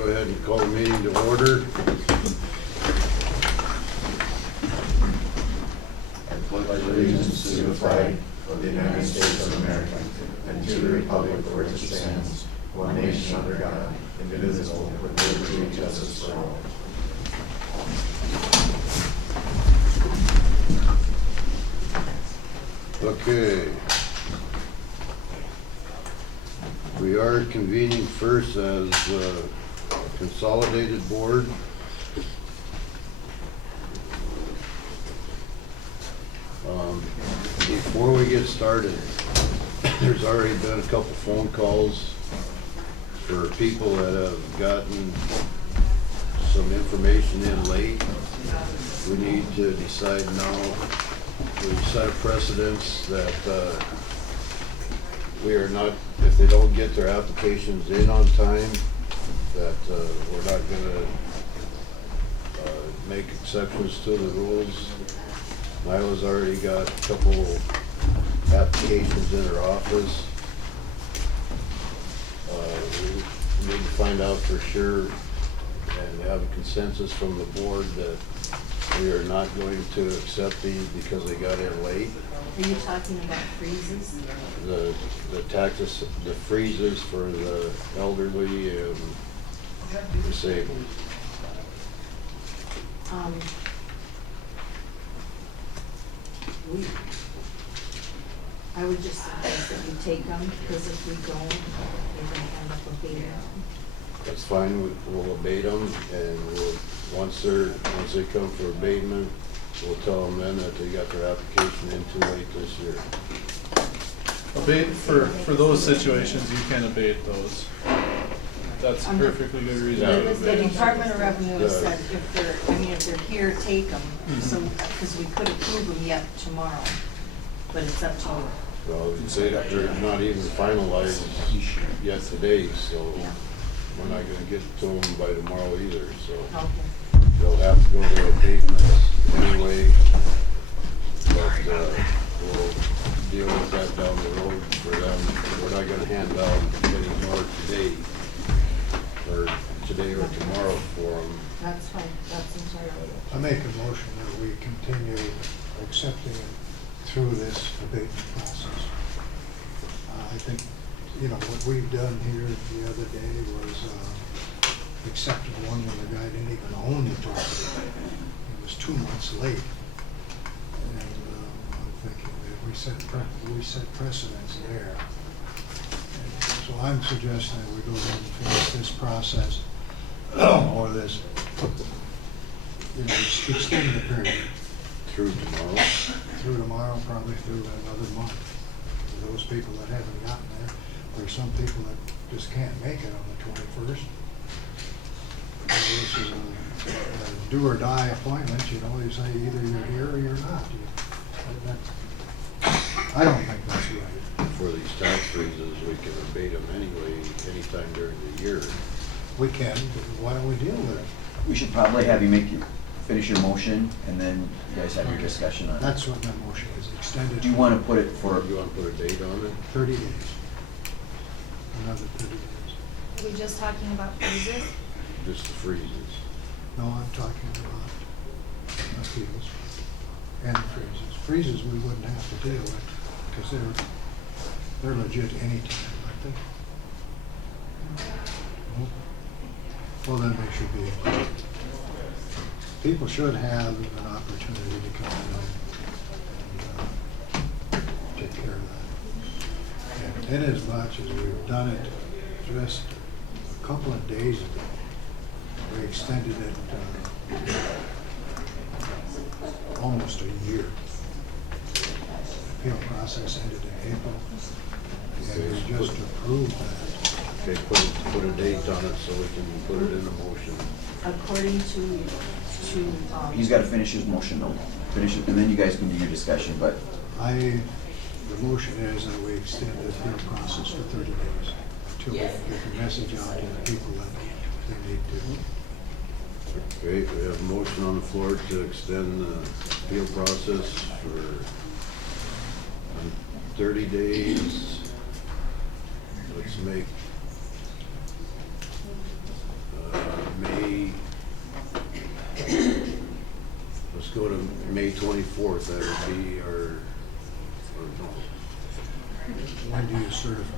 go ahead and call the meeting to order. I pledge allegiance to the flag of the United States of America and to the republic for which it stands, one nation under God, indivisible, with liberty and justice for all. Okay. We are convening first as Consolidated Board. Before we get started, there's already been a couple phone calls for people that have gotten some information in late. We need to decide now, we set a precedence that we are not, if they don't get their applications in on time, that we're not gonna make exceptions to the rules. Nyla's already got a couple applications in her office. We need to find out for sure and have a consensus from the board that we are not going to accept these because they got in late. Are you talking about freezes? The taxes, the freezes for the elderly and disabled. I would just suggest that we take them, because if we don't, they're gonna end up abating them. That's fine, we'll abate them, and once they come for abatement, we'll tell them then that they got their application in too late this year. Abate, for those situations, you can abate those. That's a perfectly good reason to The abate. Department of Revenue has said if they're here, take them, so, because we could approve them yet tomorrow, but it's up to you. Well, they're not even finalized yet today, so Yeah. we're not gonna get to them by tomorrow either, so Okay. they'll have to go to abatements anyway. But we'll deal with that down the road for them. We're not gonna hand down any more today, or tomorrow for them. That's fine, that's entirely. I make a motion that we continue accepting it through this abatement process. I think, what we've done here the other day was accepted one when the guy didn't even own the property. It was 2 months late. And I'm thinking that we set precedents there. And so I'm suggesting that we go ahead and finish this process, or this, extend the period. Through tomorrow. Through tomorrow, probably through another month. For those people that haven't gotten there, there's some people that just can't make it on the 21st. This is a do or die appointment, you say either you're here or you're not. I don't think that's right. For these tax freezes, we can abate them anyway, anytime during the year. We can, but why don't we deal with it? We should probably have you finish your motion, and then you guys have your discussion on it. That's what my motion is, extended. Do you want to put it for, You want to put a date on it? 30 days. Another 30 days. Are we just talking about freezes? Just the freezes. No, I'm talking about appeals and freezes. Freezes we wouldn't have to deal with because they're legit anytime, aren't they? Nope. Well, then they should be. People should have an opportunity to come in and take care of that. And in as much as we've done it just a couple of days ago, we extended it almost a year. The appeal process ended in April, and we just approved that. Okay, put a date on it so we can put it in a motion. According to. he's got to finish his motion though. Finish it, and then you guys can do your discussion, but The motion is that we extend the appeal process for 30 days until we get the message out to the people that they need to. Okay, we have a motion on the floor to extend the appeal process for 30 days. Let's make 24th, that would be or no. When do you certify?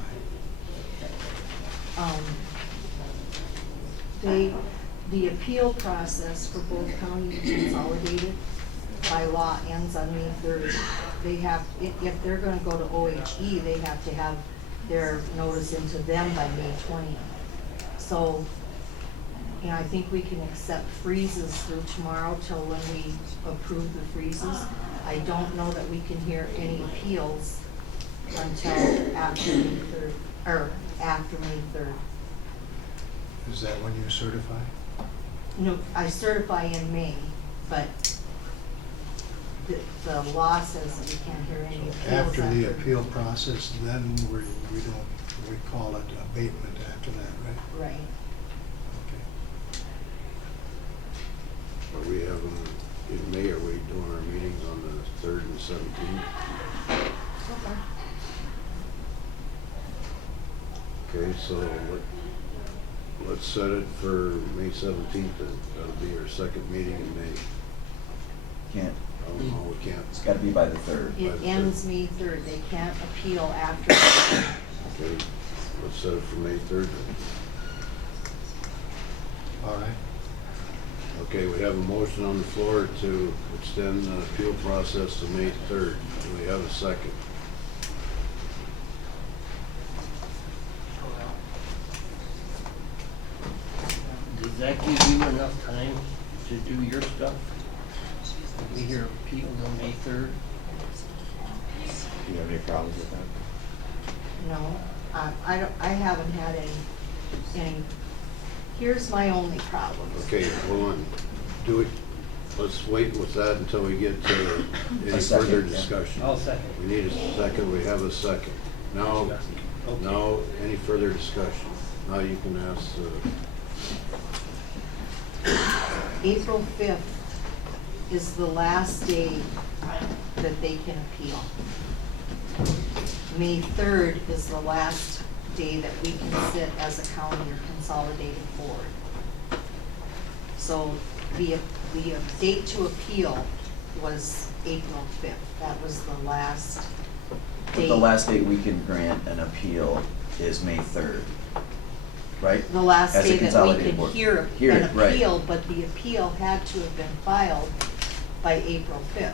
The appeal process for both county and consolidated by law ends on May 3rd. They have, if they're gonna go to OHE, they have to have their notice into them by May 20th. So, you know, I think we can accept freezes through tomorrow till when we approve the freezes. I don't know that we can hear any appeals until after May 3rd, or after May 3rd. Is that when you certify? No, I certify in May, but the law says that we can't hear any appeals After the appeal process, then we call it abatement after that, right? Right. Okay. Are we having, in May, are we doing our meetings on the 3rd and 17th? Okay, so let's set it for May 17th, and that'll be our second meeting in May. Can't, Oh, no, we can't. it's gotta be by the 3rd. It ends May 3rd. They can't appeal after. Okay, let's set it for May 3rd then. All right. Okay, we have a motion on the floor to extend the appeal process to May 3rd. Do we have a second? Does that give you enough time to do your stuff? If we hear appeals on May 3rd? Do you have any problems with that? No, I haven't had any, here's my only problem. Okay, hold on. Do it, let's wait with that until we get to any A second, further yeah. discussion. I'll second. We need a second, we have a second. Now, Okay. now, any further discussion? Now you can ask, April 5th is the last day that they can appeal. May 3rd is the last day that we can sit as a county or consolidated board. So the date to appeal was April 5th. That was the last But date. the last date we can grant an appeal is May 3rd, right? The last As a day that we consolidated can board. hear Hear an it, right. appeal, but the appeal had to have been filed by April 5th.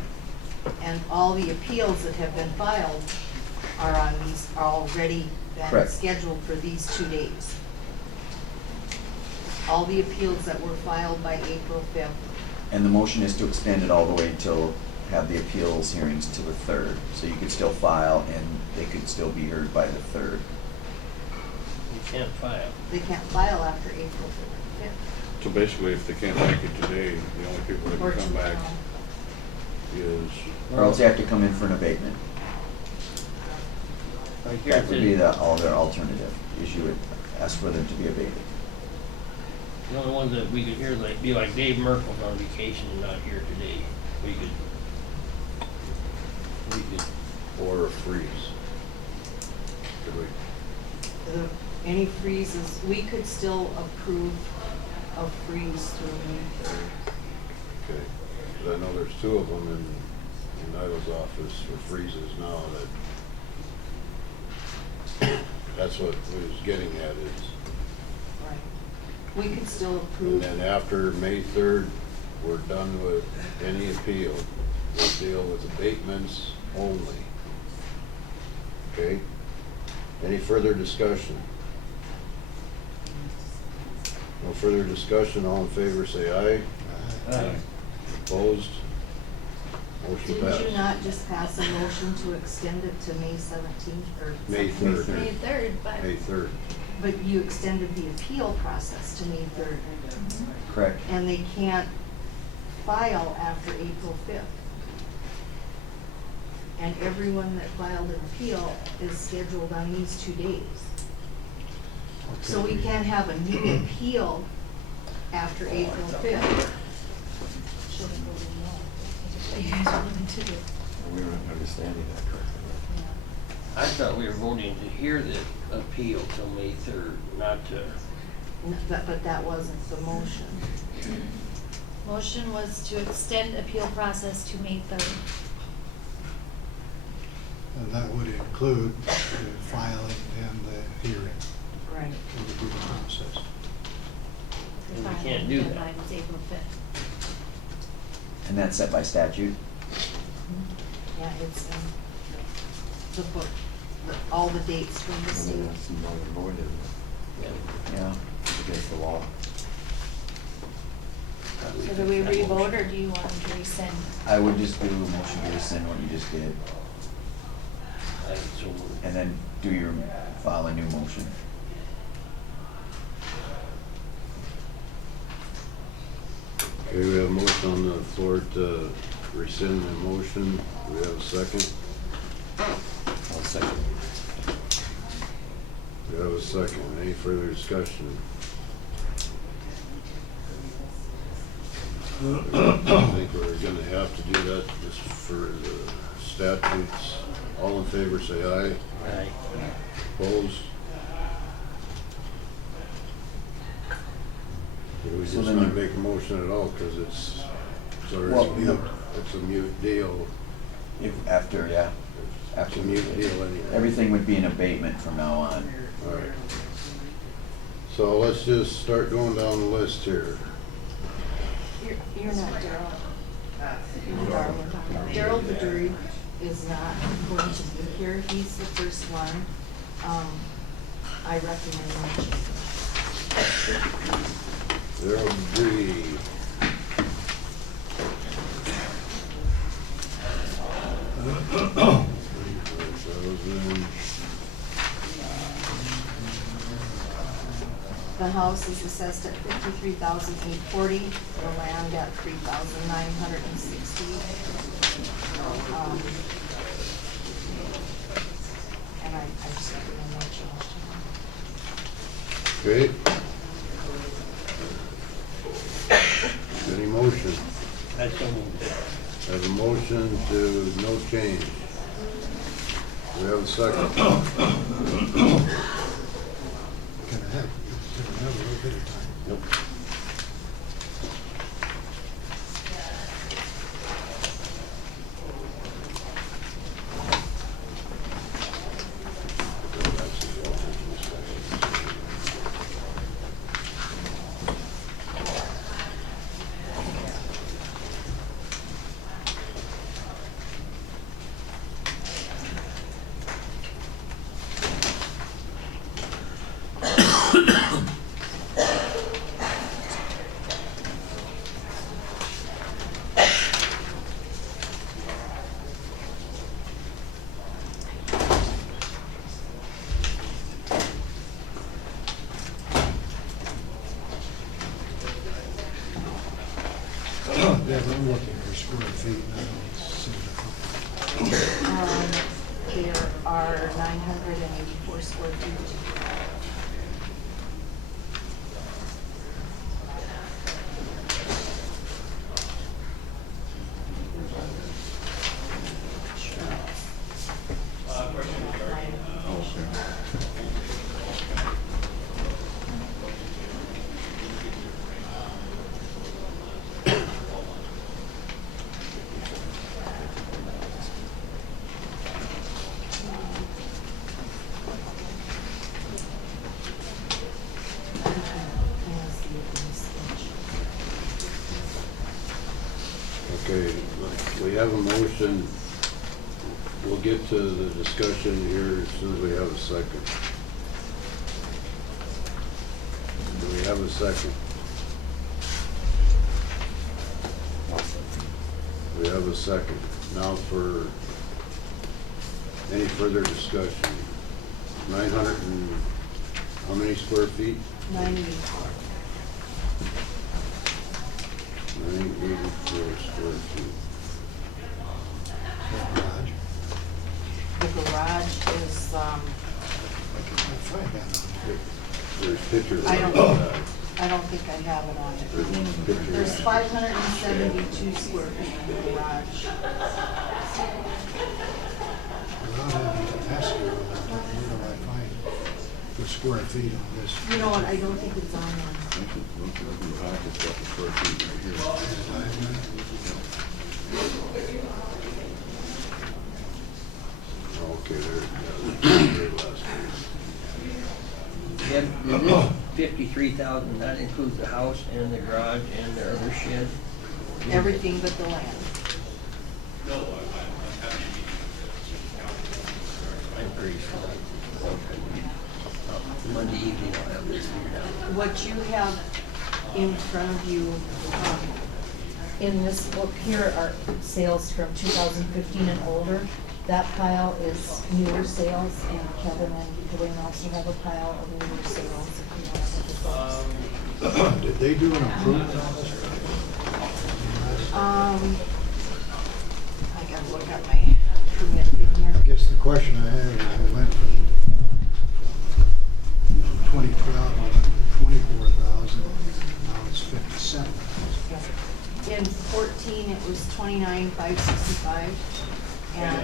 And all the appeals that have been filed are already been Correct. scheduled for these 2 days. All the appeals that were filed by April 5th. And the motion is to extend it all the way until, have the appeals hearings to the 3rd. So you could still file and they could still be heard by the 3rd. You can't file. They can't file after April 5th. So basically, if they can't make it today, the only people that Or can come back tomorrow. is, Or else they have to come in for an abatement. Like here That it would be says, their alternative, is you would ask for them to be abated. the only ones that we could hear be like Dave Merkel's on vacation and not here today. We could, or a freeze. Could we? Any freezes, we could still approve a freeze through May 3rd. Okay, 'cause I know there's two of them in Nigel's office for freezes now that, that's what we was getting at is, Right. We could still and approve. then after May 3rd, we're done with any appeal. We'll deal with abatements only. Okay? Any further discussion? No further discussion, all in favor say aye. Opposed? Motion passed. Didn't you not just pass a motion to extend it to May 17th or? May something? 3rd. May 3rd, but May 3rd. But you extended the appeal process to May 3rd, Correct. and they can't file after April 5th. And everyone that filed an appeal is scheduled on these 2 days. So we can't have a new appeal after April 5th. We weren't understanding that correctly. I thought we were voting to hear the appeal till May 3rd, not to. But that wasn't the motion. Motion was to extend appeal process to May 3rd. And that would include the filing and the hearing. Right. It would be the process. The And we filing can't do that. deadline was April 5th. And that's set by statute? Yeah, it's in the book, all the dates from the state. Yeah. Against the law. So do we re-vote or do you want to rescind? I would just do a motion to rescind what you just did, So moved. and then file a new motion. Okay, we have a motion on the floor to rescind the motion. Do we have a second? I'll second. We have a second. Any further discussion? I think we're gonna have to do that just for the statutes. All in favor, say aye. Aye. Opposed? Do we So just then not you- make a motion at all, cause it's already Well, mute, it's a mute deal, If, after, yeah. it's After a mute deal anyway. Everything would be an abatement from now on. Alright. So let's just start going down the list here. You're not Daryl. You're Darwin. Daryl Baduri is not going to be here. He's the first one. I recommend him. There will be. The house is assessed at $53,840, the land at $3,960. And I just recommend that change to him. Okay. Any motion? I so moved. Have a motion to no change. We have a second. Can I have a little bit of time? Yep. Yeah, but I'm looking for square feet, and I don't see the. There are 984 square feet. Okay, we have a motion. We'll get to the discussion here as soon as we have a second. Do we have a second? We have a second. Now for any further discussion. 900 and, how many square feet? 984. 984 square feet. Garage. The garage is, I can't find that on There's pictures of I that. don't think I have it on There's it. pictures. There's 572 square feet in the garage. Without having to ask you, where do I find the square feet on this. You know what, I don't think it's on there. Look at the back, it's got the square feet right here. Okay, there, yeah, very last page. Yeah, this 53,000, that includes the house and the garage and the other shed? Everything but the land. I'm pretty sure. Monday evening I'll have this figured out. What you have in front of you, in this book here are sales from 2015 and older. That pile is newer sales, and Kevin and Dwayne also have a pile of newer sales. If you want to look at those. Did they do an improvement on this? I gotta look at my permit thing I here. guess the question I have is, we went from 2012, we went from 24,000, now it's 57,000. In 14, it was 29,565, and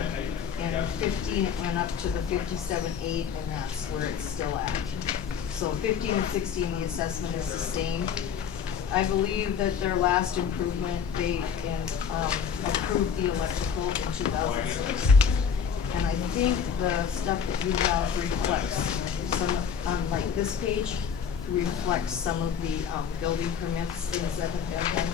in 15, it went up to the 57,800, and that's where it's still at. So 15 and 16, the assessment is sustained. I believe that their last improvement, they approved the electrical in 2006. And I think the stuff that you have reflects some, like this page, reflects some of the building permits, things that have been done.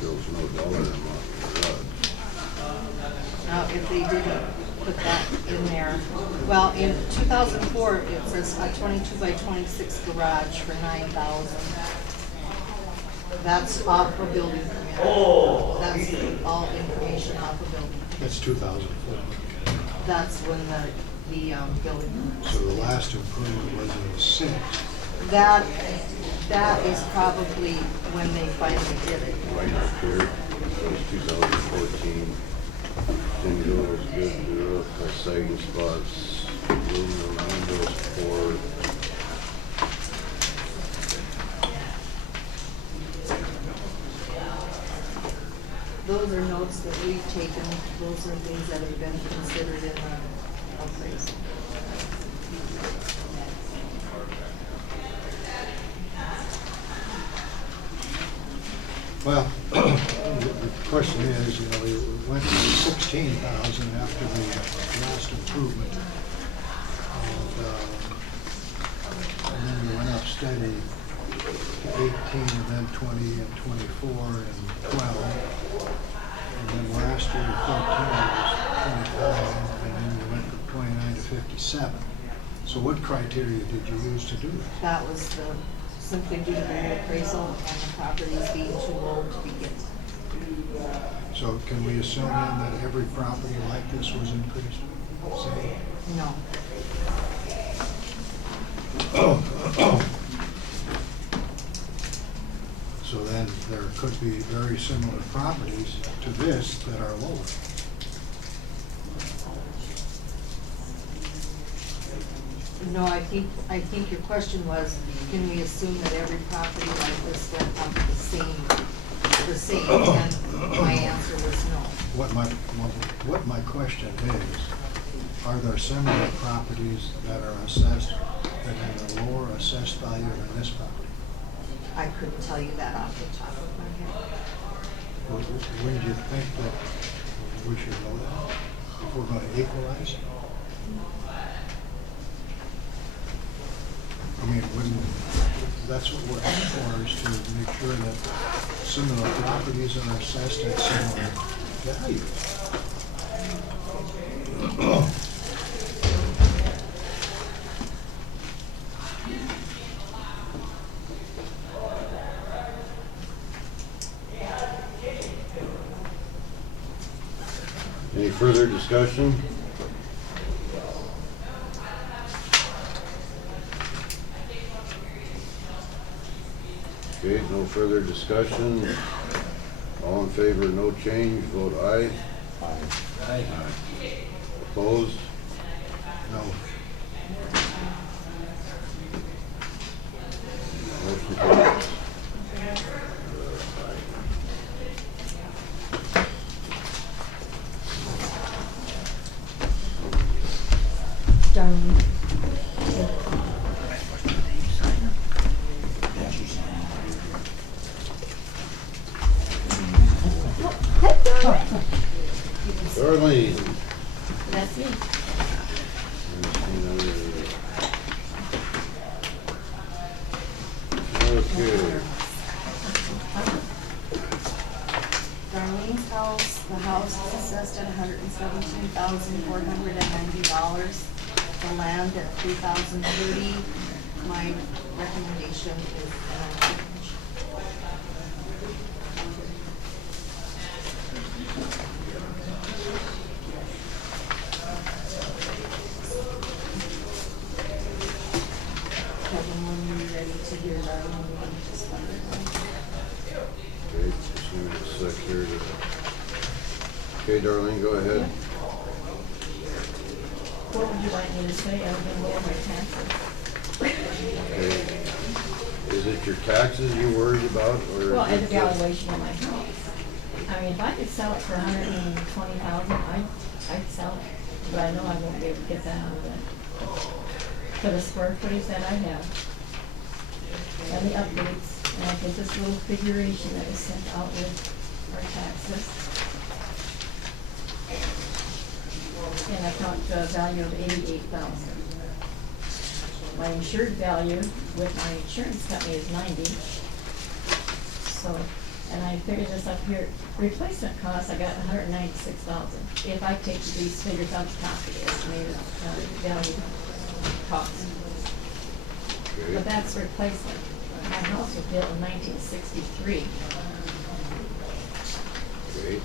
Shows no dollar amount in the garage. Now, if they didn't put that in there, well, in 2004, it says a 22 by 26 garage for 9,000. That's off a building permit. That's all information off a building. That's 2004. That's when the building. So the last improvement was in '06. That is probably when they finally did it. Right up here, it was 2014. Shingles, good roof, sagging spots, aluminum windows, board. Those are notes that we've taken, those are things that have been considered in the appraisal. Well, the question is, we went to 16,000 after the last improvement. And then we went up steady to 18, and then 20, and 24, and 12. And then last year, 13 was 25, and then we went from 29 to 57. So what criteria did you use to do that? That was simply due to the appraisal and the properties being too low to begin. So can we assume then that every property like this was increased? Say, No. So then there could be very similar properties to this that are lower. No, I think your question was, can we assume that every property like this went up the same? And my answer was no. What my question is, are there similar properties that are assessed, that have a lower assessed value than this property? I couldn't tell you that off the top of my head. Wouldn't you think that we should know that if we're going to equalize? I mean, that's what we're aiming for, is to make sure that similar properties are assessed at similar values. Any further discussion? Okay, no further discussion. All in favor, no change, vote aye. Aye. Opposed? No. Motion carries. Darlene. Darlene. That's me. Okay. Darlene's house, the house is assessed at $117,490. The land at $3,030. My recommendation is change. Kevin, when you're ready to hear Darlene, you want to just let her know. Okay, just give me a sec here to. Okay, Darlene, go ahead. What would you like me to say other than lower my taxes? Okay. Is it your taxes you're worried about, or? Well, is and it the just- valuation of my house. I mean, if I could sell it for $120,000, I'd sell it, but I know I won't be able to get that out of it. For the square footage that I have, and the updates, and I think this little figuration that was sent out with our taxes. And I count a value of $88,000. My insured value with my insurance company is 90. So, and I figured this up here, replacement costs, I got 196,000. If I take these figures out the top of the estimated value cost. Okay. But that's replacement. My house was built in 1963. Okay.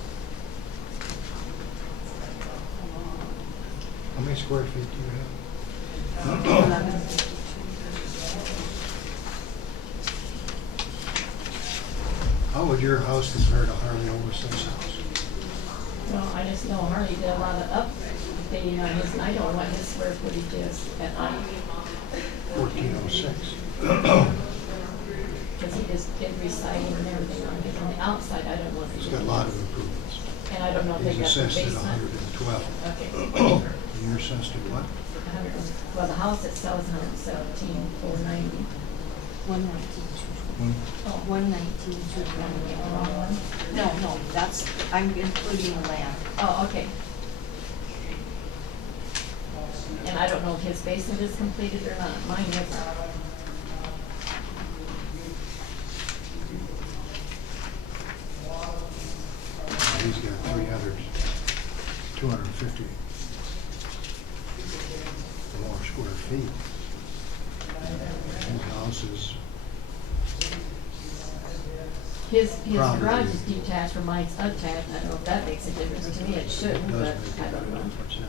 How many square feet do you have? 11. How would your house compare to Harley Olmsted's house? Well, I just know Harley did a lot of updating on his, and I don't know what his square footage is at all. 1406. Because he just did residing and everything on his, on the outside, I don't know. if he He's got a lot of improvements. And I don't know if they He's got the assessed at basement. 112. Okay. And you're assessed at what? 100 well, the house itself is 117,490. 119. Oh, 119. wrong one? No, that's, I'm including land. Oh, okay. And I don't know if his basement is completed or not. Mine isn't. He's got 250 more square feet. His house is His Probably. garage is detached, or mine's attached. I don't know if that makes a difference. To me, it shouldn't, does but make I a don't know. difference, yeah.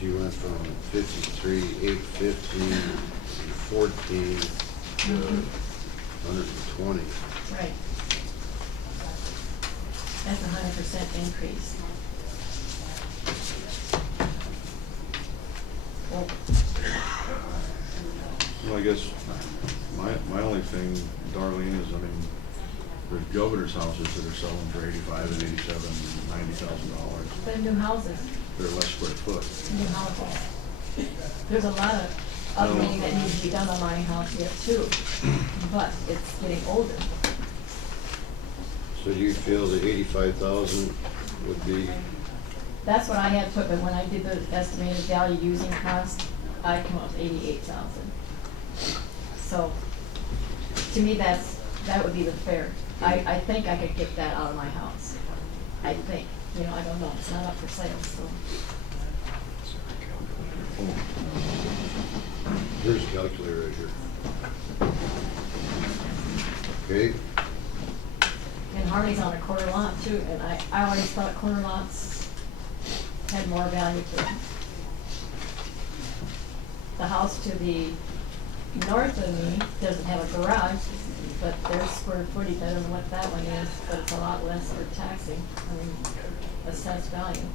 You went from 53, 850, 14 to Mhm. 120. Right. That's 100% increase. Well, Well, I guess my only thing, Darlene, is, I mean, there's governors' houses that are selling for $85,000 and $87,000 and $90,000. but new houses, They're less square foot. new houses. There's a lot of updating that needs to be done on my house yet too, but it's getting older. So do you feel the 85,000 would be, That's what I had put, but when I did the estimated value using cost, I come up with 88,000. So, to me, that would be the fair. I think I could get that out of my house. I think, I don't know, it's not up for sale, so. here's a calculator right here. Okay, And Harley's on a corner lot too, and I always thought corner lots had more value to them. The house to the north of me doesn't have a garage, but their square footage, I don't know what that one is, but it's a lot less for taxing, assessed value.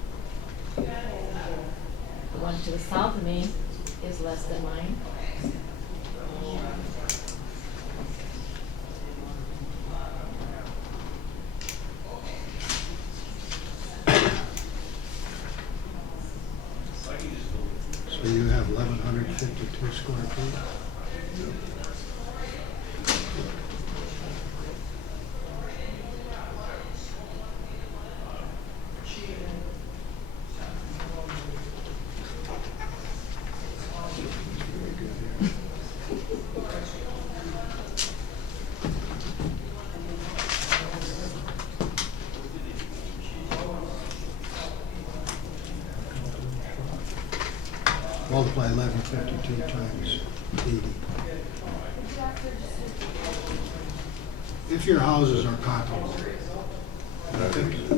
The one to the south of me is less than mine. have 1,152 square feet. Very good here. Multiply 1152 times 80. If your houses are comparable, I think,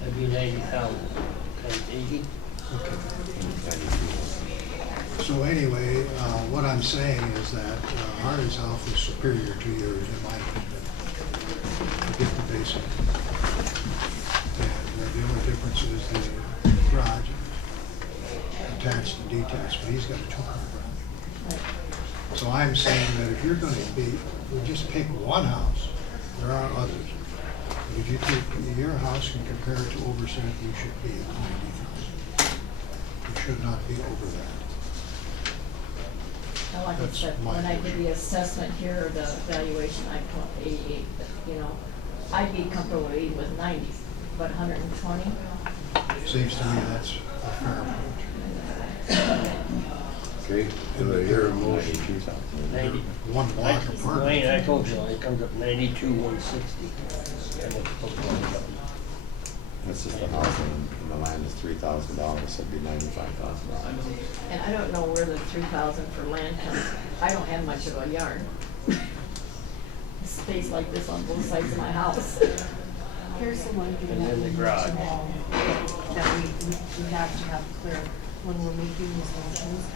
That'd be 90,000 times 80. okay. So anyway, what I'm saying is that Hardy's house is superior to yours, in my opinion. Forget the basic. And the only difference is the garage, attached and detached, but he's got a two-car garage. So I'm saying that if you're gonna be, we just pick one house, there are others. But if you take your house and compare it to Overset, you should be at 90,000. You should not be over that. Now, like I That's said, my when I did opinion. the assessment here, the valuation, I put 88, but, you know, I'd be comfortable even with 90, but 120? Seems to me that's a fair approach. Okay, do I hear a motion? 90. One block apart. Wayne, I told you, it comes up 92, 160. And it's supposed to end up. This is the house and the land is $3,000, so it'd be $95,000. And I don't know where the 3,000 for land comes. I don't have much of a yard. Space like this on both sides of my house. Here's the one thing And that then we the need garage. to know, that we have to have clear when we're making these motions.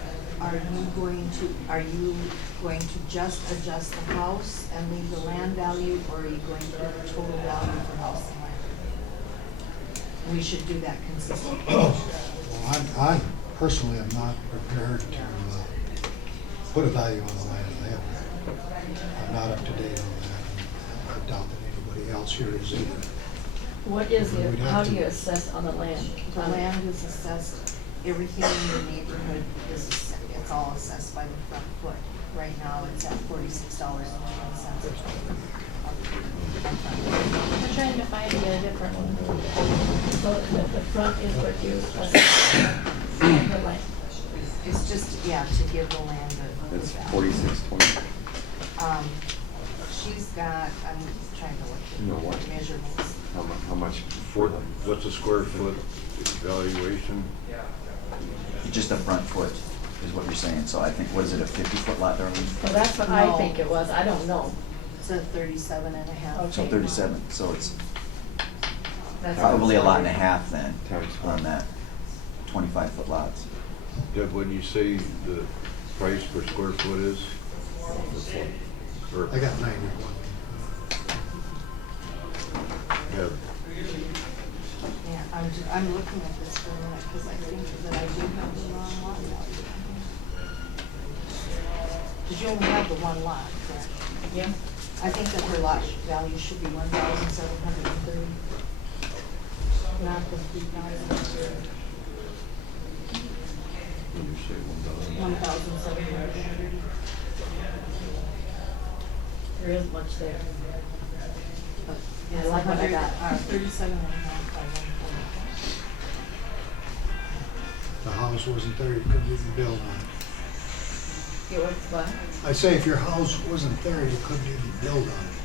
Are you going to just adjust the house and leave the land value, or are you going to do the total value for house and land? We should do that consistently. Well, I personally am not prepared to put a value on the land I have. I'm not up to date on that. I doubt that anybody else here is either. What is it, We'd have how do to- you assess on the land? The land is assessed, everything in your neighborhood is, it's all assessed by the front foot. Right now, it's at $46.20. We're trying to find you a different one. So the front is what you assess the land. It's just, yeah, to give the land a. It's value. 4620. She's got, I'm trying to look You know what? at measurements. How much? What's a square foot valuation? Just the front foot is what you're saying, so I think, what is it, a 50-foot lot, Darlene? Well, that's what I No. think it was, I don't know. It's a 37.5. So Okay. 37, so it's That's probably a lot and a what- half then Times on that 25-foot lots. Deb, what'd you say the price per square foot is? Or- I got 91. Yeah, Yeah, I'm looking at this for a minute, because I think that I do have the wrong lot value. Because you only have the one lot, correct? Yeah. I think that her lot value should be 1,730. Not the 3,000. when you say 1,000. 1,730. There is much there. But I it's like what I 100, got. 37.5 by 140. The house wasn't there, you couldn't even build on it. It was what? I say if your house wasn't there, you couldn't even build on it.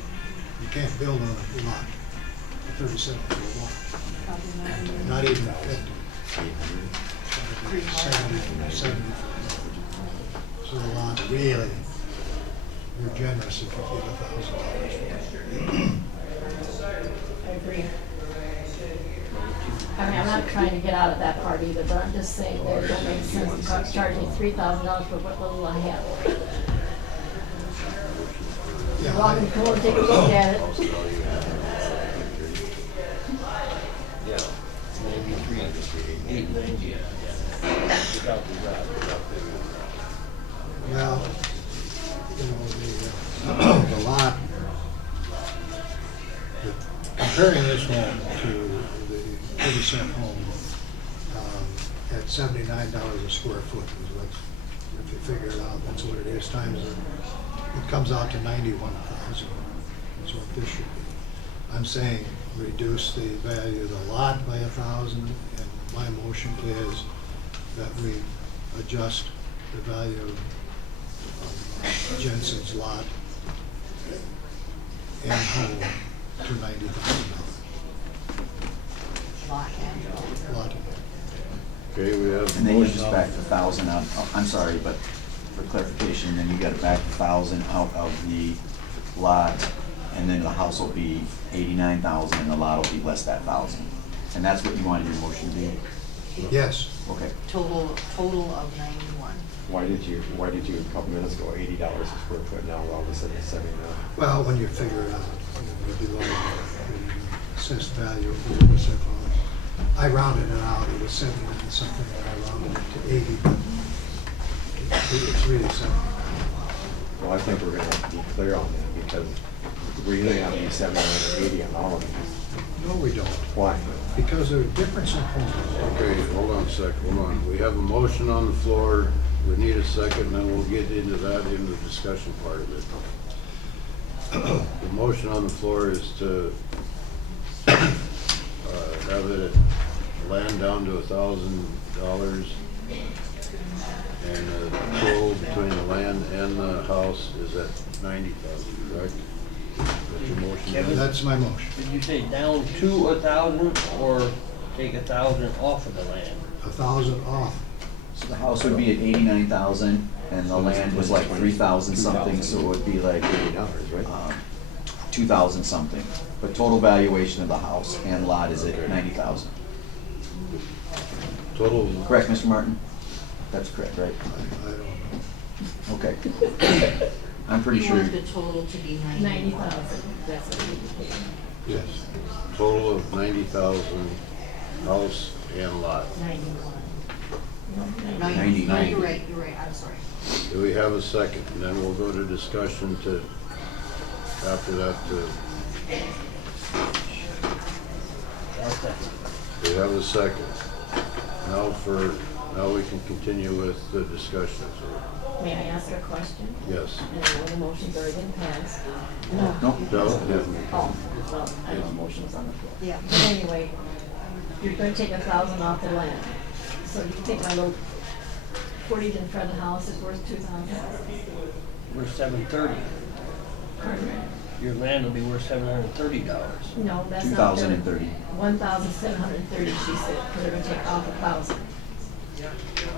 You can't build on a lot, a 37-foot lot, Probably not even a 50. 300. 70. So a lot, really, you're generous if you give $1,000 for it. I agree. I mean, I'm not trying to get out of that part either, but I'm just saying that it don't make sense to charge me $3,000 for what little I have. Yeah, You're welcome to come over and take a look at it. Maybe 890. Without the garage. Well, you know, the lot, comparing this home to the 30-cent home, at $79 a square foot is what, if you figure it out, that's what it is, times it comes out to 91,000. That's what this should be. I'm saying reduce the value of the lot by 1,000, and my motion is that we adjust the value of Jensen's lot and home to $90,000. Lot and Lot. Okay, we have. And then you motion just on- back the 1,000 out, oh, I'm sorry, but for clarification, then you gotta back the 1,000 out of the lot, and then the house will be 89,000 and the lot will be less that 1,000. And that's what you wanted your motion to be? Yes. Okay. total of 91. Why did you a couple minutes ago, $80 a square foot, now all of a sudden it's 79? Well, when you figure it out, you divide the assessed value of the percent on it. I rounded it out, it was 79 something, and I rounded it to 80, but it's really 79. Well, I think we're gonna be clear on that, because we're either gonna be 79 or 80 on all of these. No, we don't, Why? because there are different components. Okay, hold on a sec, hold on. We have a motion on the floor. We need a second, and then we'll get into that in the discussion part of it. The motion on the floor is to have it land down to $1,000, and the total between the land and the house is at 90,000, correct? That's your motion? Kevin? That's my motion, Did you say down to 1,000 or take 1,000 off of the land? 1,000 off. So the house would be at 89,000 and the land was like 3,000 something, so it would be like $80, right? 2,000 something. But total valuation of the house and lot is at 90,000. Total, Correct, Mr. Martin? That's correct, right? I don't know. Okay. I'm pretty You sure. want the total to be 91. 90,000, that's what we paid. Yes. total of 90,000, house and lot. 91. No, 90. you're right, I'm sorry. Do we have a second? And then we'll go to discussion to, after that, I'll second. we have a second. Now we can continue with the discussion, so, May I ask a question? yes. And I know the motion's already been passed. No. No, Oh, well, I know the motion's on the floor. Yeah. But anyway, you're gonna take 1,000 off the land. So you think my little footage in front of the house is worth 2,000? We're $730. Your land will be worth $730. No, that's not. 2,030. 1,730, she said, because they're gonna take off 1,000.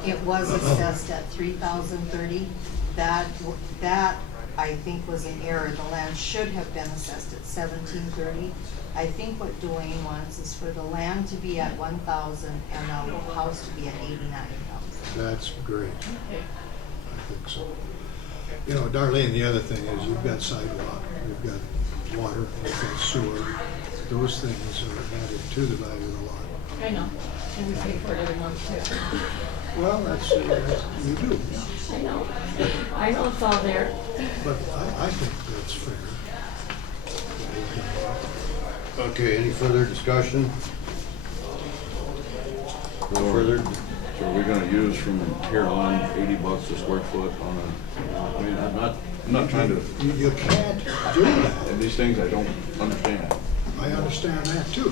It was assessed at 3,030. That, I think, was an error. The land should have been assessed at 1,730. I think what Dwayne wants is for the land to be at 1,000 and the house to be at 89,000. That's great. I think so. You know, Darlene, the other thing is you've got sidewalk, you've got water, you've got sewer. Those things are added to the value of the lot. I know, and we pay for it every month too. Well, that's you do, I know it's all there. but I think that's fair. Okay, any further discussion? No further? So are we gonna use from here on $80 a square foot on a, I mean, I'm not trying to, You can't do that. and these things I don't understand. I understand that too.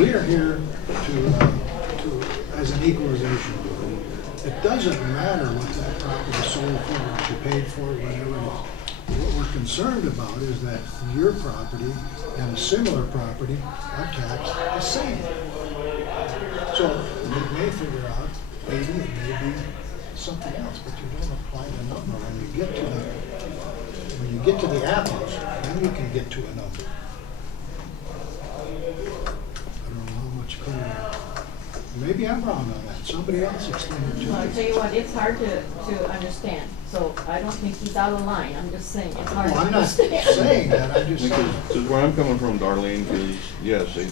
We are here as an equalization board. It doesn't matter what that property sold for, what you paid for, whatever it is. What we're concerned about is that your property and a similar property are taxed the same. So you may figure out, maybe it may be something else, but you don't apply the number. When you get to the apples, then you can get to a number. I don't know how much clearer. Maybe I'm wrong on that. Somebody else explain it to me. I'll tell you what, it's hard to understand, so I don't think he's out of line, I'm just saying, it's hard to Well, I'm not understand. saying that, I'm just saying. Because where I'm coming from, Darlene, is, yes, a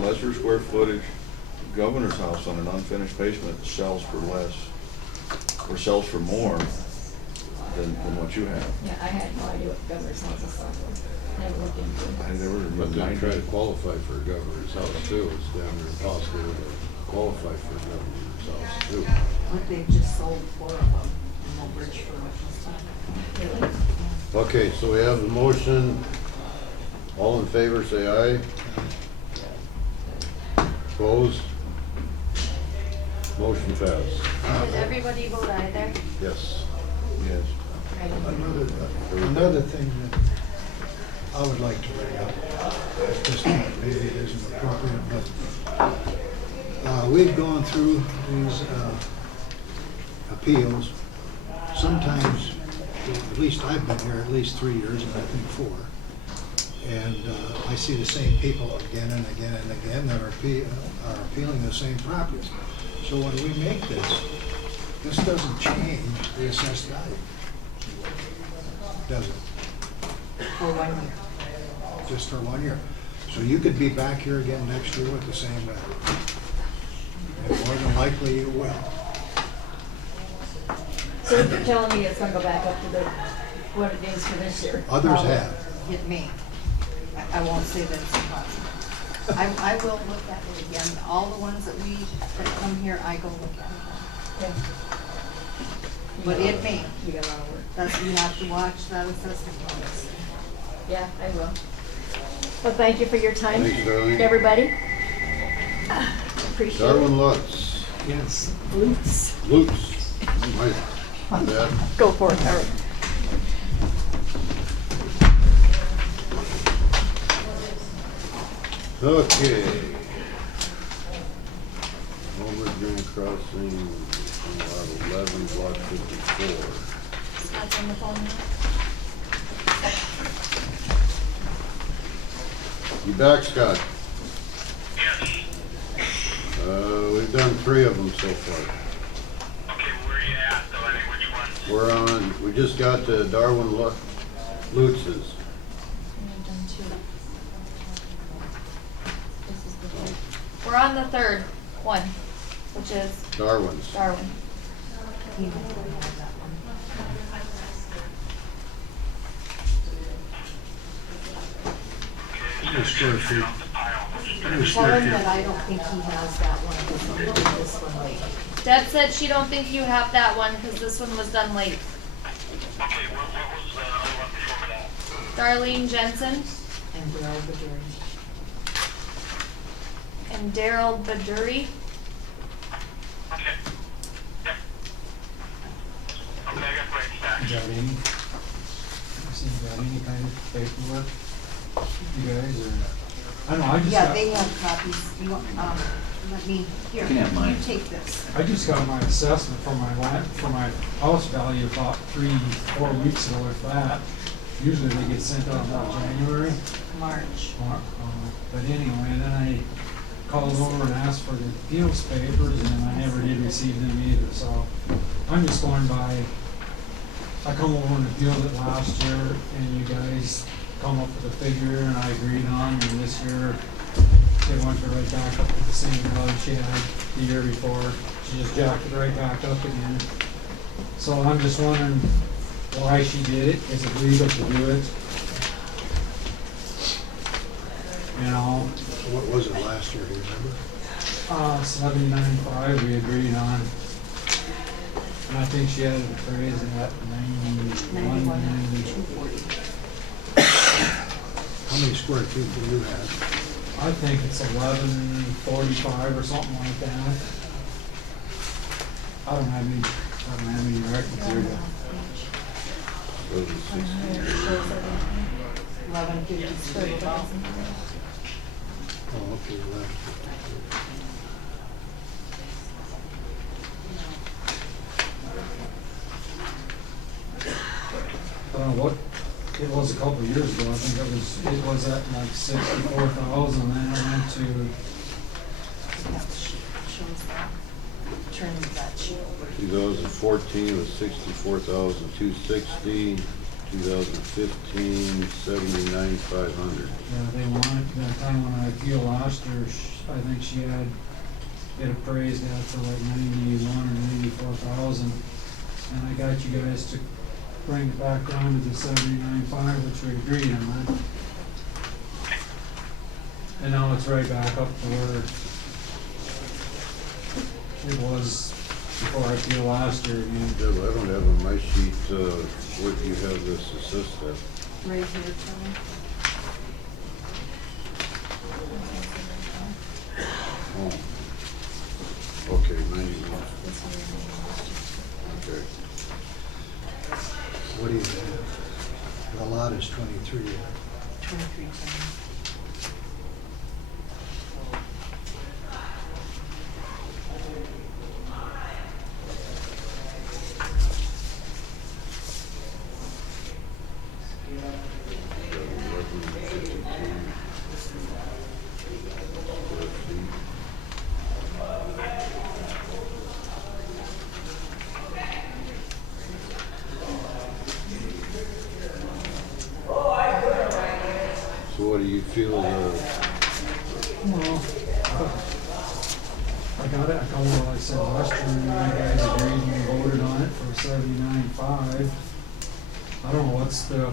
lesser square footage governor's house on an unfinished basement sells for less, or sells for more than what you have. Yeah, I had no idea what governor's house is for, never looked into it. I never But then try to remember. qualify for a governor's house too, it's damn near impossible to qualify qualify for governor's house too. But they've just sold 4 of them in Mobridge for Really? Okay, so we have the motion. All in favor, say aye. Opposed? Motion passed. Did everybody vote aye there? Yes. Yes. Another thing that I would like to bring up, at this point, maybe it isn't appropriate, but we've gone through these appeals. Sometimes, at least I've been here at least 3 years, and I think 4. And I see the same people again and again and again that are appealing the same properties. So when we make this doesn't change the assessed value, does it? for 1 year. Just for 1 year. So you could be back here again next year with the same value. And more than likely you will. So you're telling me it's gonna go back up to what it is for this year? Others have. It may. I won't say that it's impossible. I will look at it again. All the ones that come here, I go look at Okay. But it may. You got a lot of work. That's, you have to watch that assessment bonus. Yeah, I will. Well, thank you for your time, Thanks, Darlene. everybody. Appreciate it. Darwin Lutz. Yes. Lutz. My bad. Go for it, Howard. Okay. Mobridge Green Crossing, lot 11, block 54. Scott's on the phone now. You back, Scott? Yes. We've done 3 of them so far. Okay, where are you at, though? I mean, which ones? We just got to Darwin Lutz's. We've done 2. This is the 3rd. We're on the 3rd one, which is Darwin's. Darwin. He might already have that one. Okay, Square feet. off the pile. Tell him that I don't think he has that one, because he did this one late. Deb said she don't think you have that one because this one was done late. Okay, what was the other one before that? Darlene Jensen And Darrell Baduri. and Daryl Baduri. Okay. Yep. Okay, I got breaks back. Got any kind of paperwork, you guys, or, I don't know, I just Yeah, got, they have copies. You want, let me, here, You can have mine. you take this. I just got my assessment for my land, for my house value about 3-4 weeks ago with that. Usually they get sent out about January, March. but anyway, then I called over and asked for the appeals papers, and I never did receive them either, so I'm just going by, I come over and appealed it last year, and you guys come up with a figure, and I agreed on, and this year, they went right back up to the same value she had the year before. She just jacked it right back up again. So I'm just wondering why she did it. Is it legal to do it? You know, What was it last year, do you remember? 79.5 we agreed on. And I think she had it appraised at 91, 91, 240. How many square feet do you have? I think it's 1145 or something like that. I don't have any records here. Those are 60. 1150. Oh, okay, left. I don't know what, it was a couple of years ago, I think it was at like 64,000, then it went to, That sheet shows that. Turn that sheet over. 2014 was 64,260. 2015, 79,500. they wanted, that time when I appealed last year, I think she had it appraised at for like 91 or 94,000. And I got you guys to bring it back down to the 79.5, which we agreed on. And now it's right back up to where it was before I appealed last year again. Yeah, but I don't have on my sheet, what you have this assist at. Right here, Tony. Oh. Okay, 91. Okay. What do you have? The lot is 23. 2310. So what do you feel, Well, I got it, like I said, last year, you guys agreed and voted on it for 79.5. I don't know what's the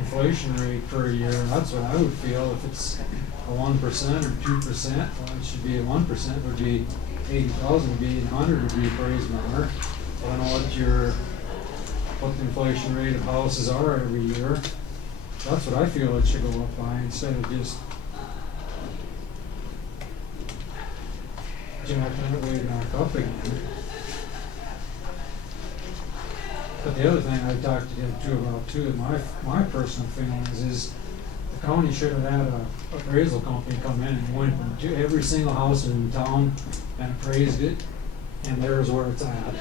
inflation rate per year, that's what I would feel, if it's a 1% or 2%, well, it should be a 1%, would be 80,000, would be 800, would be appraised more. I don't know what the inflation rate of houses are every year. That's what I feel it should go up by, instead of just jacking it way back up again. But the other thing I talked to him too about too, my personal feelings is the county should have had a appraisal company come in and went to every single house in town and appraised it, and there's where it's at.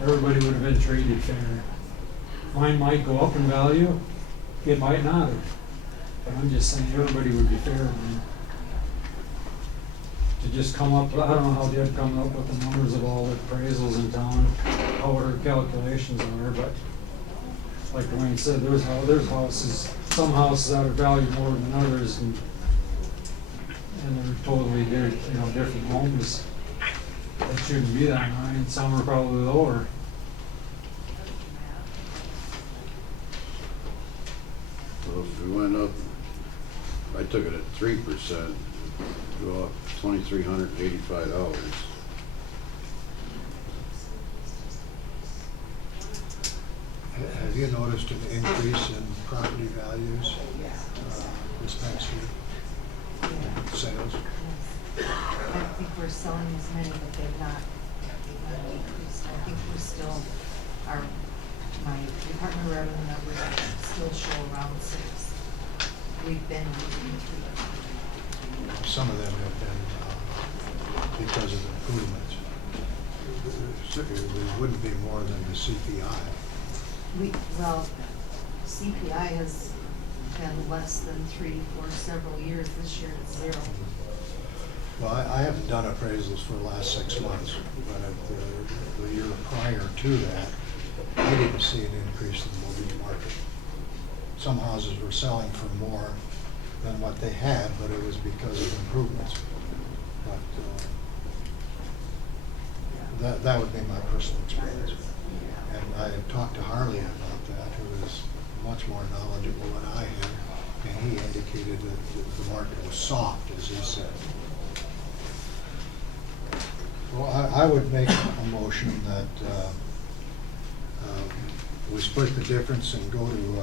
Everybody would have been treated fair. Mine might go up in value, it might not have, but I'm just saying everybody would be fair, man. To just come up, I don't know how they'd come up with the numbers of all the appraisals in town, how their calculations are, but like Dwayne said, there's houses, some houses that are valued more than others, and they're totally different homes. That shouldn't be that high, and some are probably lower. well, if we went up, I took it at 3%, go up $2,385. Have you noticed an increase in property values this past year? Sales? I think we're selling as many, but they've not increased. I think we're still, my Department of Revenue numbers still show around 6. We've been moving through. Some of them have been because of improvements. It wouldn't be more than the CPI. CPI has been less than 3 for several years. This year it's 0. Well, I haven't done appraisals for the last 6 months, but the year prior to that, I didn't see an increase in the Mobridge market. Some houses were selling for more than what they had, but it was because of improvements. But that would be my personal experience. And I have talked to Harley about that, who is much more knowledgeable than I am, and he indicated that the market was soft, as he said. Well, I would make a motion that we split the difference and go to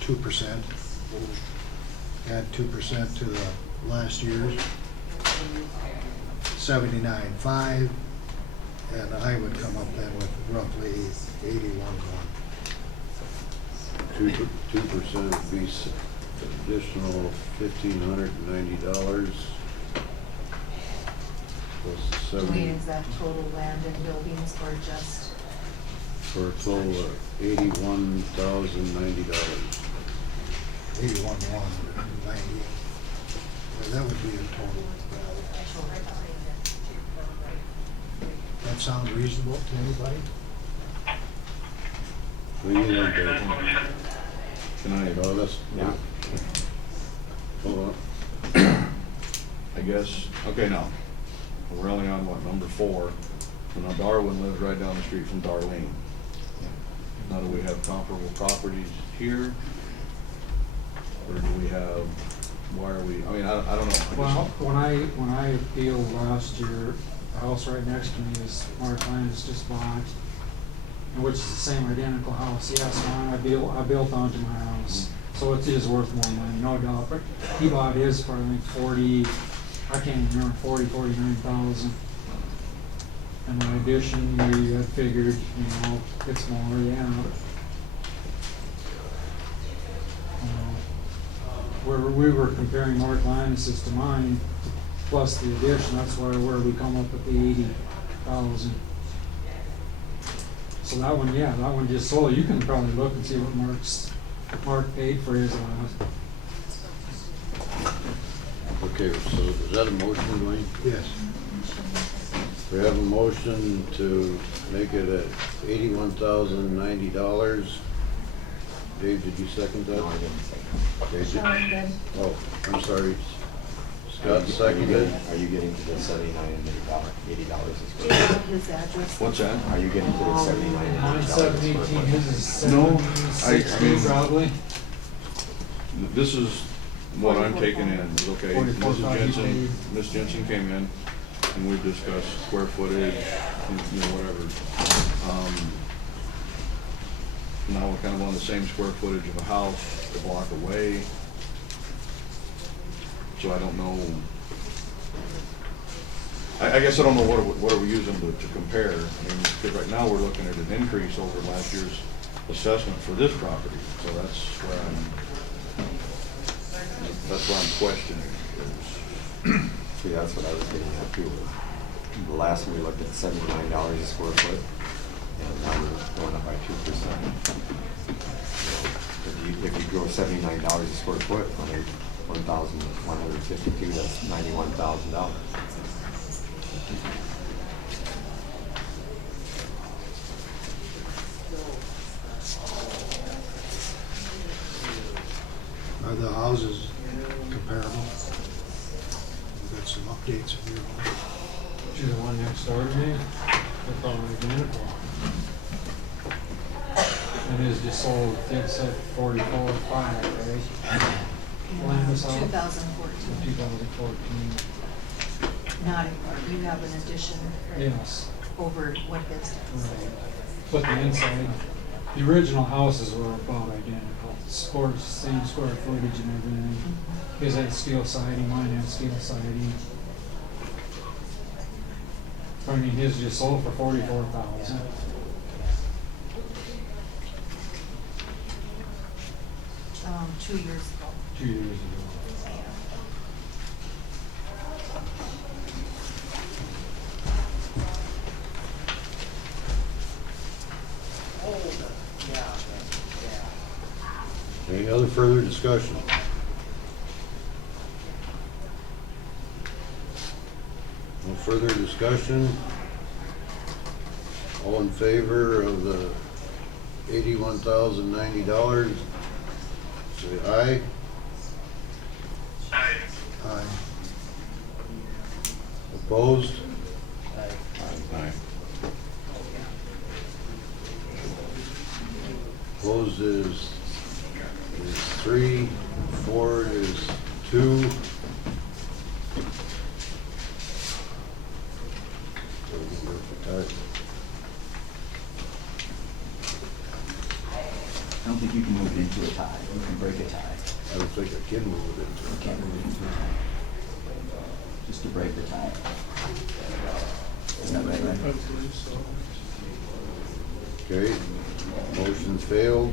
2%. Add 2% to the last year's 79.5, and I would come up then with roughly 81.1. 2% would be additional $1,590 plus the 70 Dwayne, is that total land and buildings or just? for a total of $81,090. 81,190. That would be a total. That sound reasonable to anybody? What do you think, Dave? Can I, Oh, that's, yeah, hold on. I guess, okay, now, we're only on what, number 4. So now Darwin lives right down the street from Darlene. Now, do we have comparable properties here? Or do we have, why are we, I mean, I don't know. Well, when I appealed last year, The house right next to me is Mark Lyons just bought, and which is the same identical house. Yes, I built onto my house, so it is worth more money, no doubt. But he bought his for, I think, 40, I can't even remember, 49,000. And in addition, we had figured, it's more, yeah. Where we were comparing Mark Linus's to mine, plus the addition, that's where we come up with the 80,000. So that one just sold. You can probably look and see what Mark paid for his lot. Okay, so is that a motion, Dwayne? Yes. We have a motion to make it at $81,090. Dave, did you second that? No, I didn't say. Okay, Shelley did. Oh, I'm sorry. Scott Are you seconded. getting to the $79 and $80 Do as you well? have his address? What's that? Are you getting to the $79 and Mine's $80 718, his is No, 760 probably. This is what I'm taking in, is okay. 44, Ms. Jensen came in and we discussed square footage, whatever. Now we're kind of on the same square footage of a house, a block away. So I don't know. I guess I don't know what are we using to compare. I mean, because right now we're looking at an increase over last year's assessment for this property. So that's where I'm questioning. See, that's what I was getting at too. The last one we looked at $79 a square foot, and now we're going up by 2%. If you grow $79 a square foot on a 1,152, that's $91,000. Are the houses comparable? We've got some updates of your home. To the one next door to me, they're all identical. And his just sold, it's at 44.5, right? Land was out. 2014. 2014, Not, you have an addition yes. over what his is. Right. But the inside, the original houses were about identical, same square footage and everything. His had steel siding, mine had steel siding. I mean, his just sold for 44,000. Um, 2 years ago. 2 years ago. Any other further discussion? No further discussion? All in favor of the $81,090? Say aye. Aye. Aye. Opposed? Aye. Opposed is 3, for is 2. I don't think you can move it into a tie. You can break a tie. I don't think I can move it You into can't move it into a tie. Just to break the tie. Is that right, I right? believe so. Okay, motion failed.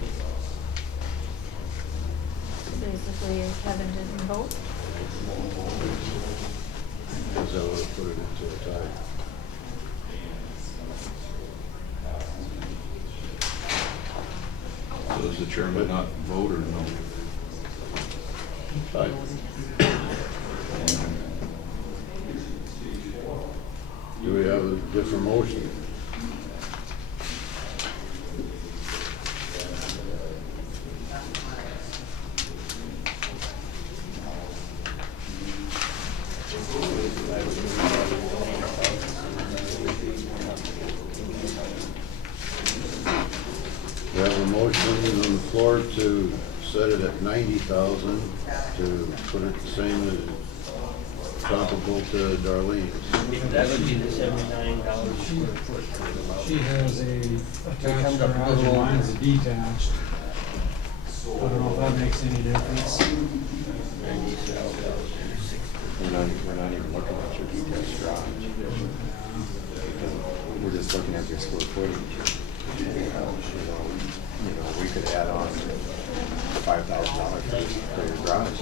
Basically, Kevin didn't vote. Because I would have put it into a tie. So does the chairman not vote or no? Aye. Do we have a different motion? We have a motion on the floor to set it at 90,000, to put it the same as comparable to Darlene's. That would be the $79 square foot. She has a attached comes up a garage, little and mine's a over. detached. I don't know if that makes any difference. We're not even looking at your detached garage. We're just looking at your square footage. We could add on $5,000 for your garage.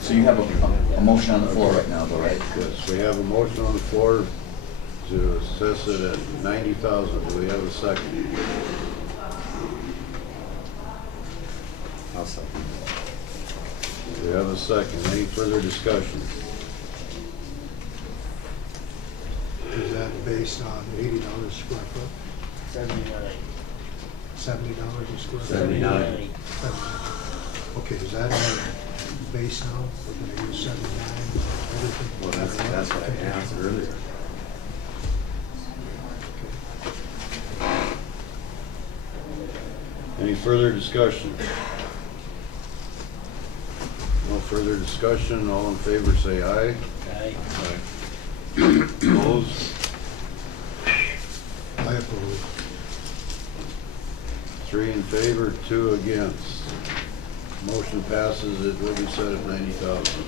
So you have a motion on the floor right now, though, right? Yes, we have a motion on the floor to assess it at 90,000. Do we have a second? I'll second. We have a second. Any further discussion? Is that based on $80 a square foot, 79. $70 a square foot? 79. Okay, is that our base now? We're gonna use 79, everything? Well, that's what I asked earlier. Any further discussion? No further discussion. All in favor say aye. Aye. Opposed? I approve. 3 in favor, 2 against. Motion passes. It will be set at 90,000.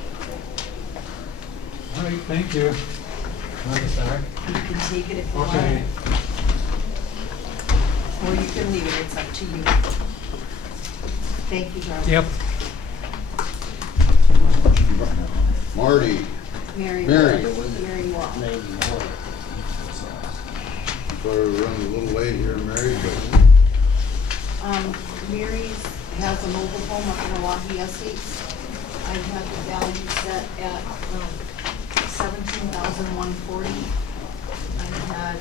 All right, thank you. Not a sec. You can take it if you want. Okay. Or you can leave it, it's up to you. Thank you, Darrell. Yep. Marty, Mary. Mary. Mary Wall. 91. sorry we're running a little late here, Mary, but Mary's has a mobile home up in Oahe Estates. I have the value set at $17,140. I had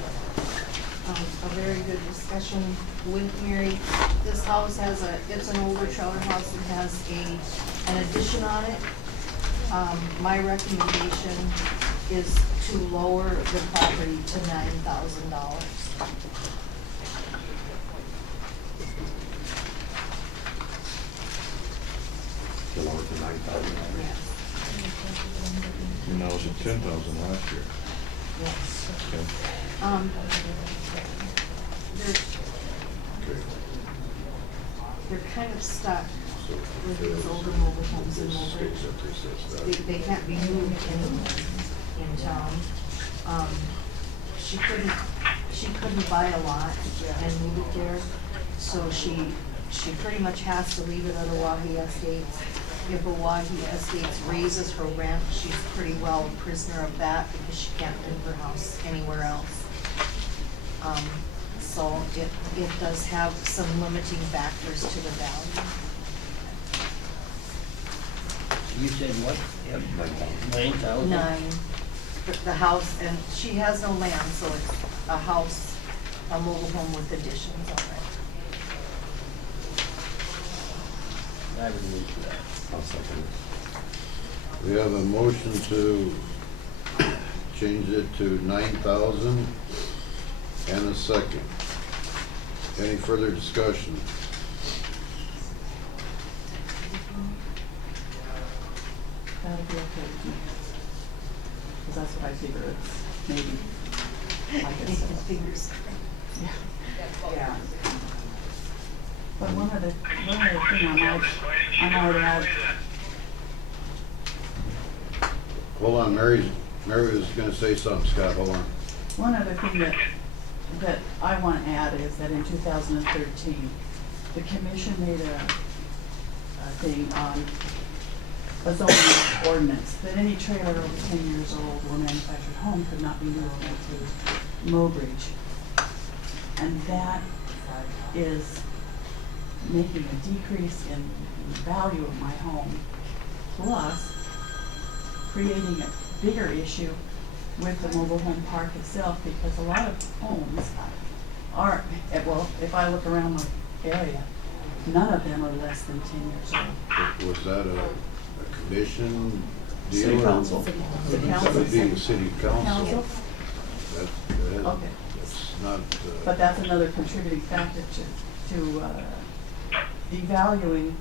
a very good discussion with Mary. This house has it's an older trailer house. It has an addition on it. My recommendation is to lower the property to $9,000. To lower to 9,000. And that was at 10,000 last year. Yes. Okay. They're, okay. they're kind of stuck with these older mobile homes in Mobridge. They can't be moved in town. She couldn't buy a lot and move it there, so she pretty much has to leave it at Oahe Estates. If Oahe Estates raises her rent, she's pretty well a prisoner of that because she can't move her house anywhere else. So it does have some limiting factors to the value. You said what? Yep. 9,000. 9,000? The house, and she has no land, so it's a house, a mobile home with additions on it. I would move to that. I'll second it. We have a motion to change it to 9,000 and a second. Any further discussion? That'll be okay with me. Cause that's what I figure it's maybe, like I said. Fingers. Yeah. Yeah. But one other thing I might add, Hold on, Mary was gonna say something, Scott, hold on. one other thing that I want to add is that in 2013, the commission made a thing on a zoning ordinance that any trailer over 10 years old or manufactured home could not be moved into Mobridge. And that is making a decrease in the value of my home, plus creating a bigger issue with the mobile home park itself, because a lot of homes are, well, if I look around the area, none of them are less than 10 years old. Was that a commission deal? City or- council. The council. That would be the city council. Council? Okay. That's not, But that's another contributing factor to devaluing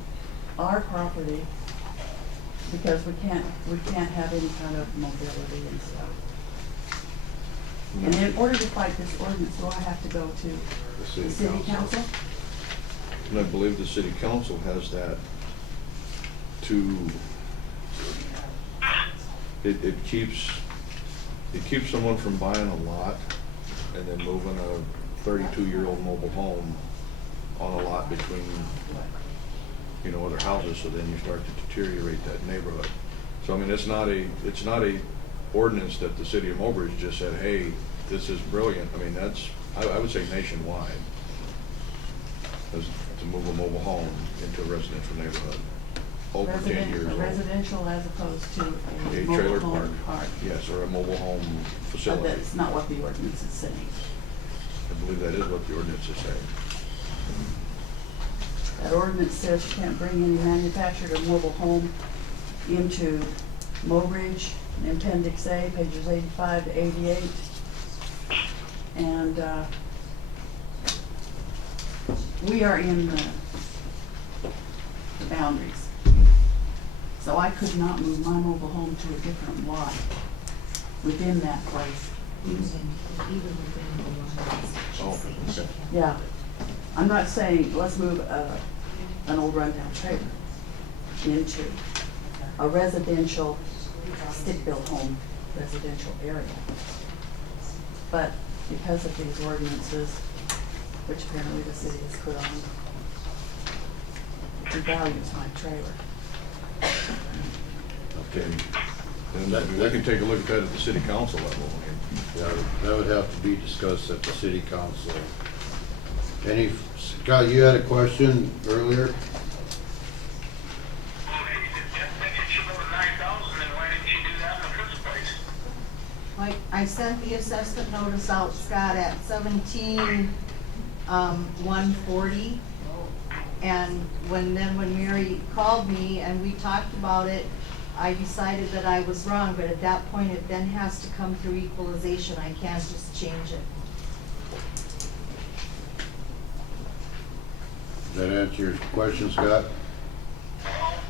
our property because we can't have any kind of mobility and stuff. And in order to fight this ordinance, do I have to go to the city council? And I believe the city council has that it keeps someone from buying a lot and then moving a 32-year-old mobile home on a lot between, you know, other houses, so then you start to deteriorate that neighborhood. So I mean, it's not a ordinance that the city of Mobridge just said, hey, this is brilliant. I mean, that's, I would say nationwide, to move a mobile home into a residential neighborhood over 10 years old. Residential as opposed to A a trailer mobile home park, park. yes, or a mobile home But facility. that's not what the ordinance is saying. I believe that is what the ordinance is saying. That ordinance says you can't bring any manufactured or mobile home into Mobridge, in Appendix A, pages 85 to 88. And we are in the boundaries. So I could not move my mobile home to a different lot within that place. Even within the lines, she's Oh, saying she okay. can't. Yeah, I'm not saying, let's move an old rundown trailer into a residential, stick-built home residential area. But because of these ordinances, which apparently the city has put on, it devalues my trailer. Okay. And we can take a look at that at the city council level. Yeah, that would have to be discussed at the city council. Scott, you had a question earlier? Well, hey, if it should go to 9,000, then why didn't you do that in the first place? Like, I sent the assessment notice out, Scott, at 140. And when Mary called me and we talked about it, I decided that I was wrong, but at that point, it then has to come through equalization. I can't just change it. Does that answer your question, Scott? Well,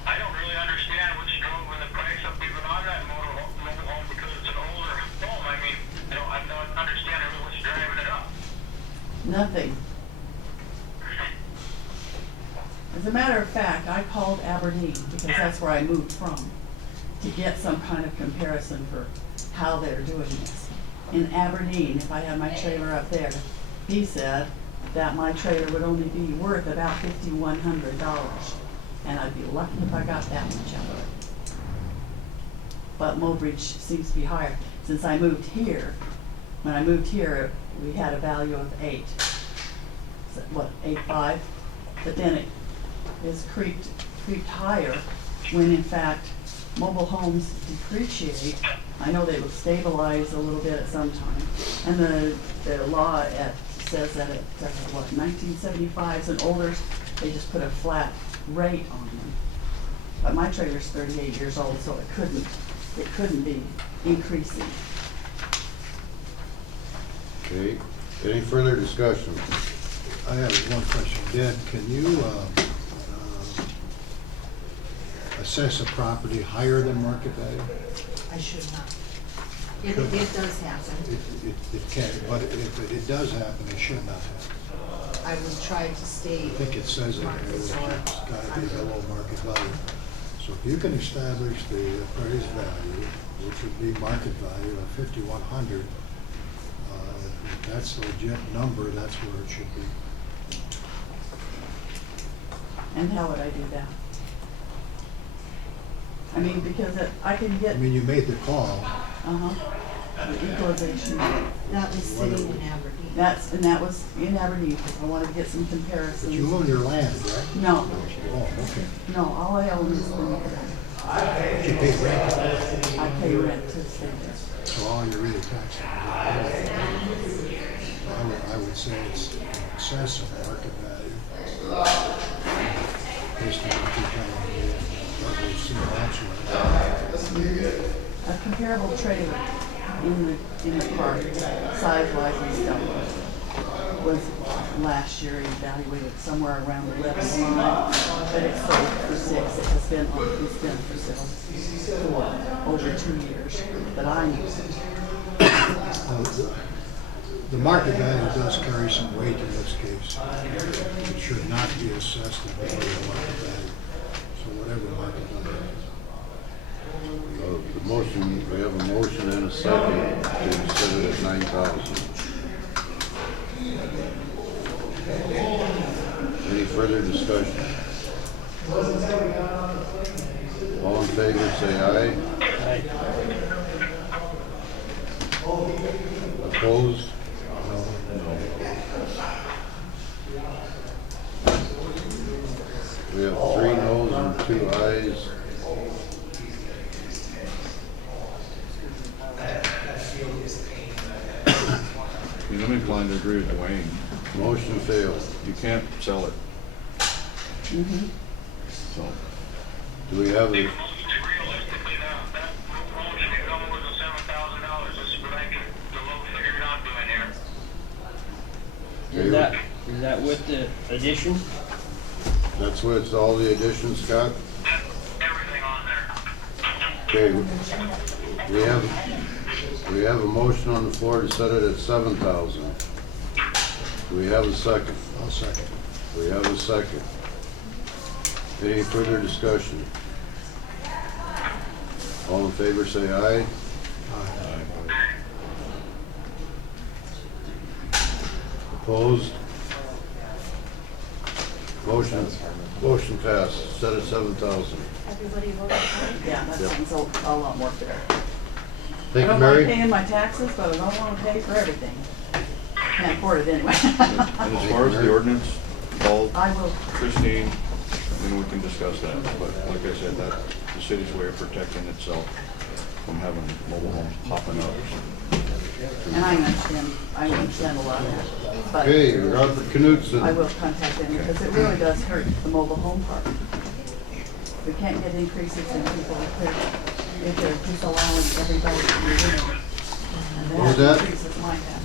I don't really understand what's driving the price up even on that mobile home because it's an older home. I mean, I don't understand really what's driving it up. Nothing. As a matter of fact, I called Aberdeen, because that's where I moved from, to get some kind of comparison for how they're doing this. In Aberdeen, if I had my trailer up there, he said that my trailer would only be worth about $5,100, and I'd be lucky if I got that much out of it. But Mobridge seems to be higher. Since I moved here, when I moved here, we had a value of 8.5, but then it is creeped higher when in fact mobile homes depreciate. I know they will stabilize a little bit at some time, and the law says that at 1975s and older, they just put a flat rate on them. But my trailer's 38 years old, so it couldn't be increasing. Okay, any further discussion? I have one question. Deb, can you assess a property higher than market value? I should not. It does happen. It can, but if it does happen, it should not happen. I would try to stay. I think it says it there, market that it's value. gotta be below market value. So if you can establish the appraised value, which would be market value of 5,100, if that's a legit number, that's where it should be. And how would I do that? I mean, because I can get, I mean, you made the call. the equalization. That was sitting in Aberdeen. That was in Aberdeen, because I wanted to get some But comparisons. you own your land, right? No, Oh, okay. no, all I own is the, But you pay rent, I pay rent to stay there. so all you're really taxing is I would say it's in excess of market value. Based on what you're telling me, what we've seen elsewhere. A comparable trailer in the park, size-wise and stuff, was last year evaluated somewhere around 11.5, but it's sold for 6. It has been it's been for sale for over 2 years that I use it. The market value does carry some weight in this case. It should not be assessed at the real market value. So whatever market value is. The motion, we have a motion and a second to set it at 9,000. Any further discussion? All in favor, say aye. Opposed? No. We have 3 noes and 2 ayes. I'm inclined to agree with Dwayne. Motion failed. You can't sell it, Mm-hmm. so. Do we have a, Realistically, that loan should be no more than $7,000. This is what the low figure I'm doing here. Is that with the addition? that's what it's all the additions, Scott? Everything on there. Okay, we have a motion on the floor to set it at 7,000. Do we have a second? I'll second. We have a second. Any further discussion? All in favor, say aye. Opposed? Motion passed, set at 7,000. Everybody voted for it? Yeah, that Yep. sounds a lot more fair. I Thank you, don't mind Mary. paying my taxes, but I don't want to pay for everything. Can't afford it anyway. And as far as the ordinance, call I will, Christine, and we can discuss that. But like I said, that's the city's way of protecting itself from having mobile homes popping up. and I understand a lot of that. But Okay, Robert Knudsen. I will contact them because it really does hurt the mobile home park. We can't get increases in people if they're just allowing everybody to move in. And What was that? increases my tax.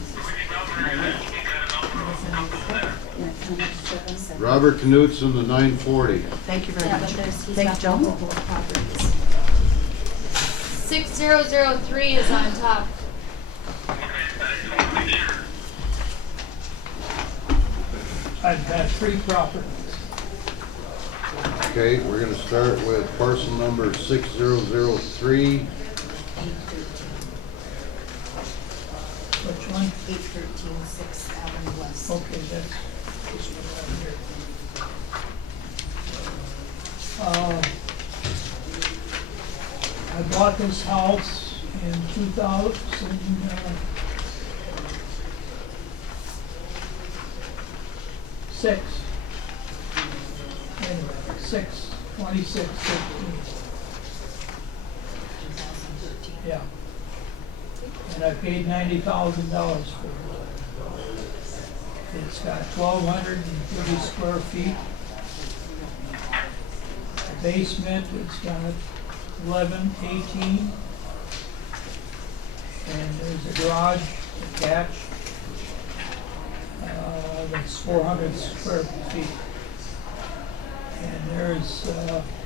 Robert Knudsen, the 940. Thank you very Yeah, much. but he's Thanks, got Joe. multiple properties. 6003 is on top. I've got 3 properties. Okay, we're gonna start with parcel number 6003. Which one? 813 6th Avenue West. Okay, that's this one right here. I bought this house in 2006. Anyway, 6/26/15. 2013. Yeah. And I paid $90,000 for it. It's got 1,230 square feet. The basement, it's got 1118. And there's a garage attached. That's 400 square feet. And there's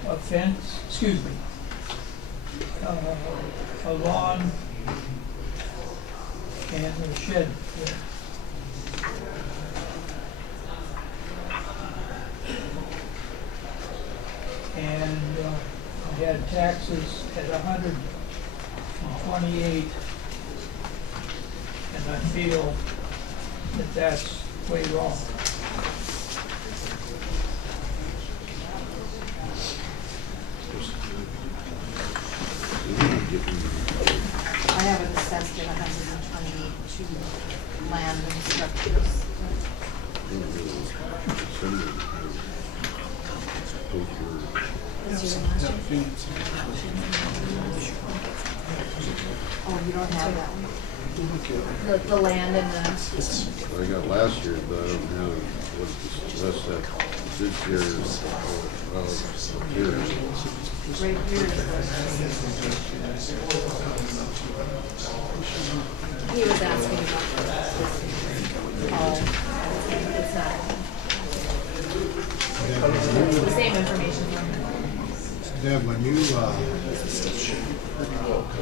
a fence, excuse me, a lawn and a shed there. And I had taxes at 128, and I feel that that's way wrong. I have it assessed at 128 to land and structures. Oh, you don't have that one? The land and the, I got last year, but I don't have what's the rest of this year's, here. Right here is he was asking about this. oh, It's not Deb, when you,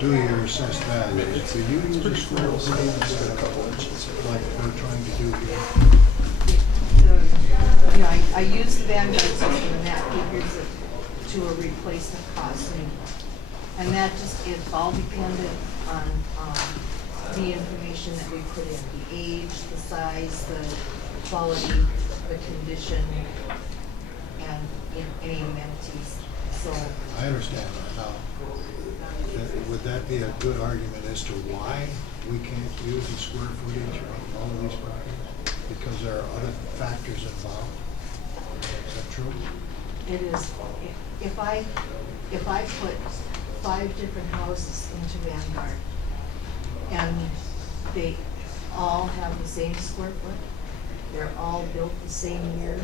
do your assessed values, do you use a square footage like we're trying to do here? I use the Vanguard system and that figures it to a replacement cost. And that just, it's all dependent on, the information that we put in, the age, the size, the quality, the condition, and any amenities, so. I understand that now. Would that be a good argument as to why we can't use the square footage on all of these properties? Because there are other factors involved? Is that true? It is, if I put 5 different houses into Vanguard, and they all have the same square foot, they're all built the same year,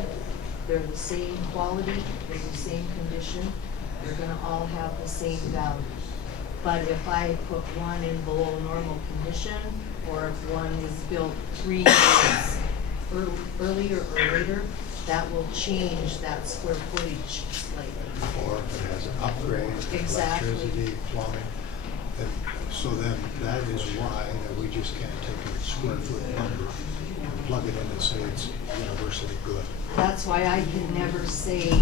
they're the same quality, they're the same condition, they're gonna all have the same value. But if I put one in below normal condition, or if one is built 3 years earlier or later, that will change that square footage slightly. Or if it has an upgrade, Exactly. electricity, plumbing. And so then that is why that we just can't take a square foot number, plug it in and say it's universally good. That's why I can never say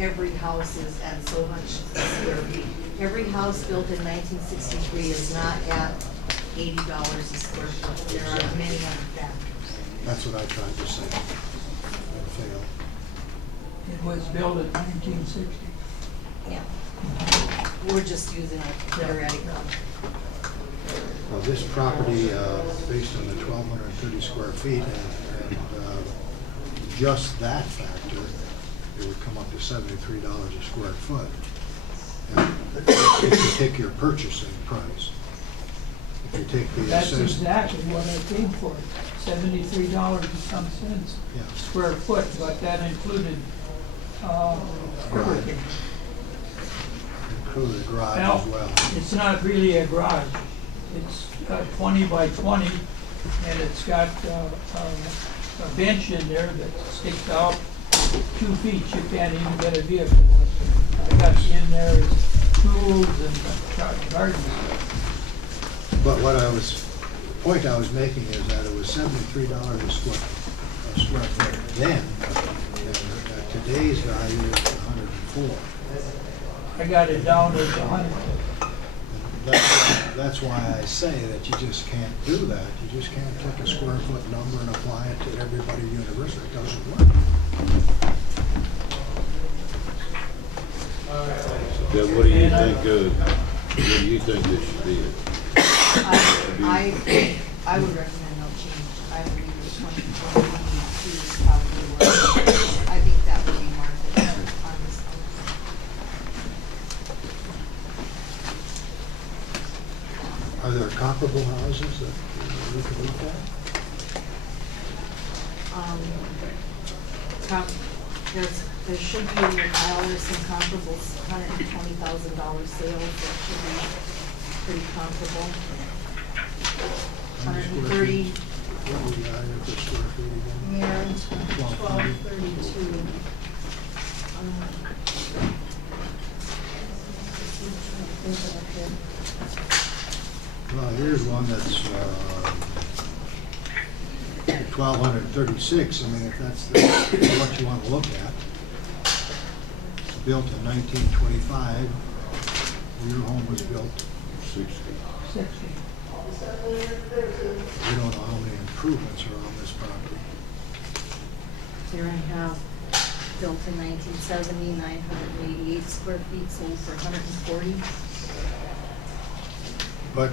every house is at so much square feet. Every house built in 1963 is not at $80 a square foot. There are many other factors. That's what I tried to say. And failed. It was built in 1960. Yeah. We're just using a theoretical. Well, this property, based on the 1,230 square feet, and just that factor, it would come up to $73 a square foot. And if you take your purchasing price, if you take the That's assessed. exactly what I paid for it, $73 and some cents Yeah. square foot, but that included everything. Include the garage Well, as well. it's not really a garage. It's 20 by 20, and it's got a bench in there that sticks out 2 feet. You can't even get a vehicle. I got in there is tools and garden stuff. But the point I was making is that it was $73 a square foot then, and today's value is 104. I got it down as 100. That's why I say that you just can't do that. You just can't take a square foot number and apply it to everybody universally. It doesn't work. Then what do you think this should be? I would recommend no change. I would leave the 2022 is probably where, I think that would be market on this. Are there comparable houses that we could look at? There should be in your file, there's some comparables, $120,000 sales, that should be pretty comparable. 130, What do we got here for square feet again? and 1232. Well, here's one that's 1,236. I mean, if that's what you want to look at. Built in 1925. Your home was built 60. 60. We don't know how many improvements are on this property. Here I have, built in 1970, 988 square feet, sold for 140. But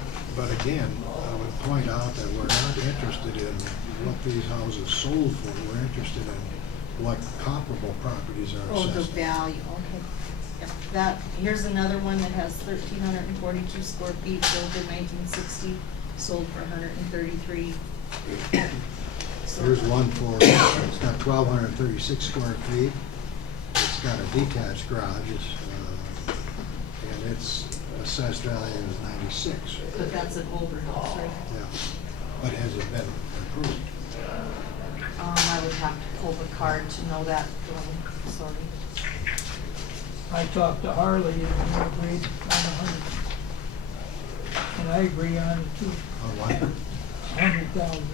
again, I would point out that we're not interested in what these houses sold for. We're interested in what comparable properties are Oh, the assessed. value, okay. Yep. Here's another one that has 1,342 square feet, built in 1960, sold for 133. So- Here's one for, it's got 1,236 square feet. It's got a detached garage, and its assessed value is 96. But that's an older house, right? Yeah, but has it been improved? I would have to pull the card to know that, sorry. I talked to Harley and he agreed on 100. And I agree on it too, On what? 100,000.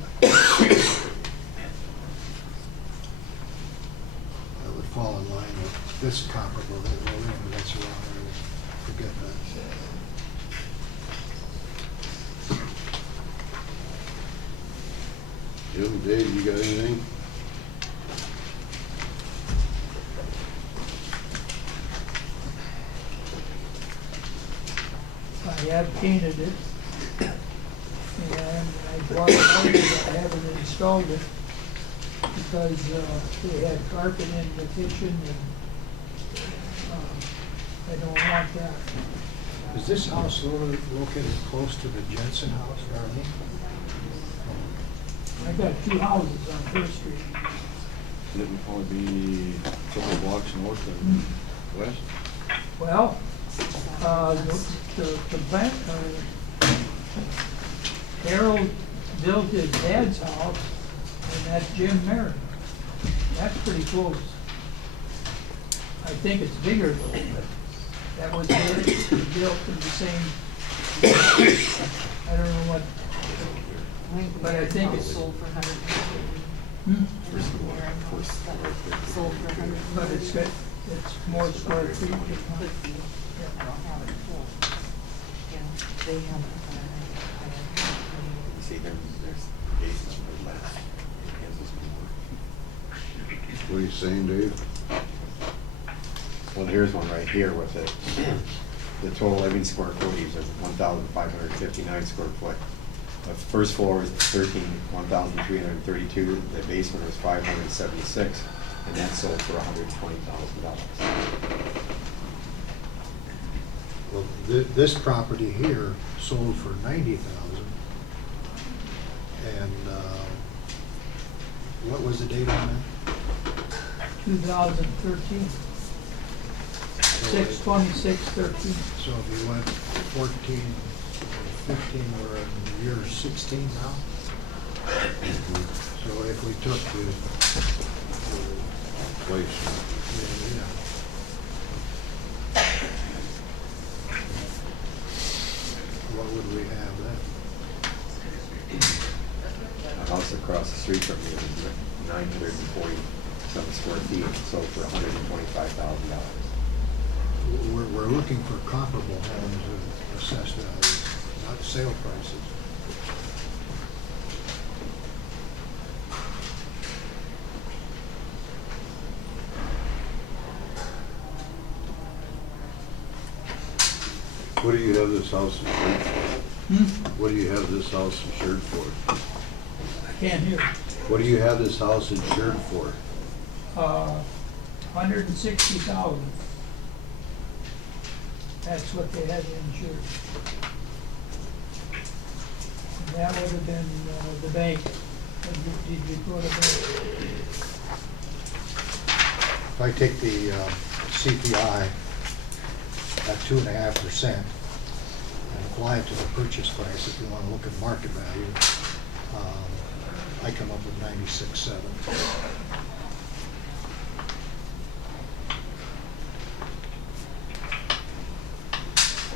That would fall in line with this comparable that we're in, that's wrong, forget that. Jim, Dave, you got anything? I have painted it, and I bought it out, but I haven't installed it, because they had carpet in the kitchen, and I don't want that. Is this house located close to the Jensen house, Darlene? I got two houses on First Street. It would probably be a couple blocks north and west. Well, the plant, Harold built his dad's house, and that's Jim Merritt. That's pretty close. I think it's bigger though, but that was built in the same, I don't know what, but I think it's. Sold for 150. Sold for 100. But it's more square feet. Could be. I don't have it full. Yeah, they have it. You see, there's basement or less. What are you saying, Dave? Well, here's one right here with it. The total living square footage is 1,559 square foot. The first floor was 1,332, the basement was 576, and that sold for $120,000. Well, this property here sold for 90,000. And what was the date on that? 2013. 6/26/13. So if you went 14, 15, we're in year 16 now. So if we took the Inflation. what would we have then? The house across the street from me is 947 square feet, sold for $125,000. We're looking for comparable homes of assessed values, not sale prices. What do you have this house insured for? What do you have this house insured for? I can't hear. What do you have this house insured for? 160,000. That's what they had insured. And that would have been the bank. Did you go to bank? If I take the CPI at 2.5% and apply it to the purchase price, if you want to look at market value, I come up with 96.7.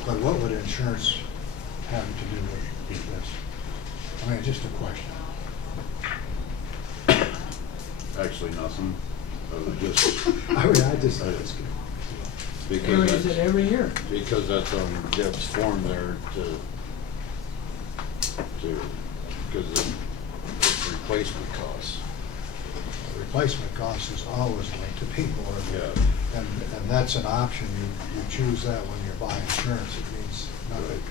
But what would insurance have to do with this? I mean, just a question. Actually, nothing. I would just, I mean, I just. because Carries it that's, every year. because that's on Deb's form there because it's replacement costs. Replacement cost is always going to be more. Yeah. And that's an option. You choose that when you're buying insurance. It means nothing.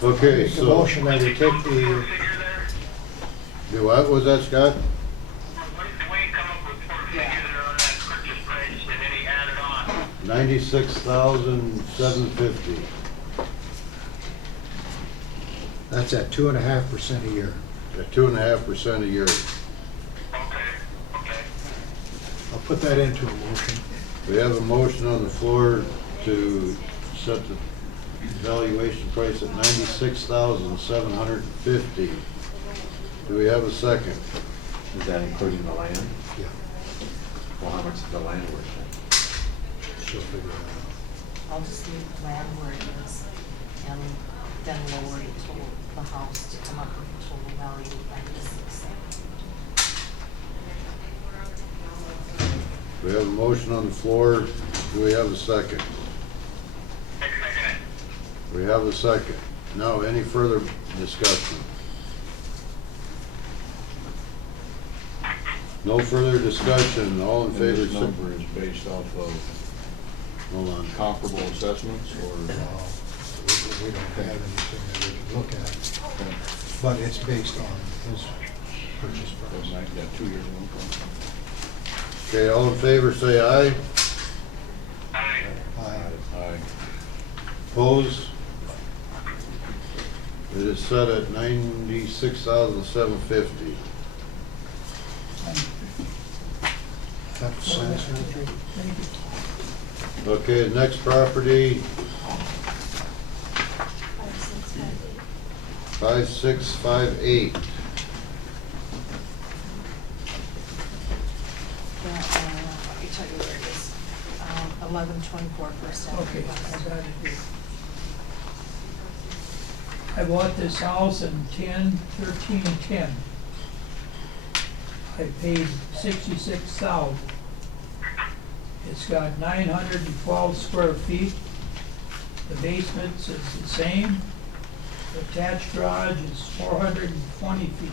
Okay, Make a so, motion that we take the, do what was that, Scott? Dwayne come up with four figures there on that purchase price and then he added on. 96,750. that's at 2.5% a year. At 2.5% a year. Okay. I'll put that into a motion. We have a motion on the floor to set the valuation price at 96,750. Do we have a second? Is that including the land? Yeah. Well, how much is the land worth She'll figure it out. I'll just leave the land where it is and then lower the total, the house to come up with the total value of 96. We have a motion on the floor. Do we have a second? We have a second. Now, any further discussion? No further discussion. All in it? favor? And this number is based off of Hold on. comparable assessments or? We don't have anything that we can look at, but it's based on his purchase price. Yeah, 2 years ago. Okay, all in favor, say aye. Aye. Aye. Opposed? It is set at 96,750. That's satisfactory? Thank you. Okay, the next property, 5658. Let me tell you where it is. 1124 First Avenue. Okay, I got it here. I bought this house in 10/13/10. I paid $66,000. It's got 912 square feet. The basement is the same. The attached garage is 420 feet.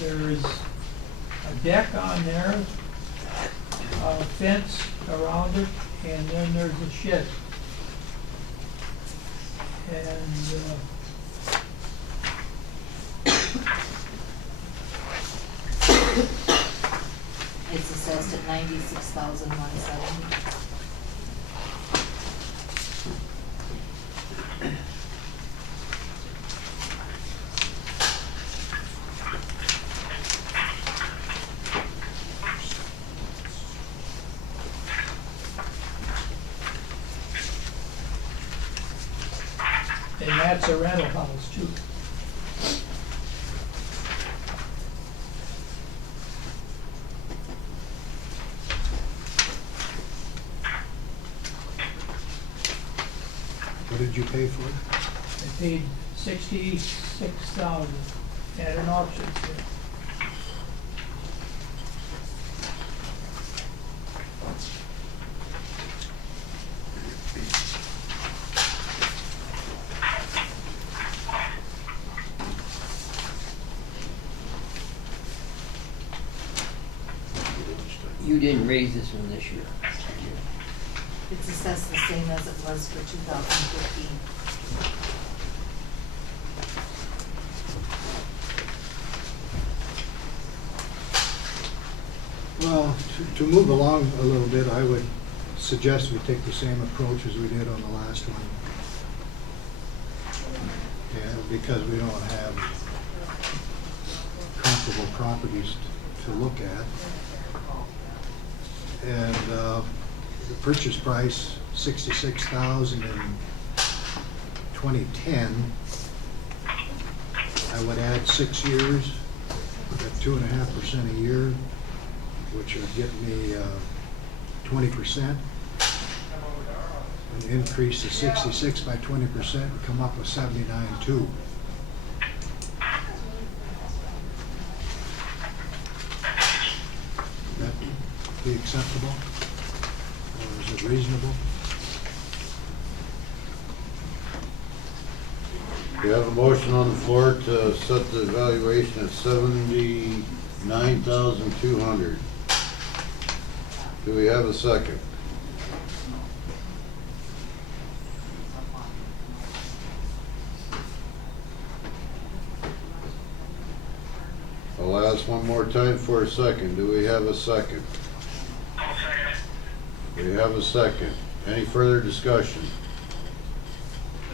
There is a deck on there, a fence around it, and then there's a shed. And It's assessed at 96,170. And that's a rental house too. What did you pay for it? I paid $66,000 at an auction sale. You didn't raise this one this year. It's assessed the same as it was for 2015. Well, to move along a little bit, I would suggest we take the same approach as we did on the last one. And because we don't have comparable properties to look at. And the purchase price, $66,000 in 2010. I would add 6 years at 2.5% a year, which would get me 20%. And increase the 66 by 20% and come up with 79.2. That be acceptable? Or is it reasonable? We have a motion on the floor to set the valuation at 79,200. Do we have a second? I'll ask one more time for a second. Do we have a second? I'll second it. We have a second. Any further discussion?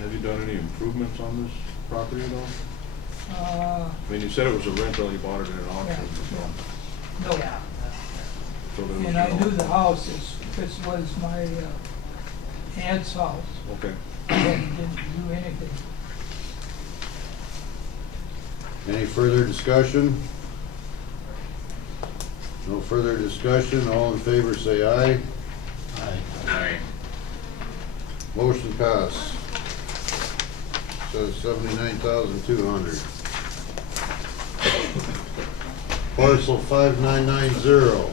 Have you done any improvements on this property at all? Uh, I mean, you said it was a rental, you bought it in an auction. no. So there was And I no- knew the house, this was my aunt's house, Okay. and didn't do anything. Any further discussion? No further discussion, all in favor say aye. Aye. Motion passed. Says 79,200. Parcel 5990.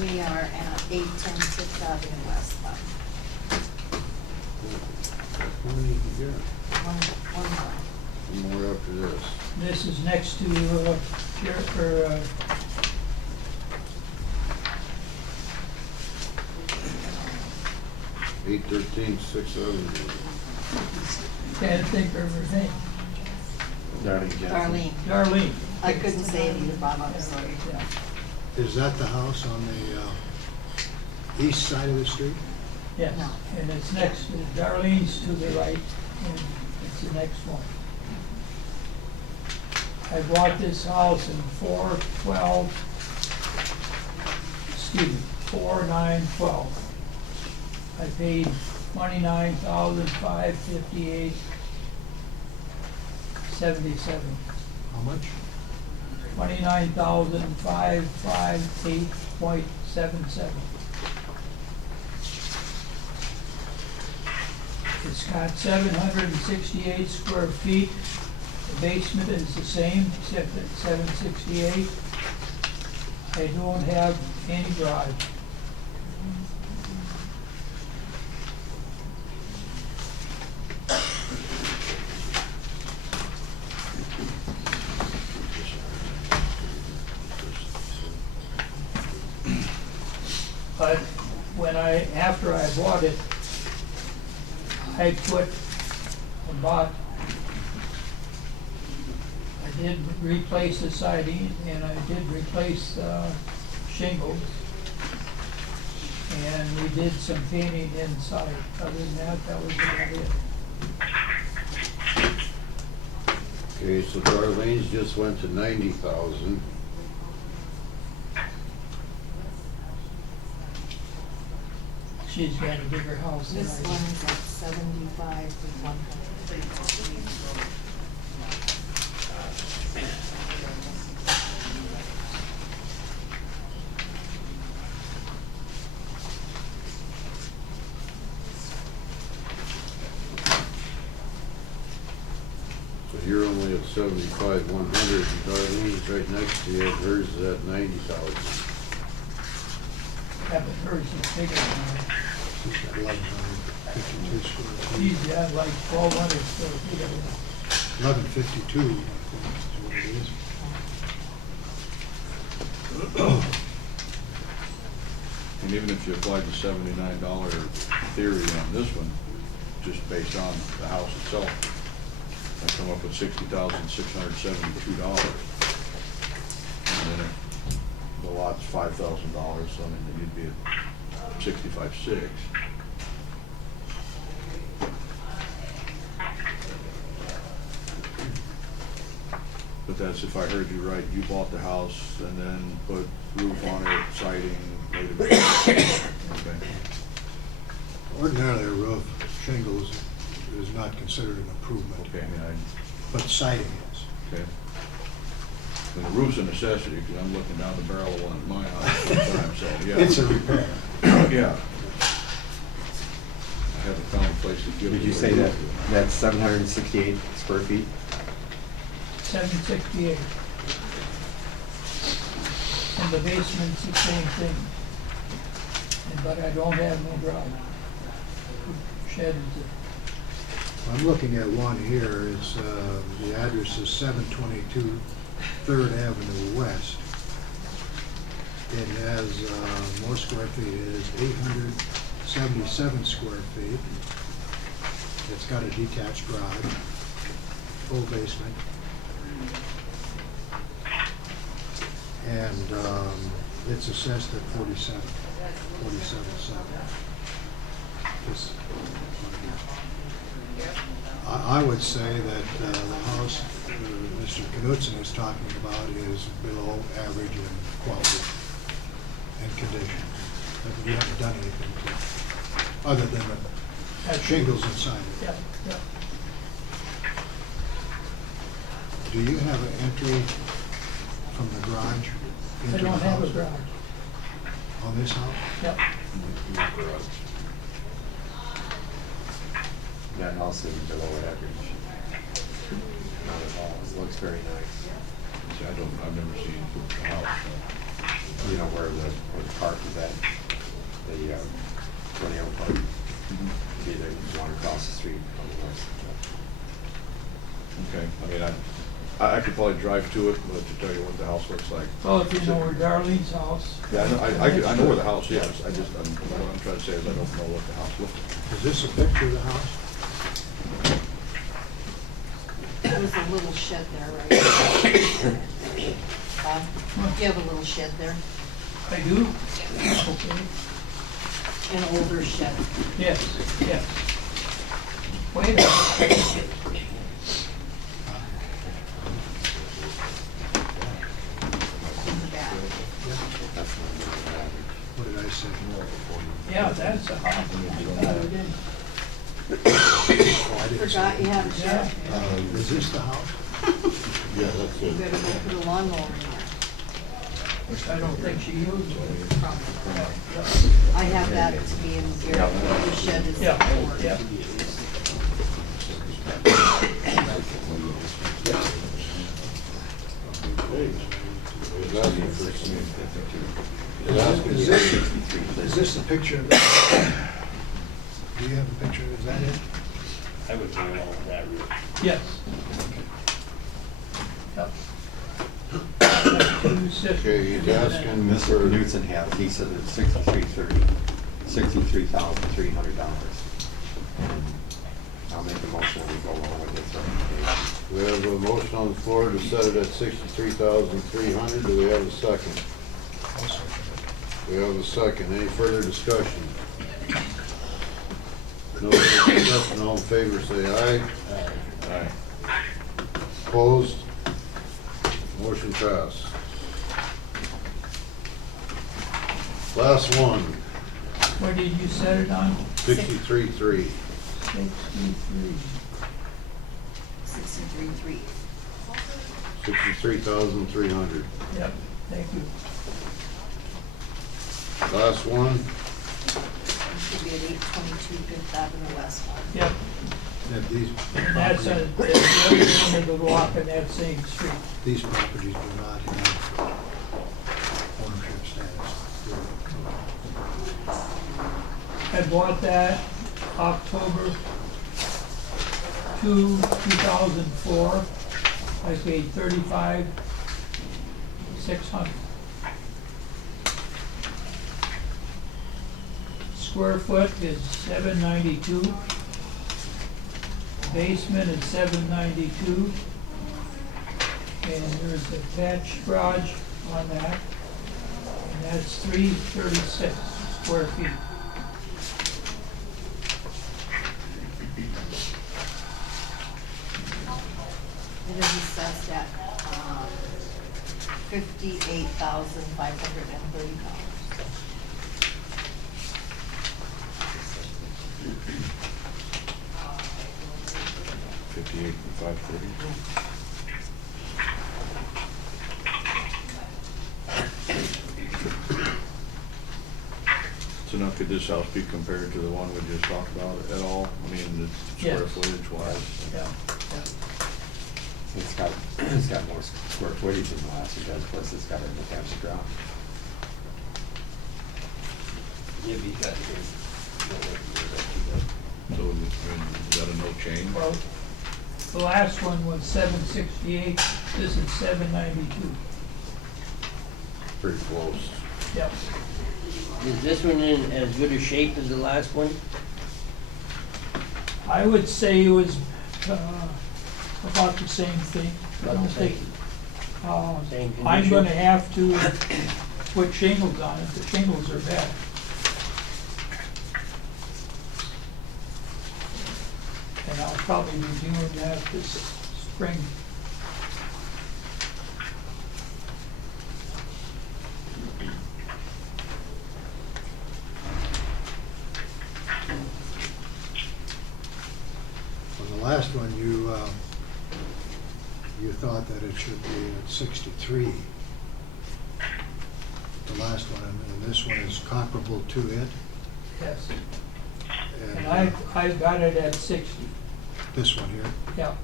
We are at 810 Sixth Avenue West. How many you got? One more. One more after this. This is next to, your, 813 Sixth Avenue. can't think of her name. Darlene. Darlene. I couldn't say it either, Bob, I'm sorry. Yeah. Is that the house on the east side of the street? Yes, No. and it's next, Darlene's to the right, and it's the next one. I bought this house in 4/9/12. I paid $29,558.77. How much? $29,558.77. It's got 768 square feet. The basement is the same, except at 768. I don't have any garage. But after I bought it, I did replace the siding, and I did replace shingles. And we did some painting inside. Other than that, that was about it. Okay, so Darlene's just went to 90,000. She's got a bigger house than This I do. one's at 75 with 100. So you're only at 75, 100, and Darlene's right next to you, hers is at 90,000. Yeah, but hers is bigger than mine. She's got 1,152 square feet. She's got like 1,200 square feet of it. 1152, I think, is what it is. And even if you applied the $79 theory on this one, just based on the house itself, I come up with $60,672. And then if the lot's $5,000, so I mean, you'd be at 65.6. But that's if I heard you right, you bought the house and then put roof on it, siding, laid it back. Okay. Ordinarily, a roof shingles is not considered an improvement, Okay, I mean, but siding is. okay. And the roof's a necessity, because I'm looking down the barrel of one at my house all the time, so, yeah. It's a repair. Yeah. I haven't found a place to give it. Did you say that that's 768 square feet? 768. And the basement's the same thing. But I don't have no garage. Shed is it. I'm looking at one here, it's, the address is 722 3rd Avenue West. It has, more square feet, it is 877 square feet. It's got a detached garage, full basement. And, it's assessed at 47.7. This one here. I would say that the house Mr. Knudsen is talking about is below average in quality and condition. But we haven't done anything to, other than the shingles inside it. Yeah, yeah. Do you have an entry from the garage? I into the don't have a house? garage. On this house? Yep. That house is below average. Not at all, it looks very nice. See, I've never seen the house. You know where the park is at? The, Tornado Park. Be the one across the street on the west. Okay, I mean, I could probably drive to it, but to tell you what the house looks like. Well, if you know where Darlene's house. Yeah, I know where the house is, what I'm trying to say is I don't know what the house looks like. Is this a picture of the house? There's a little shed there, right? Bob, do you have a little shed there? I do? Okay. An older shed. Yes, yes. Wait a minute. In the back. That's not below average. What did I say? Yeah, that's a house. I thought I did. Oh, I didn't say Forgot you that. had a shed. Is this the house? Yeah, that's You it. better go put a lawnmower in there. Which I don't think she used it. I have that to be in here, the shed is. Yeah, yeah. He's asking for some- he's asking Is for- this, is this the picture of the, do you have a picture, is that it? I would go along with that route. Yes. Yep. Two sisters. Okay, he's asking Mr. for, Knutson had, he said it's $63,300. I'll make a motion we go along with this recommendation. we have a motion on the floor to set it at 63,300. Do we have a second? I'll second it. We have a second. Any further discussion? No further discussion. All in favor, say aye. Aye. Opposed? Motion passed. Last one, Where did you set it on? 63.3. 63. 63.3. 63,300. Yep, thank you. Last one, Should be at 822 Fifth Avenue West one. Yep, That these and that's properties, the other end of the block in that same street. these properties do not have ownership status. I bought that October 2004. I paid $35,600. Square foot is 792. Basement is 792. And there's a attached garage on that. And that's 336 square feet. It is assessed at $58,530. $58,530. So now could this house be compared to the one we just talked about at all? I mean, the square Yes. footage wise? Yeah, It's got more square footage than the last one does, plus it's got an attached garage. Yeah, but you got to hear. So, I mean, is that a no change? well, the last one was 768, this is 792. Pretty close. Yep. Is this one in as good a shape as the last one? I would say it was about the same thing, not mistaken. Same I'm condition? gonna have to put shingles on it, the shingles are bad. And I'll probably be doing that this spring. On the last one, you thought that it should be at 63. the last one, and this one is comparable to it. Yes. And And I got it at 60, this one here. yeah.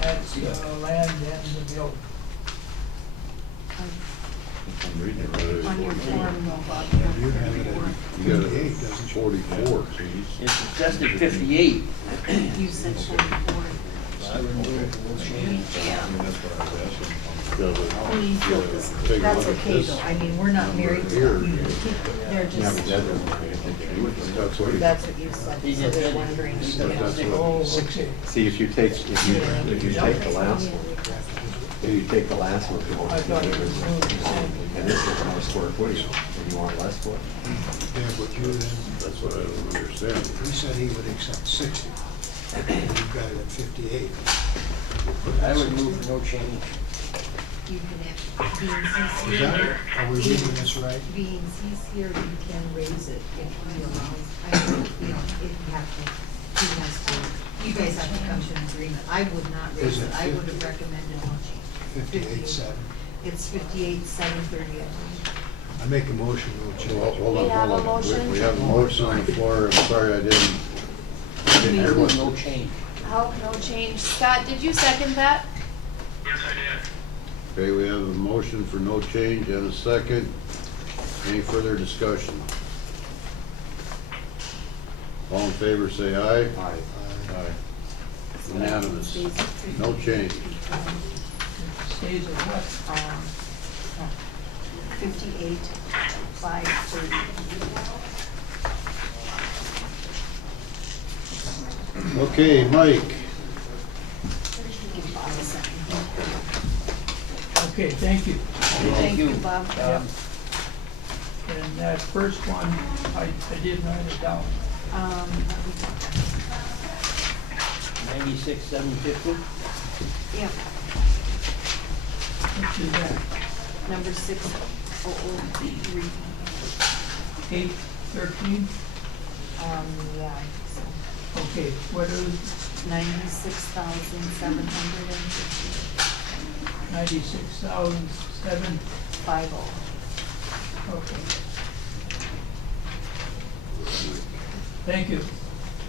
That's land and the building. I'm reading it right. On your form, though, Bob. You have it at You got 58, it doesn't at it? 44. It's adjusted 58. You said 44. I would move, we'll change. Yeah. I mean, that's what I was asking. We feel this, Take a that's look at okay this though, I mean, we're not married to here. them. They're just, That's what he, that's what you said, He so just they're said- wondering. he Yeah. that's what, Oh, okay. See, if you take the last one, if you take the last one, I thought it was moved the same. and this is more square footage, and you want less foot. Yeah, but you then, that's what I don't understand. he said he would accept 60. You've got it at 58. I would move no change. You can have, being he's Is that, here. are we reading this right? Being he's here, he can raise it if he allows, I mean, you know, if you have to, he has to, you guys have to come to an agreement. I would not raise Is it, it I would 50? have recommended no change. 58.7. It's 58,730, I believe. I make a motion, we'll Well, change. hold on, We have hold a on. motion? We have a motion on the floor. I'm sorry I didn't hear Move what. no change. How, no change. Scott, did you second that? Yes, I did. Okay, we have a motion for no change and a second. Any further discussion? All in favor, say aye. Aye. Aye. Unanimous. No change. Stays at what? 58,530. Okay, Mike. Give Bob a second. Okay, thank you. Thank you, Bob. Yep. And that first one, I did write it down. Let me- 96,750. Yeah, Which is that, number 6003. 813? Yeah, I think so. Okay, what is 96,750. 96,750? 50. Okay. Thank you.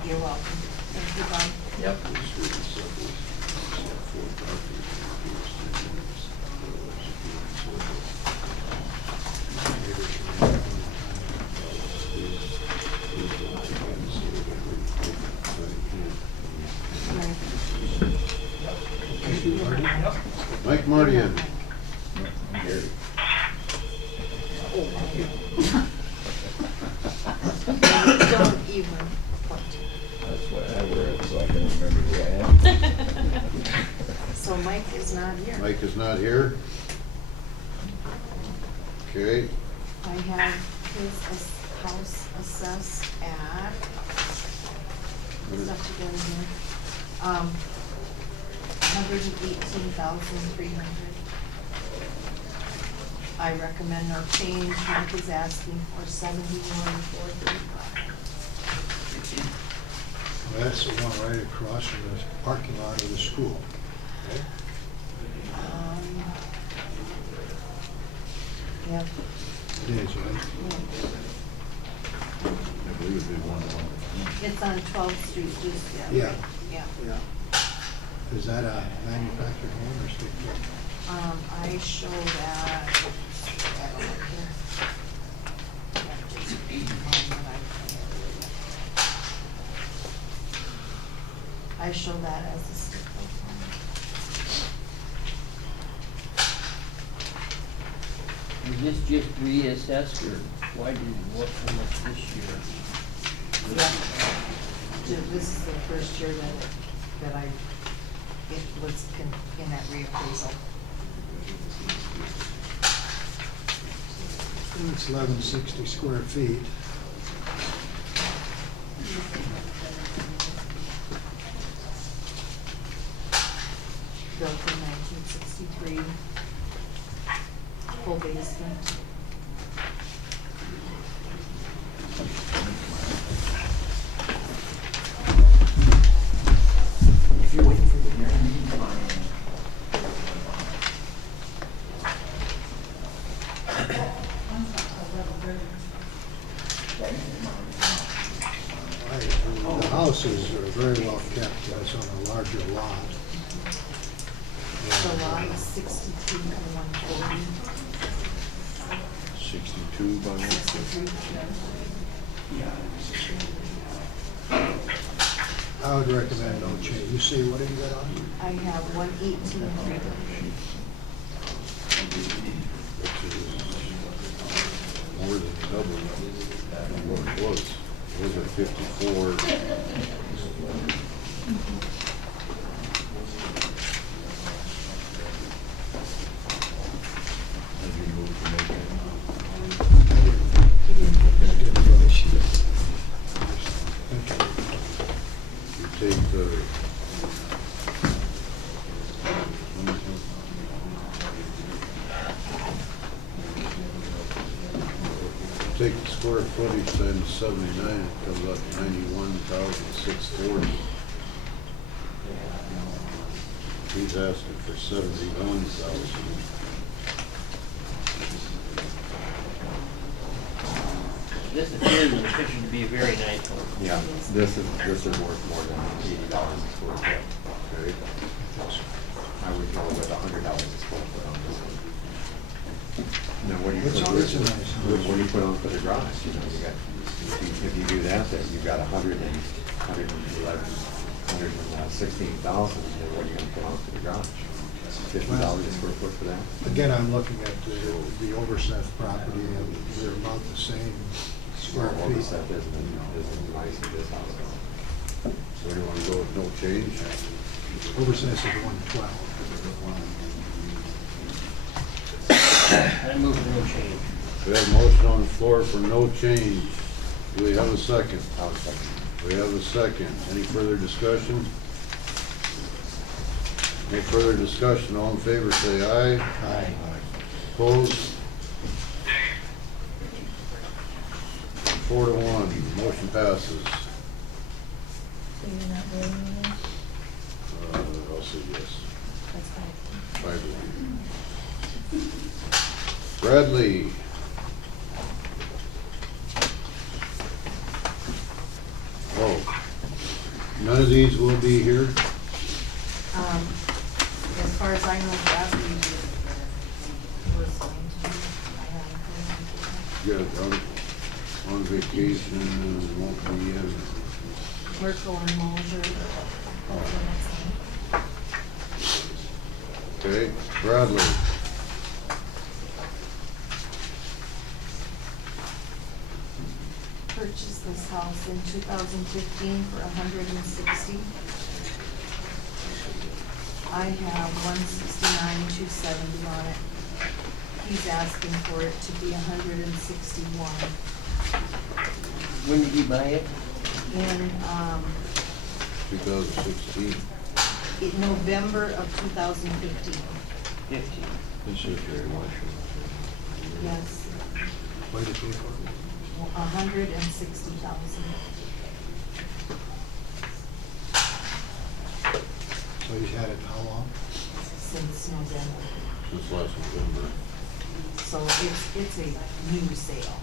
You're welcome. Thank you, Bob. Yep. Mike Mardian. Don't even point. That's why I wear it, so I can remember who I am. So Mike is not here. Mike is not here. Okay, I have his house assessed at, what's up together here? 118,300. I recommend no change. Mike is asking for 71,435. Well, that's the one right across from the parking lot of the school. Okay? Yep. It is, right? I believe it'd be one. It's on 12th Street, just, Yeah. Yeah. Yeah. Is that a manufactured home or stick built? I show that, I don't know here. Yeah, just on what I show that as a stick-built home. Is this just reassessed, or why did it go up so much this year? Yeah. This is the first year that it was in that reappraisal. It's 1160 square feet. Built in 1963. Full basement. If you're waiting for the hearing, you can come on in. houses are very well kept, it's on a larger lot. The lot is 62 to 140. 62 by 150. I would recommend no change. You see, what do you got on? I have 118. Which is more than double what it was. It was at 54. Have you moved to make it? You take the take the square footage times 79, it comes up 91,640. He's asking for 71,000. This appears in the picture to be a very nice one. Yeah, this is worth more than $80 a square foot. Okay. I would go with $100 a square foot on this one. Now, what do you It's put, always a nice house. what do you put on for the garage? You know, you got, if you do that, then you've got 116,000, then what are you gonna put on for the garage? $50 a square foot for that? Again, I'm looking at the Overseth property, and they're about the same square All the feet. stuff isn't nice in this house. So you want to go with no change? Overseth is 112. I move for no change. We have a motion on the floor for no change. Do we have a second? I'll second. We have a second. Any further discussion? Any further discussion? All in favor, say aye. Aye. Opposed? 4 to 1, motion passes. So you're not voting again? I'll say yes. That's fine. 5 to 1. Bradley. Oh, none of these will be here? As far as I know, Bradley was going to be, I haven't heard anything. Yeah, on vacation, won't be in. Merkel and Mulder, that's the next one. Okay, Bradley. Purchased this house in 2015 for $160,000. I have $169,270 on it. He's asking for it to be $161,000. When did you buy it? In 2016. in November of 2015. 15. This is very much. Yes, What did you pay for it? $160,000. So you had it how long? Since November. Since last November. So it's a new sale.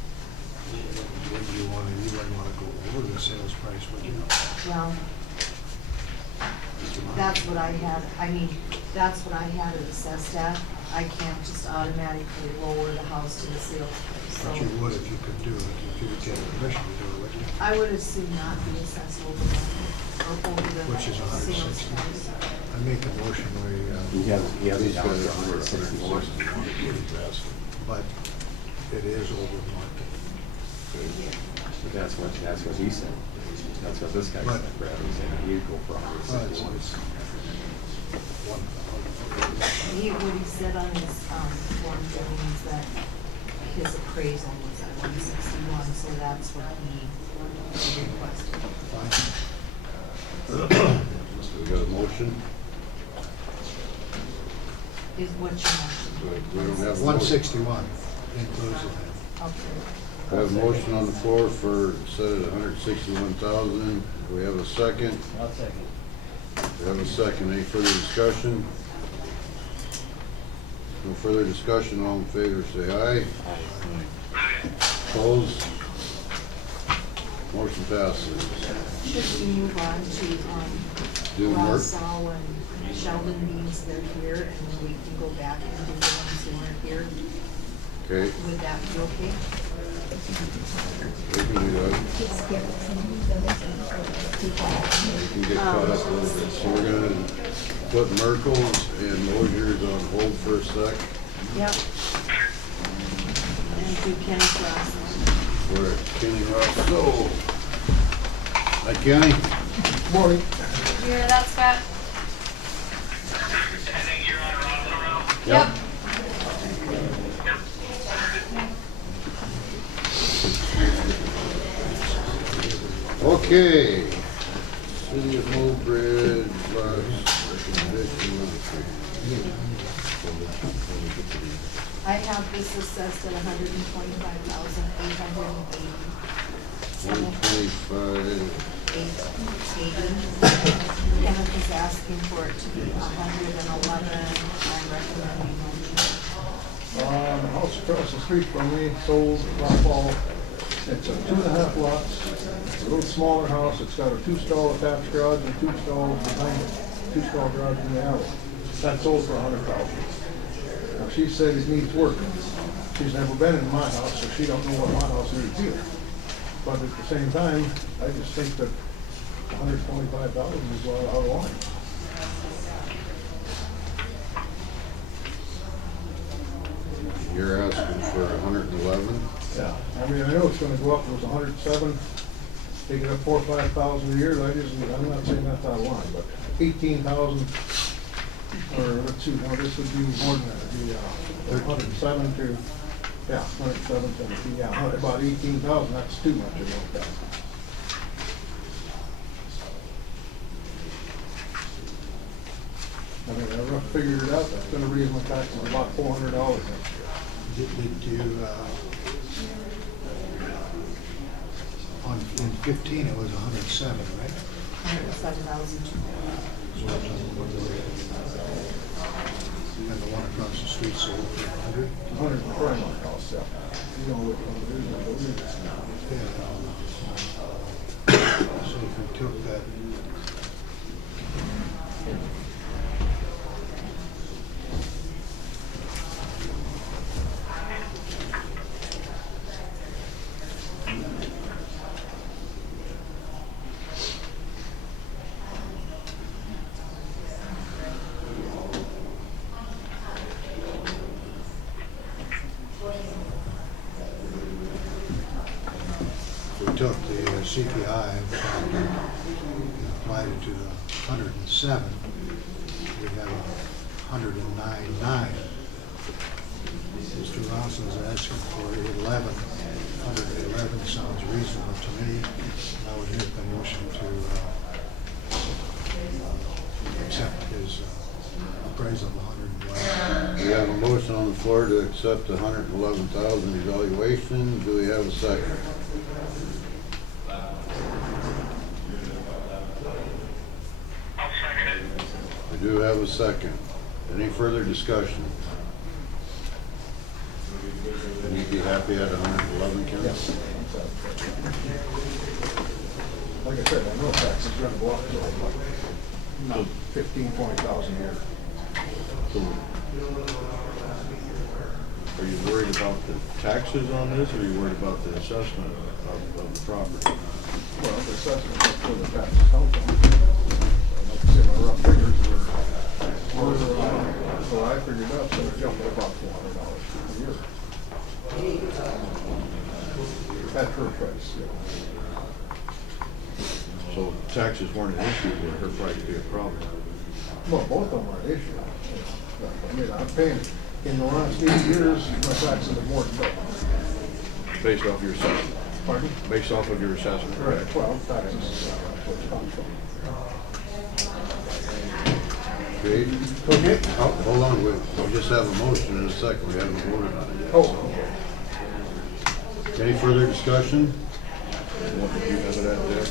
Would you wouldn't want to go over the sales price, would you? Well, that's what I had, that's what I had it assessed at. I can't just automatically lower the house to the sales price, so. But you would if you could do it, if you would get permission to do it, would you? I would assume not be assessed over the, or over the Which is sales 160. price. I make a motion where, He has it He's down got to it for 161. 161, he's asking. but it is over market. But that's what he said. That's what this guy But- said, Brad, he said he'd go for Well, it's 161. 1,000. What he said on his, form, Jimmy, is that his appraisal was at 161, so that's what he requested. Fine. So we got a motion? Is what's your motion? We don't have a motion. 161 includes it. Okay. We have a motion on the floor for, set at 161,000. Do we have a second? I'll second. We have a second. Any further discussion? No further discussion. All in favor, say aye. Opposed? Motion passes. Should we move on Do to, Mark? Rossall and Sheldon means they're here, and then we can go back and do the ones who aren't here? Okay, Would that be okay? we can do that. We can get caught up a little bit. So we're gonna put Merkel's and Mosier's on hold for a sec. Yep. And do Kenneth Rossall. We're at Kenny Ross. Hi, Kenny. Morning. You hear that, Scott? I think you're on Rossville. Yep. Okay. City of Mobridge, I have this assessed at $125,880. 125. Kenneth is asking for it to be 111. I'm recommending motion. The house across the street from me sold last fall. It's a 2.5 lots. It's a little smaller house. It's got a 2-stall attached garage and 2 stalls behind it. 2-stall garage in the alley. That sold for $100,000. Now she said it needs work. She's never been in my house, so she don't know what my house needs either. But at the same time, I just think that $125,000 is well out of line. You're asking for 111? Yeah, I mean, I know it's gonna go up, it was 107, take it up 4 or 5,000 a year, I'm not saying that's out of line, but 18,000, or let's see, now this would be more than that, it'd be, 107 to, yeah, 107, 17, yeah, about 18,000, that's too much of that. I mean, I rough figured it out, that's gonna raise my taxes about $400 next year. Did you, in 15, it was 107, right? 107,000. And the one across the street sold for 100? 100 for my house, yeah. You know what, So if we took that, took the CPI and applied it to the 107, we have 109.9. Mr. Ross is asking for 11. 111 sounds reasonable to me. I would make the motion to accept his appraisal of 111. We have a motion on the floor to accept the 111,000 evaluation. Do we have a second? I'll second it. We do have a second. Any further discussion? Would you be happy at 111, Ken? Yes. Like I said, I know taxes are gonna go up to like 15, 20,000 a year. So, are you worried about the taxes on this, or are you worried about the assessment of the property? Well, the assessment, that's where the taxes come from. Like I said, my rough figures were, so I figured out, so it jumped about $400 a year. At her price, yeah. So taxes weren't an issue, but her price be a problem. Well, both of them are an issue. I mean, I'm paying, in the last 8 years, my taxes have more than doubled. Based off your assessment? Pardon? Based off of your assessment, correct? Well, taxes, that's what it comes from. Okay. Okay. Oh, hold on, we just have a motion in a second. We haven't voted on it yet. Oh. Any further discussion? What did you have it at there?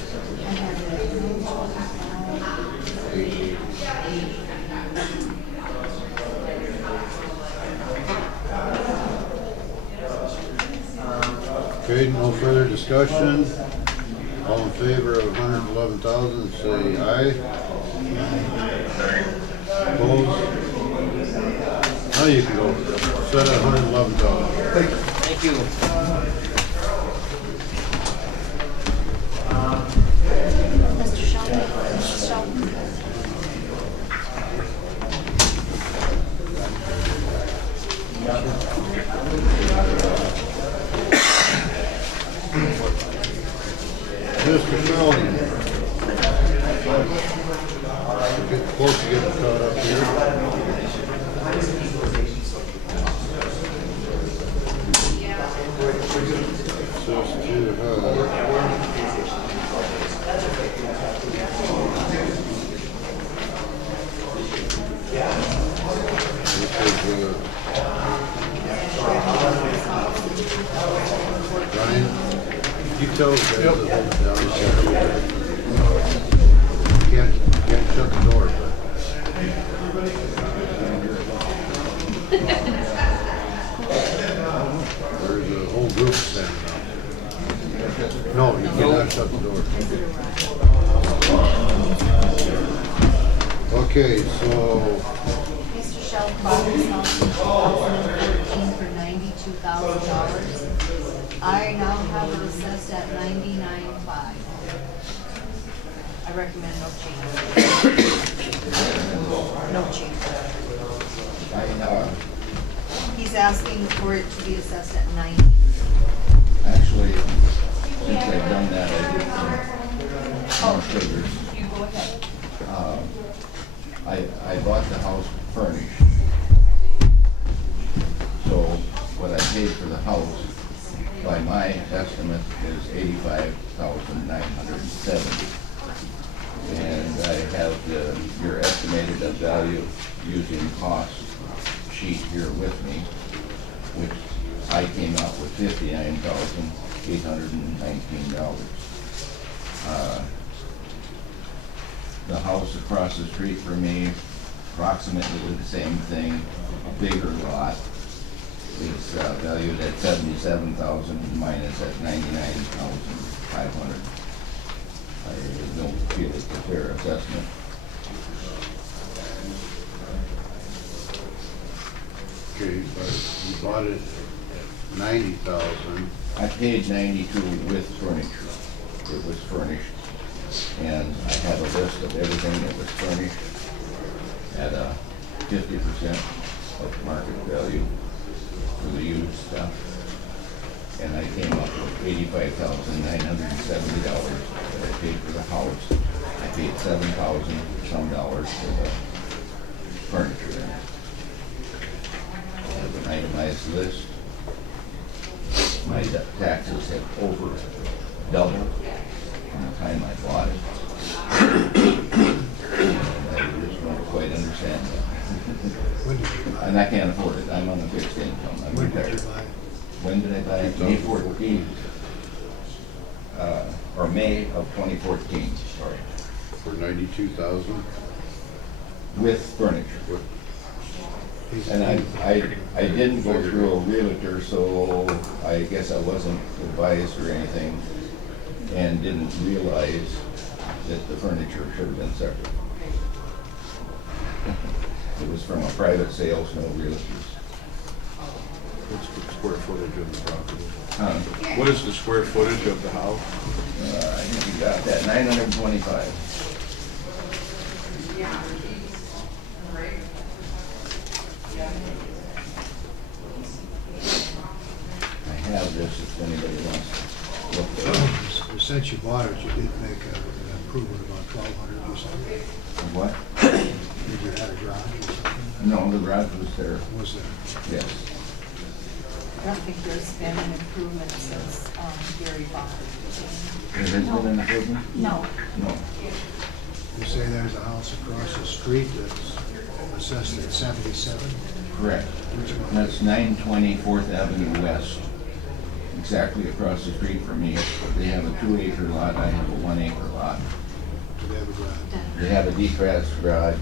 Okay, no further discussion. All in favor of 111,000, say aye. Opposed? Now you can go, set at 111,000. Thank you. Mr. Sheldon, Mrs. Sheldon. Mr. Sheldon. We're getting close to getting caught up here. Just Ryan, you tell the guys to hold it down. Can't shut the door, but. There's a whole group standing up. No, you cannot shut the door. Okay, so Mr. Sheldon bought this house in 2013 for $92,000. I now have it assessed at $99,500. I recommend no change. No change. He's asking for it to be assessed at 90. Actually, since I've done that, I did some more figures. You go ahead. I bought the house furnished. So what I paid for the house, by my estimate, is $85,970. And I have your estimated value using cost sheet here with me, which I came up with $59,819. The house across the street from me, approximately the same thing, a bigger lot, is valued at $77,000, mine is at $99,500. I don't feel it's a fair assessment. Okay, but you bought it at 90,000. I paid $92,000 with furniture. It was furnished. And I have a list of everything that was furnished at 50% of market value for the used stuff. And I came up with $85,970 that I paid for the house. I paid $7,000 some dollars for the furniture in it. I have an itemized list. My taxes have over doubled from the time I bought it. And I just don't quite understand that. When did you buy it? And I can't afford it. I'm on a fixed income. I'm When did retired. you buy it? When did I buy it? May 14, or May of 2014, sorry. For 92,000? With furniture. And I didn't go through a realtor, so I guess I wasn't advised or anything, and didn't realize that the furniture should have been separate. It was from a private sales, no realtors. What's the square footage of the property? Huh? What is the square footage of the house? I think you got that, 925. I have this if anybody wants to look at it. Since you bought it, you did make an improvement about 1,200 or something. What? Did you add a garage or something? No, the garage was there, Was there? yes. I don't think there's been an improvement since Gary bought it. Has there been an improvement? No. No. You say there's a house across the street that's assessed at 77? Correct. Which one? That's 920 4th Avenue West, exactly across the street from me. They have a 2-acre lot, I have a 1-acre lot. Do they have a garage? They have a detached garage.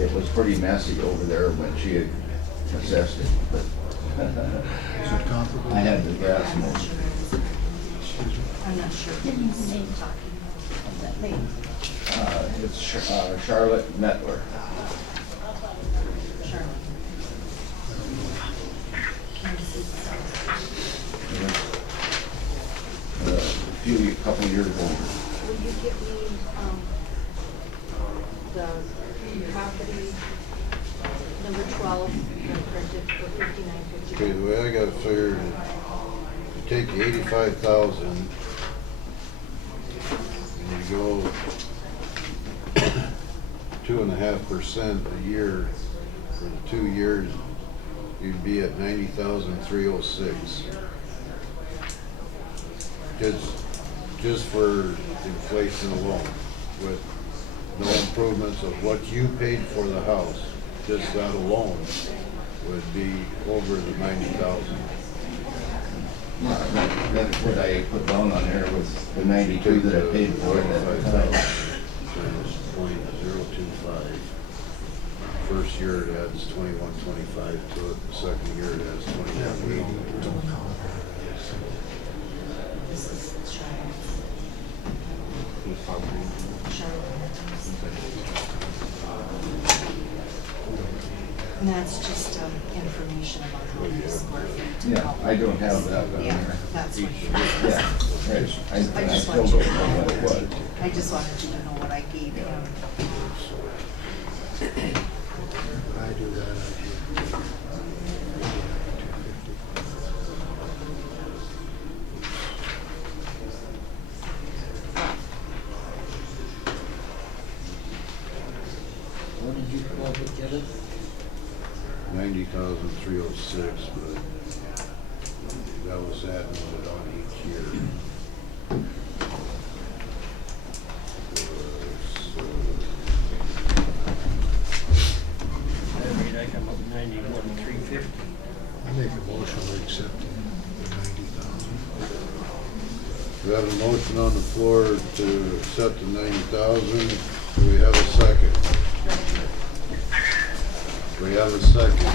It was pretty messy over there when she had assessed it, but Is it comparable? I had the grass mowed. Excuse me? I'm not sure who he's talking Of that lady. It's Charlotte Mettler. about. Charlotte. Can you see the A couple years ago. Will you get me, the property number 12, printed for $59.50? Okay, the way I got it figured, you take the 85,000 and you go 2.5% a year for the 2 years, you'd be at 90,306. Just for inflation alone, with no improvements of what you paid for the house, just that alone would be over the 90,000. That's what I put down on there was the 92 that I paid for it at the time. .025. First year it adds 2125 to it, the second year it adds 2180. This is Charlotte. And that's just information about how many square feet. Yeah, I don't have that on Yeah, there. that's what. Yeah, right. I just still want don't you to know what it was. I just wanted you to know what I gave him. I do that, I do. What did you come up with, Kevin? 90,306, but that was adding it on each year. I come up with 91,350. I make a motion to accept the 90,000. We have a motion on the floor to accept the 90,000. Do we have a second? We have a second.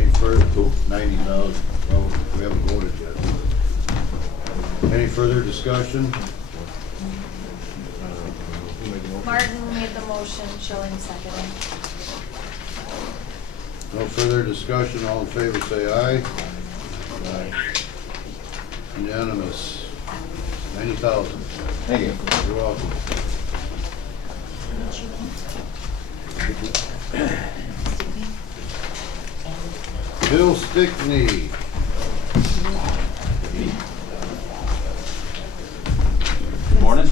Any further? 90,000. Well, we haven't voted yet. Any further discussion? Martin made the motion, Schilling seconded. No further discussion. All in favor say aye. Aye. Unanimous. 90,000. Thank you. You're welcome. Bill Stickney. Good morning.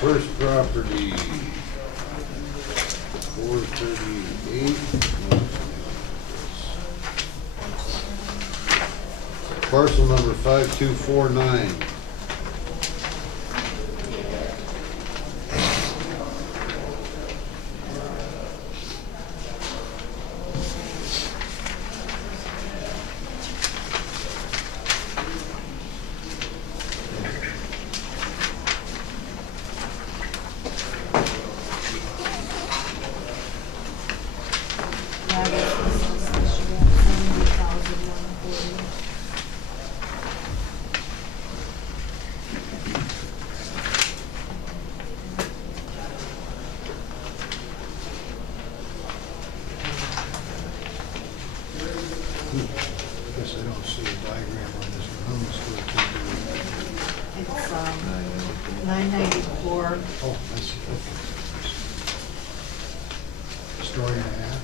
First property, 438. Parcel number 5249. I guess I don't see a diagram on this one. How many square feet do we have? It's 994. Oh, I see, okay. Story and a half?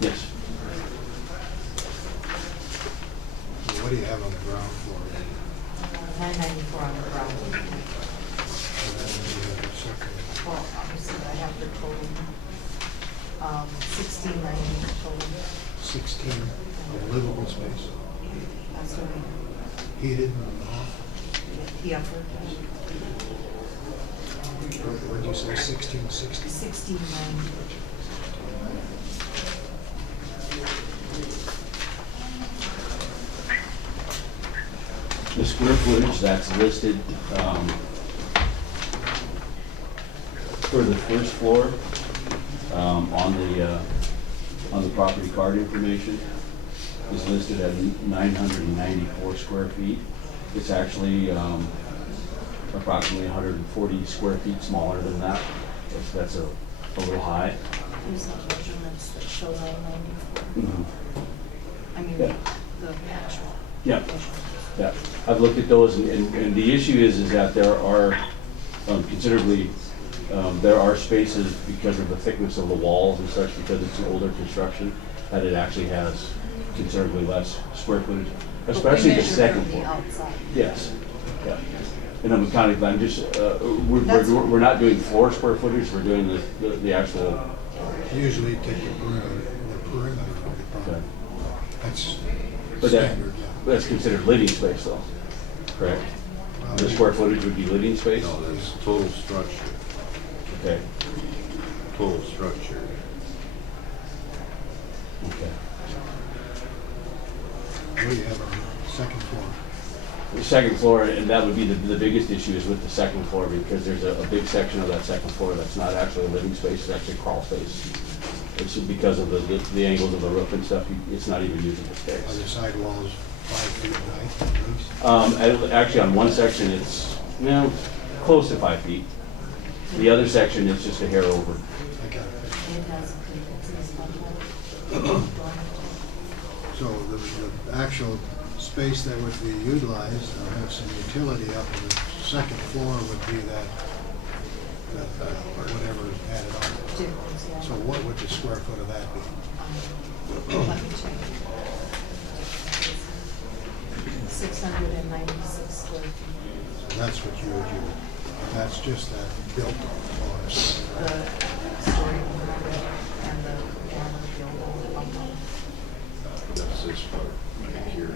Yes. What do you have on the ground floor? 994 on the ground. And then you have a second. Well, obviously I have the total. 1690 total. 16 of livable space, That's what heated and off. the upper. What'd you say, 1660? 1690. The square footage that's listed, for the first floor, on the property card information. is listed at 994 square feet. It's actually approximately 140 square feet smaller than that. That's a little high. There's no measurements that show 994. Mhm. I mean, Yeah. the actual. Yeah. measurements. Yeah, I've looked at those, and the issue is that there are considerably, there are spaces because of the thickness of the walls and such, because it's an older construction, that it actually has considerably less square footage, especially the second But we floor. measure from the outside. Yes, yeah. And I'm counting, I'm just, we're not doing floor square footage, we're doing the actual. Usually take the perimeter of the property. That's But that, standard, yeah. that's considered living space though, correct? The square footage would be living space? No, that's total structure, Okay, total structure. okay. What do you have on the second floor? The second floor, and that would be the biggest issue is with the second floor, because there's a big section of that second floor that's not actually a living space, it's actually crawl space. It's because of the angles of the roof and stuff, it's not even usable Are space. the sidewalls 5 feet high at least? Actually, on one section, it's, close to 5 feet. The other section is just a hair over. I got it. It has, it's in this one. So the actual space that would be utilized, or have some utility up on the second floor would be that whatever is added on. Difference, yeah. So what would the square foot of that be? Let me check. 696 square feet. So that's what you would use. That's just that built on The story and the building. That's this part right here.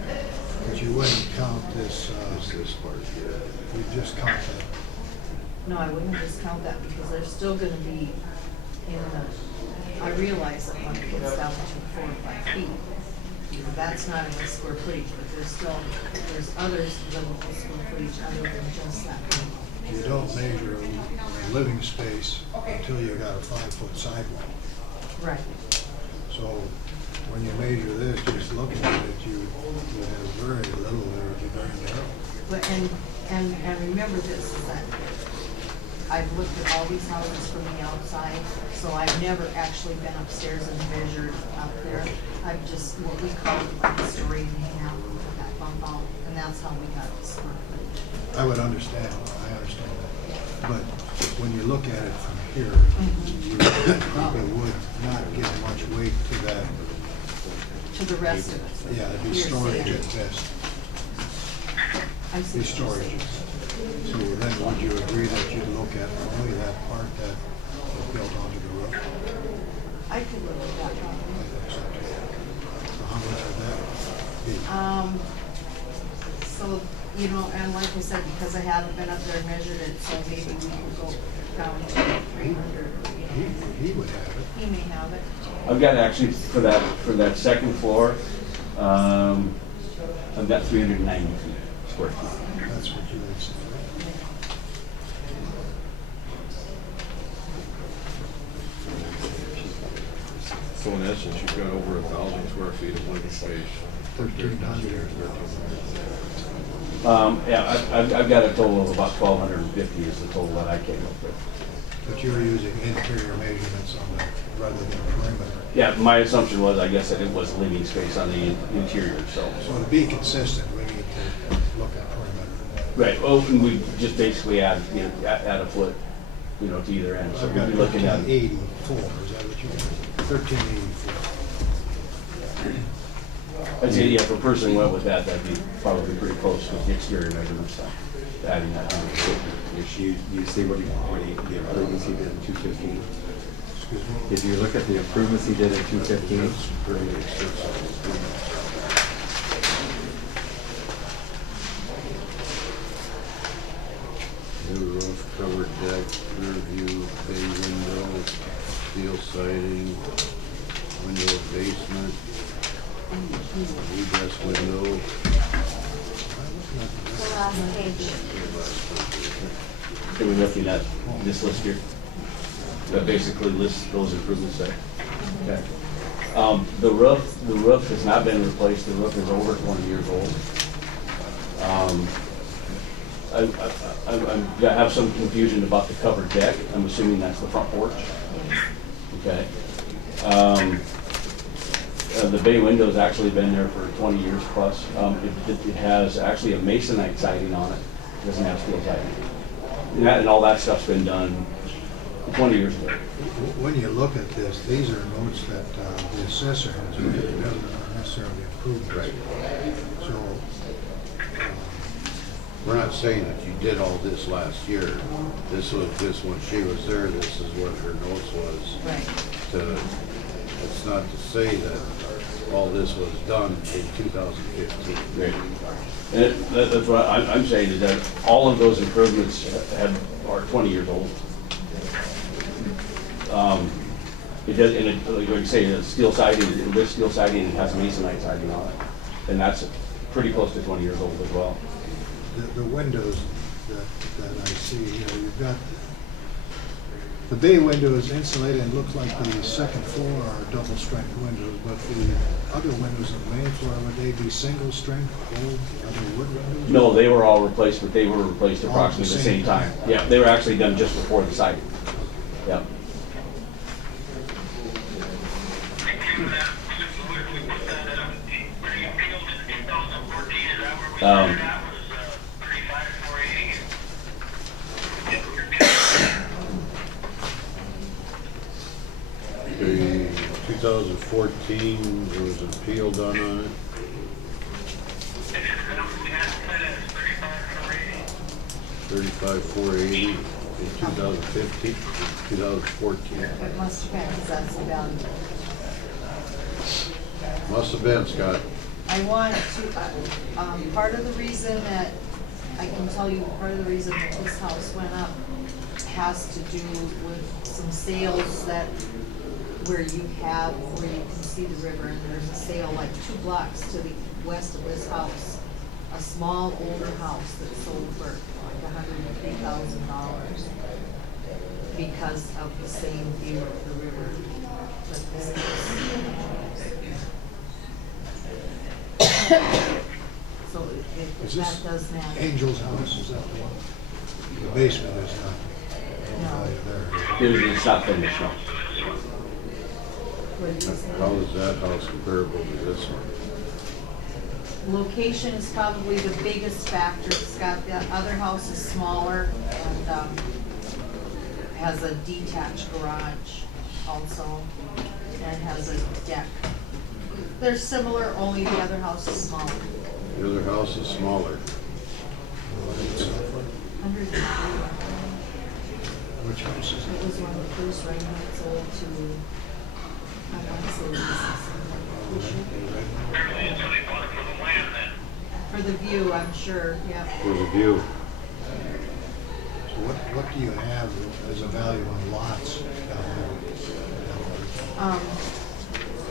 But you wouldn't count this, It's this part here. you just count that. No, I wouldn't discount that because they're still gonna be in the, I realize that when it gets down to 4 or 5 feet, that's not in the square footage, but there's others than the square footage other than just that. You don't measure a living space until you got a 5-foot sidewall. Right. So when you measure this, just looking at it, you have very little there, it'd be very narrow. But, and remember this, is that I've looked at all these houses from the outside, so I've never actually been upstairs and measured up there. I've just, what we call like a story and a half, that bump out, and that's how we got the square footage. I would understand that. But when you look at it from here, you probably would not give much weight to that. To the rest of it. Yeah, it'd be You're storage saying. at best. I see Be what you're storage. saying. So then would you agree that you'd look at only that part that is built onto the roof? I could live with that I probably. think so too. So how much would that be? So, you know, and like I said, because I haven't been up there and measured it, so maybe we could go down to 300, you know. He would have it. He may have it. I've got actually, for that second floor, I've got 390 square feet. That's what you would say. So in essence, you've got over 1,000 square feet of living space. 1,300. Yeah, I've got a total of about 1,250 is the total that I came up with. But you're using interior measurements on that rather than perimeter. Yeah, my assumption was, I guess, that it was living space on the interior, so. So to be consistent, we need to look at perimeter. Right, well, and we just basically add a foot, to either end, so I've we'd got be looking at. 1384, is that what you got? 1384. I'd say, yeah, if a person went with that, that'd be probably pretty close with the exterior measurements, adding that to the You see what the improvements he did in 215? Excuse me? If you look at the improvements he did in 215, Pretty extensive. New roof, covered deck, rear view, bay window, steel siding, window basement, egress window. The last page. Are we looking at this list here? That basically lists those improvements there? Okay. The roof has not been replaced, the roof is over 20 years old. I have some confusion about the covered deck, I'm assuming that's the front porch. Okay. The bay window's actually been there for 20 years plus. It has actually a masonite siding on it, it doesn't have steel siding. And all that stuff's been done 20 years ago. When you look at this, these are notes that the assessor has made, it doesn't necessarily approve. Right. So, We're not saying that you did all this last year. This was just when she was there, this is what her notes was. Right. It's not to say that all this was done in 2015. Great. And that's what I'm saying, is that all of those improvements are 20 years old. It does, and it, like you say, it's steel siding, it lives steel siding, and it has masonite siding on it. And that's pretty close to 20 years old as well. the windows that I see here, you've got, the bay window is insulated and looks like the second floor are double strength windows, but the other windows on the main floor, would they be single strength, old, other wood windows? No, they were all replaced, but they were replaced All at approximately the the same same time. time. Yeah, they were actually done just before the siding. Yeah. The 2014, there was an appeal done on it. 35,480 in 2015, 2014. It must have been, because that's the value. Must have been, Scott. I want to, part of the reason that, I can tell you, part of the reason that this house went up has to do with some sales that, where you can see the river, and there's a sale like 2 blocks to the west of this house, a small older house that sold for like $103,000 because of the same view of the river that this is. So if Is that this does matter. Angel's house, is that the one? The basement is not, there. It's not finished, no. What did you say? How is that house comparable to this one? Location is probably the biggest factor, Scott. The other house is smaller and has a detached garage also, and has a deck. They're similar, only the other house is smaller. The other house is smaller. 103. Which house is It was one of the first right now it's sold to, I want to say for the view, I'm sure, yeah. For the view. So what do you have as a value on lots down there?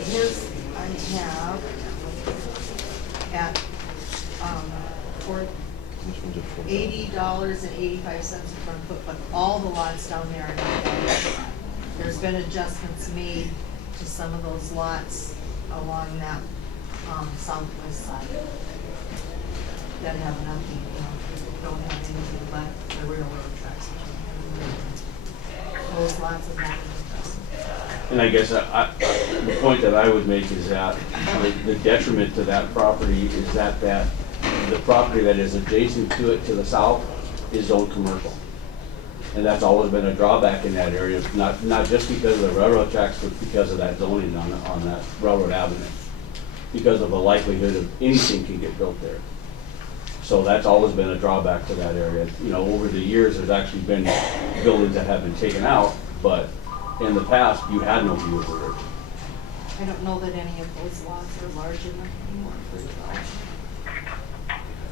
His, I have at, for $80.85 a front foot, but all the lots down there are not valued. There's been adjustments made to some of those lots along that, southwest side that have nothing, don't have anything but the railroad tracks. Those lots have not been adjusted. And I guess the point that I would make is that the detriment to that property is that the property that is adjacent to it to the south is zoned commercial. And that's always been a drawback in that area, not just because of the railroad tracks, but because of that zoning on that railroad avenue. Because of the likelihood of anything can get built there. So that's always been a drawback to that area. You know, over the years, there's actually been buildings that have been taken out, but in the past, you had no view of the river. I don't know that any of those lots are large enough anymore for development.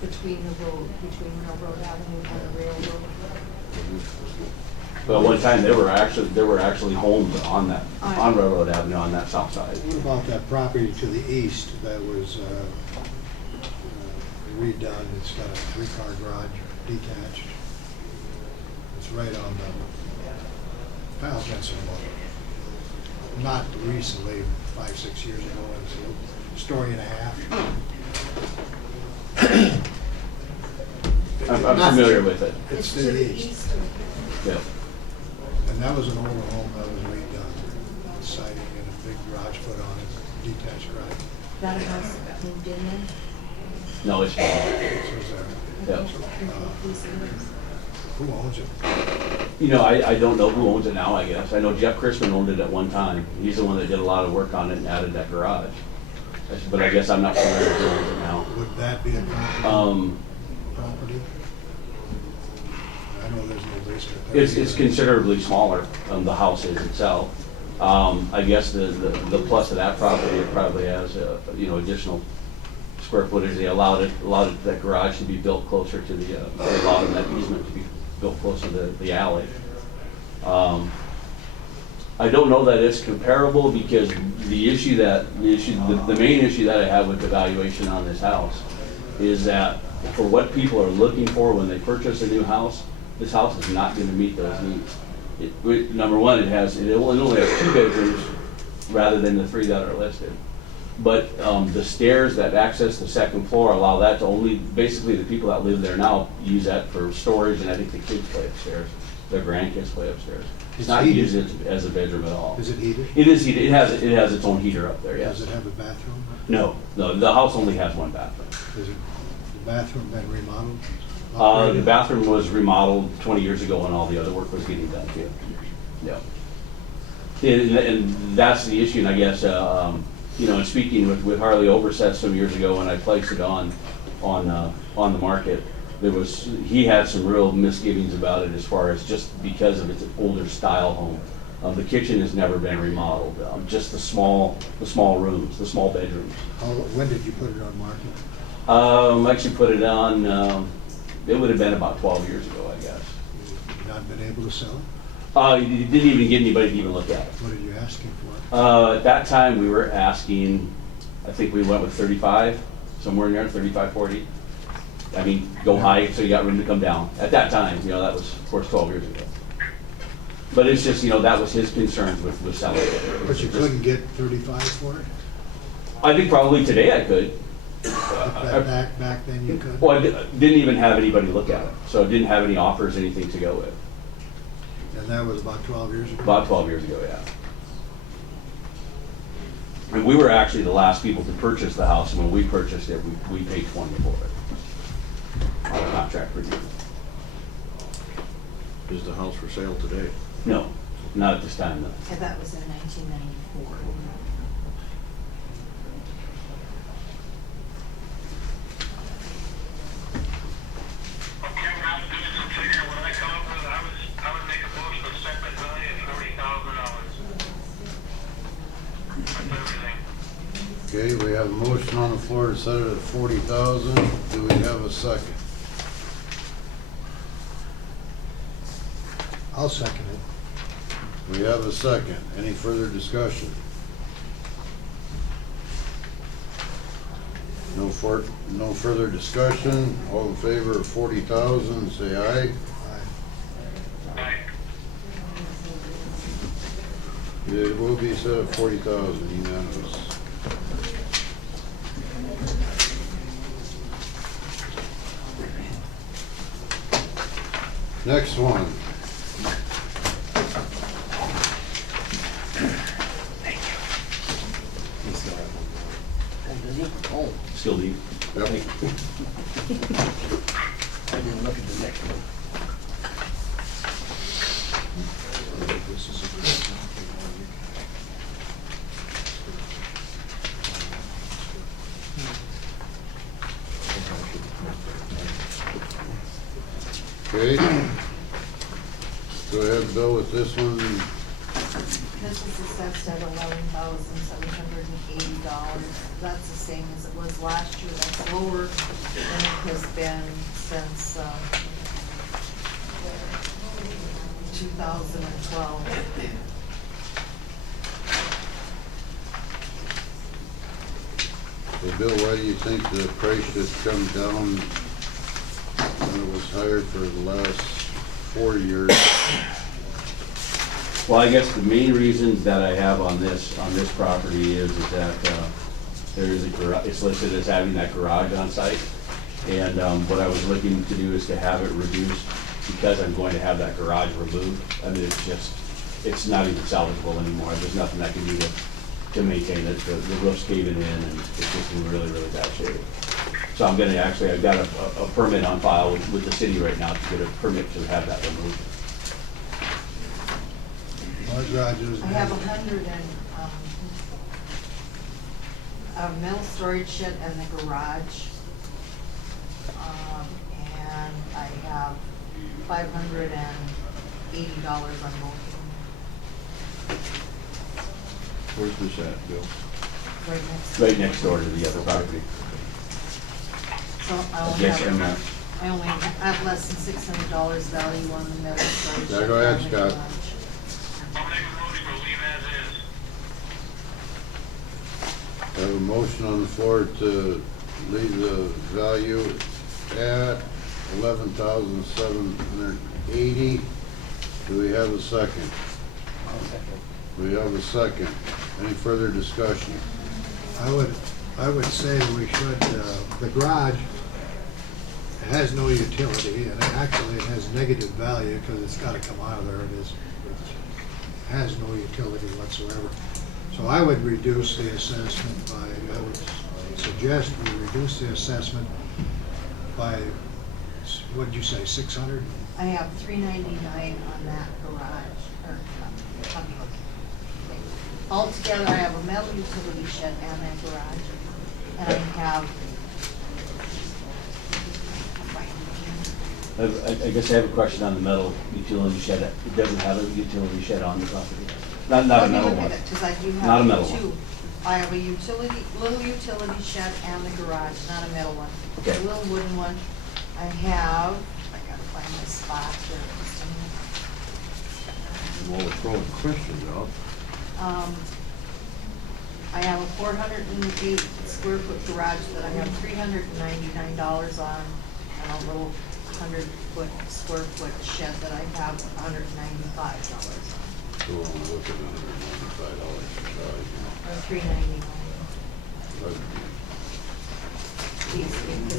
Between Railroad Avenue and the railroad. But at one time, there were actually homes on Railroad Avenue on that south side. What about that property to the east that was redone? It's got a 3-car garage, detached. It's right on the, well, not recently, 5, 6 years ago, it's a story and a half. I'm familiar with it. It's to the east. Yeah. And that was an older home that was redone, siding and a big garage put on it, detached garage. That house moved in there? No, it's, So is there, yeah. who owns it? You know, I don't know who owns it now, I guess. I know Jeff Chrisman owned it at one time. He's the one that did a lot of work on it and added that garage. But I guess I'm not familiar with who owns it now. Would that be a property? Property? I know there's no basement. It's considerably smaller, the house is itself. I guess the plus of that property, it probably has, you know, additional square footage. They allowed that garage to be built closer to the, they allowed that easement to be built closer to the alley. I don't know that it's comparable because the main issue that I have with the valuation on this house is that for what people are looking for when they purchase a new house, this house is not going to meet those needs. Number one, it only has 2 bedrooms rather than the 3 that are listed. But the stairs that access the second floor allow that to only, basically the people that live there now use that for storage, and I think the kids play upstairs. Their grandkids play upstairs. It's not used as a bedroom at all. Is it heated? It is heated. It has its own heater up there, yes. Does it have a bathroom? No, the house only has 1 bathroom. Is it, the bathroom been remodeled? The bathroom was remodeled 20 years ago when all the other work was getting done too. Yeah. And that's the issue, and I guess, you know, in speaking with Harley Overset some years ago when I placed it on the market, he had some real misgivings about it as far as just because of its older style home. The kitchen has never been remodeled, just the small rooms, the small bedrooms. When did you put it on market? Actually put it on, it would have been about 12 years ago, I guess. You've not been able to sell it? You didn't even get anybody to even look at it. What are you asking for? At that time, we were asking, I think we went with 35, somewhere in there, 35, 40. I mean, go high, so you got room to come down. At that time, you know, that was, of course, 12 years ago. But it's just, you know, that was his concerns with selling it. But you couldn't get 35 for it? I think probably today I could. Back then you could? Well, I didn't even have anybody look at it, so I didn't have any offers, anything to go with. And that was about 12 years ago? About 12 years ago, yeah. And we were actually the last people to purchase the house, and when we purchased it, we paid 20 for it. On a contract review. Is the house for sale today? No, not at this time, no. And that was in 1994. Okay, when I was doing some figuring, when I come up with, I would make a motion to set that value at $40,000. That's everything. Okay, we have a motion on the floor to set it at 40,000. Do we have a second? I'll second it. We have a second. Any further discussion? No further discussion. All in favor of 40,000, say aye. Aye. It will be set at 40,000, unanimous. Next one. Oh, Still need. Yep. I didn't look at the next one. Okay. Go ahead, Bill, with this one. This is assessed at $11,780. That's the same as it was last year. That's lower than it has been since 2012. So Bill, why do you think the price should come down when it was higher for the last 4 years? Well, I guess the main reasons that I have on this property is that there is a garage, it's listed as having that garage on site. And what I was looking to do is to have it reduced because I'm going to have that garage removed. I mean, it's not even salvageable anymore. There's nothing I can do to maintain it. The roof's caving in and it's just in really, really bad shape. So I'm gonna actually, I've got a permit on file with the city right now to get a permit to have that removed. Our garage is. I have 100 and, a metal storage shed and the garage. And I have $580 on both Where's this at, Bill? of them, right next. Right next door to the other property. So I only Yes, and have, I only have less than $600 value on the metal storage Yeah, shed. go ahead, and the Scott. garage. I'll make a motion to leave as is. I have a motion on the floor to leave the value at $11,780. Do we have a second? We have a second. Any further discussion? I would say we should, the garage has no utility, and actually it has negative value because it's gotta come out of there. It has no utility whatsoever. So I would reduce the assessment by, I would suggest we reduce the assessment by, what'd you say, 600? I have $399 on that garage, or, copy book. Altogether, I have a metal utility shed and that garage, and I have, I guess I have a question on the metal utility shed. It doesn't have a utility shed on the property? Not a let me metal look one. at it, because I do Not a have metal one. two. I have a little utility shed and the garage, not a metal one. Okay. A little wooden one. I have, I gotta find my spot here, just a minute. Well, we're throwing questions out. I have a 408 square foot garage that I have $399 on, and a little 100 square foot shed that I have $195 on. So we're only looking at $195 per charge. Or $399.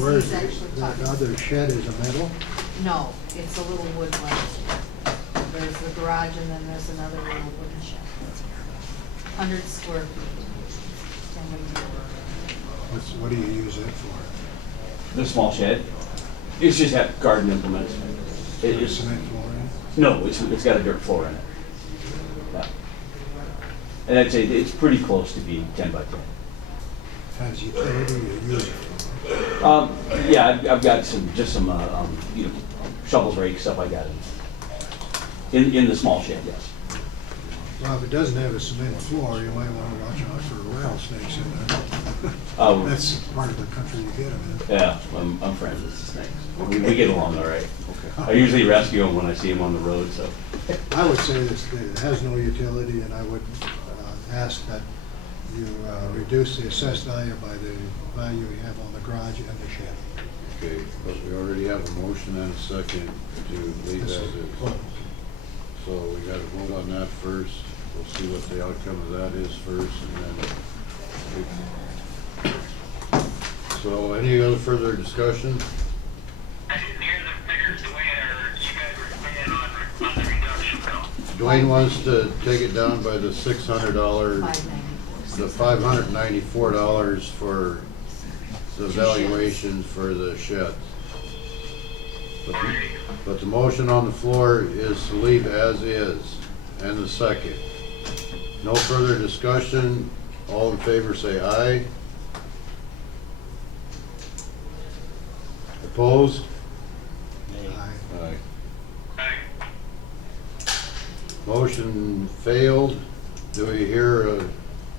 Where's He's actually the talking. other shed is a metal? No, it's a little wood one. There's the garage and then there's another little wooden shed. 100 square feet. What do you use it for? The small shed? It's just have garden implements. It's, Cement flooring? no, it's got a dirt floor in it. Yeah. And I'd say it's pretty close to being 10 by 10. Has utility, you use it? Yeah, I've got some shovels, rakes, stuff like that in the small shed, yes. Well, if it doesn't have a cement floor, you might want to watch out for rattlesnakes in there. Oh. That's part of the country you get them in. Yeah, I'm friends with the snakes. We get along all right. I usually rescue them when I see them on the road, so. I would say this, it has no utility, and I would ask that you reduce the assessed value by the value you have on the garage and the shed. Okay, but we already have a motion and a second to leave as is. So we gotta vote on that first. We'll see what the outcome of that is first, and then so any other further discussion? I didn't hear the figures Dwayne or you guys were saying on the reduction though. Dwayne wants to take it down by the $600, the $594 for the valuation for the shed. But the motion on the floor is to leave as is, and the second. No further discussion. All in favor say aye. Opposed? Aye. Aye. Motion failed. Do we hear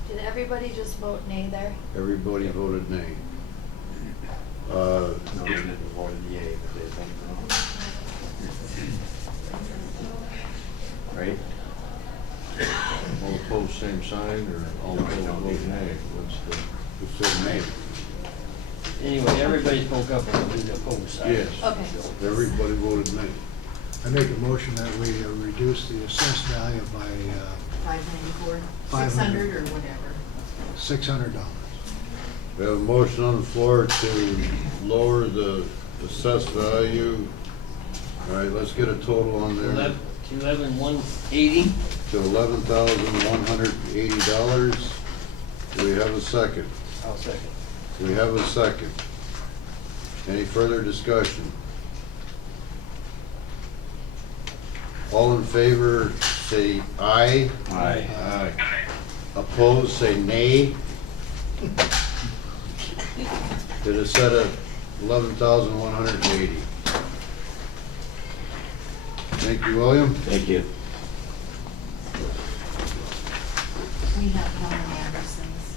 Did everybody just vote nay there? everybody voted nay? Right? All opposed, same sign, or all opposed, vote nay? What's the, Who said nay? Anyway, everybody spoke up on the opposed side. Yes. Okay. Everybody voted nay. I make a motion that we reduce the assessed value by 594, 500. 600 or whatever. $600. We have a motion on the floor to lower the assessed value. All right, let's get a total on there. 11,180. To $11,180. Do we have a second? I'll second. We have a second. Any further discussion? All in favor, say aye. Aye. Aye. Opposed, say nay. It is set at 11,180. Thank you, William. Thank you. We have Helen Anderson's.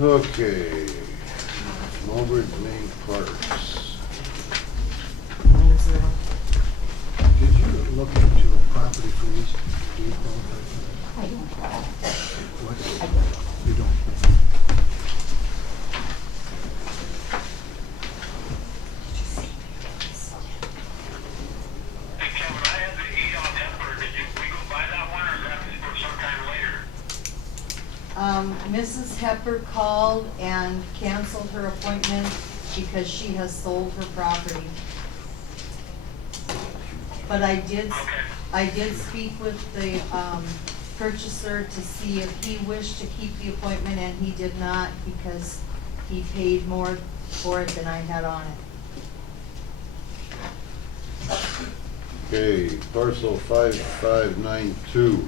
Okay, Mobridge Main Parks. Did you look into a property freeze? Do you qualify for that? I don't know. What? I don't. You don't? Hey Kevin, I had the 8 on Denver. We go buy that one, or is that for sometime later? Mrs. Hepper called and canceled her appointment because she has sold her property. But I did speak with the purchaser to see if he wished to keep the appointment, and he did not because he paid more for it than I had on it. Okay, parcel 5592.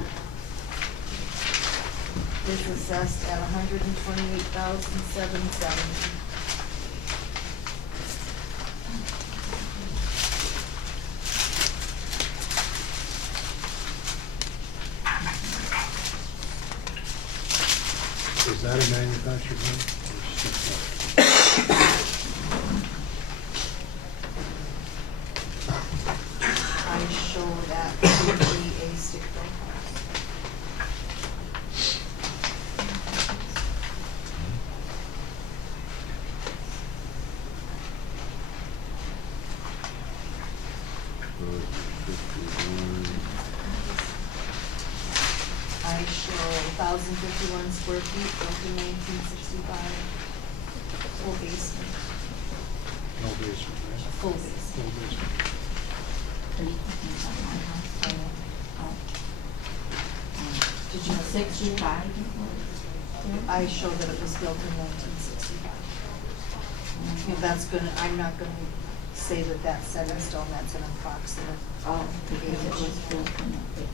Is assessed at $128,770. Is that a manufactured home? Or stick I show that to be a stick-built house. I show 1,051 square feet, built in 1965. Full basement, No basement, right? full basement. Full basement. Are you thinking about my house? I know. Oh. Did you have 65? I show that it was built in 1965. If that's gonna, I'm not gonna say that that's set in stone, that's an approximate. Oh, because it was built in the 50s.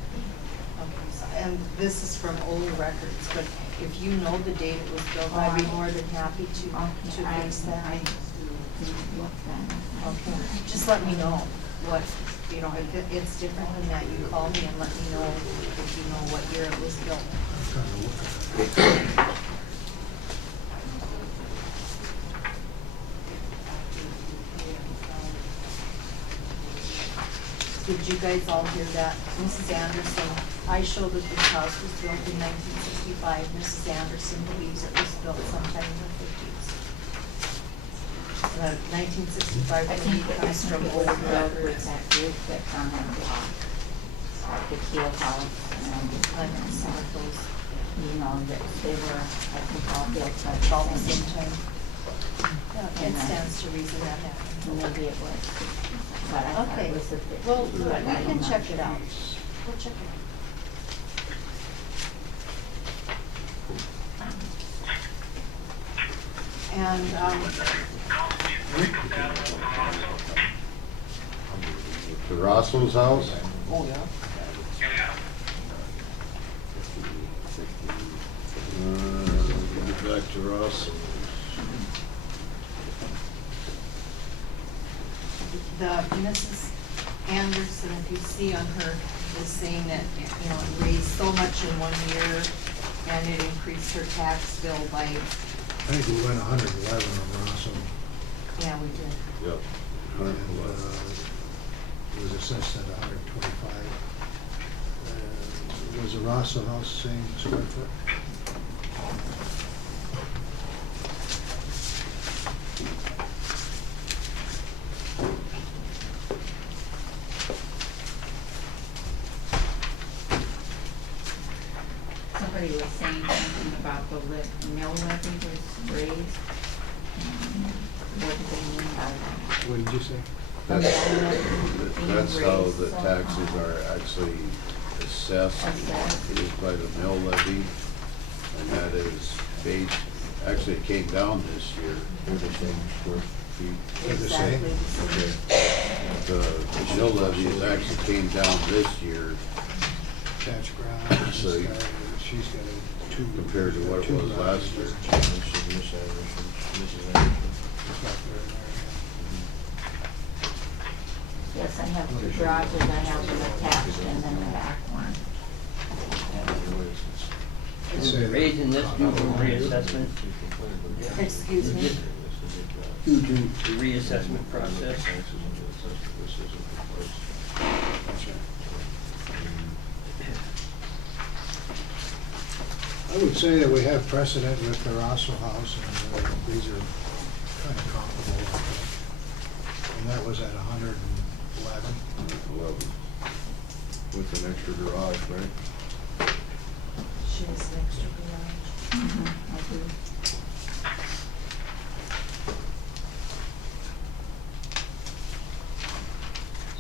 Okay, so, and this is from old records, but if you know the date it was built, I'd be more than happy to fix that. I didn't look that. Okay, just let me know what, you know, if it's different than that, you call me and let me know if you know what year it was built. I'm trying to look at it. Did you guys all hear that? Mrs. Anderson, I show that this house was built in 1965. Mrs. Anderson believes it was built sometime in the 50s. 1965 I to think me it comes was from from old old road with records. that roof that's on that block. Like the Keel House and, I know some of those. you know, that they were, I think, all built by All the the same same time. Yeah, it stands to reason that happened. Maybe it was, but I thought Okay, it was the 50s. well, but we I'm can not check sure. it out. We'll check it out. And, The Rosso's house? Oh, yeah. Get back to Rosso's. the Mrs. Anderson, if you see on her, is saying that, you know, it raised so much in 1 year and it increased her tax bill by, I think we went 111 on Rosso. yeah, we did. Yep. and it was assessed at 125. Was the Rosso house same square foot? Somebody was saying something about the mill levy was raised. What do they mean by that? What did you say? That's Being that's how raised the so taxes high. are actually assessed, Assessed. is by the mill levy. And that is based, actually it came down this year. They're the same square feet. They're the same? Exactly the same. The mill levy is actually came down this year Attached garage, So you- she's got a two. compared to what it was last year. It's not very Yes, I have two garages, I have them attached and then the back one. Is raising this due to reassessment? Excuse me? Due to the reassessment process? That's right. I would say that we have precedent with the Rosso house, and these are kind of comparable, I think. And that was at 111. 11. With an extra garage, right? She has an extra garage. I do.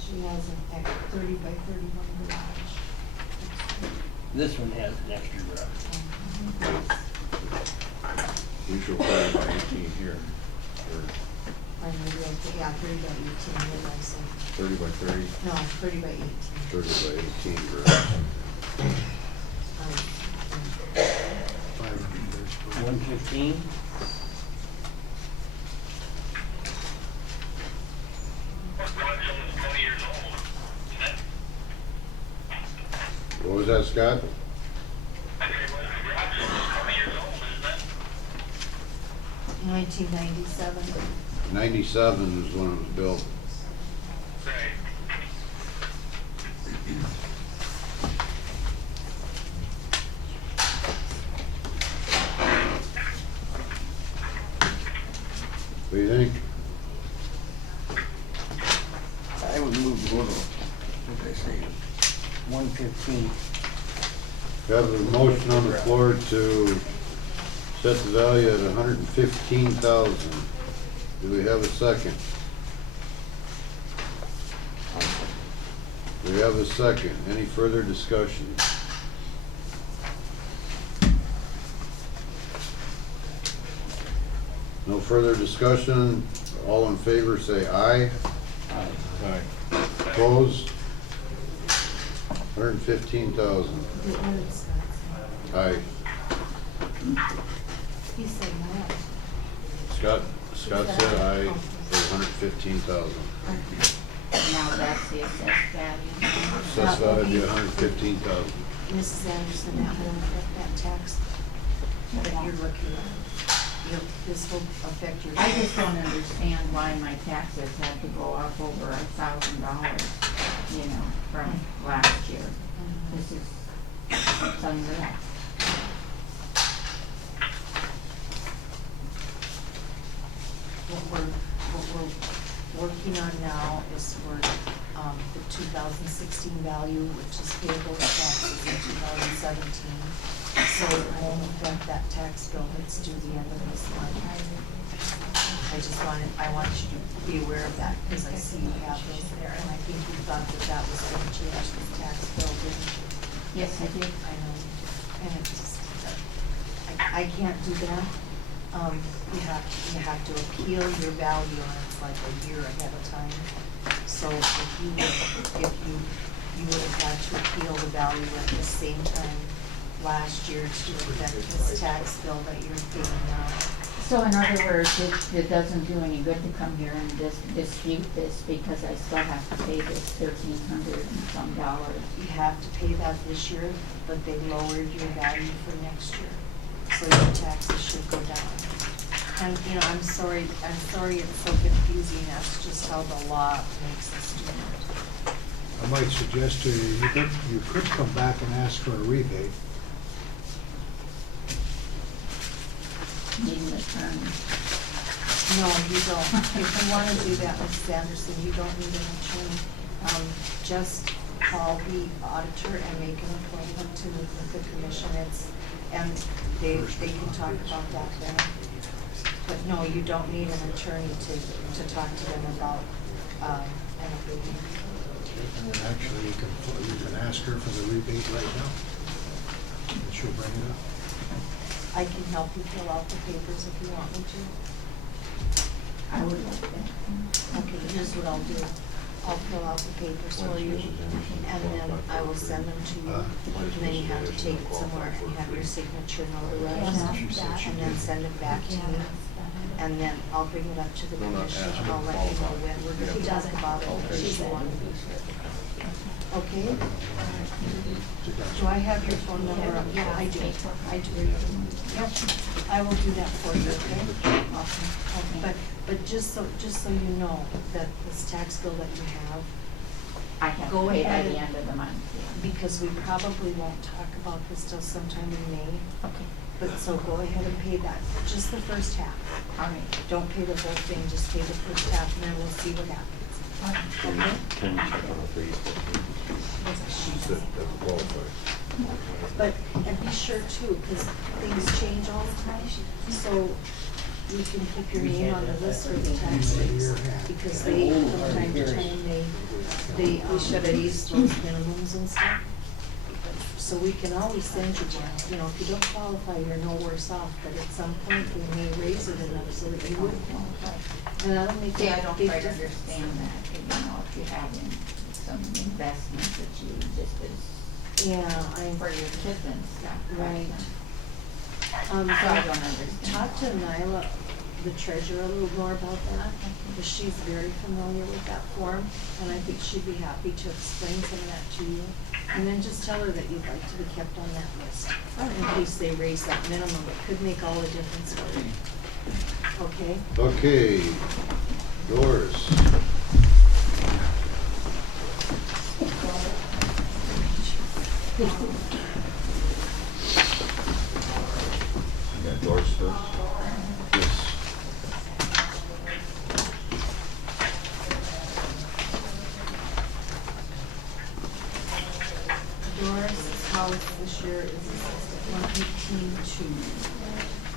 She has an 30 by 31 garage. This one has an extra garage. We show 30 by 18 here, or I maybe I think, yeah, 30 by 18, what did I say? 30 by 30, No, 30 by 18. 30 by 18 garage. 115? What was that, Scott? 1997. 97 is when it was built. What do you think? I would move to go to, what did I say, 115. We have a motion on the floor to set the value at 115,000. Do we have a second? Do we have a second? Any further discussion? No further discussion. All in favor say aye. Aye. Opposed? 115,000. What did Scott Aye. say? He said no. Scott said aye for 115,000. Now that's the assessed value. Assessed value of 115,000. Mrs. Anderson, that will affect that tax that you're looking at. This will affect your. I just don't understand why my taxes had to go up over $1,000, from last year. This is, it's unreal. What we're working on now is for, the 2016 value, which is payable taxes in 2017. So it won't affect that tax bill that's due the end of this month. I want you to be aware of that, because I see you have those there, and I think you thought that that was going to change the tax bill, didn't you? Yes, I did. I know, and it just, I can't do that. You have to appeal your value, and it's like a year ahead of time. So if you would have had to appeal the value at the same time last year to affect this tax bill that you're paying now. So in other words, it doesn't do any good to come here and dispute this, because I still have to pay this $1,300 and some dollars. You have to pay that this year, but they lowered your value for next year. So your taxes should go down. And, you know, I'm sorry it's so confusing, that's just how the law makes us do it. I might suggest to you, you could come back and ask for a rebate. Need an attorney. No, you don't. If you wanna do that, Mrs. Anderson, you don't need an attorney. Just call the auditor and make an appointment to meet with the commission. And they can talk about that then. But no, you don't need an attorney to talk to them about, an abatement. And then actually, you can ask her for the rebate right now. And she'll bring it up. I can help you fill out the papers if you want me to. I would like that. Okay, here's what I'll do. I'll fill out the papers for you, and then I will send them to you. And then you have to take it somewhere and have your signature notarized, and then send it back to me. And then I'll bring it up to the commission, and I'll let you know when we're gonna talk about it. She's the one. Okay? Do I have your phone number? Yeah, I do. I do. Yep, I will do that for you, okay? Awesome. But just so you know, that this tax bill that you have, I have go to pay by ahead the end of the month. because we probably won't talk about this till sometime in May. Okay. But so go ahead and pay that, just the first half. All right. Don't pay the whole thing, just pay the first half, and then we'll see what happens. Okay? Can you check on the fees? That qualifies. But, and be sure too, because things change all the time, so you can keep your name on the list for the tax rates. Because they, from time to time, they raise those minimums and stuff. So we can always send you one, you know, if you don't qualify, you're no worse off, but at some point, they may raise it enough so that you would qualify. And that'll make See, I a don't big quite difference. understand that, you know, if you have some investments that you just Yeah, for your kids and stuff. Right. So I don't understand. Talk to Nyla, the treasurer, a little more about that, because she's very familiar with that form, and I think she'd be happy to explain some of that to you. And then just tell her that you'd like to be kept on that list, in case they raise that minimum. It could make all the difference for you. Okay? Okay, Doris. You got Doris first? Yes. Doris' house this year is assessed at 118.2.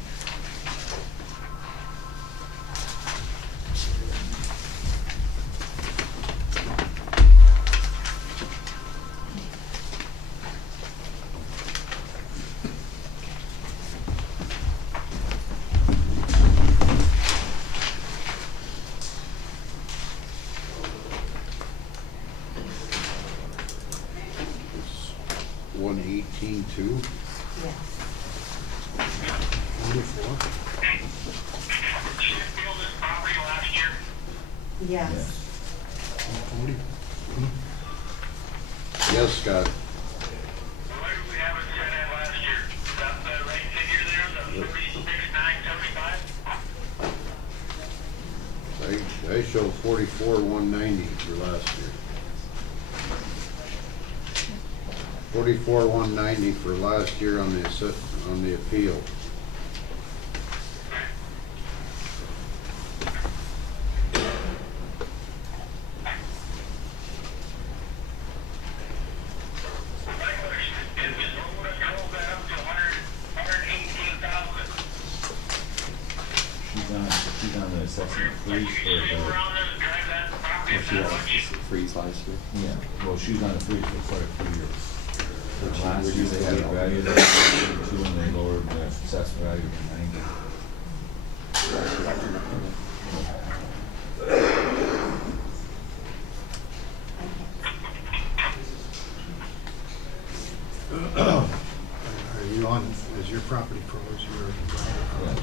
It's 118.2. Yes. 44. Did you build this property last year? Yes. 40. Yes, Scott. What did we have it set at last year? Is that the right figure there, the 36,975? I show 44,190 for last year. 44,190 for last year on the appeal. My question is what would have drove that up to 118,000? She's on the assessment freeze for Came the, around there to drive that property up that much? freeze last year? Yeah, well, she was on the freeze for quite a few years. Last year they had it valued at 32 and they lowered the assessed value to 90. Are you on, is your property froze? Yeah.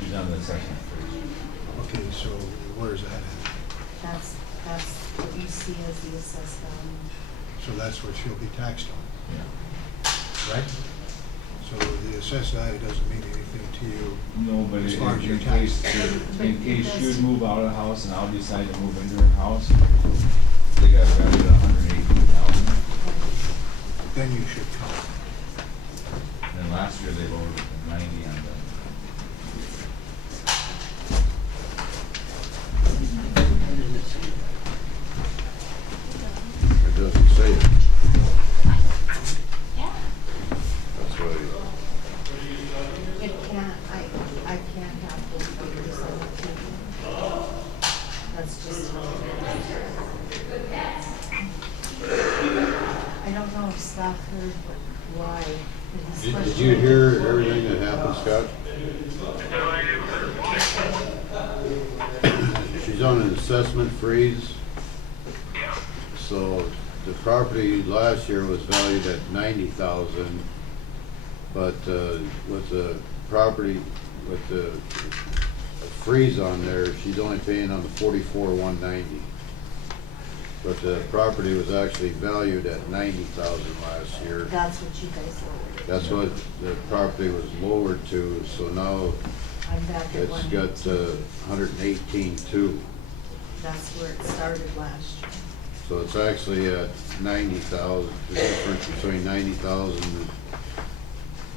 She's on the assessment freeze. Okay, so where's that at? That's what you see as the assessed value. So that's what she'll be taxed on, Yeah. right? So the assessed value doesn't mean anything anything to you. No, but As far as your in case, taxes. in case she would move out of the house and I'll decide to move into her house, they got valued at $118,000. Then you should come. And then last year they lowered it to 90 on the. It doesn't say it. That's why, It can't, I can't have those papers on the TV. That's just how it is. I don't know if Scott heard why. did you hear everything that happened, Scott? She's on an assessment freeze. So the property last year was valued at 90,000, but with the property, with the freeze on there, she's only paying on the 44,190. But the property was actually valued at 90,000 last year. That's what you guys lowered. That's what the property was lowered to, so now I'm back at it's got 118.2. That's where it started last year. So it's actually at 90,000, the difference between 90,000 and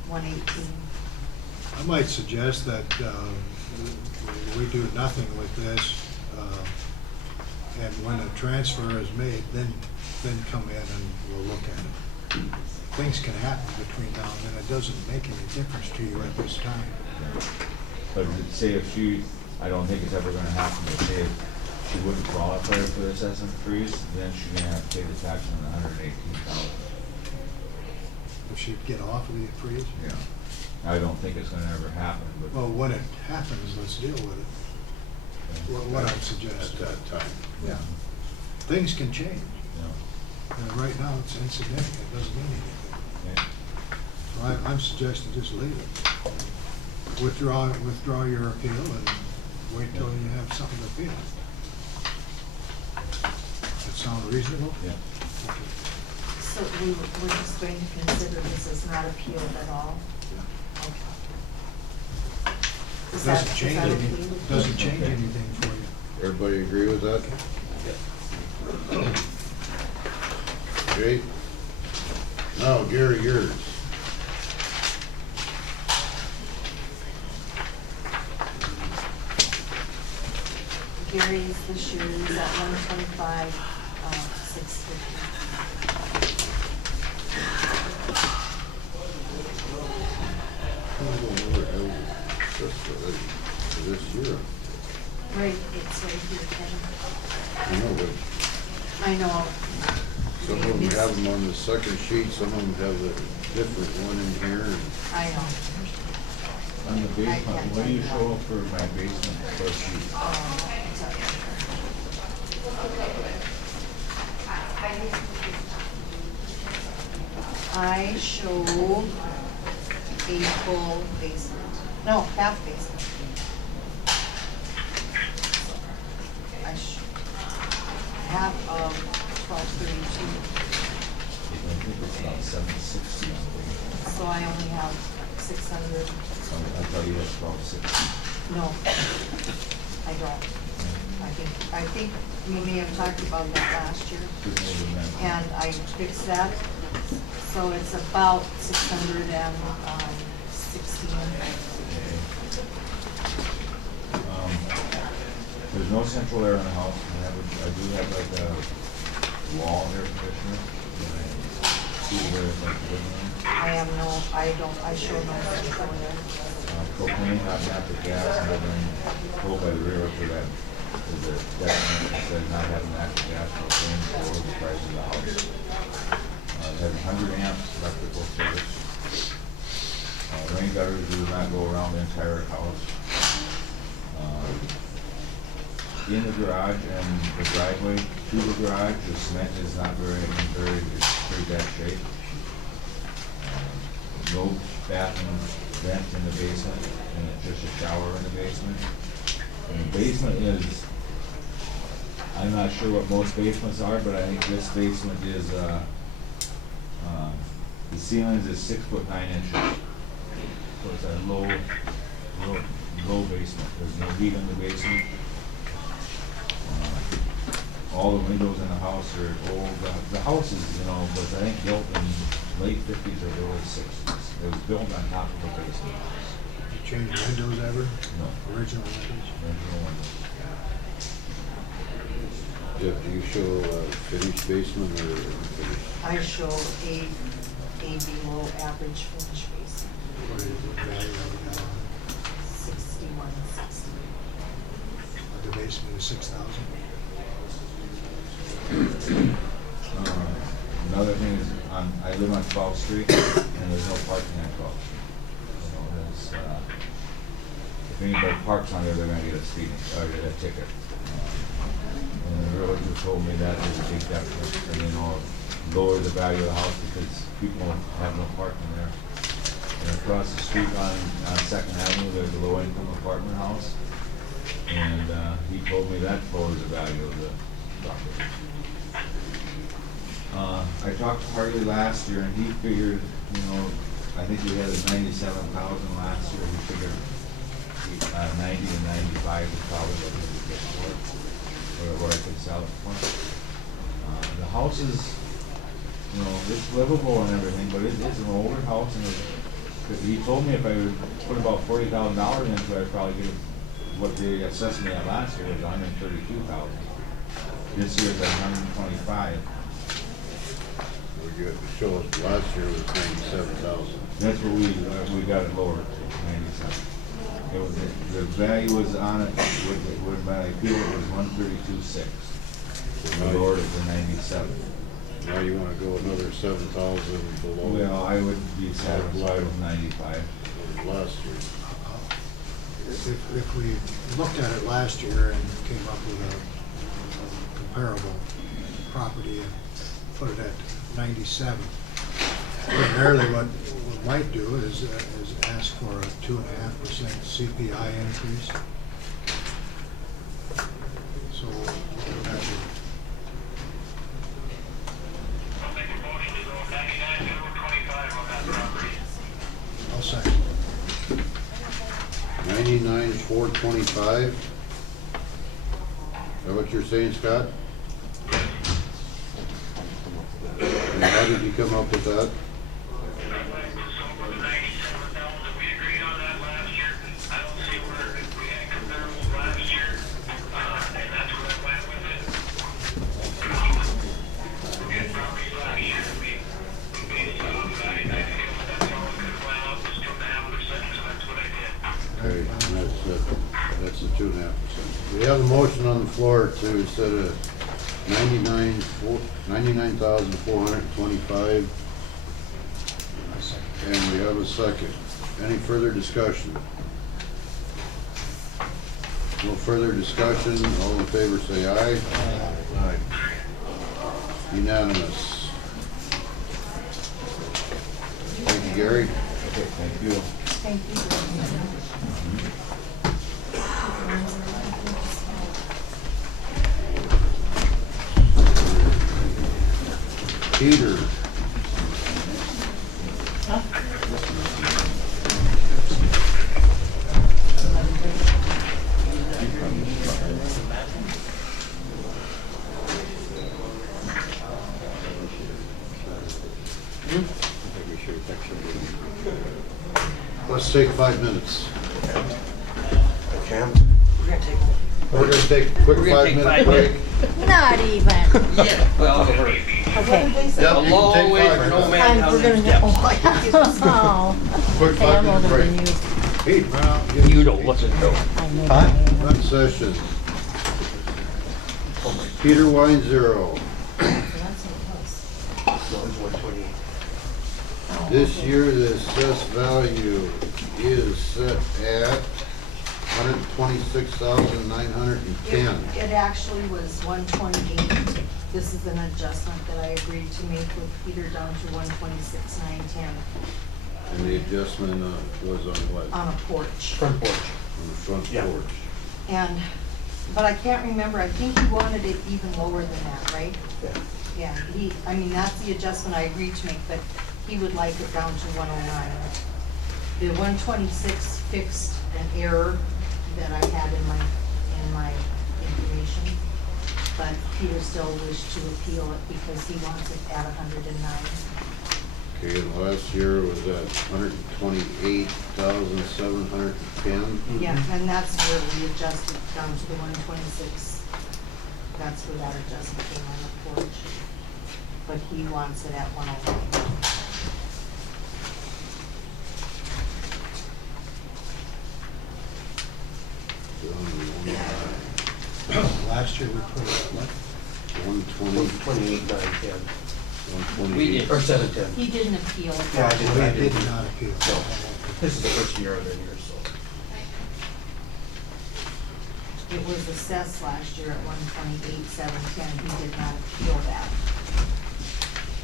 118. I might suggest that we do nothing with this, and when a transfer is made, then come in and we'll look at it. Things can happen between now and then. It doesn't make any difference to you at this time. But say if she, I don't think it's ever gonna happen, but say if she wouldn't qualify for the assessment freeze, then she's gonna have to pay the tax on the 118,000. If she'd get off of the freeze. Yeah. I don't think it's gonna ever happen, but. Well, when it happens, let's deal with it. What I'd suggest. at that time. Yeah. Things can change. Yeah. And right now, it's insignificant, it doesn't mean anything. Okay. So I'm suggesting just leave it. Withdraw your appeal and wait till you have something to appeal. That sound reasonable? Yeah. Okay. So we're just going to consider this as not appealed at all? Yeah. Okay. It Is that- doesn't change is that okay anything, with doesn't you? change anything for you. Everybody agree with that? Okay. Now, Gary, yours. Gary's this year is at 125, 650. For this year. Right, it's right here, Kevin. I know, but I know. some of them have them on the second sheet, some of them have a different one in here. and- I know. On the basement, what do you show for my basement square feet? I show a full basement, no, half basement. Half of 1232. I think it's about 760 on the basement. So I only have 600. So I thought you had 1260. No, I don't. I think we may have talked about that last year. And I fixed that. So it's about 616. There's no central air in the house. I do have like a wall air conditioner. See where it's like living room. I show no central air. Propane, not natural gas, and I've been told by the railroad for that, the definition says not having natural gas, propane, will lower the price of the house. It has 100 amps electrical service. Rain gutters do not go around the entire house. In the garage and the driveway to the garage, the cement is not it's pretty bad shape. No bathroom vent in the basement, and it's just a shower in the basement. And the basement is, I'm not sure what most basements are, but I think this basement is, the ceilings is 6'9" So it's a low basement, there's no heat in the basement. All the windows in the house are old, the house is, you know, was I think built in late fifties or early sixties. It was built on top of a basement house. You change windows ever? No. Original windows? Original windows. Jeff, do you show finished basement or unfinished? I show a below average finish basement, What is the value of it now? 6160. The basement is 6,000? Another thing is, I live on 12th Street, and there's no parking on 12th Street. You know, there's, if anybody parks on there, they're gonna get a speeding, or get a ticket. And the realtor told me that is a big definite, and you know, lower the value of the house because people have no parking there. And across the street on Second Avenue, there's a low-income apartment house, and he told me that lowers the value of the property. I talked to Hartley last year, and he figured, you know, I think we had a 97,000 last year. He figured 90 to 95 was probably what we could get for it, or what I could sell it for. The house is, you know, it's livable and everything, but it is an older house, and he told me if I would put about $40,000 into it, I'd probably get what they assessed me at last year was $132,000. This year it's at $125,000. You show us last year was 97,000. That's what we got it lowered to 97. It was, the value was on it, when I appealed it was 132,600. So we lowered it to 97. Now you wanna go another 7,000 below? Well, I would be satisfied with 95. Last year. If we looked at it last year and came up with a comparable property and put it at 97, ordinarily what we might do is ask for a 2.5% CPI increase. So that would I'll make a motion to go 99 to 25 on that property. I'll second. 99,425? Is that what you're saying, Scott? And how did you come up with that? Okay, and that's the 2.5%. We have a motion on the floor to set a 99,425. And we have a second. Any further discussion? No further discussion. All in favor say aye. Aye. Unanimous. Thank you, Gary. Okay, thank you. Thank you very Peter. Let's take 5 minutes. We're gonna take a quick 5-minute break. Not even. Yeah, well, Okay. Yeah, a you long can take way 5 for no minutes. man down them steps. Oh. Quick Okay, I'm 5-minute older break. than you. Pete, You don't listen to him. I know I am. run session. Peter Wine0. This year, the assessed value is set at 126,910. It actually was 128. This is an adjustment that I agreed to make with Peter down to 126,910 And the adjustment was on what? on a porch. On the front porch. And, but I can't remember, I think he wanted it even lower than that, right? Yeah, I mean, that's the adjustment I agreed to make, but he would like it down to 109. The 126 fixed an error that I had in my information, but Peter still wished to appeal it because he wants it at 109. Okay, and last year was at 128,710. Yeah, and that's where we adjusted down to the 126. That's where that adjustment came on the porch. But he wants it at 109. Last year we put it at what? 120. 28,910. 128. We did, or 710. He didn't appeal it. Yeah, I did. We did not appeal. No, this is the first year I've been here, so. It was assessed last year at 128,710. He did not appeal that.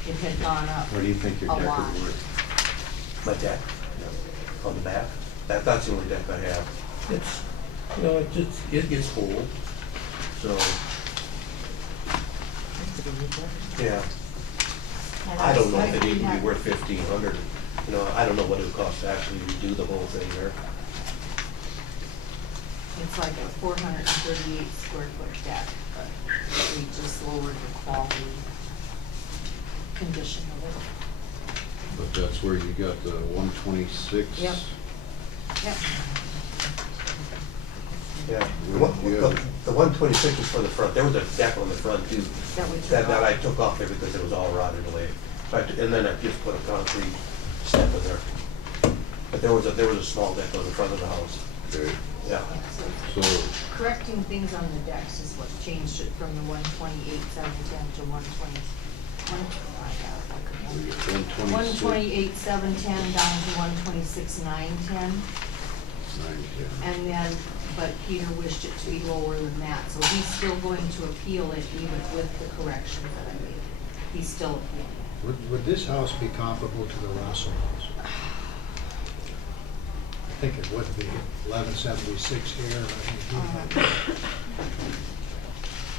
It had gone up What do you think your a deck lot. is worth? My deck, on the back, that's the only deck I have. It's, you know, it gets old, so. Yeah. I don't know if it even be worth 1,500. You know, I don't know what it would cost to actually redo the whole thing there. It's like a 438 square foot deck, but we just lowered the quality condition of it. But that's where you got the 126. Yep. Yep. Yeah, Yeah. the 126 was for the front. There was a deck on the front too. That we took That off. I took off there because it was all rotted away. And then I just put a concrete step in there. But there was a small deck on the front of the house. Okay, Yeah. so, Correcting things on the decks is what changed it from the 128,710 to 128,710 down to 126,910. 910. And then, but Peter wished it to be lower than that, so he's still going to appeal it even with the corrections that I made. He's still appealing. Would this house be comparable to the Russell house? I think it would be, 1176 here, I think he had.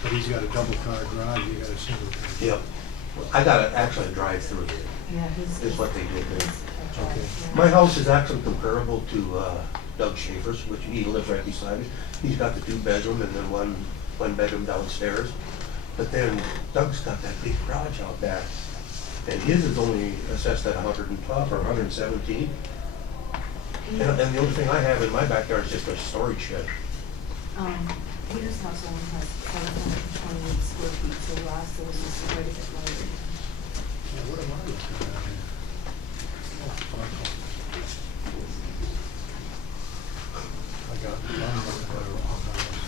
But he's got a double car garage, you got a single car. Yep. I got actually a drive-through here, Yeah, his. is what they did there. Okay. My house is actually comparable to Doug Schaefer's, which he lives right beside me. He's got the 2-bedroom and then one bedroom downstairs. But then Doug's got that big garage out back. And his is only assessed at 112 or 117. And the only thing I have in my backyard is just a storage shed. Peter's house only has 728 square feet, so Ross was just quite a bit larger. Yeah, what am I looking at here? Oh, I got one.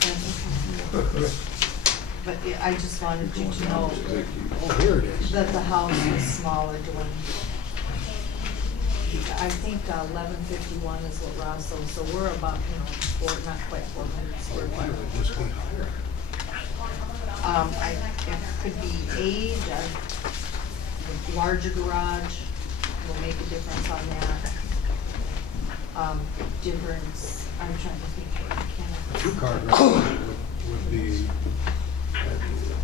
But I just wanted you to know Oh, here it is. that the house was smaller doing. I think 1151 is what Ross owns, so we're about, not quite 400 square Why feet. would this be higher? It could be age, a larger garage will make a difference on that. Difference, I'm trying to think what I A can. 2-car garage would be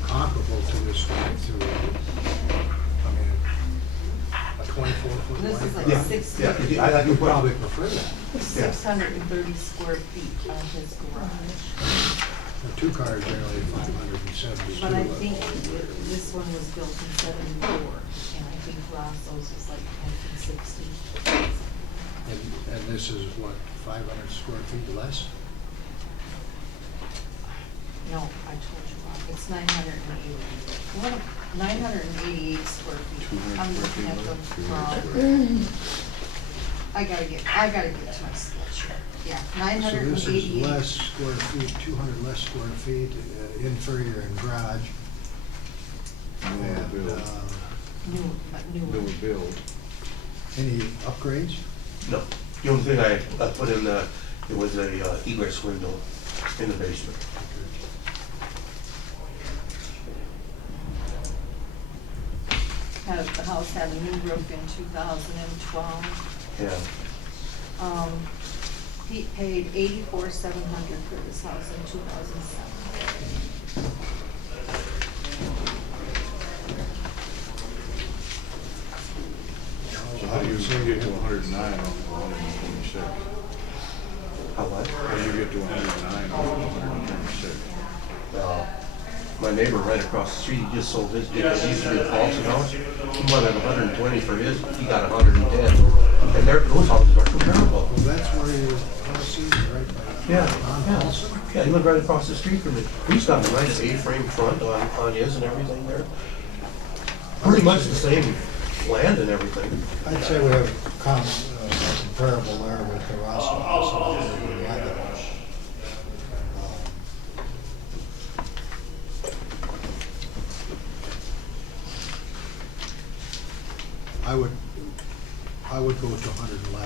comparable to this drive-through. I mean, a 24-foot This is wide like garage. 60. Yeah, I You'd probably prefer that. 630 square feet on his garage. A 2-car is generally 572. But I think this one was built in 74, and I think Rosso's is like 1960. And this is what, 500 square feet less? No, I told you wrong, it's 980. 988 square feet. 200 I'm looking at square them feet, wrong. 200 I gotta get to my sketch here. Yeah, So this is 988. less square feet, 200 less square feet, inferior in garage. Newer And, build. Newer. Newer build. any upgrades? No. The only thing I put in, it was a egress window in the basement. The house had a new roof in 2012. Yeah. He paid $84,700 for this house in 2007. So how do you say you get to 109 off of 126. How much? When you get to 109 off of 126. My neighbor right across the street, he just sold his, because he used to be a Paulson house. He wanted 120 for his, he got 110. And those houses are comparable. Well, that's where your house is, right by. Yeah, he lived right across the street from me. He's got a nice A-frame front on his and everything there. Pretty much the same land and everything. I'd say we have a comparable there with the Rossum house on the 11. I would go to 111. I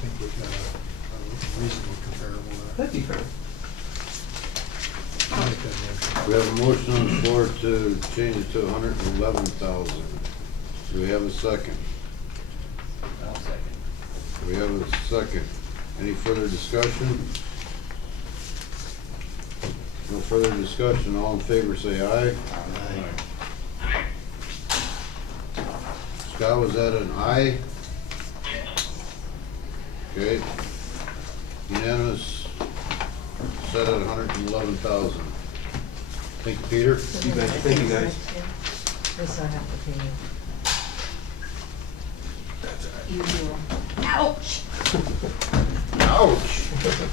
think we've got a reasonable comparable there. That'd be fair. I'll make that motion. We have a motion on the floor to change it to 111,000. Do we have a second? I'll second. We have a second. Any further discussion? No further discussion. All in favor say aye. Aye. Scott, was that an aye? Okay. Unanimous. Set at 111,000. Thank you, Peter. Thank you, guys. This I have to pay you. You do. Ouch! Ouch!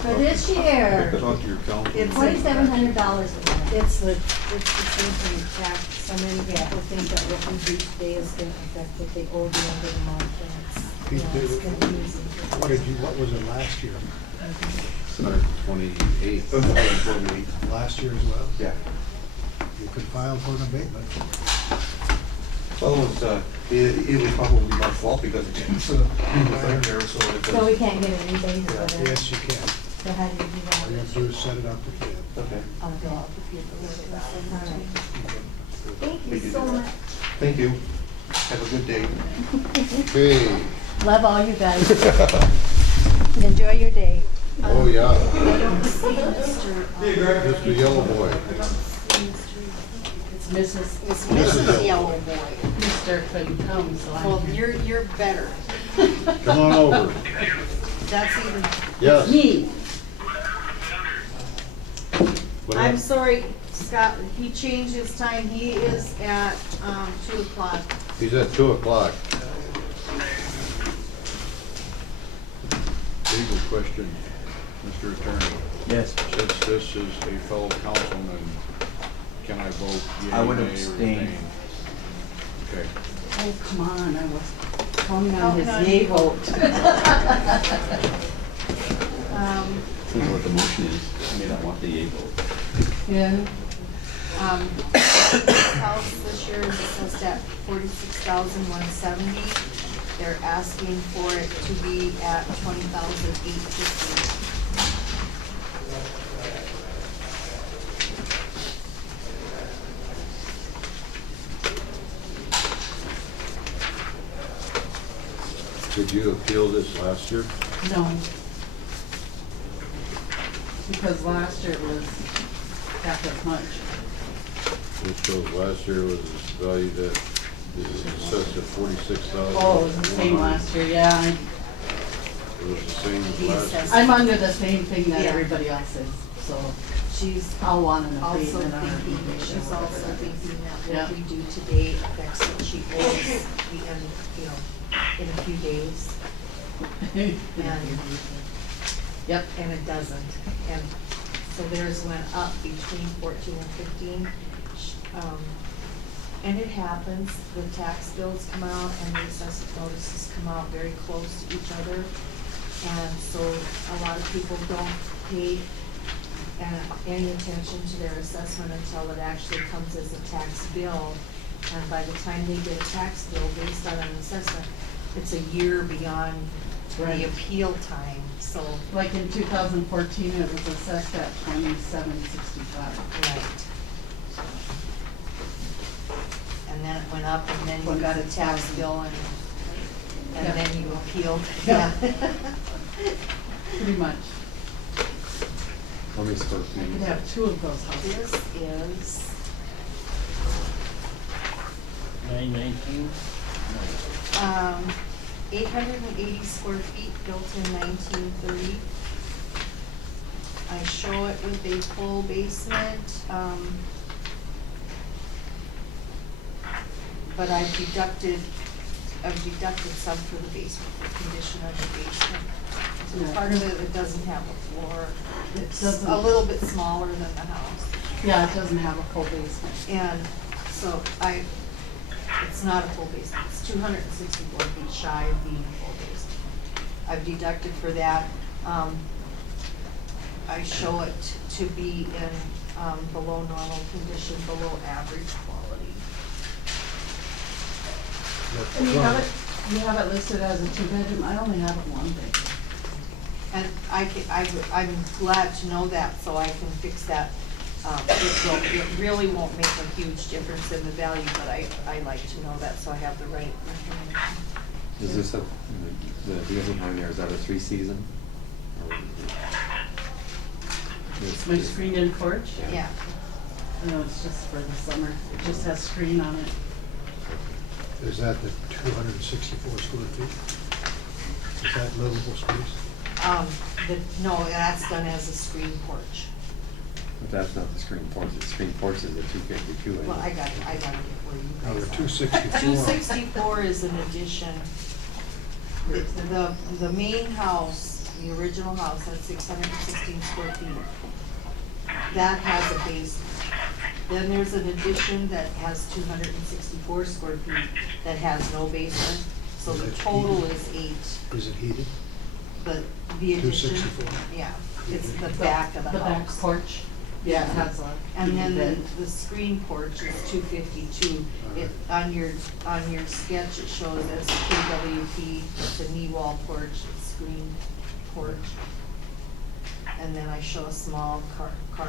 For this year, Talk to your counsel. It's $2,700 a month. It's the same thing, Jack. So many people think that what we do today is gonna affect what they owe the end of the month, and it's, you know, it's confusing. What was it last year? 128. Last year as well? Yeah. You could file for an abatement. Well, it was probably my fault because it didn't right there, so it So we can't get a rebate or Yeah. whatever. Yes, you can. So how do you do that? All you have to do is set it up to bid. Okay. I'll go out to people with it. All right. Thank We you can so do that. much. Thank you. Have a good day. Okay. Love all you guys. Enjoy your day. Oh, yeah. I don't see Mr. Mr. Yellow Boy. It's Mrs. It's Mrs. Yellow Boy. Mr. couldn't come, so Well, I'm here. you're better. Come on over. That's even, Yes. Me. What I'm hap- sorry, Scott, he changed his time. He is at, 2 o'clock. He's at 2 o'clock. Legal question, Mr. Attorney. Yes. Since this is a fellow councilman, can I vote yea, I would nay, or abstain. nay? Okay. Oh, come on, I was counting on No, his yay vote. Depends on what the motion is. I may not want the yay vote. Yeah. House this year is assessed at 46,170. They're asking for it to be at 20,850. Did you appeal this last year? No. Because last year was half as much. This shows last year was valued at, this is assessed at 46,000. Oh, it was the same last year, yeah. It was the same as He last year. says- I'm under the same thing that Yeah. everybody else is, so She's I'll want an also abatement on her. thinking, she's also thinking that Yeah. what we do today affects what she owes in, you know, in a few days. Yep. And it doesn't. And so theirs went up between 14 and 15. And it happens, the tax bills come out and the assessment notices come out very close to each other. And so a lot of people don't pay any attention to their assessment until it actually comes as a tax bill. And by the time they get a tax bill based on an assessment, it's a year beyond Right. the appeal time, so. Like in 2014, it was assessed at 2765. Right. And then it went up, and then you got a tax bill, and Yeah. then you appealed. Yeah. Pretty much. Let me start. I could have two of those houses. This is, 919. 880 square feet, built in 1930. I show it with a full basement, but I've deducted some for the basement, the condition of the basement. So part of it doesn't have a floor. It's Doesn't. a little bit smaller than the house. Yeah, it doesn't have a full basement. And so it's not a full basement, it's 264 feet shy of being a full basement. I've deducted for that. I show it to be in below normal condition, below average quality. And you have it listed as a 2-bedroom, I only have it 1 bedroom. And I'm glad to know that, so I can fix that. It really won't make a huge difference in the value, but I like to know that, so I have the right information. Is this the other behind there, is that a 3-season? My screened-in porch? Yeah. No, it's just for the summer, it just has screen on it. Is that the 264 square feet? Is that livable space? No, that's done as a screen porch. But that's not the screen porch, the screen porch is a 252. ain't it? Well, I gotta get where you Oh, guys the are. 264. 264 is an addition. The main house, the original house, had 616 square feet. That has a basement. Then there's an addition that has 264 square feet that has no basement. So the total is 8. Is it heated? The addition, 264? yeah, it's the back of the house. The back porch? Yeah, it has a. And then bed. the screen porch is 252. It, on your sketch, it shows as KWP, it's a knee wall porch, it's screen porch. And then I show a small carport.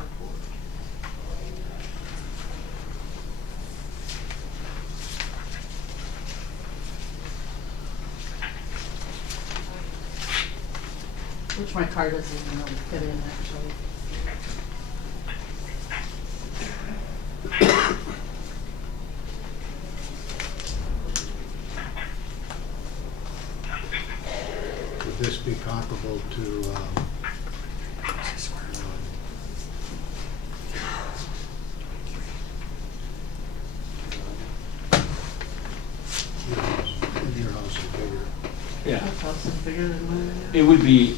Which my car doesn't even really fit in, actually. Would this be comparable to, your house is bigger? Yeah. This house is bigger than mine. It would be,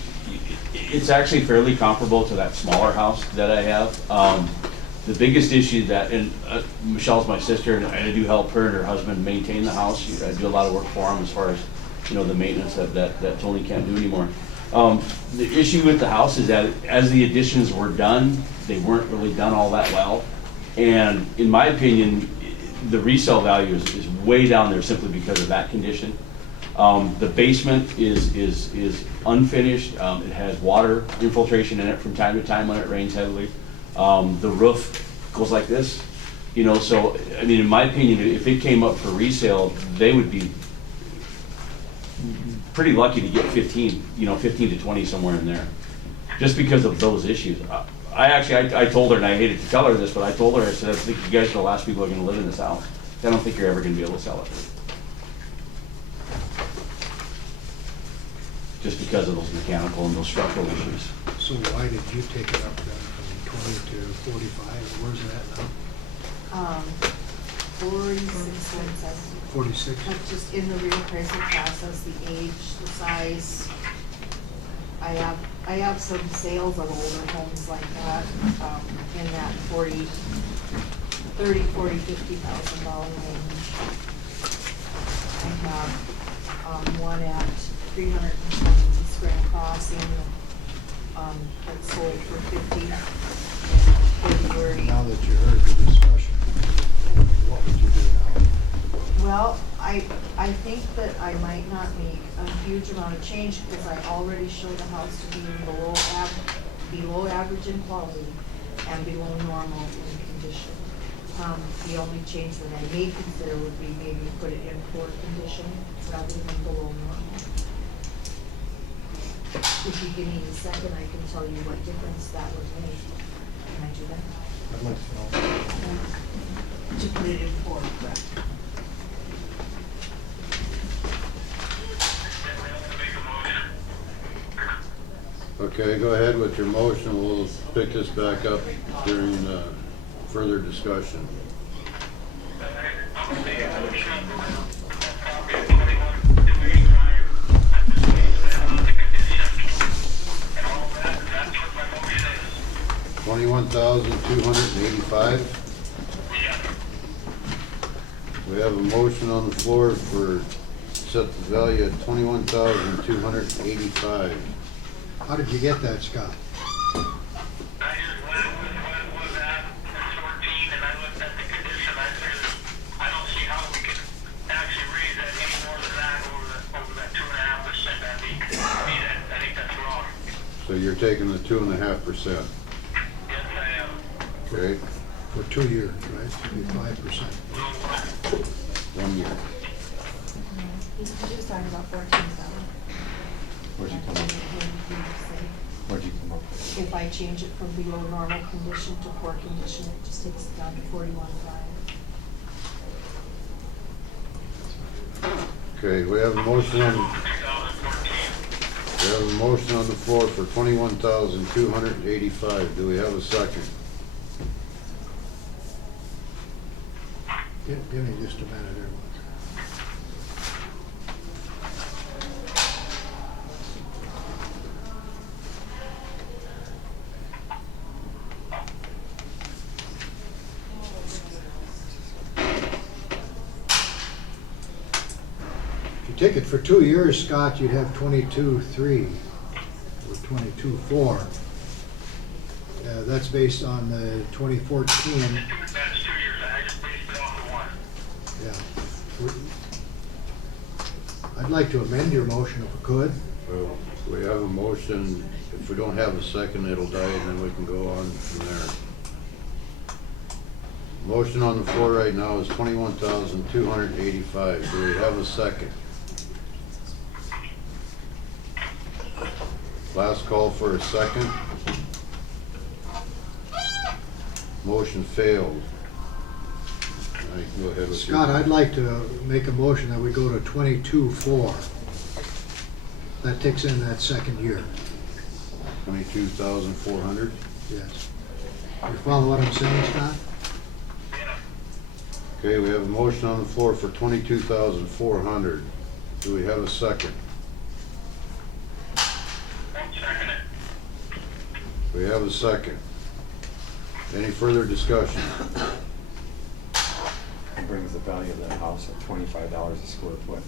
it's actually fairly comparable to that smaller house that I have. The biggest issue that, and Michelle's my sister, and I do help her and her husband maintain the house. I do a lot of work for them as far as, the maintenance that Tony can't do anymore. The issue with the house is that as the additions were done, they weren't really done all that well. And in my opinion, the resale value is way down there simply because of that condition. The basement is unfinished. It has water infiltration in it from time to time when it rains heavily. The roof goes like this, so, I mean, in my opinion, if it came up for resale, they would be pretty lucky to get 15 to 20, somewhere in there, just because of those issues. I told her, and I hated to tell her this, but I told her, I said, I think you guys are the last people who are gonna live in this house. I don't think you're ever gonna be able to sell it. Just because of those mechanical and those structural issues. So why did you take it up then from 20 to 45? Where's that now? 46.7. 46? But just in the reappraisal process, the age, the size. I have some sales of older homes like that, in that $30,000, $40,000, $50,000 range. I have one at 320 East Grand Crossing, that sold for 50 in February. Now that you heard the discussion, what would you do now? Well, I think that I might not make a huge amount of change because I already showed the house to be below average in quality and below normal in condition. The only change that I may consider would be maybe put it in poor condition rather than below normal. If you give me a second, I can tell you what difference that would make. Can I do that? I'd like to know. To put it in poor, correct. Okay, go ahead with your motion. We'll pick this back up during further discussion. $21,285. We have a motion on the floor for set the value at $21,285. How did you get that, Scott? So you're taking the 2.5%. Yes, I am. Okay, For 2 years, right? It'd be 5%. 1 year. He's just talking about 14,000. Where'd you come up? Where'd you come up? If I change it from below normal condition to poor condition, it just takes it down to 41,500. Okay, we have a motion on, the floor for $21,285. Do we have a second? Give me just a minute here. If you take it for 2 years, Scott, you'd have 22.3 or 22.4. That's based on the 2014. That's 2 years. I just based it off of 1. Yeah. I'd like to amend your motion if we could. Well, we have a motion. If we don't have a second, it'll die, and then we can go on from there. Motion on the floor right now is $21,285. Do we have a second? Last call for a second. Motion failed. All right, go ahead with Scott, your... I'd like to make a motion that we go to 22.4. That takes in that second year. 22,400. Yes. You follow what I'm saying, Scott? Okay, we have a motion on the floor for 22,400. Do we have a second? We have a second. Any further discussion? It brings the value of that house at $25 a square foot.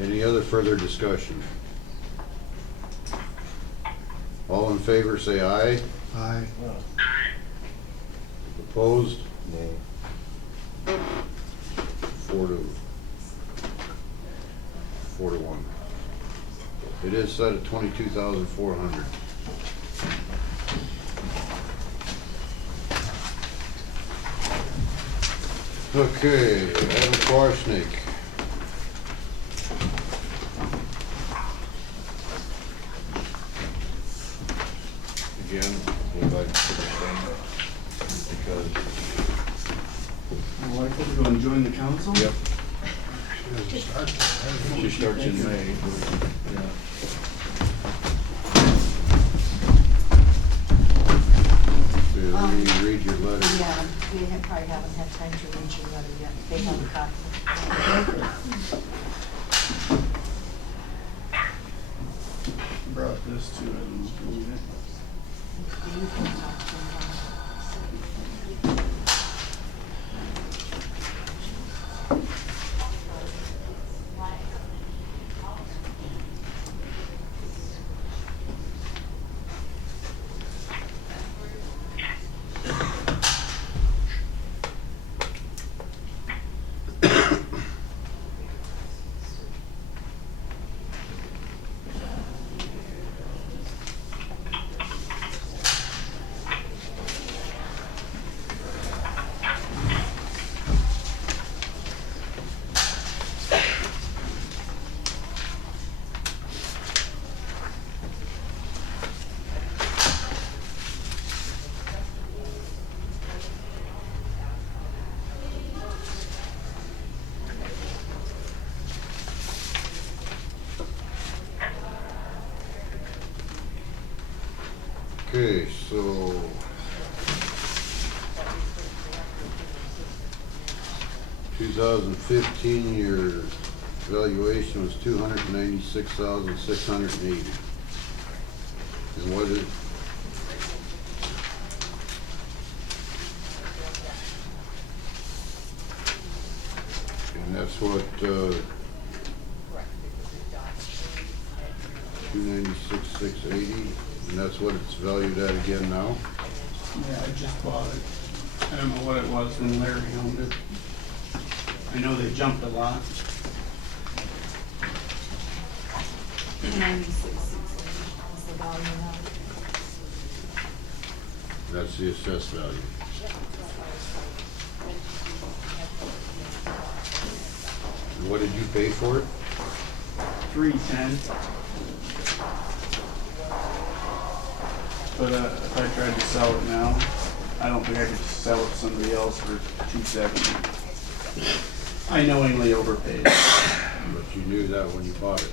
Any other further discussion? All in favor say aye. Aye. Opposed? Nay. 4 to 1. It is set at 22,400. Okay, Adam Quarsnake. Again, would like to abstain because. My wife will go and join the council? Yep. She doesn't start. She starts in May. Yeah. Let me read your letter. Yeah, we probably haven't had time to read your letter yet. They have a copy. Brought this to him. Okay, so. $2015, your valuation was $296,680. And what is? And that's what, 296,680, and that's what it's valued at again now? Yeah, I just bought it. I don't know what it was when Larry owned it. I know they jumped a lot. 96,680 is the value now. That's the assessed value. And what did you pay for it? 310. But if I tried to sell it now, I don't think I could sell it to somebody else for 270. I knowingly overpaid. But you knew that when you bought it.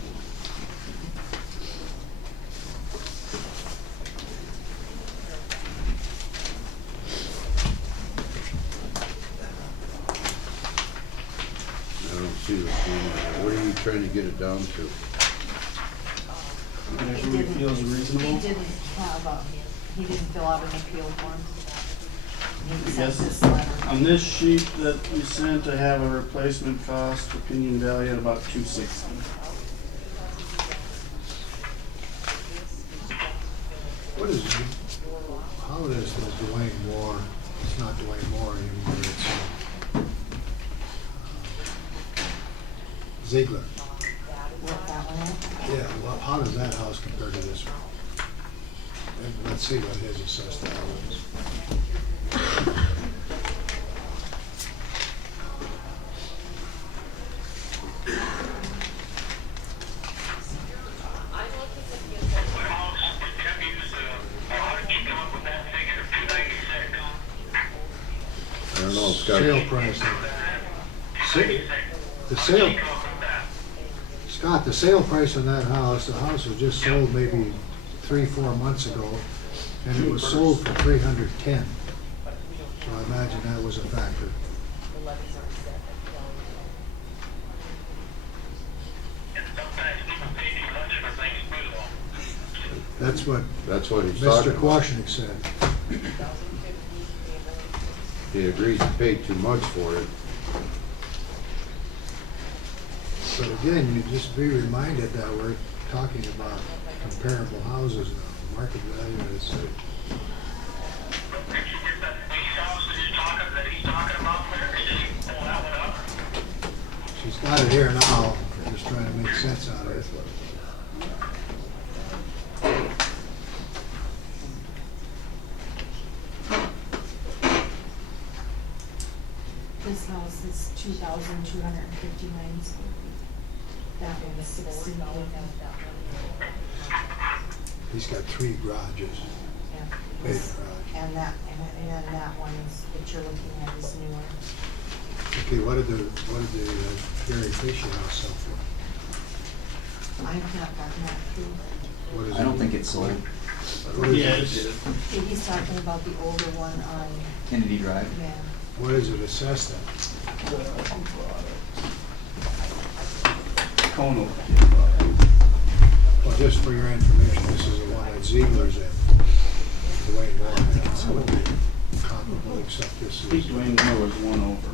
I don't see the thing. What are you trying to get it down to? Whatever he feels reasonable. He didn't have he didn't fill out an appeal form. He sent Yes, this letter. on this sheet that you sent, I have a replacement cost opinion value at about 260. What is it? How does the Dwayne Moore, it's not Dwayne Moore anymore, it's Ziegler. Work that one out. Yeah, well, how does that house compare to this one? And let's see what his assessed value is. I don't know, Scott. Sale price. The sale, Scott, the sale price on that house, the house was just sold maybe 3-4 months ago, and it was sold for 310. So I imagine that was a factor. That's what he's Mr. talking about. Quashnick said. He agrees to pay too much for it. But again, you just be reminded that we're talking about comparable houses now. Market value is, she's got it here now, just trying to make sense out of it. This house is 2,259 square feet. That one is 1,680. He's got 3 garages. Yeah. Big garage. And that one is, that you're looking at is newer. Okay, what did the Gary Fisher house sell for? I've not gotten that through. What is I don't think it's sold. What is Yeah, it? it did. He's talking about the older one on, Kennedy Drive. yeah. What is it assessed at? Kono. Well, just for your information, this is the one at Ziegler's at Dwayne Moore. It would be comparable, except this I think is, Dwayne Moore was one over.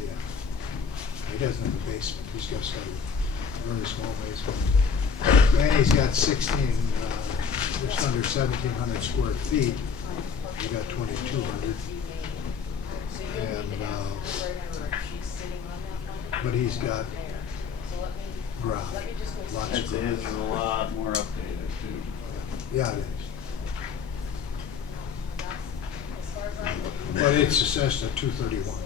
yeah. He doesn't have a basement, he's just got a very small basement. And he's got 16, just under 1,700 square feet. He got 2,200. And, but he's got garage, lots I'd of say his is garage. a lot more updated too. Yeah, it is. But it's assessed at 231.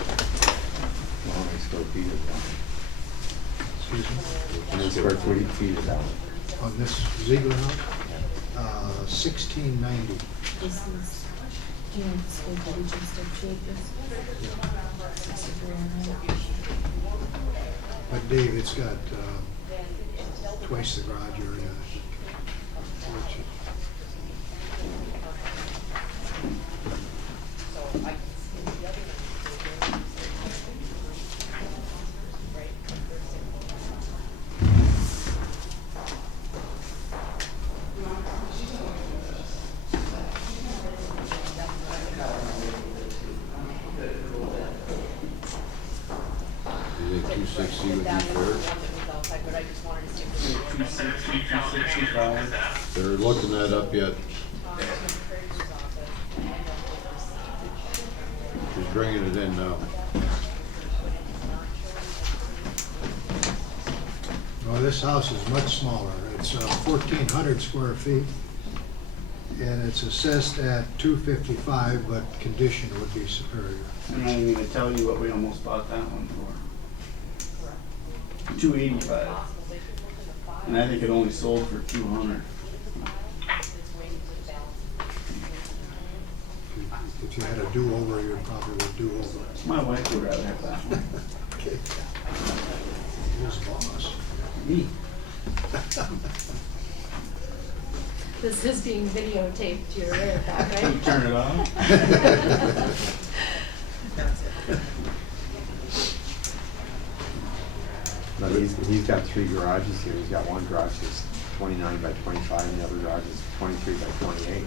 How many square feet is that? Excuse me? How many square feet is that? On this Ziegler house? 1690. This is Do you want to say the regions to changes? But Dave, it's got twice the garage area. Which is- You think 260 would be fair? 260, 265. They're looking that up yet. She's bringing it in now. Well, this house is much smaller. It's 1,400 square feet, and it's assessed at 255, but condition would be superior. I'm not even gonna tell you what we almost bought that one for. 285. And I think it only sold for 200. If you had a do-over, you probably would do over. My wife would rather have that one. Okay. Who's boss? Me. This is being videotaped, you're aware of that, right? You turn it off? No, he's got 3 garages here. He's got one garage that's 29 by 25, and the other garage is 23 by 28.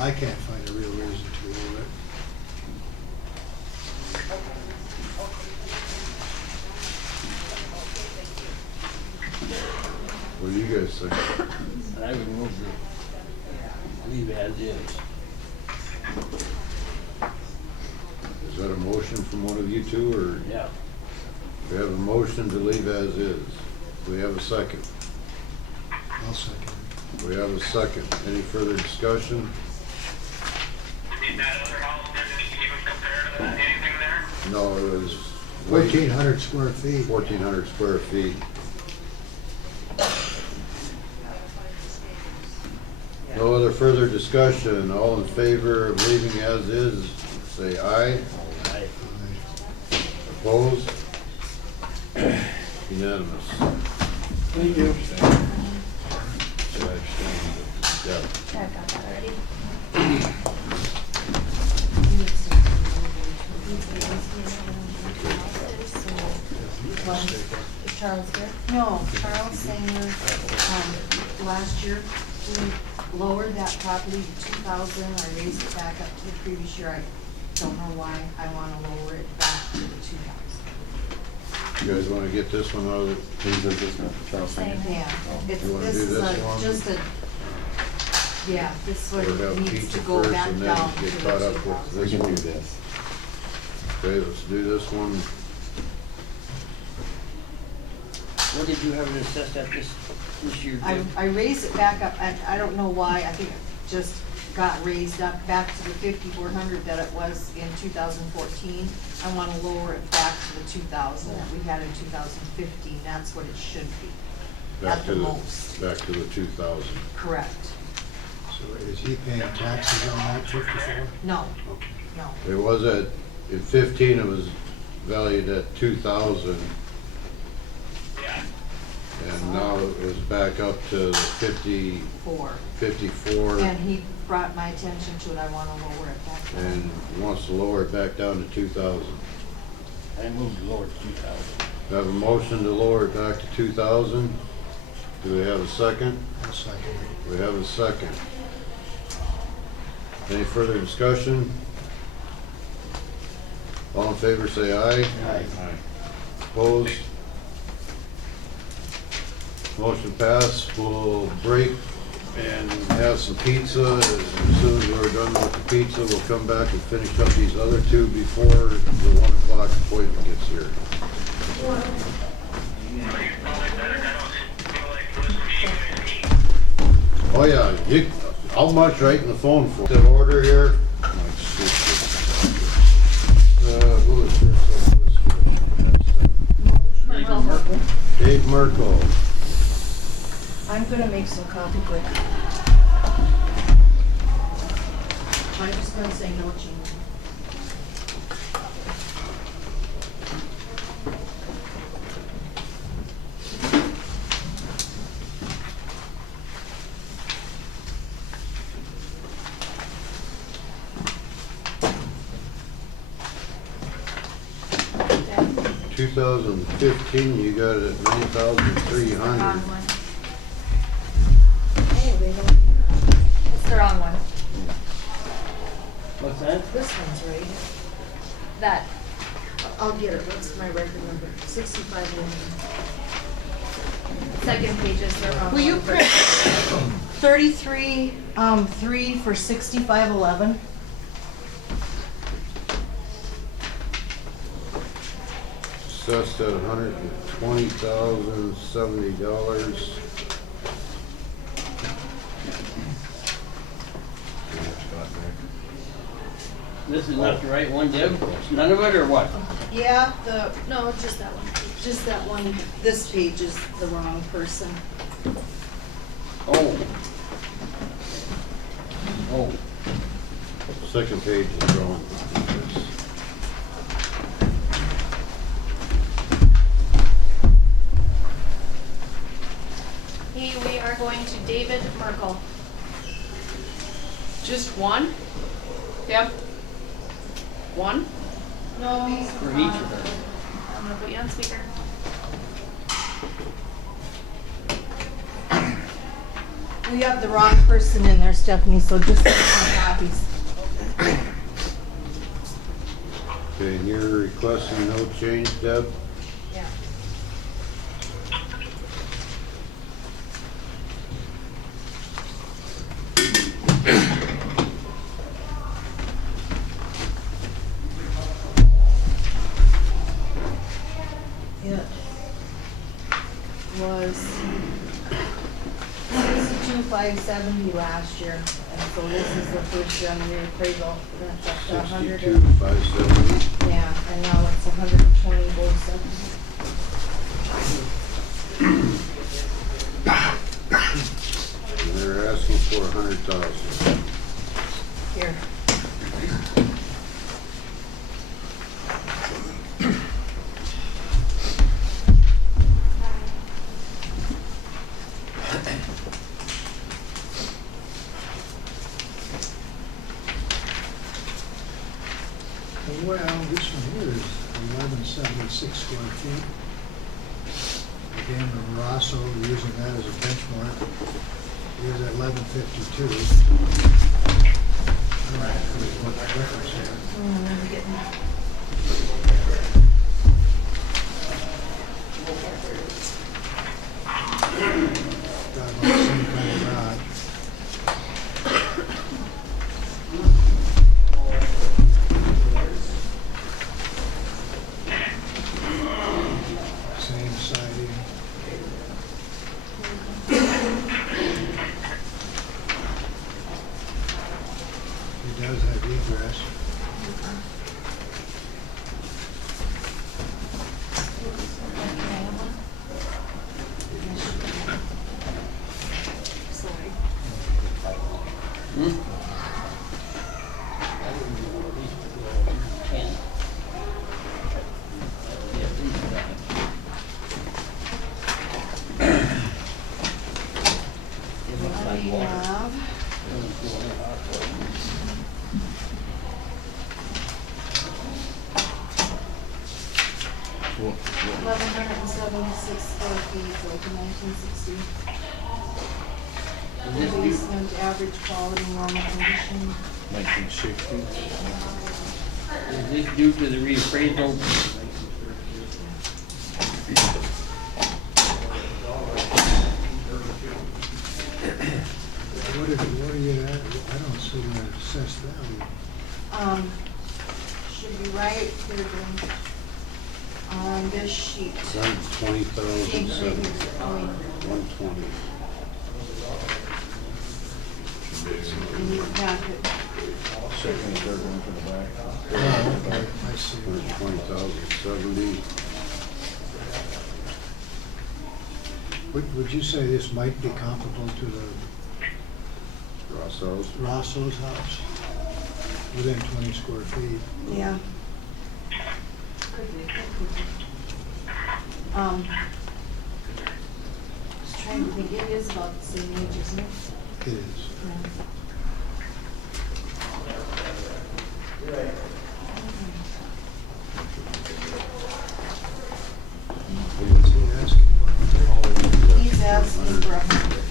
I can't find a real reason to lower it. What do you guys think? I would move to leave as is. Is that a motion from one of you two, or? Yeah. We have a motion to leave as is. We have a second. I'll second it. We have a second. Any further discussion? You mean that other house doesn't even compare to that, anything there? No, it was. 1,400 square feet. 1,400 square feet. No other further discussion. All in favor of leaving as is, say aye. Aye. Opposed? Unanimous. Thank you. So I abstained, but, yeah. I've got that already. Is Charles here? No, Charles Sanger, last year, we lowered that property to 2,000, I raised it back up to the previous year, I don't know why, I wanna lower it back to the 2,000. You guys wanna get this one out of the, These are just not Charles Sanger. Yeah, it's, You wanna this do is this a, one? just a, yeah, this one Or have needs pizza to go first back and then down to the get caught up with 2,000. We this can one? do this. Okay, let's do this one. What did you have it assessed at this year, Jim? I raised it back up, I don't know why, I think it just got raised up back to the 5,400 that it was in 2014. I wanna lower it back to the 2,000 that we had in 2015, that's what it should be, Back at to the most. Back to the 2,000. Correct. So is he paying taxes on that 54? No, Okay. no. It was at, in 15, it was valued at 2,000. And now it was back up to 54. And he brought my attention to it, I wanna lower it back down. And wants to lower it back down to 2,000. I moved to lower to 2,000. We have a motion to lower it back to 2,000. Do we have a second? I'll second it. We have a second. Any further discussion? All in favor, say aye. Aye. Opposed? Motion passed. We'll break and have some pizza. As soon as we're done with the pizza, we'll come back and finish up these other two before the 1 o'clock appointment gets here. Oh yeah, I'll march right in the phone for the order here. Who is first on this? Merkel. Dave Merkel. I'm gonna make some coffee quick. I'm just gonna say no change. 2015, you got it at 9,300. Wrong one. Oh, they don't. It's the wrong one. What's that? This one's right. That. I'll get it. What's my record number? 65. Second page is the wrong one. Will you print 33, 3 for 6511? Assessed at $120,070. This is not the right one, Deb? None of it, or what? Yeah, No, just that one. just that one, this page is the wrong person. Oh. Oh. Second page is wrong. Hey, we are going to David Merkel. Just one? Yep. One? No. For each of them. I'm gonna put you on speaker. We have the wrong person in there, Stephanie, so just make some copies. Okay, and you're requesting no change, Deb? Yeah. It was 62,570 last year, and so this is the first year on the appraisal. That's up to 100. 62,570. Yeah, and now it's 120,007. And they're asking for 100,000. Here. Well, this one here is 1176 square feet. Again, the Rosso, using that as a benchmark, is at 1152. I don't know what the difference here. I'm getting. Got about the same kind of garage. Same siding. It does have egress. We have What- what- 1,176 square feet, like in 1960. Is this new? Basement, average quality, normal condition. 1960. Is this due to the reappraisal? What are you at? I don't see the assessed value. Should be right here, Jim. On this sheet. 120,070. 120. In your packet. Second and third one from the back. Oh, okay, I see. 120,070. Would you say this might be comparable to the Rosso's? Rosso's house? Within 20 square feet? Yeah. Could be. Just trying to think, it is about the same age, isn't it? It is. Yeah. What's he asking for? He's asking for 100.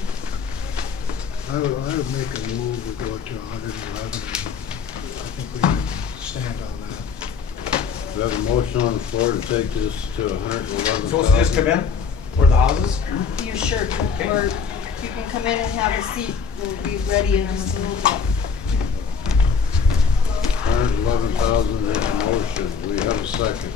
I would make a move, we go to 111, and I think we can stand on that. We have a motion on the floor to take this to 111,000. Supposed to just come in for the houses? You sure, or you can come in and have a seat, we'll be ready in just a little bit. 111,000 is a motion. Do we have a second?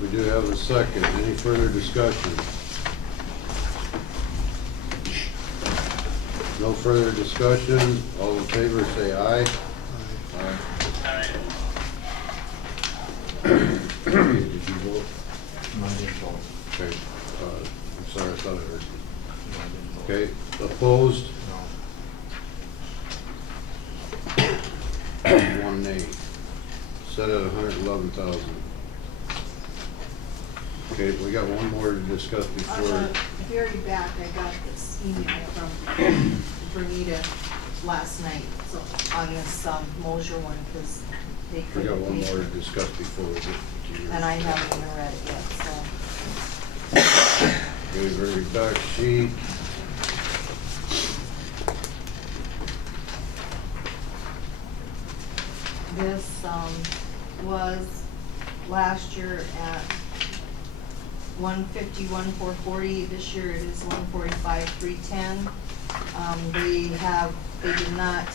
We do have a second. Any further discussion? No further discussion. All in favor say aye. Aye. Did you vote? No, I didn't vote. Okay. I'm sorry, I thought I heard you. Okay, opposed? No. 1 nay. Set at 111,000. Okay, we got one more to discuss On before. the very back, I got this email from Bernita last night, so on this Mosier one, because they We got couldn't one be. more to discuss before we get to yours. And I haven't even read it yet, so. Okay, very back sheet. This was last year at 151,440. This year it is 145,310. They did not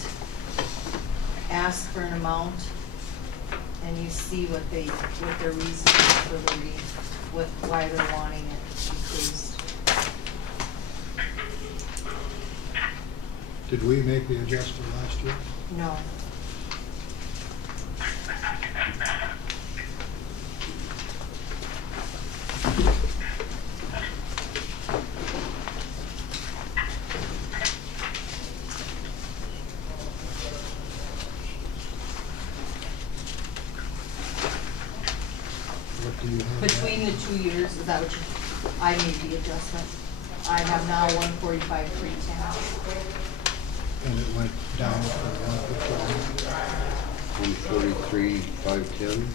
ask for an amount, and you see what their reason is for why they're wanting it decreased. Did we make the adjustment last year? No. What do you have? Between the 2 years, is that what you, I made the adjustment. I have now 145,310. And it went down from 143,510.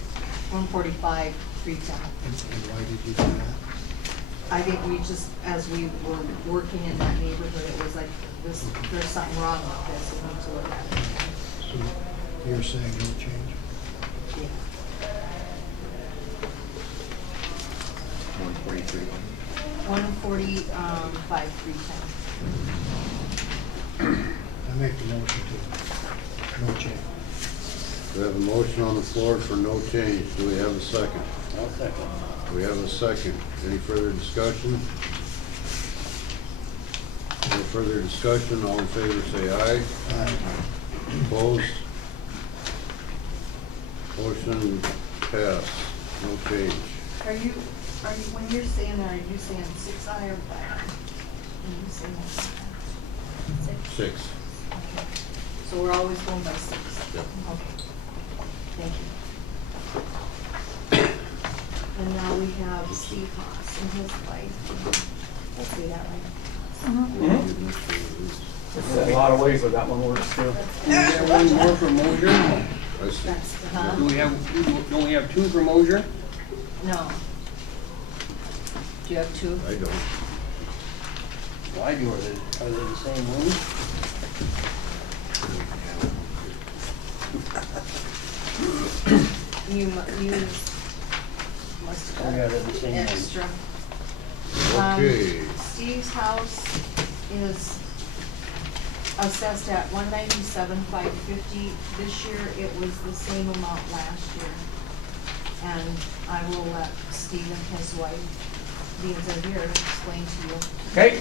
145,310. And why did you do that? I think we just, as we were working in that neighborhood, it was like, this, there's something wrong with this, we need to look at it. So you're saying no change? Yeah. 143. 145,310. I make the motion to no change. We have a motion on the floor for no change. Do we have a second? I'll second. We have a second. Any further discussion? No further discussion. All in favor say aye. Aye. Opposed? Motion passed. No change. When you're saying that, are you saying 6 eye or 5 eye? When you say that? 6? 6. Okay. So we're always going by 6? Yep. Okay. Thank you. And now we have Steve Haas and his wife. Let's see that right. There's a lot of ways where that one works too. Do we have one more for Mosier? I see. That's, Do we have, don't we have 2 for Mosier? No. Do you have 2? I don't. Well, I do, are they the same one? You must I have got it the same one. extra. Okay. Steve's house is assessed at 197,550. This year, it was the same amount last year. And I will let Steve and his wife, being they're here, explain to you. Okay.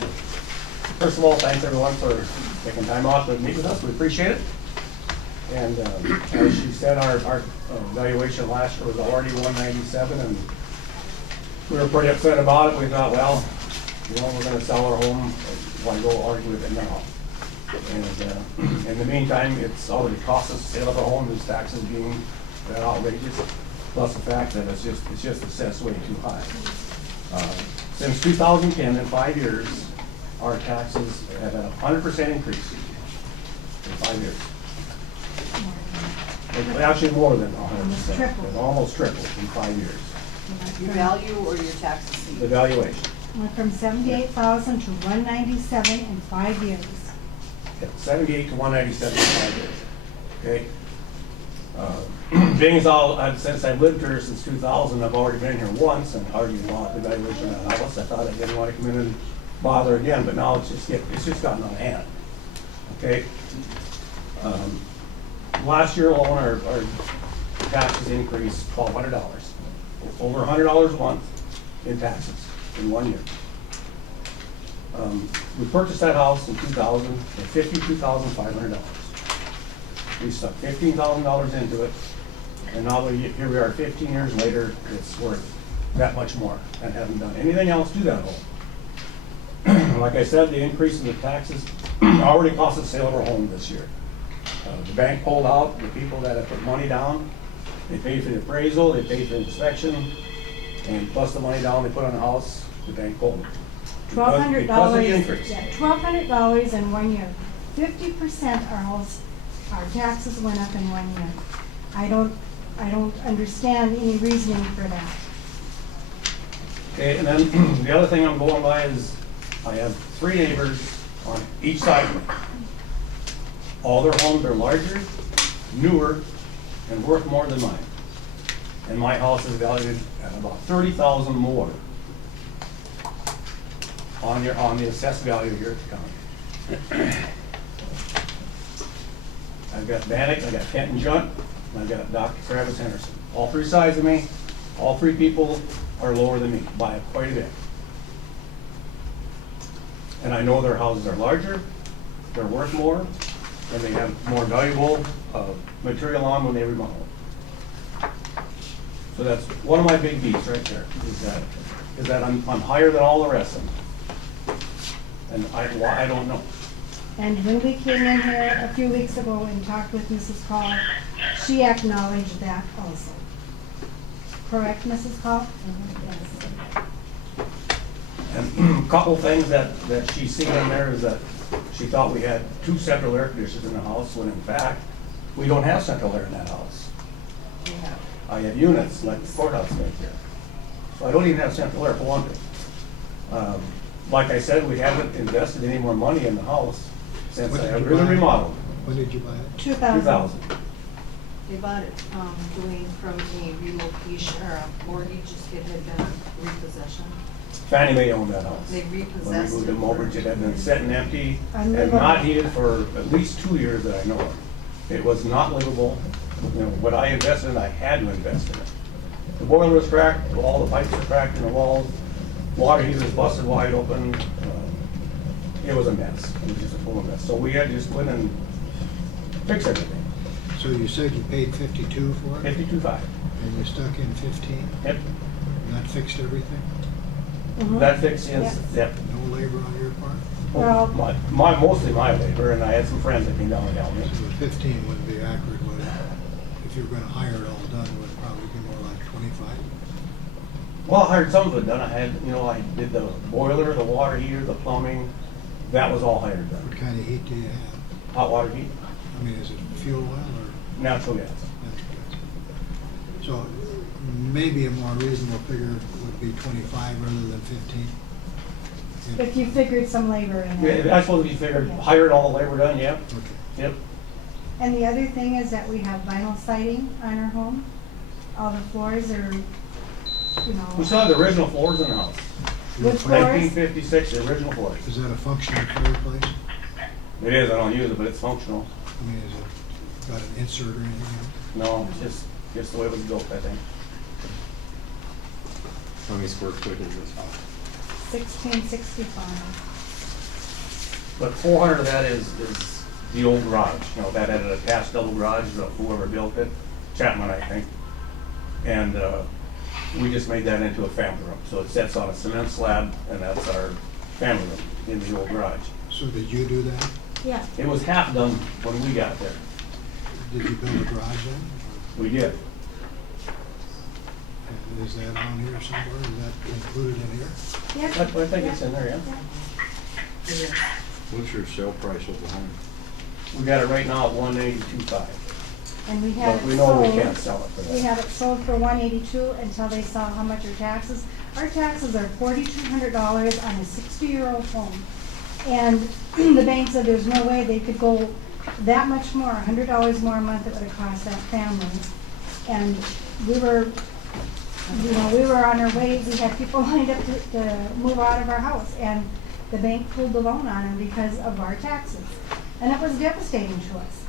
First of all, thanks everyone for taking time off to meet with us. We appreciate it. And as she said, our valuation last year was already 197, and we were pretty upset about it. We thought, well, you know, we're gonna sell our home, why go argue with it now? And in the meantime, it's already cost us to sale of our home, these taxes being that outrageous, plus the fact that it's just assessed way too high. Since 2010, in 5 years, our taxes have had a 100% increase in 5 years. It's actually more than 100%. It's almost tripled in 5 years. Your value or your taxes? The valuation. Went from 78,000 to 197 in 5 years. Yeah, 78 to 197 in 5 years. Okay. Being as since I've lived here since 2000, I've already been here once and argued about the valuation of the house. I thought I didn't want to come in and bother again, but now it's just gotten out of hand. Okay. Last year alone, our taxes increased $1,200, over $100 a month in taxes in 1 year. We purchased that house in 2000 for $52,500. We stuck $15,000 into it, and now here we are 15 years later, it's worth that much more, and haven't done anything else to that home. Like I said, the increase in the taxes already cost us the sale of our home this year. The bank pulled out, the people that have put money down, they paid for the appraisal, they paid for the inspection, and plus the money down they put on the house, the bank pulled it. $1,200. Because of the increase. Yeah, $1,200 in 1 year. 50% our taxes went up in 1 year. I don't understand any reasoning for that. Okay, and then the other thing I'm going by is I have 3 neighbors on each side of me. All their homes are larger, newer, and worth more than mine. And my house is valued at about $30,000 more on the assessed value here at the county. I've got Bannock, I've got Kent and Junt, and I've got Dr. Travis Henderson. All 3 sides of me, all 3 people are lower than me by quite a bit. And I know their houses are larger, they're worth more, and they have more valuable material on when they remodel. So that's one of my big beats right there, is that I'm higher than all the rest of them. And I don't know. And when we came in here a few weeks ago and talked with Mrs. Call, she acknowledged that also. Correct, Mrs. Call? Yes. And a couple things that she's seen in there is that she thought we had 2 central air conditioners in the house, when in fact, we don't have central air in that house. Yeah. I have units like the courthouse right there. So I don't even have central air for one thing. Like I said, we haven't invested any more money in the house since I really remodeled. When did you buy it? 2000. They bought it, doing from a relocation, or a mortgage, it had been repossession. Fannie Mae owned that house. They When we repossessed moved it. to Mobridge, it had been sitting empty and Unlivable. not heated for at least 2 years that I know of. It was not livable. You know, what I invested in, I had to invest in it. The boiler was cracked, all the pipes were cracked in the walls, water heater was busted wide open. It was a mess. It was just a full mess. So we had to just went and fix everything. So you said you paid 52 for it? 52.5. And you stuck in 15? Yep. And that fixed everything? That fixed in, yep. No labor on your part? Well, mostly my labor, and I had some friends that came down and helped me. So the 15 wouldn't be accurate, would it? If you were gonna hire it all done, it would probably be more like 25? Well, I hired some of it done. I had, you know, I did the boiler, the water heater, the plumbing. That was all hired done. What kind of heat do you have? Hot water heat, I mean, is it fuel oil or? natural gas. So maybe a more reasonable figure would be 25 rather than 15? If you figured some labor in Yeah, there. that's what we figured. Hired all the labor done, yeah. Okay. Yep. And the other thing is that we have vinyl siding on our home. All the floors are, you know. We still have the original floors in the house. Wood floors? 1956, the original floors. Is that a functional fireplace? It is, I don't use it, but it's functional. I mean, is it got an insert or anything? No, it's just the way it was built, I think. How many square foot is this house? 1665. But 400 of that is the old garage, you know, that had an attached double garage, whoever built it, Chapman, I think. And we just made that into a family room. So it sits on a cement slab, and that's our family room in the old garage. So did you do that? Yeah. It was half done when we got there. Did you build a garage then? We did. And is that on here somewhere? Is that included in here? Yep. I think it's in there, yeah. What's your sale price of the home? We got it right now at 182.5. And we had But it we know we sold. can't sell it for that. We had it sold for 182 until they saw how much our taxes. Our taxes are $4,200 on a 60-year-old home. And the bank said there's no way they could go that much more, $100 more a month it would have cost that family. And we were, you know, we were on our way, we had people lined up to move out of our house, and the bank pulled the loan on them because of our taxes. And it was devastating to us.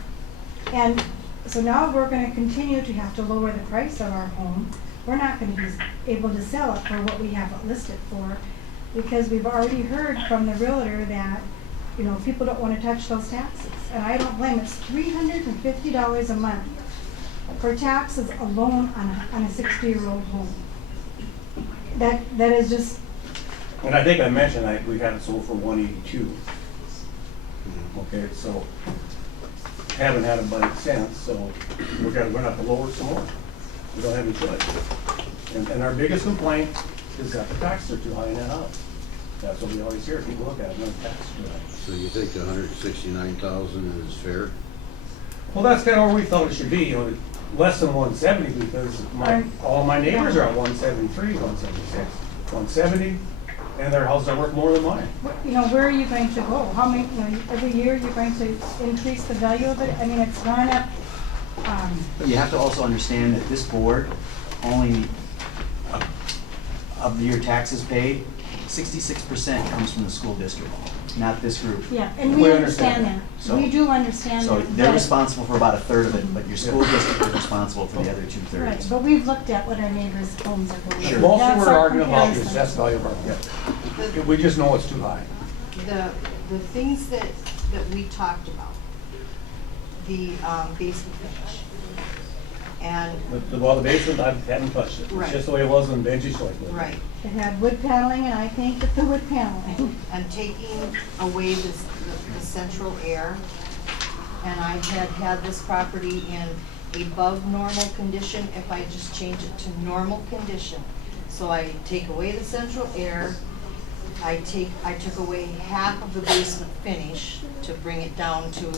And so now we're gonna continue to have to lower the price of our home. We're not gonna be able to sell it for what we have it listed for, because we've already heard from the realtor that, you know, people don't wanna touch those taxes. And I don't blame, it's $350 a month for taxes alone on a 60-year-old home. That is just, And I think I mentioned we had it sold for 182. Okay, so haven't had it budget since, so we're gonna have to lower it some more. We don't have any choice. And our biggest complaint is that the taxes are too high in that house. That's what we always hear. People look at it, no, the taxes are too high. So you think the 169,000 is fair? Well, that's kind of where we thought it should be, you know, less than 170, because all my neighbors are at 173, 176, 170, and their houses are worth more than mine. you know, where are you going to go? How many, you know, every year you're going to increase the value of it? I mean, it's gone up, But you have to also understand that this board only, of your taxes paid, 66% comes from the school district, not this group. yeah, and we understand that. So- We do understand that. So they're but- responsible for about a third of it, but your school district is responsible for the other Right, two-thirds. but we've looked at what our neighbors' homes are going Sure. for. Most of That's what we're our arguing about is comparison. assessed value of our home. We just know it's too high. The things that we talked about, the basement finish, and, Well, the basement, I haven't touched it. It's Right. just the way it was when Benji Schleich lived. right, It had wood paneling, and I think that the wood paneling. and taking away the central air. And I had this property in above normal condition if I just change it to normal condition. So I take away the central air, I took away half of the basement finish to bring it down to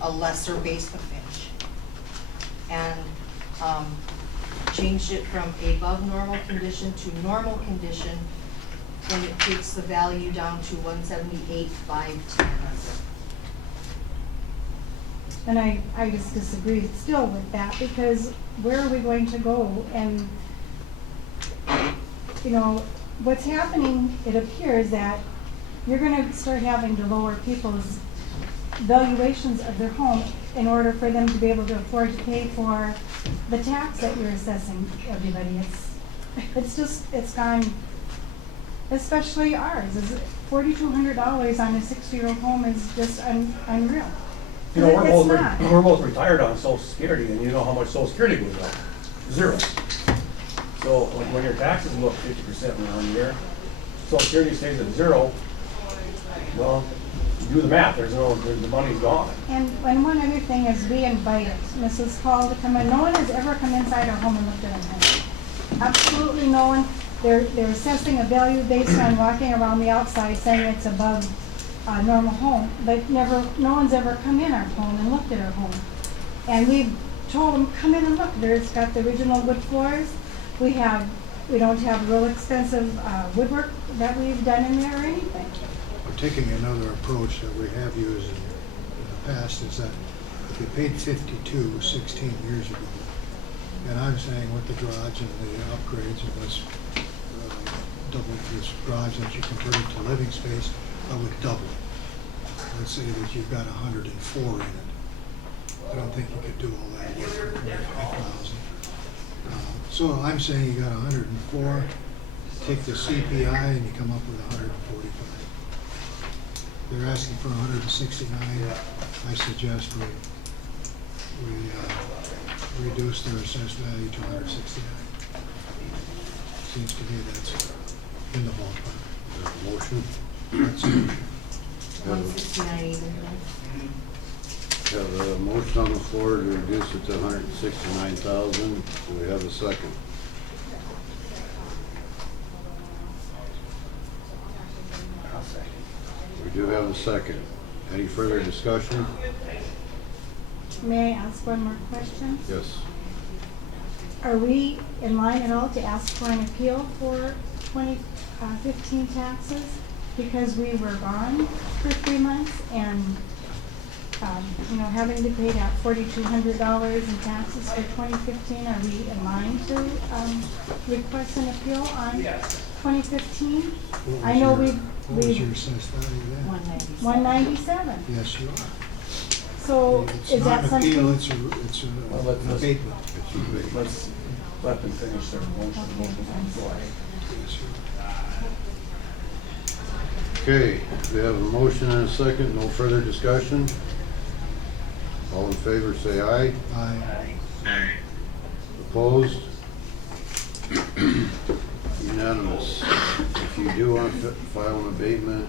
a lesser basement finish. And changed it from above normal condition to normal condition, and it takes the value down to 178,510. And I just disagree still with that, because where are we going to go? And, you know, what's happening, it appears that you're gonna start having to lower people's valuations of their home in order for them to be able to afford to pay for the tax that you're assessing everybody. It's gone, especially ours, is $4,200 on a 60-year-old home is just unreal. You know, It's not. we're both retired on Social Security, and you know how much Social Security goes up? Zero. So when your taxes go up 50% in 1 year, Social Security stays at zero, well, do the math, the money's gone. And one other thing is, we invited Mrs. Hall to come in. No one has ever come inside our home and looked at our home. Absolutely no one. They're assessing a value based on walking around the outside saying it's above a normal home, but no one's ever come in our home and looked at our home. And we've told them, come in and look. It's got the original wood floors. We don't have real expensive woodwork that we've done in there or anything. We're taking another approach that we have used in the past, is that if you paid 52 16 years ago, and I'm saying with the garage and the upgrades and what's double this garage that you converted to living space, I would double it. Let's say that you've got 104 in it. I don't think you could do all that work for 25,000. So I'm saying you got 104, take the CPI and you come up with 145. They're asking for 169. I suggest we reduce their assessed value to 169. Seems to me that's in the ballpark. Motion? That's a motion. 169 even. Have a motion on the floor to reduce it to 169,000. Do we have a second? I'll second. We do have a second. Any further discussion? May I ask one more question? Yes. Are we in line at all to ask for an appeal for 2015 taxes? Because we were gone for 3 months and, you know, having to pay that $4,200 in taxes for 2015, are we in line to request an appeal on 2015? I know What was your we've assessed value then? 197. Yes, you are. So It's is not that an appeal, something? it's Well, an let's- abatement. Let's let them finish their motion. Yes, you are. Okay, we have a motion and a second. No further discussion? All in favor, say aye. Aye. Opposed? Unanimous. If you do want to file an abatement,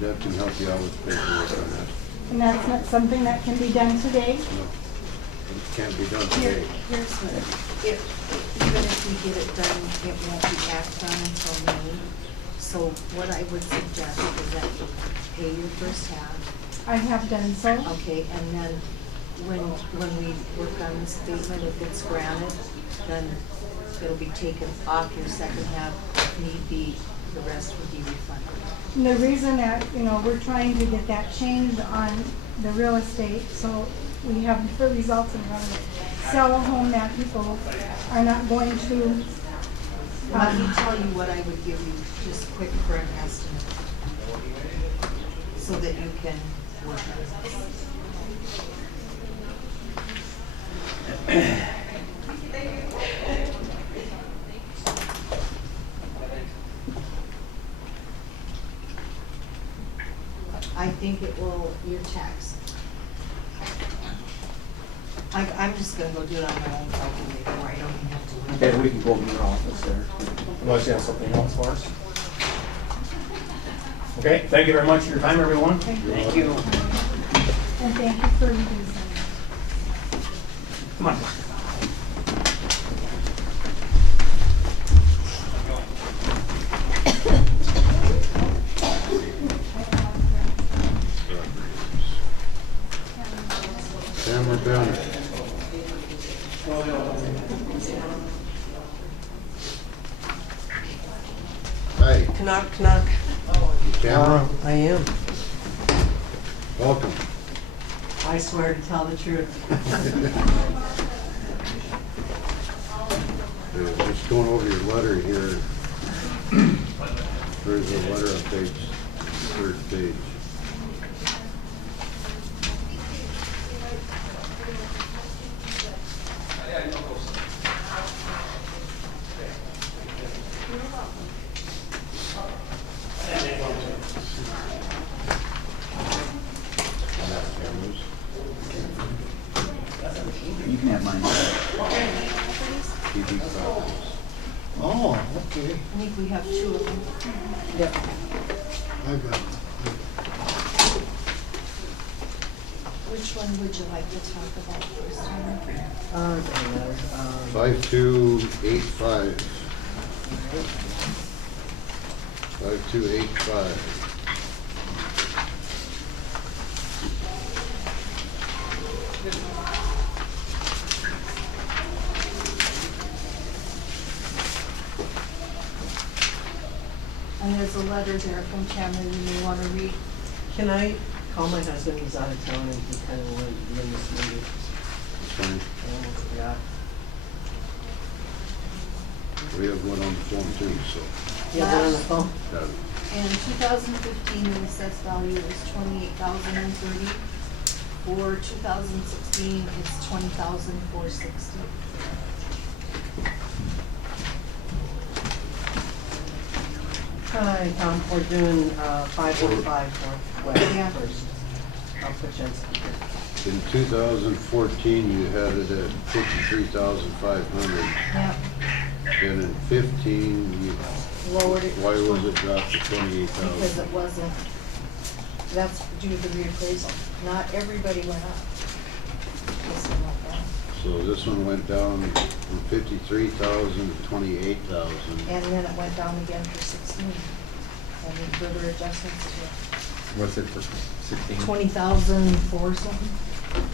Deb can help you out with paperwork on that. And that's not something that can be done today? No, it can't be done Here, today. here's what, even if we get it done, it won't be acted on until May. So what I would suggest is that you pay your first half. I have done so. Okay, and then when we work on this statement, if it's granted, then it'll be taken off your second half. If need be, the rest would be refunded. And the reason that, you know, we're trying to get that changed on the real estate, so we have the results in order to sell a home that people are not going to. Let me tell you what I would give you, just quick for an estimate, so that you can work on this. I think it will, your tax. I'm just gonna go do it on my own calculator, where I don't even have to. Okay, we can go to your office there, unless you have something else for us. Okay, thank you very much for your time, everyone. Thank you. And thank you for reducing. Come on. Tamara Bennett. Hi, Knock, knock. Tamara. I am. Welcome. I swear to tell the truth. Just going over your letter here. There's a letter on page, third page. You can have mine. TV properties. Oh, okay. I think we have two of them. Yep. I've got it. Which one would you like to talk about first, Tyler? It doesn't matter. 5285. 5285. And there's a letter there from Tamara you may want to read. Can I call my husband? He's out of town and he kind of wanted to be in this meeting. It's fine. I almost forgot. We have one on the phone too, so. You have one on the phone? Got it. And 2015, the assessed value is $28,030. For 2016, it's $20,460. Hi, Tom. We're doing 515 Northwest Yeah. first. I'll put you on speaker. In 2014, you had it at 53,500. Yep, Then in 15, you, lowered it. why was it dropped to Because 28,000? it wasn't, that's due to the reappraisal. Not everybody went up. This one went down. So this one went down from 53,000 to 28,000. And then it went down again for 16. And then further adjustments to What's it for 16? 20,004 something.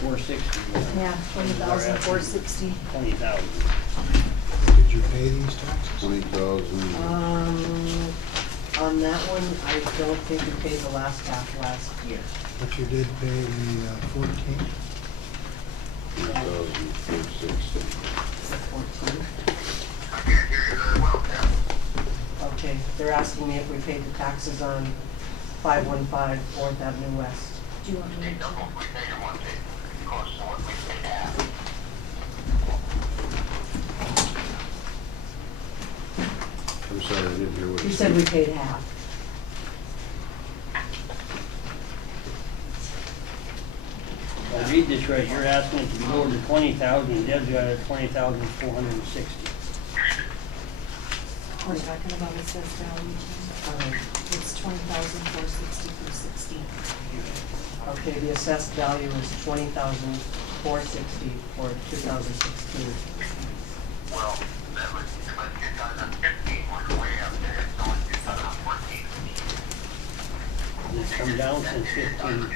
460. Yeah, 20,460. 20,000. Did you pay these taxes? 20,000. On that one, I don't think we paid the last half last year. But you did pay the 14? 2,460. 14. Okay, they're asking me if we paid the taxes on 515 4th Avenue West. Do you want me to? I'm sorry, I didn't hear what You you said we paid half. I read this right, you're asking it to be lowered to 20,000, Deb's got it at 20,460. We're talking about assessed value. It's 20,460 for 16. Okay, the assessed value is 20,460 for 2016. Well, that was, but 2015 was way up there, it's only 2014. It's come down since 15,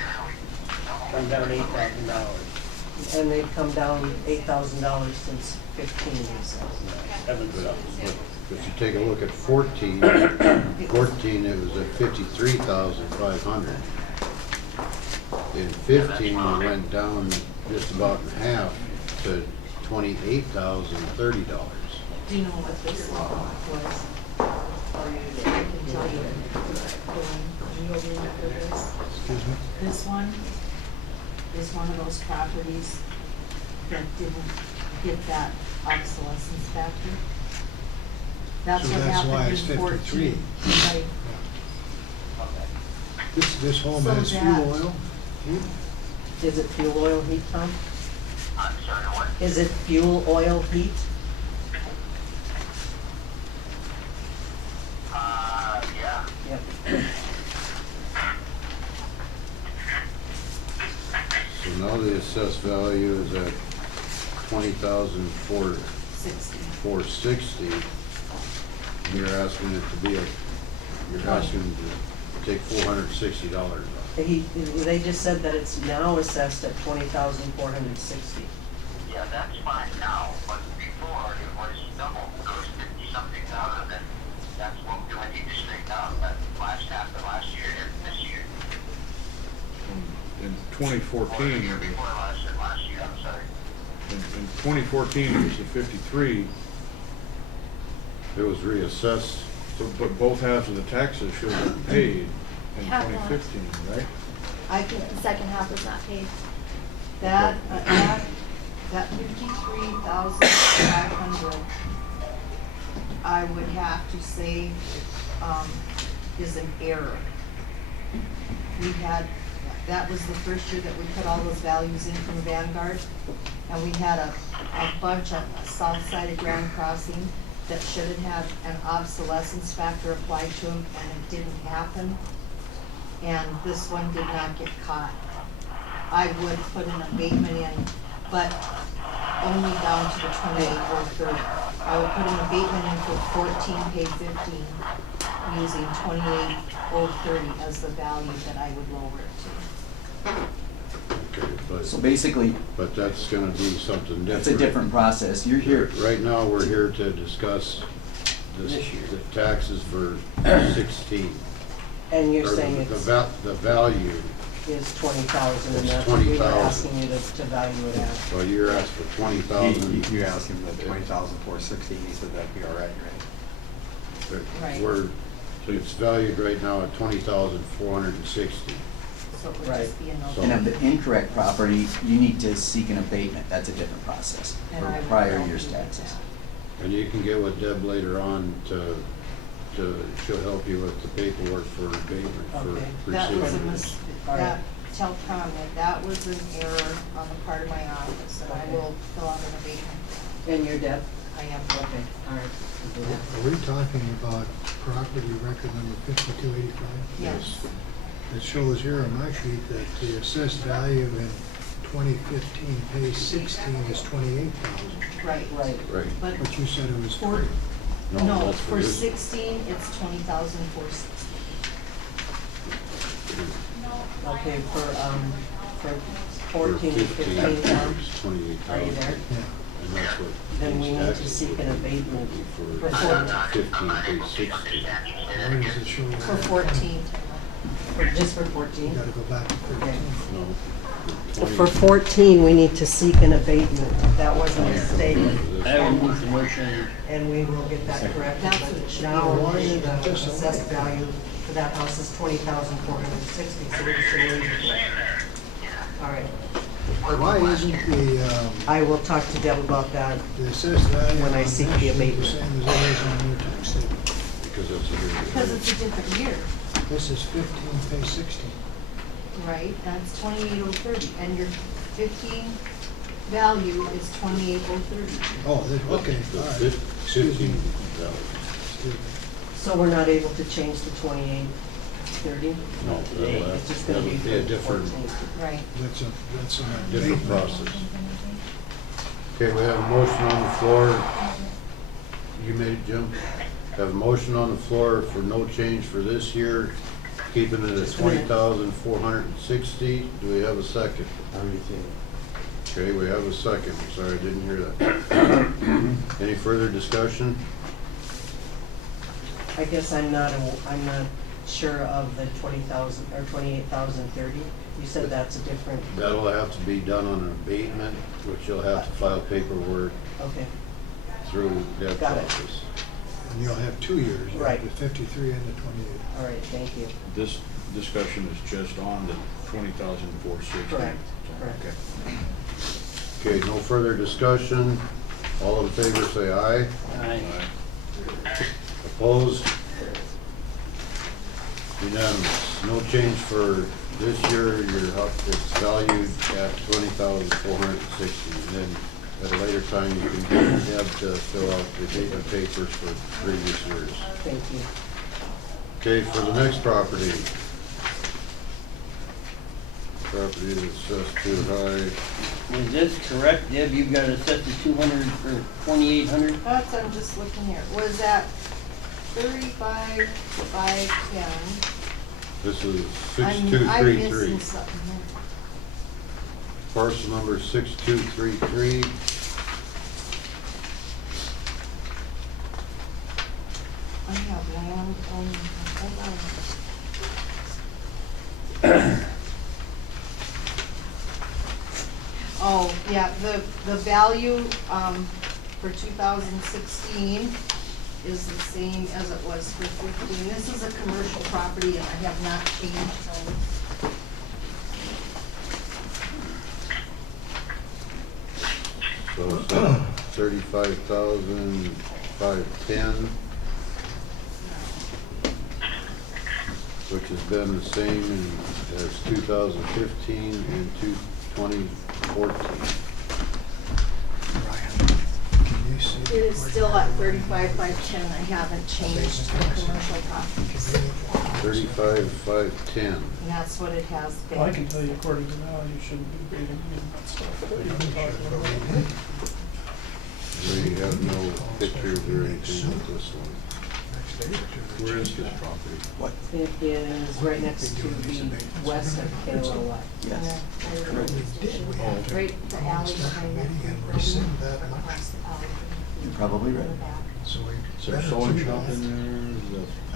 come down $8,000. And they've come down $8,000 since 15, he says. Seven something. If you take a look at 14, 14 it was at 53,500. In 15, it went down just about in half to $28,030. Do you know what this was? Or I can tell you. Do you remember this? Excuse me? This one is one of those properties that didn't get that obsolescence factor. That's So what that's why happened it's in 14. 53. Right. This home So has that- fuel oil? Heat? Is it fuel oil heat, Tom? I'm sorry, what? Is it fuel oil heat? Yeah. Yep. So now the assessed value is at 20,460. You're asking it to be you're asking to take $460 off. They just said that it's now assessed at 20,460. Yeah, that's fine now, but before it was double, it was 50-something thousand, and that's what we need to straighten out, that last half of last year and this year. In 2014, Or before last year, I'm sorry. in 2014, it was the 53, It was reassessed. so, but both halves of the taxes should have been paid in Half not. 2015, right? I can, The second half was not paid. that 53,500, I would have to say, is an error. We had, that was the first year that we put all those values in from Vanguard, and we had a bunch on the south side of Grand Crossing that should have had an obsolescence factor applied to them, and it didn't happen. And this one did not get caught. I would put an abatement in, but only down to the 28,030. I would put an abatement in for 14, pay 15, using 28,030 as the value that I would lower it to. Okay, but, So basically, but that's gonna be something different. it's a different process. You're here, Right now, we're here to discuss This year. the taxes for 16. And you're Or saying the it's, the value, is 20,000, and It's that's what we were 20,000. asking you to value it at. well, you're asked for 20,000. You asked him the 20,460, and he said that'd be all right, right? Right. We're, it's valued right now at 20,460. So it would Right. just be a no. So- and of the incorrect property, you need to seek an abatement. That's a different process And I for would prior help year's you with taxes. that. And you can get with Deb later on she'll help you with the paperwork for abatement for Okay. That was a receiving. mis, All right. that tell Tom that was an error on the part of my office, and I will fill out an abatement. And you're Deb? I am. Okay, all right. We'll do that. Are we talking about property record number 5285? Yes. It shows here on my sheet that the assessed value in 2015, page 16 is 28,000. Right. Right. Right. But But you said it was for, 40. no, that's for this. 16, it's 20,460. Okay, for 14, 15, Tom, it's 28,000. are you there? Yeah. And that's what. Then we these need to taxes seek would an be abatement For for 14. 15, page 16. Where does it show? For 14. Just for You 14? gotta go back to 13. Okay. No. For 14, we need to seek an abatement. That wasn't a mistake. I will move the motion. And we will get that corrected. That's what it should Now, be. the assessed value for that house is 20,460, so we're just gonna leave it there. All right. Why isn't the, I will talk to Deb about that. the assessed value When I on seek this the sheet abatement. the same as it is on your tax statement? Because that's a year. Because it's a different year, This is 15, page 16. right? That's 28,030, and your 15 value is 28,030. Oh, okay, The all right. Excuse me. 15 value. Excuse me. So we're not able to change the 2830? No, that'll It's just have, gonna that'll be be a for different, 14. Right. That's a different abatement. process. Okay, we have a motion on the floor. You made it, Jim? Have a motion on the floor for no change for this year, keeping it at Just a minute. 20,460. Do we have a second? Okay, we have a second. Sorry, I didn't hear that. Any further discussion? I guess I'm not sure of the 20,000 or 28,030. You said that's a different, That'll have to be done on an abatement, which you'll have to file paperwork okay. through Deb's Got it. office. And you'll have 2 years, you have Right. the 53 and the 28. All right, thank you. This discussion is just on the 20,460. Correct, correct. Okay. Okay, no further discussion. All in favor, say aye. Aye. Opposed? Unanimous. No change for this year. Your house is valued at 20,460. And then at a later time, you can get Deb to fill out the abatement papers for previous years. Thank you. Okay, for the next property. Property that's assessed too high. Is this correct, Deb? You've got it set to 200 or 2,800? That's, I'm just looking here, was that 35, 510? This is I'm 6233. missing something here. Parcel number 6233. I have land on, hold on. Oh, yeah, the value, for 2016 is the same as it was for 15. This is a commercial property and I have not changed them. So it's 35,510, which has been the same as 2015 and 2014. Ryan, can you see? It is still at 35,510. I haven't changed the commercial properties. 35,510. And that's what it has been. Well, I can tell you according to now, you shouldn't be abating any of that stuff that you've been talking about. We have no pictures or anything with this one. Where is this property? What? It is right next to the west of KOLY. Yes. Right, the alley behind that. And rescind that much. Across the alley. You're probably right. So we Is there better sewing do shop that. in there? Is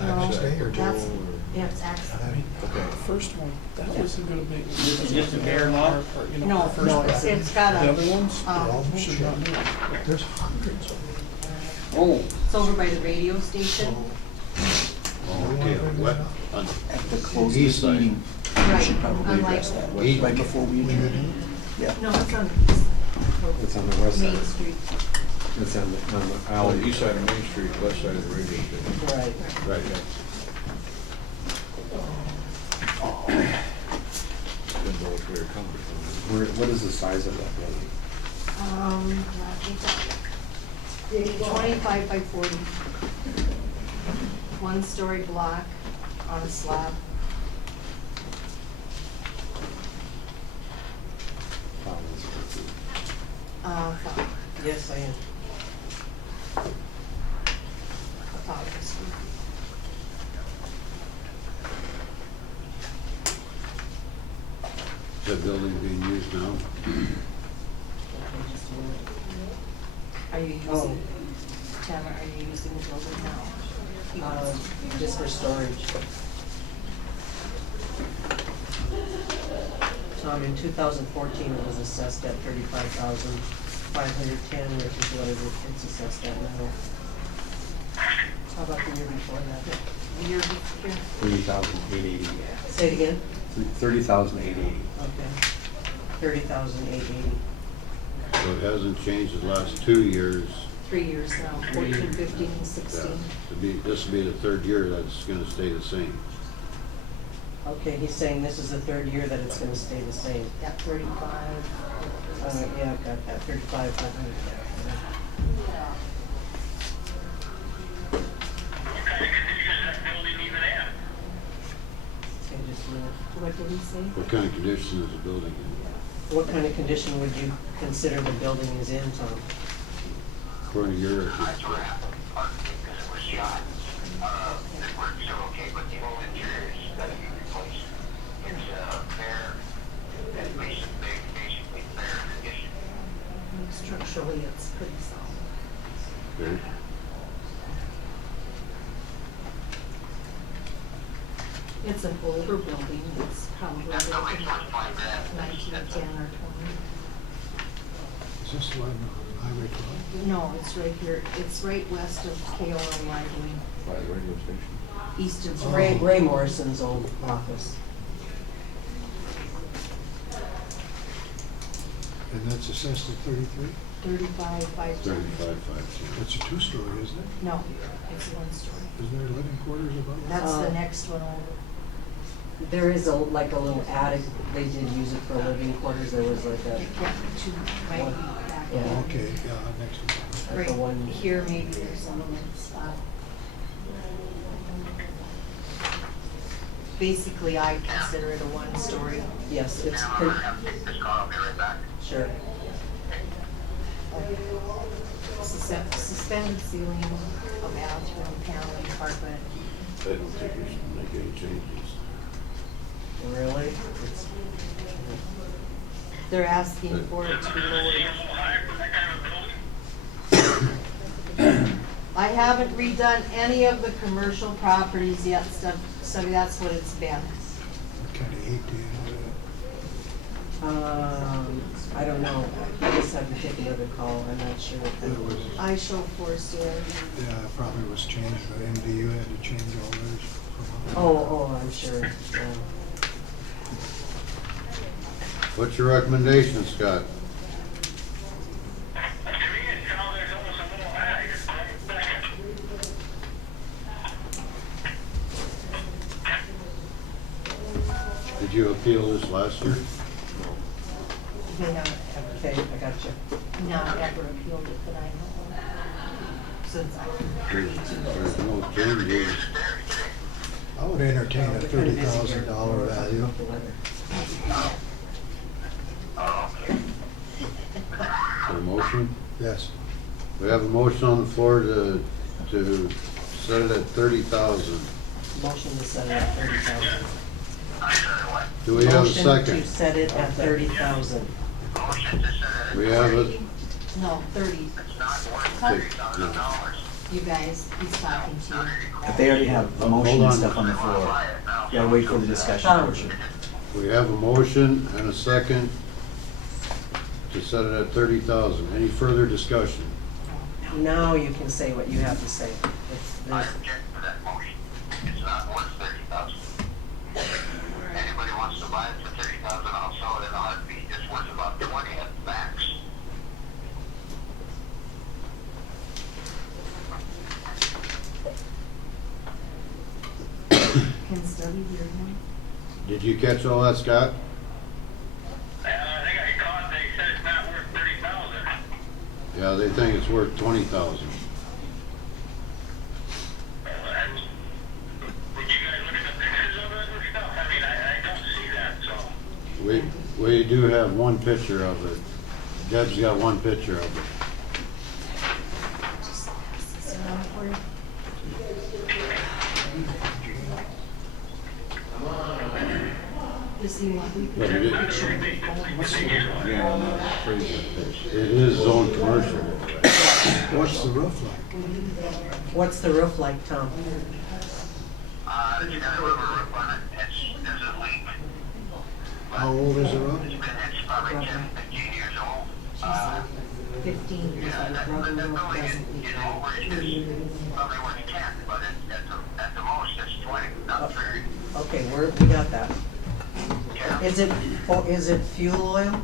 No, that Stay or that's, or- yeah, it's access. The first one, that wasn't gonna be. This is just a bare lot? No, the first no, one. it's got a. The other ones? Should not be. There's hundreds of them. Oh, It's over by the radio station. Okay, what, on At the east closest side? meeting, we Right, should probably unlike- address that, East. right before we adjourn. Yeah. No, it's on It's on the west Main side. Street. It's on the On alley. the east side of Main Street, west side of the radio station. Right. Right. Been What is the size of that building? 25 by 40. One-story block on a slab. Thought. Yes, I am. Thought it was- Is that building being used now? Are you Oh. using, Tamara, are you using the building now? Just for storage. Tom, in 2014, it was assessed at 35,510, which is what it's assessed at now. How about the year before that? The year before? 30,880. Say it again? 30,880. Okay. 30,880. So it hasn't changed the last 2 years. 3 years now, 14, 15, and Yeah. 16. This will be the third year that's gonna stay the same. Okay, he's saying this is the third year that it's gonna stay the same. At 35. Yeah, I've got that, 35,500. Okay, just a minute. What did he say? What kind of condition is the building in? What kind of condition would you consider the building is in, Tom? According to your, Structurally, it's pretty solid. okay. It's an older building, it's probably built in 1910 or 20. Is this the one on Highway 12? No, it's right here, it's right west of KOL Library, By the radio station. east of. Ray Morrison's old office. And that's assessed at 33? 35, 510. 35, 510. That's a two-story, isn't it? No, it's one story. Isn't there living quarters above it? That's the next one over. There is like a little attic, they did use it for living quarters, there was like a. It can't be too, might be back. Yeah. Oh, okay, yeah, next one. That's Right the one. here, maybe there's a little spot. Basically, I consider it a one-story. Yes, it's. Sure. Suspended ceiling, a bathroom, paneling, carpet. I don't think we should make any changes. Really? It's. They're asking for it to be lowered. I haven't redone any of the commercial properties yet, so that's what it's been. What kind of heat do you I don't know, I just have to take another call, I'm not sure. It was, I show forced air. yeah, it probably was changed, but MDU had to change all theirs. Oh, I'm sure, yeah. What's your recommendation, Scott? Did you appeal this last year? They haven't Okay, I got you. not ever appealed it that I know of, since I There's no changes. I would entertain a $30,000 value. A motion? Yes. We have a motion on the floor to set it at 30,000. Motion to set it at 30,000. Do we have a Motion second? to set it at 30,000. We have it. No, 30. You guys, he's talking to you. But they already have a motion and stuff on the floor. You gotta wait for the discussion portion. We have a motion and a second to set it at 30,000. Any further discussion? Now you can say what you have to say. There's- Anybody wants to buy it for 30,000, I'll sell it in a heartbeat. It's worth about 20 at max. Can Stubby hear him? Did you catch all that, Scott? Yeah, they think it's worth 20,000. Would you guys look at the pictures of it or stuff? I mean, I don't see that, so. We do have one picture of it. Deb's got one picture of it. Does he want me But to it picture of the phone? It is zone commercial. What's the roof like? What's the roof like, Tom? It's got a rubber roof on it. There's a leak. How old is the roof? It's probably 10, 15 years old. 15 years old, The rubber building roof doesn't in leak. Mobridge is probably worth 10, but at the most, it's 20, not 30. Okay, we got that. Is it fuel oil?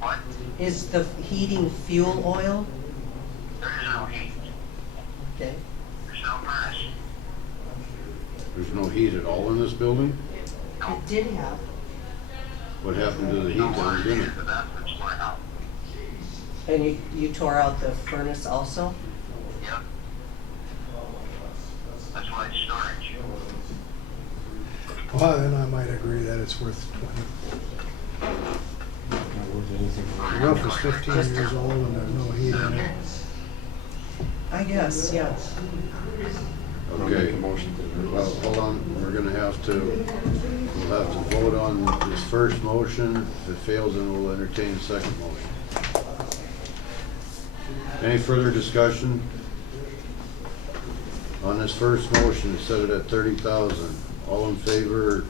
What? Is the heating fuel oil? There is no heat. Okay. There's no furnace. There's no heat at all in this building? It did have. What happened to the heat that was in it? The bathroom's torn out. And you tore out the furnace also? Yep. That's why it's storage. Well, then I might agree that it's worth 20. The roof is 15 years old and there's no heat in it. I guess, yeah. Okay, well, hold on, we're gonna have to, we'll have to vote on this first motion. If it fails, then we'll entertain the second motion. Any further discussion? On this first motion, set it at 30,000. All in favor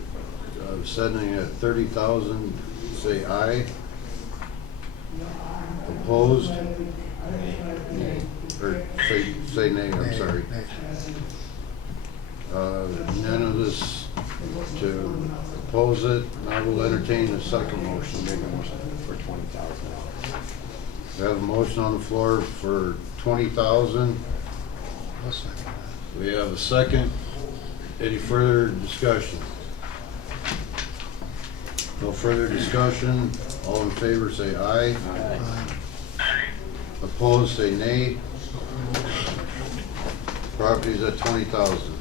of setting it at 30,000, say aye. Opposed? Or say nay, I'm sorry. Unanimous to oppose it. Now we'll entertain the second motion. Make a motion for 20,000. We have a motion on the floor for 20,000. I'll second that. We have a second. Any further discussion? No further discussion. All in favor say aye. Opposed say nay. Property's at 20,000.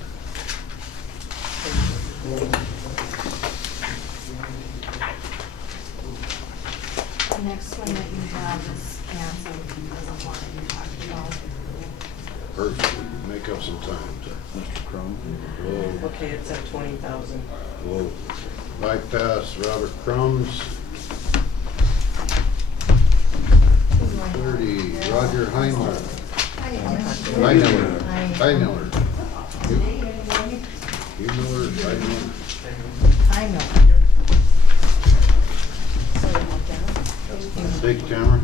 The next one that you have is canceled because of what you talked about. Perfect. Make up some time, Mr. Crum. We'll, Okay, it's at 20,000. we'll bypass Robert Crumbs. 30, Roger Heimler. Heimler. Heimler. You know her, Heimler. I know. Sorry about that. Thank you, Tamara.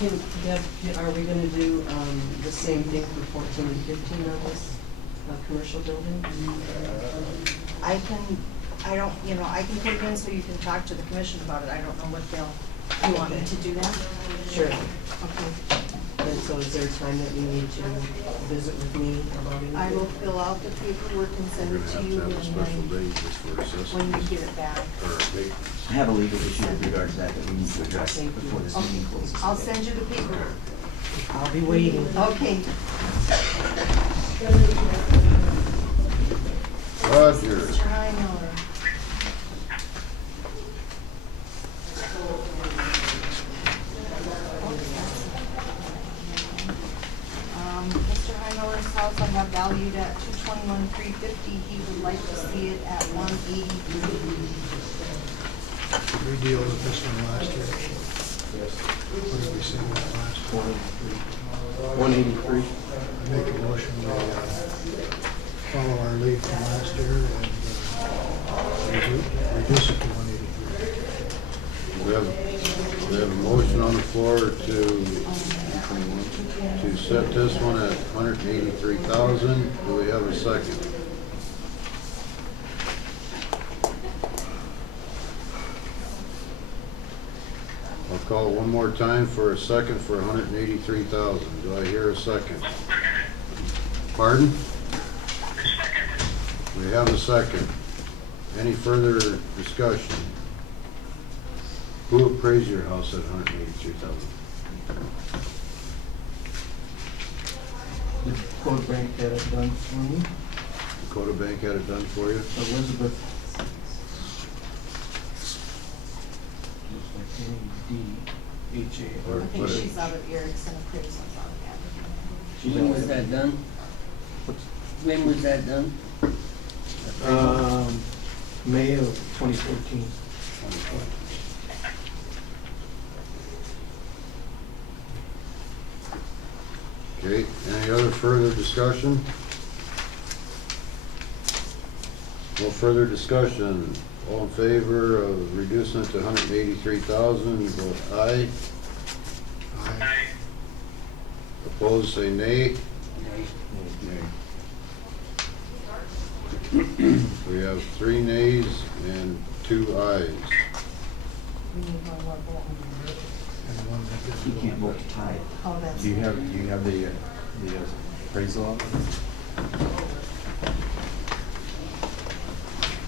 Yep, Deb, are we gonna do, the same thing for 14 and 15 of this, commercial building? I can put it in so you can talk to the commission about it. I don't know what you want me to do that? Sure. Okay. And so is there a time that we need to visit with me about it? I will fill out the paperwork and send We're it to gonna you have to have a special and day just for when you assessments. get it back. Or abatements. I have a legal issue with regards to that we need to address before this Okay, meeting closes. I'll send you the paperwork. I'll be waiting. Okay. Roger. Mr. Heimler. Mr. Heimler's house I have valued at $221,350. He would like to see it at $183. Did we deal with this one last year? Yes. What did we say about last year? 183. I make a motion to follow our lead from last year and reduce it to 183. We have a motion on the floor to set this one at 183,000. Do we have a second? I'll call one more time for a second for 183,000. Do I hear a second? Pardon? We have a second. Any further discussion? Who appraised your house at 183,000? Dakota Bank had it done for me. Dakota Bank had it done for you? Elizabeth. Looks like A-D-H-A. I think she's out of Erickson Appraisals out of Aberdeen. When was that done? When was that done? May of 2014. Okay, any other further discussion? No further discussion. All in favor of reducing it to 183,000, vote aye. Aye. Opposed, say nay. We have 3 nays and 2 ayes. We need one more vote. And one that You didn't can't go. vote to tie. Oh, that's. Do you have the appraisal of it?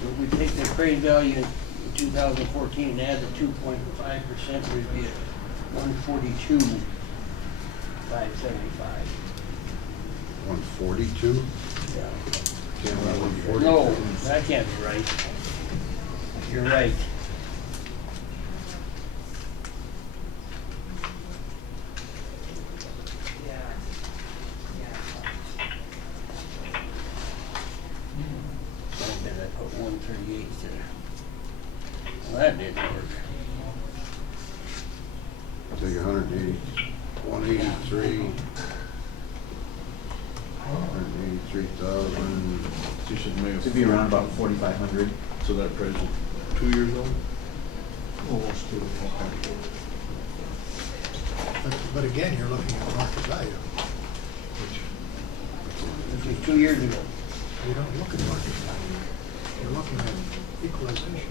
If we take the appraised value in 2014 and add the 2.5%, we'd be at 142,575. 142? Yeah. Can't be 142. No, that can't be right. You're right. I bet I put 138 there. Well, that didn't work. Take 180, 183. 183,000. You should make Should be around about 4,500. So that appraisal 2 years old? Almost 2. But again, you're looking at market value, which This was 2 years ago. you don't look at market value. You're looking at equalization.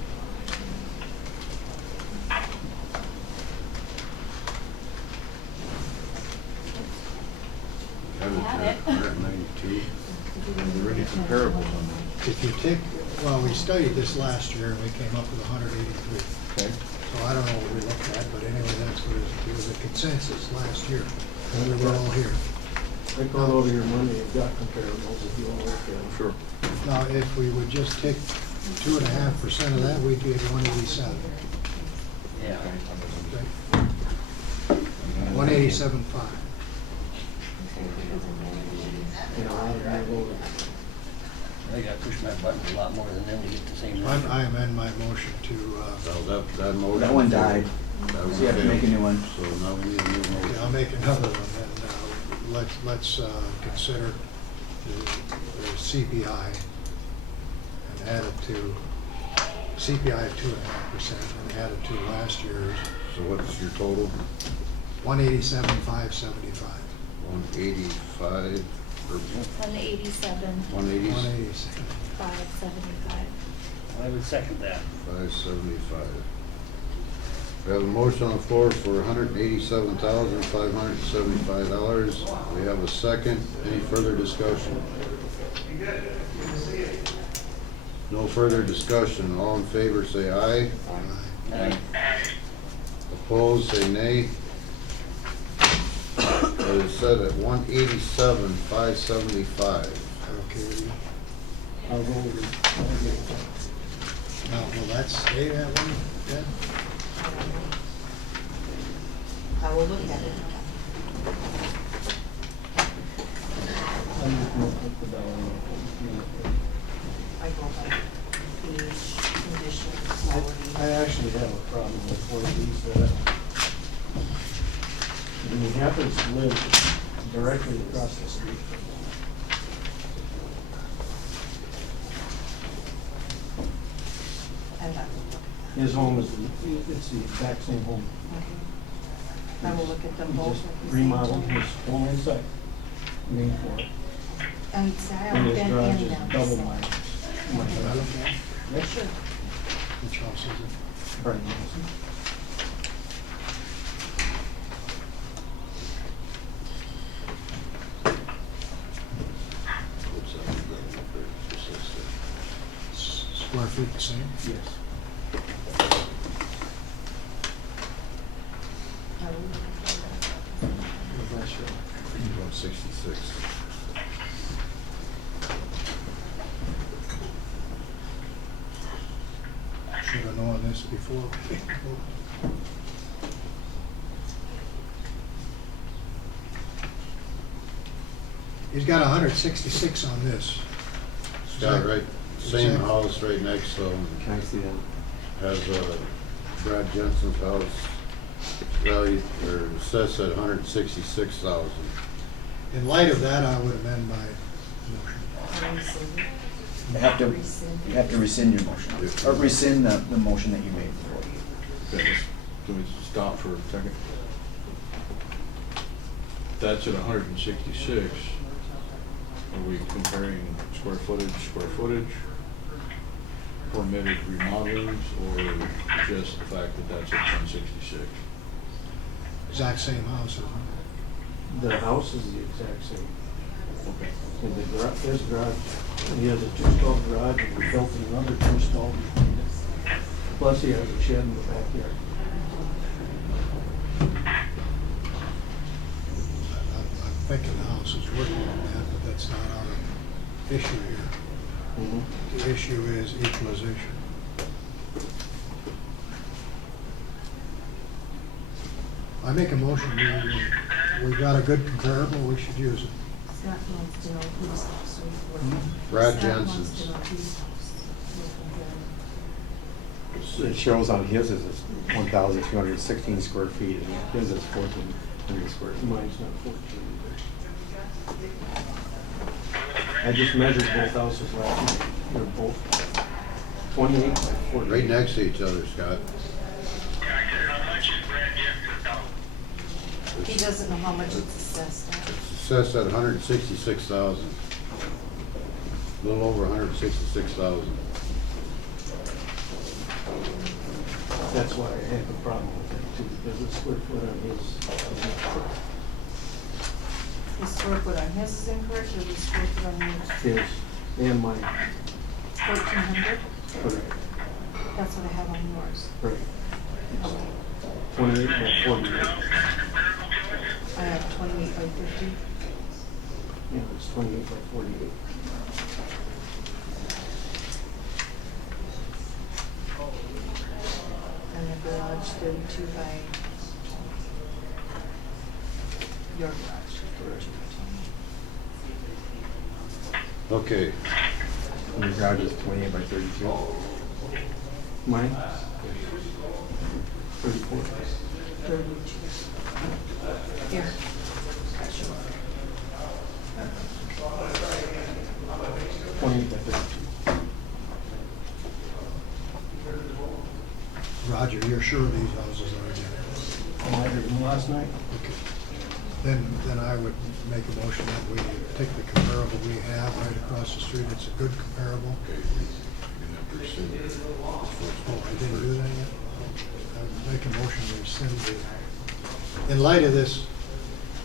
That is Had it. 192. Are there any comparables on that? If you take, well, we studied this last year and we came up with 183. Okay. So I don't know what we looked at, but anyway, that's what it was a consensus last year. And we were all here. Take all over your money, you've got comparables if you want to look at them. Sure. Now, if we would just take 2.5% of that, we'd be at 187. Yeah. 187.5. You know, I will- I gotta push my buttons a lot more than them to get the same number. I amend my motion to, So that motion. That one died. That So one you have to make a new one. So now we need a new okay, motion. I'll make another one, and let's consider the CPI and add it to, CPI of 2.5% and add it to last year's So what's your total? 187,575. 185, or 187, 180, 187. 575. I would second that. 575. We have a motion on the floor for $187,575. We have a second. Any further discussion? No further discussion. All in favor, say aye. Aye. Opposed, say nay. It is set at 187,575. Okay with you? I'll go over, I'll get it. Now, will that stay that way, Ted? I will look at it. I'm just gonna put the dollar amount. I go by age, condition, I quality. actually have a problem with one of these that, and he happens to live directly across the street from me. I'd have to look at that. His home is, it's the exact same home. Okay. I will look at them He both just at the same remodeled time. his whole inside, main floor. And see, I And haven't his been garage in is them. double so- mine. Can I look at it? Yes, sir. Which house is it? Brian Wilson. What's that? Just this there. Square feet the same? Yes. I will look at that. Bless you. 166. Should have known this before. He's got 166 on this. Scott, right, same Exactly. house right next to him. Can I see that? Has Brad Jensen's house valued, or assessed at $166,000. In light of that, I would amend my motion. You have to rescind your motion, or rescind the motion that you made before. Okay, can we stop for a second? That's at 166. Are we comparing square footage, permitted remodelings, or just the fact that that's at 166? Exact same house, isn't it? The house is the exact same. Okay. And the garage, his garage, he has a 2-stall garage and we built another 2-stall behind it. Plus he has a shed in the backyard. I'm thinking the house is working on that, but that's not our issue here. The issue is equalization. I make a motion, we got a good comparable, we should use it. Scott wants to know whose house we Brad Scott wants Jensen's. to know whose house we're It shows on his is 1,216 square feet, and his is 1,400 square feet. Mine's not 14 either. I just measured both houses last night. They're both 28 by 40. Right next to each other, Scott. He doesn't know how much it's assessed at. It's assessed at $166,000. A little over $166,000. That's why I have a problem with that too, because the square foot on his is not correct. The square foot on his is incorrect, or the square foot on yours? His and mine. 1,400? Correct. That's what I have on yours. Right. 28 by 48. I have 28 by 50. Yeah, it's 28 by 48. And the garage 32 by your garage. 32 by 20. Okay, And your garage is 28 by 32. Mine? 34. 32. Here. 28 by 32. Roger, you're sure these houses are identical? I measured them last night. Okay. Then I would make a motion that we take the comparable we have right across the street. It's a good comparable. okay, you're gonna have to rescind it. Oh, I didn't do that yet? I would make a motion to rescind the, in light of this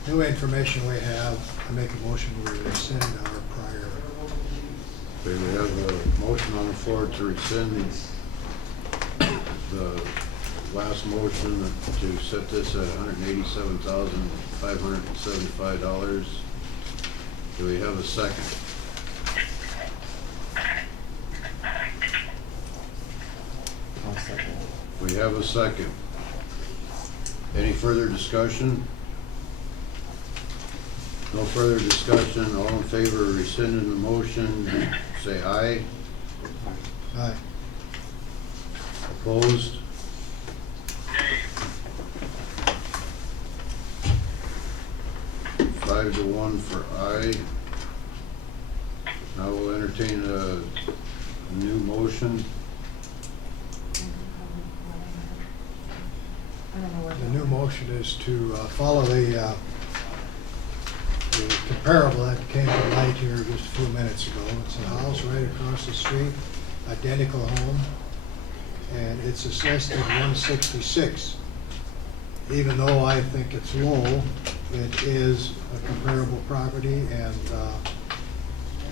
new information we have, I make a motion to rescind our prior. Okay, we have a motion on the floor to rescind the last motion to set this at $187,575. Do we have a second? I'll second. We have a second. Any further discussion? No further discussion. All in favor of rescinding the motion, say aye. Aye. Opposed? Five to one for aye. Now we'll entertain a new motion. I don't know where. The new motion is to follow the comparable that came to light here just a few minutes ago. It's a house right across the street, identical home, and it's assessed at 166. Even though I think it's low, it is a comparable property, and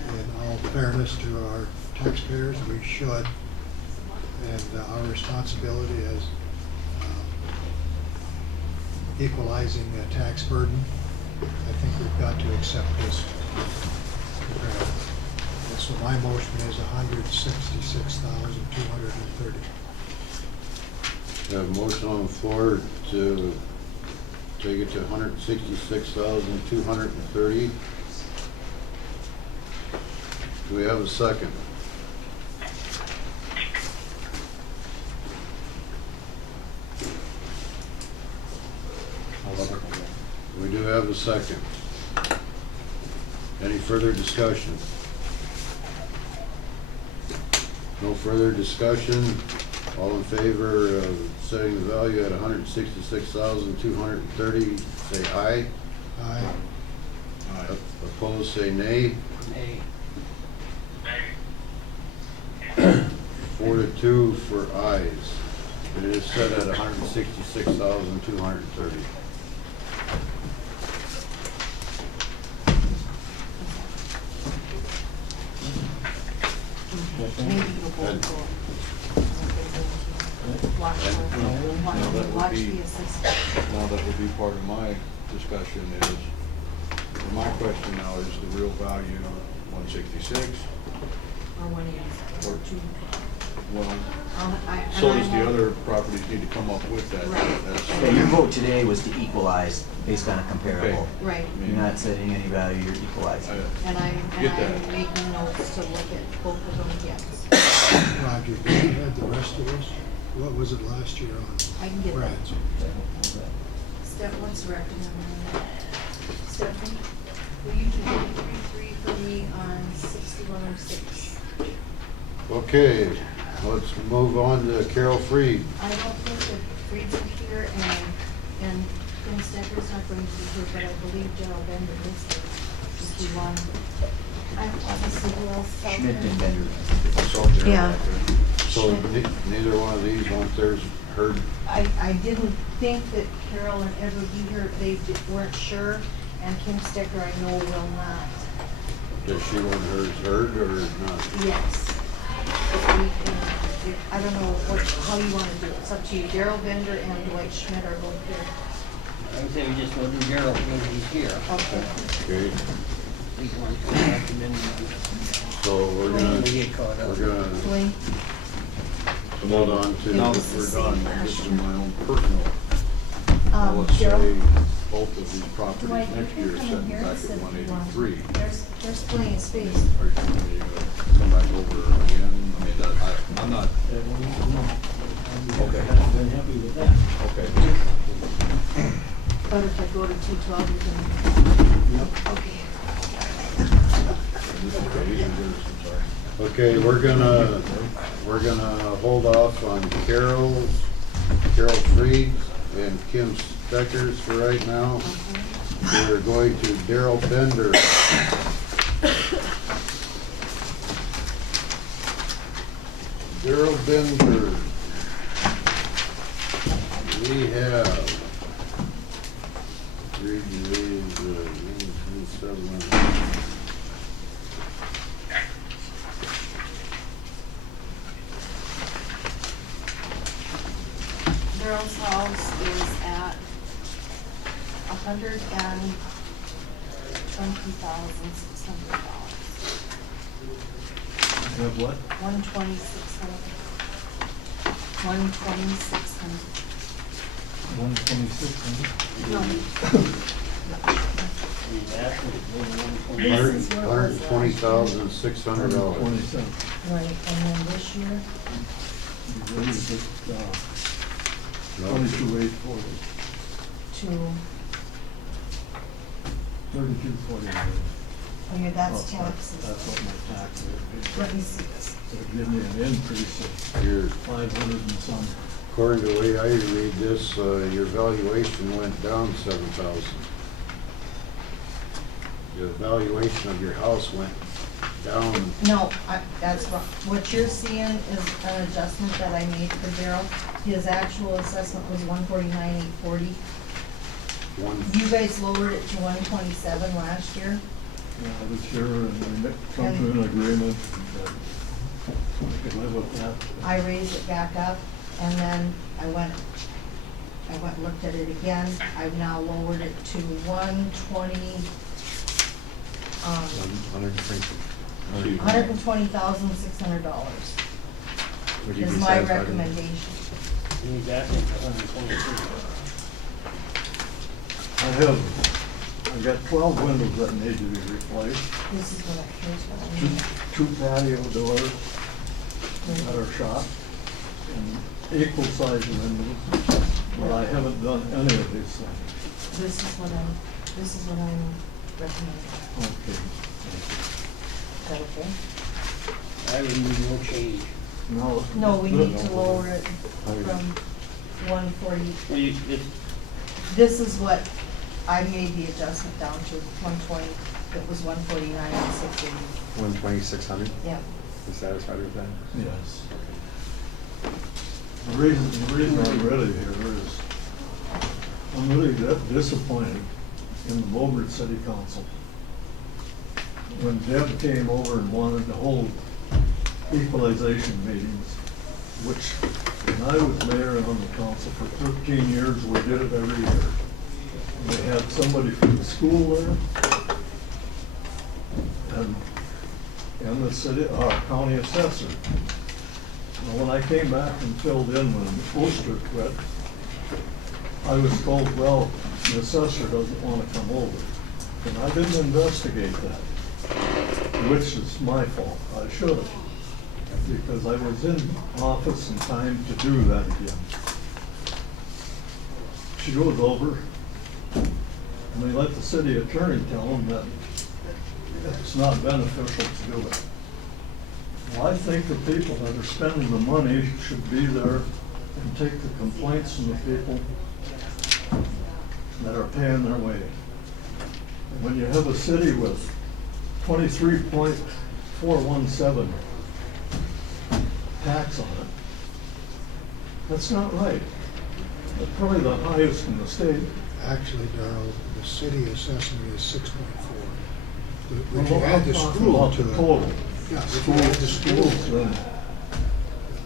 in all fairness to our taxpayers, we should, and our responsibility as equalizing the tax burden, I think we've got to accept this comparable. And so my motion is $166,230. Have a motion on the floor to take it to 166,230. Do we have a second? We do have a second. Any further discussion? No further discussion. All in favor of setting the value at 166,230, say aye. Aye. Opposed, say nay. Nay. 4 to 2 for ayes. It is set at 166,230. Maybe you'll both go. Watch Now, that would watch be- the assistant. Now, that would be part of my discussion is, my question now is the real value 166? Or 180, or 2. Well, I so does the won't- other properties need to come up with that. Right. That's- Yeah, your vote today was to equalize based on a comparable. Right. You're not setting any value, you're equalizing. And I'm Get that. making notes to look at both of them again. Roger, do you have the rest of this? What was it last year on? I can get that. Brad's? Steph, what's the record number on that? Stephanie, will you do 333 for me on 6106? Okay, let's move on to Carol Freed. I don't think that Freed's in here and Kim Stecker's not going to be here, but I believe Gerald Bender is here. Just do one. I obviously who else? Schmidt and Bender. Yeah. So neither one of these want theirs heard? I didn't think that Carol and Ed would be here, weren't sure, and Kim Stecker I know will not. Does she want hers heard or not? Yes. If we can, I don't know how you want to do it, it's up to you. Daryl Bender and Dwight Schmidt are both here. I would say we just go do Gerald when he's here. Okay. Okay, These ones come back and then so we're we get caught up. gonna Dwayne? hold on to, now that we're done, this is my own personal. Let's say Gerald? both of these properties Dwight, you next can year come in setting here back and sit at if you want. 183. There's plenty of space. Are you gonna come back over again? I mean, I'm not, okay. Been happy with that. Okay. But if I go to 212, you can. Yep. Okay. Okay, we're gonna hold off on Carol Freed and Kim Steckers for right now. We're going to Daryl Bender. Daryl Bender. We have Daryl's house is at $120,600. Have what? 12600. 12600. 126, No. $120,600. Right, and then this year, 22,840. to, 32,40. oh yeah, that's taxes. That's what my tax is. Let me see this. So it gives me an increase of Your 500 and some. According to the way I read this, your valuation went down 7,000. The valuation of your house went down. No, that's wrong. What you're seeing is an adjustment that I made for Daryl. His actual assessment was 149,840. You guys lowered it to 127 last year. Yeah, this year, and we come to an agreement that I could live with that. I raised it back up, and then I went and looked at it again. I've now lowered it to 120, $120,600 is my recommendation. And he's asking for 123. I've got 12 windows that need to be replaced, This is what here's what I need. two patio doors that are shot, and equal size windows, but I haven't done any of these things. This is what I'm recommending. Okay. Is that okay? I would need no change. No. No, we need to lower it from 140. Well, This is what I made the adjustment down to, 120, it was 149 and 680. 120,600? Yeah. You satisfied with that? Yes. The reason I'm ready here is, I'm really disappointed in the Mobridge City Council. When Deb came over and wanted to hold equalization meetings, which, when I was mayor and on the council for 13 years, we did it every year. And they had somebody from the school there, and the city, our county assessor. Now, when I came back and filled in when Oster quit, I was told, well, the assessor doesn't want to come over. And I didn't investigate that, which is my fault. I should have, because I was in office in time to do that again. She goes over, and they let the city attorney tell them that it's not beneficial to do it. Well, I think the people that are spending the money should be there and take the complaints from the people that are paying their way. And when you have a city with 23.417 tax on it, that's not right. That's probably the highest in the state. Actually, Darrell, the city assessment is 6.4. But Well, you add the I'm talking school about to the it. total. Yeah, if you add the Schools school.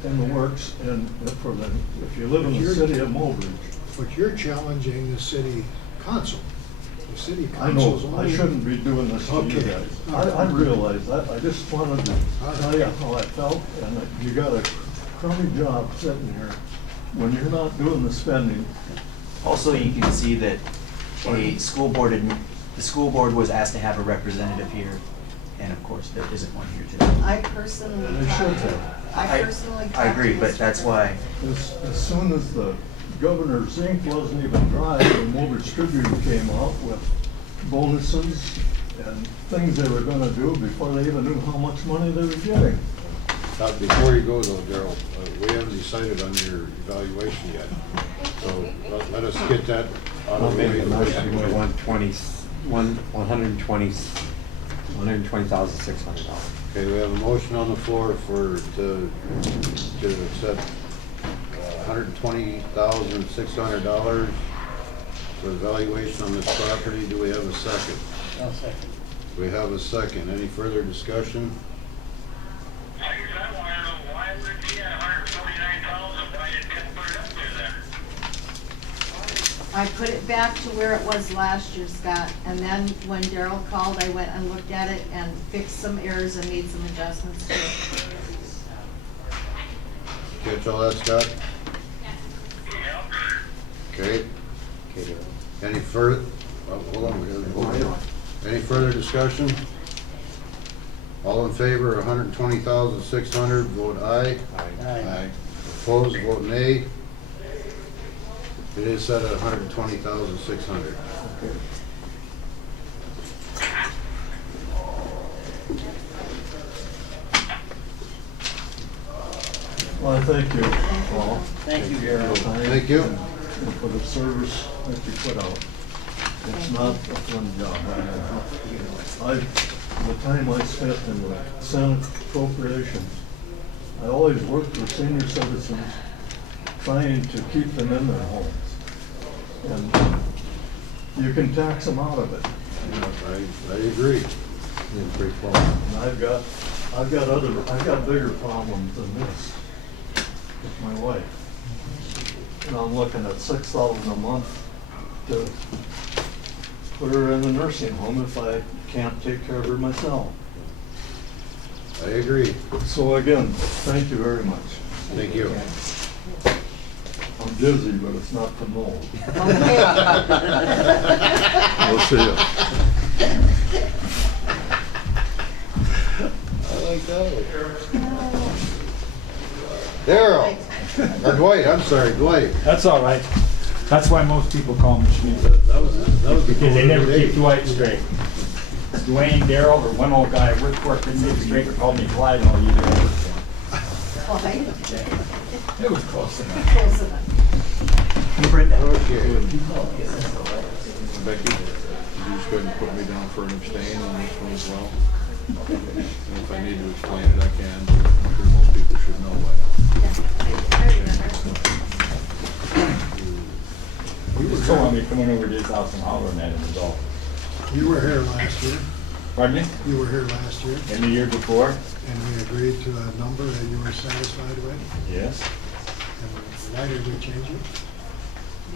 in the works, and for the, if you live in the You're- city of Mobridge. But you're challenging the city council. The city I council's know, only. I shouldn't be doing this to you Okay. guys. I realize that, I just wanted to tell you how I felt, and that you got a crummy job sitting here when you're not doing the spending. Also, you can see that the school board was asked to have a representative here, and of course, there isn't one here today. I personally They talked should to, have. I personally talked to I agree, but Mr. that's why, As soon as the governor's ink wasn't even dry, the Mobridge Tribune came out with bonuses and things they were gonna do before they even knew how much money they were getting. Before you go though, Darrell, we haven't decided on your evaluation yet. So let us get that out I'll of the make way. a motion to 120,600. Okay, we have a motion on the floor to accept $120,600 for evaluation on this property. Do we have a second? I'll second. We have a second. Any further discussion? I guess I wanna know why would it be at 149,000, why did Ken put it up there then? I put it back to where it was last year, Scott, and then when Darrell called, I went and looked at it and fixed some errors and made some adjustments to it. Catch all that, Scott? Okay. Any further, hold on, we gotta vote. Any further discussion? All in favor, 120,600, vote aye. Aye. Opposed, vote nay. It is set at 120,600. Well, I thank you all. Thank you, Darrell. Thank you. And for the service that you put out. It's not a fun job. The time I spent in the Senate appropriations, I always worked with senior citizens, trying to keep them in their homes. And you can tax them out of it. I agree. And I've got bigger problems than this with my wife. And I'm looking at $6,000 a month to put her in a nursing home if I can't take care of her myself. I agree. So again, thank you very much. Thank you. I'm dizzy, but it's not from mold. Okay. We'll see ya. I like that one. Daryl, or Dwight, I'm sorry, Dwight. That's all right. That's why most people call me Schmidt. That was the Because they never day. keep Dwight straight. Dwayne, Daryl, or one old guy I worked for couldn't get straight, but called me Clyde all year. Clyde? It was close enough. Close enough. Brenda. Okay. Becky, you just go ahead and put me down for an abstain on this one as well. And if I need to explain it, I can, but I'm sure most people should know by now. He was told me coming over to his house and hollering at him is all. You were here last year. Pardon me? You were here last year. And the year before? And we agreed to a number that you were satisfied with. Yes. And why did we change it?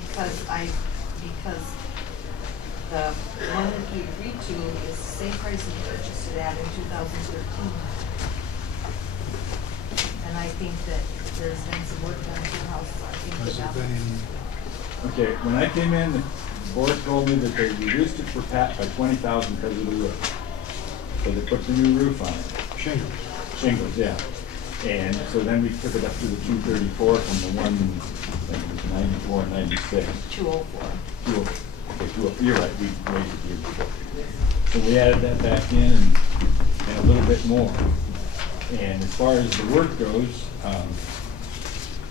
Because the one that we agreed to is the same price we purchased it at in 2013. And I think that there's been some work done to the house, so I think Has that it been in, Okay, when I came in, the board told me that they reduced it for Pat by $20,000 because of the roof. So they put the new roof on it. shingles? Shingles, yeah. And so then we took it up to the 234 from the one, I think it was 94 and 96. 204. You're right, we raised it the year before. So we added that back in and a little bit more. And as far as the work goes,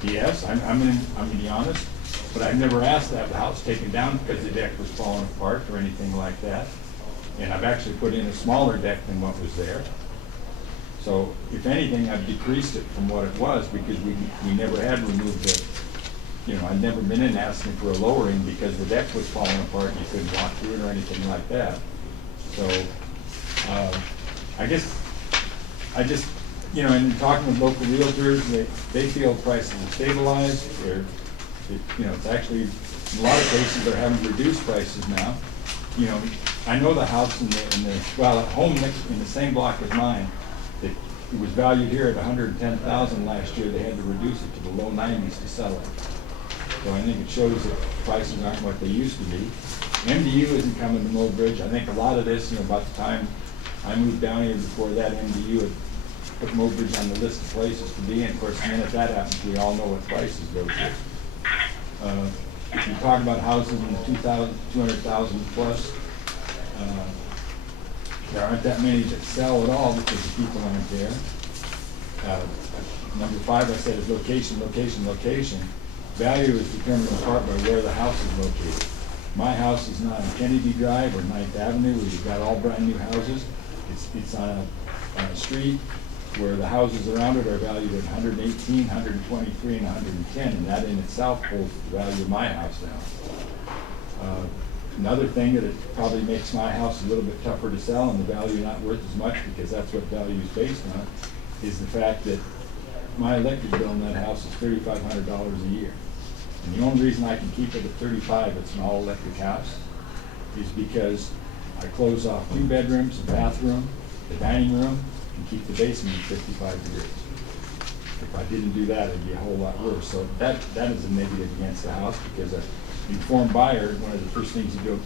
yes, I'm gonna be honest, but I've never asked to have the house taken down because the deck was falling apart or anything like that. And I've actually put in a smaller deck than what was there. So if anything, I've decreased it from what it was because we never had removed it. I'd never been in asking for a lowering because the deck was falling apart and you couldn't walk through it or anything like that. So, I just, in talking with local realtors, they feel prices are stabilized, it's actually, in a lot of cases, they're having to reduce prices now. I know the house in the home next, in the same block as mine, it was valued here at $110,000 last year, they had to reduce it to the low 90s to sell it. So I think it shows that prices aren't what they used to be. MDU isn't coming to Mobridge. I think a lot of this, about the time I moved down here before that, MDU had put Mobridge on the list of places to be in. Of course, the minute that happens, we all know what prices go to. If you talk about houses in the 200,000 plus, there aren't that many that sell at all because the people aren't there. Number 5, I said, is location, location, location. Value is determined in part by where the house is located. My house is not on Kennedy Drive or 9th Avenue where you've got all brand new houses. It's on a street where the houses around it are valued at 118, 123, and 110, and that in itself pulls the value of my house down. Another thing that it probably makes my house a little bit tougher to sell and the value not worth as much because that's what value is based on, is the fact that my electric bill in that house is $3,500 a year. And the only reason I can keep it at 35, it's an all-electric house, is because I close off 2 bedrooms, a bathroom, the dining room, and keep the basement at 55 degrees. If I didn't do that, it'd be a whole lot worse. So that is a negative against the house because an informed buyer, one of the first things you go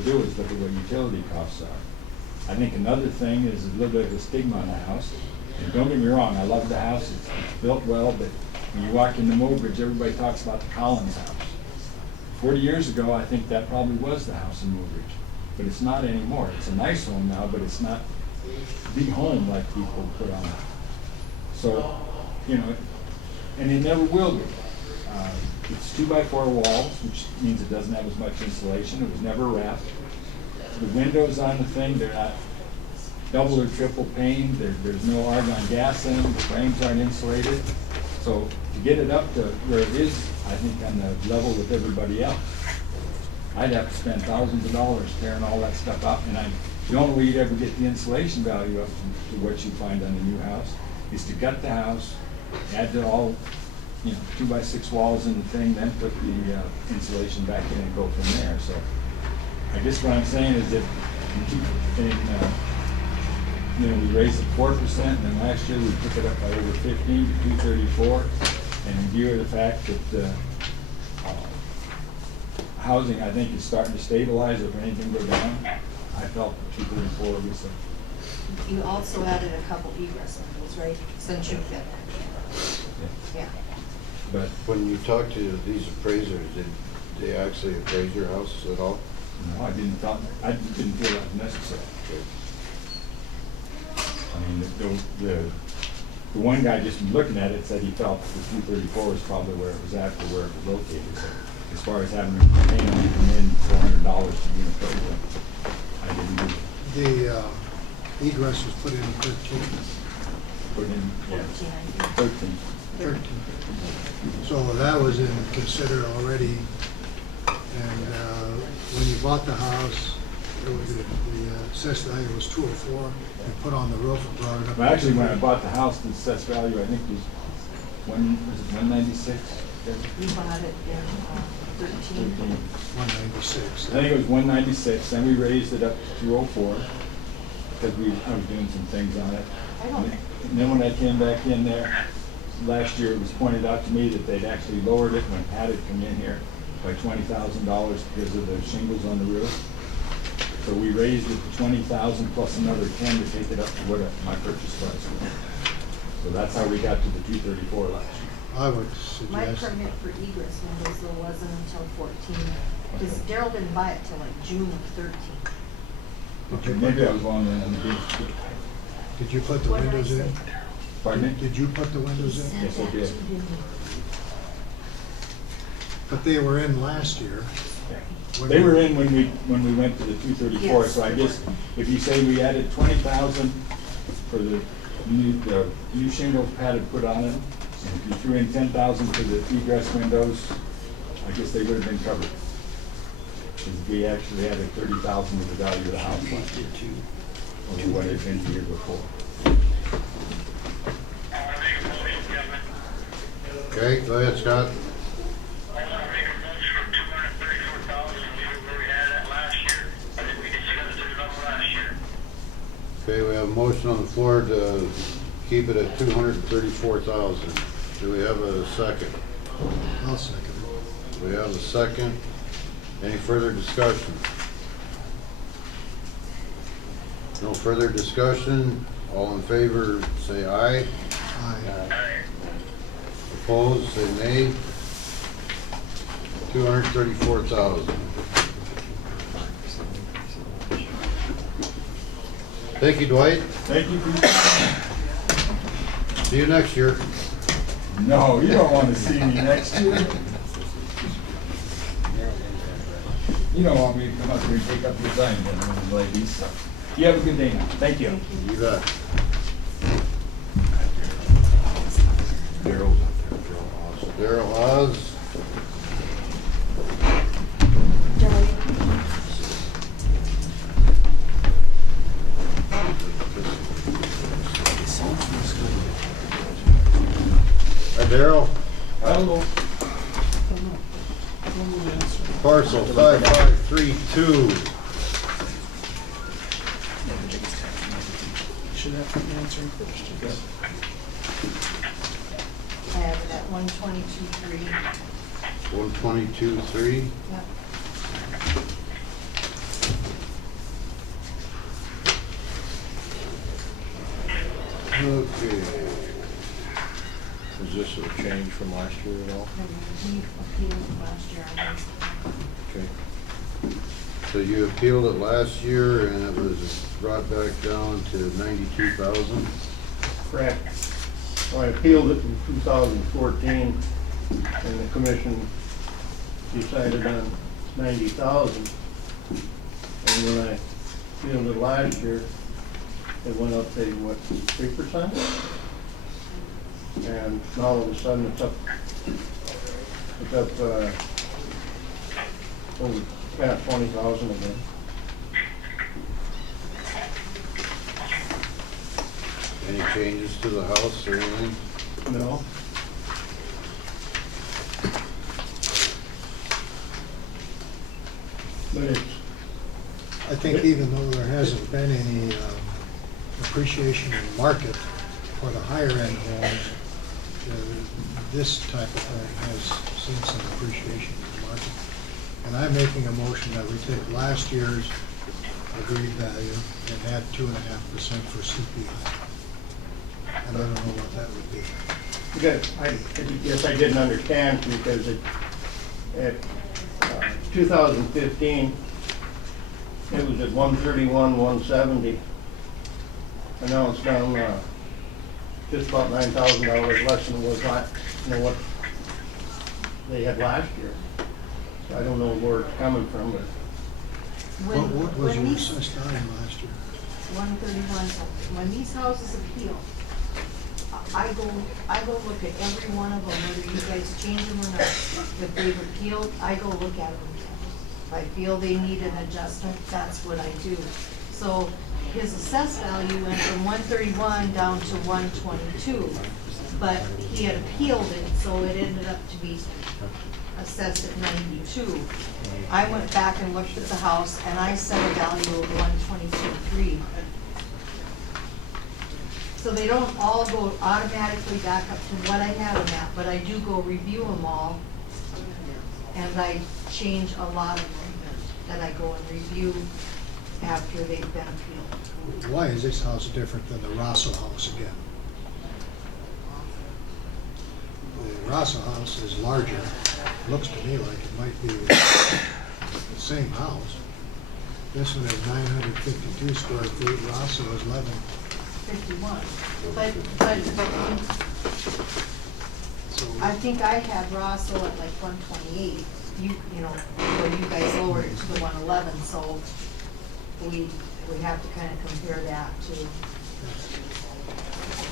do is look at what utility costs are. I think another thing is a little bit of a stigma on the house. And don't get me wrong, I love the house, it's built well, but when you walk into Mobridge, everybody talks about the Collins house. 40 years ago, I think that probably was the house in Mobridge, but it's not anymore. It's a nice home now, but it's not the home like people put on it. So, and it never will be. It's 2x4 walls, which means it doesn't have as much insulation. It was never wrapped. The windows on the thing, they're not double or triple pane. There's no argon gas in them. The frames aren't insulated. So to get it up to where it is, I think on the level with everybody else, I'd have to spend thousands of dollars tearing all that stuff up. And the only way you'd ever get the insulation value up to what you find on the new house is to gut the house, add to all 2x6 walls in the thing, then put the insulation back in and go from there. So I guess what I'm saying is that we raised it 4%, and then last year we took it up by over 15 to 234. And in view of the fact that housing, I think, is starting to stabilize, if anything go down, I felt 234 was You also added a couple egress windows, right, since you've been there? Yeah. But when you talk to these appraisers, did they actually appraise your house at all? no, I didn't feel that was necessary. I mean, the one guy just looking at it said he felt the 234 was probably where it was at or where it was located. But as far as having to pay them to come in $400 to be an appraisal, I didn't do it. The egress was put in 13. Put in, yeah, 13. 13. So that was in considered already, and when you bought the house, it was the assessed value was 204. You put on the roof and brought it up. Well, actually, when I bought the house, the assessed value I think was 196. You bought it in 13. 196. I think it was 196. Then we raised it up to 204 because I was doing some things on it. And then when I came back in there last year, it was pointed out to me that they'd actually lowered it when Pat had come in here by $20,000 because of the shingles on the roof. So we raised it to 20,000 plus another 10 to take it up to what my purchase price was. So that's how we got to the 234 last year. I would My suggest. permit for egress windows though wasn't until 14, because Daryl didn't buy it till like June of 13. Okay, maybe I was wrong then. Did you put the What did I windows in? say? Pardon me? Did you put the windows in? Yes, I did. But they were in last year. They were in when we went to the 234. Yes, So I they guess were. if you say we added 20,000 for the new shingles Pat had put on it, and if you threw in 10,000 for the egress windows, I guess they would have been covered. Because we actually added 30,000 of the value of the house last year, over what it had been the year before. Okay, go ahead, Scott. Okay, we have a motion on the floor to keep it at 234,000. Do we have a second? I'll second it. We have a second. Any further discussion? No further discussion. All in favor, say aye. Aye. Opposed, say nay. 234,000. Thank you, Dwight. Thank you for See you next year. No, you don't want to see me next year. You don't want me to come up here and take up your time, then, ladies. So you have a good day now. Thank you. You bet. Daryl's up there, Daryl Oz. Hi, Daryl. Hello. Parcel 5532. Should have been answering questions. I have it at 122.3. 122.3. Yep. Okay. Is this a change from last year at all? He appealed last year on this. Okay. So you appealed it last year and it was brought back down to 92,000? Correct. So I appealed it in 2014, and the commission decided on 90,000. And when I appealed it last year, it went up to, what, 3%? And now all of a sudden it's up, over past 20,000 again. Any changes to the house or anything? No. But it's, I think even though there hasn't been any appreciation in the market for the higher end homes, this type of home has seen some appreciation in the market. And I'm making a motion that we take last year's agreed value and add 2.5% for CPI. And I don't know what that would be. Because I guess I didn't understand because at 2015, it was at 131, 170. And now it's down just about $9,000 less than it was what they had last year. So I don't know where it's coming from, but What was your assessed value last year? 131, when these houses appeal, I go look at every one of them, whether you guys change them or not. If they've appealed, I go look at them. If I feel they need an adjustment, that's what I do. So his assessed value went from 131 down to 122, but he had appealed it, so it ended up to be assessed at 92. I went back and looked at the house, and I set a value of 122.3. So they don't all go automatically back up to what I had them at, but I do go review them all, and I change a lot of them that I go and review after they've been appealed. Why is this house different than the Rosso house again? The Rosso house is larger. Looks to me like it might be the same house. This one is 952 square feet, Rosso is 1151. But I think I had Rosso at like 128. You know, where you guys lowered it to the 111, so we have to kind of compare that to.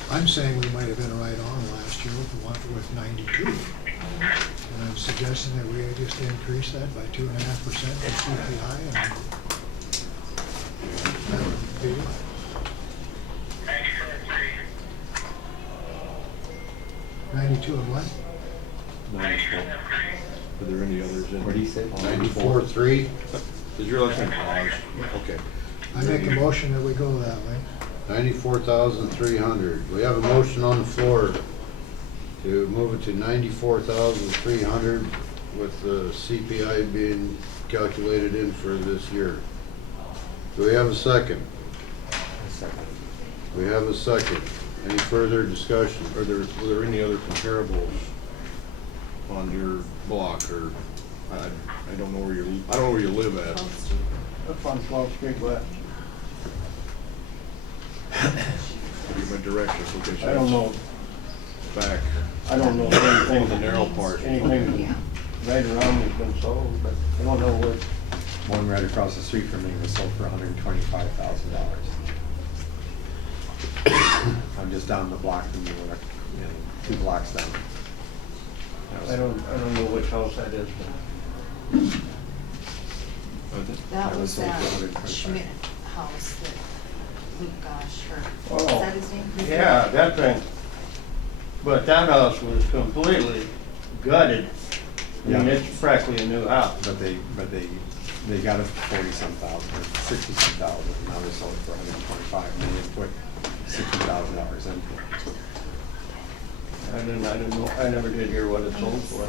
I'm saying we might have been right on last year with the one with 92. And I'm suggesting that we just increase that by 2.5% of CPI, and that would be it. 92 and what? 94. Are there any others in? What do you say? 94.3. Did your last name pause? Okay. I make a motion that we go that way. 94,300. We have a motion on the floor to move it to 94,300 with the CPI being calculated in for this year. Do we have a second? We have a second. Any further discussion? Were there any other comparables on your block, or I don't know where you live at. Up on 12th Street West. Give my directions, okay, so I don't know. Back. I don't know if anything, The narrow part. anything right around me's been sold, but I don't know what. One right across the street from me was sold for $125,000. I'm just down the block from you, you know, 2 blocks down. I don't know which house that is, but. That was was sold that for $125,000. Schmidt house that Luke Gosh, or, Oh, is that his name? yeah, that thing. But that house was completely gutted. I mean, Yeah. it's practically a new house. But they got it for 40-some thousand, or 60-some thousand, and now they sold it for 125, and they didn't put $60,000 into it. I didn't know, I never did hear what it sold for.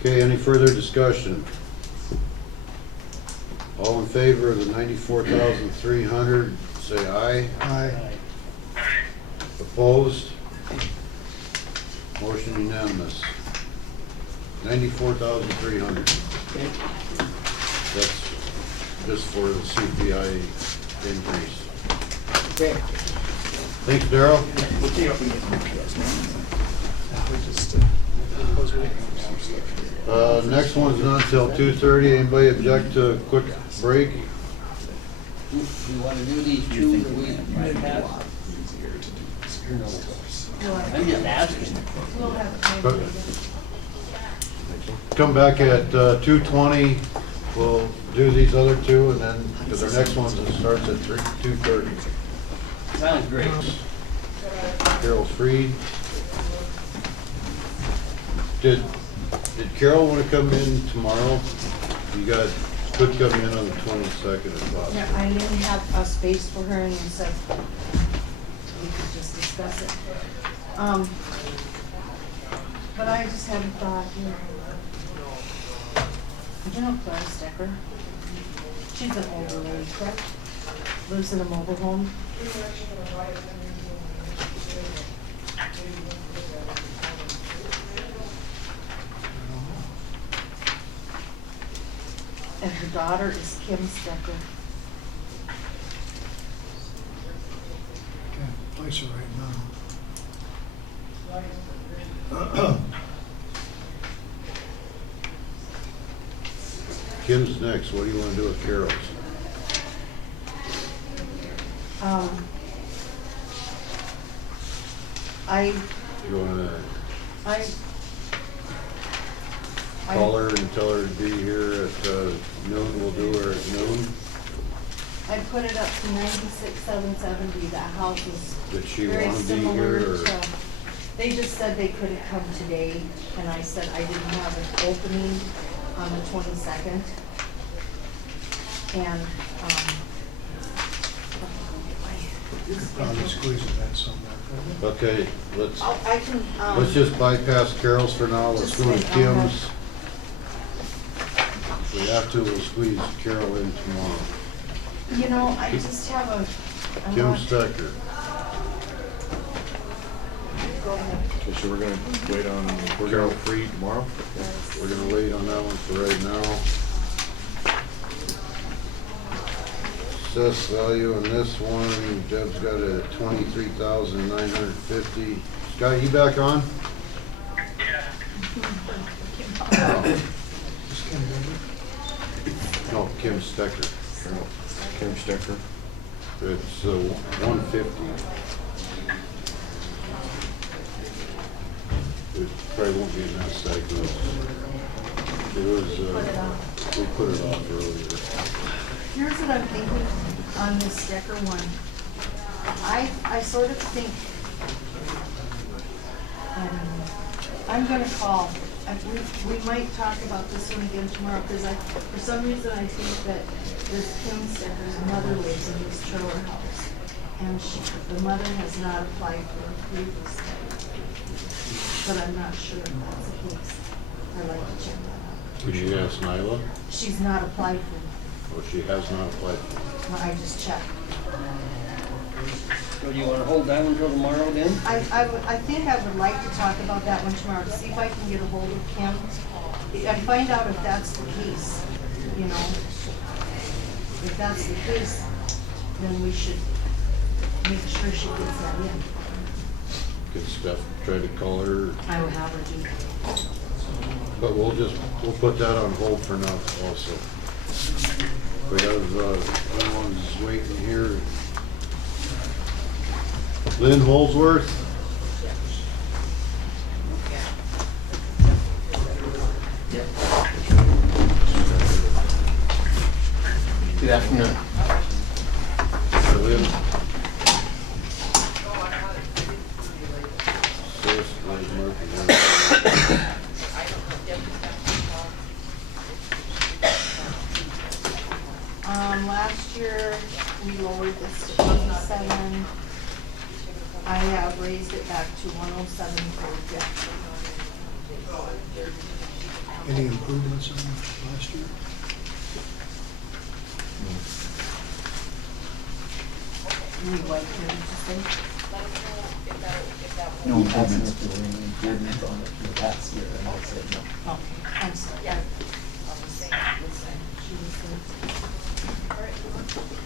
Okay, any further discussion? All in favor of the 94,300, say aye. Aye. Opposed? Motion unanimous. 94,300. That's just for the CPI increase. Okay. Thanks, Darrell. We'll see if we get Next one's not until 2:30. Anybody object to a quick break? Do you want to do these two that we bypass? I'm just asking. We'll have But- Come back at 2:20. We'll do these other two, and then, because our next one starts at 2:30. Sounds great. Carol Freed. Did Carol want to come in tomorrow? You guys could come in on the 22nd if possible. Yeah, I didn't have a space for her, and you said we could just discuss it. But I just had a thought, you know Claire Stecker? She's an older lady, correct? Lives in a mobile home. And her daughter is Kim Stecker. Can't place her right now. Kim's next, what do you wanna do with Carol's? You wanna call her and tell her to be here at noon, we'll do her at noon? I put it up to 96,770. That house is Did she very wanna be similar here, or? to. They just said they couldn't come today, and I said I didn't have an opening on the 22nd. And You could probably squeeze it in somewhere. Okay, let's, I can. let's just bypass Carol's for now, let's go to Just say, Kim's. If we have to, we'll squeeze Carol in tomorrow. You know, I just have a. I Kim want- Stecker. Go ahead. Okay, so we're gonna wait on Carol Free tomorrow? We're gonna wait on that one for right now. Assessed value on this one, Deb's got a 23,950. Scott, you back on? No, Kim Stecker. Kim Stecker. It's 150. It probably won't be in that segment. It was, we put it off earlier. Here's what I'm thinking on this Stecker one. I sort of think, I'm gonna call. We might talk about this one again tomorrow, because for some reason I think that this Kim Stecker's mother lives in this trailer house. And the mother has not applied for a previous. But I'm not sure if that's the case. I'd like to check that out. Could you ask Nyla? She's not applied for. Oh, she has not applied. Well, I just checked. So do you wanna hold that one till tomorrow then? I think I would like to talk about that one tomorrow, to see if I can get a hold of Kim and find out if that's the case, you know. If that's the case, then we should make sure she gets that in. Could Steph try to call her? I will have her do. But we'll put that on hold for now also. We have, everyone's waiting here. Lynn Walworth? Good afternoon. Lynn? Last year, we lowered this to 87. I have raised it back to 107 for Jackson. Any improvements on last year? What did you say? No improvements. Improvements on the past year, and I said no. Okay, I'm sorry.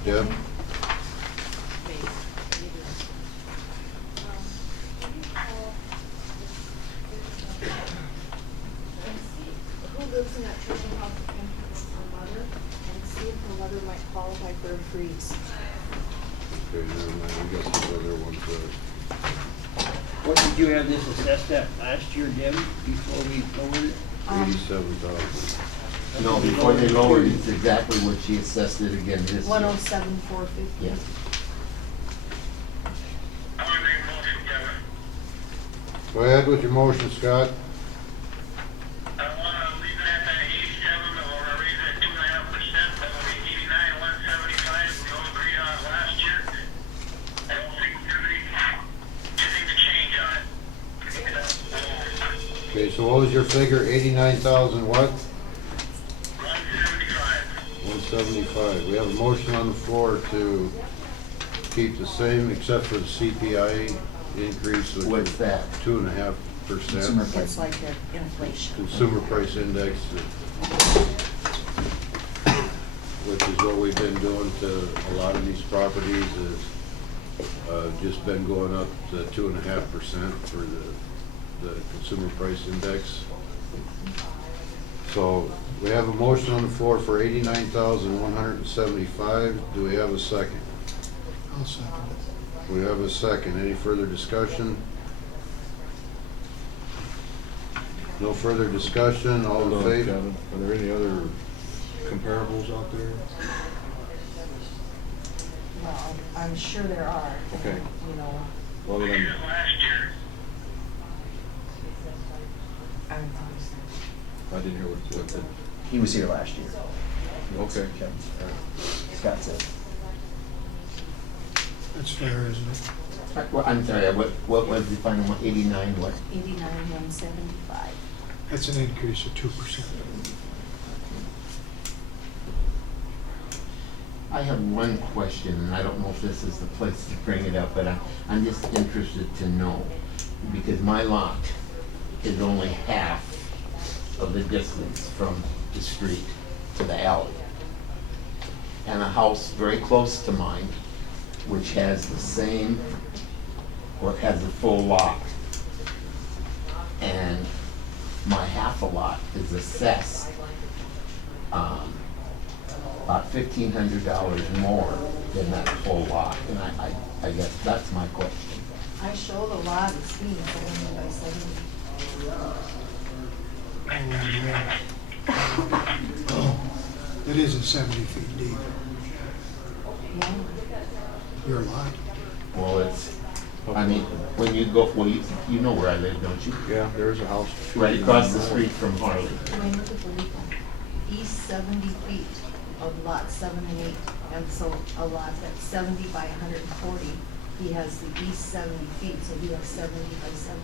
Deb? Who lives in that treasure house with him, her mother, and see if her mother might qualify for a freeze. Okay, never mind, we got this other one first. What did you have this assessed at last year, Deb, before we lowered it? 87,000. No, before they lowered it, it's exactly what she assessed it again this year. 107,450. Yeah. Go ahead with your motion, Scott. I wanna leave it at that 87, but we're gonna raise it at 2.5%, that will be 89,175, we all agreed on it last year. I don't think there's anything to change on it. Okay, so what was your figure, 89,000 what? 175. We have a motion on the floor to keep the same except for the CPI increase, which What's is that? 2.5%. Consumer price. It's like an inflation. Consumer price index, which is what we've been doing to a lot of these properties, is just been going up to 2.5% for the consumer price index. So we have a motion on the floor for 89,175. Do we have a second? I'll second it. We have a second. Any further discussion? No further discussion, all in Hold on, favor? Kevin, are there any other comparables out there? Well, I'm sure there are. Okay. You know, Well, then, I didn't hear what the, He was here last year. okay. Scott said. That's fair, isn't it? Well, I'm sorry, what was the final one, 89 what? 89,175. That's an increase of 2%. I have one question, and I don't know if this is the place to bring it up, but I'm just interested to know, because my lot is only half of the distance from the street to the alley. And a house very close to mine, which has the same, or has a full lot, and my half a lot is assessed about $1,500 more than that whole lot, and I guess that's my question. I show the lot as being 70 by 70. It isn't 70 feet deep. Yeah. Your lot. Well, it's, I mean, when you go, well, you know where I live, don't you? Yeah, there's a house. Right across the street from Harley. When look at the legal, he's 70 feet of lot 7 and 8, and so a lot that's 70 by 140, he has the east 70 feet, so he has 70 by 70.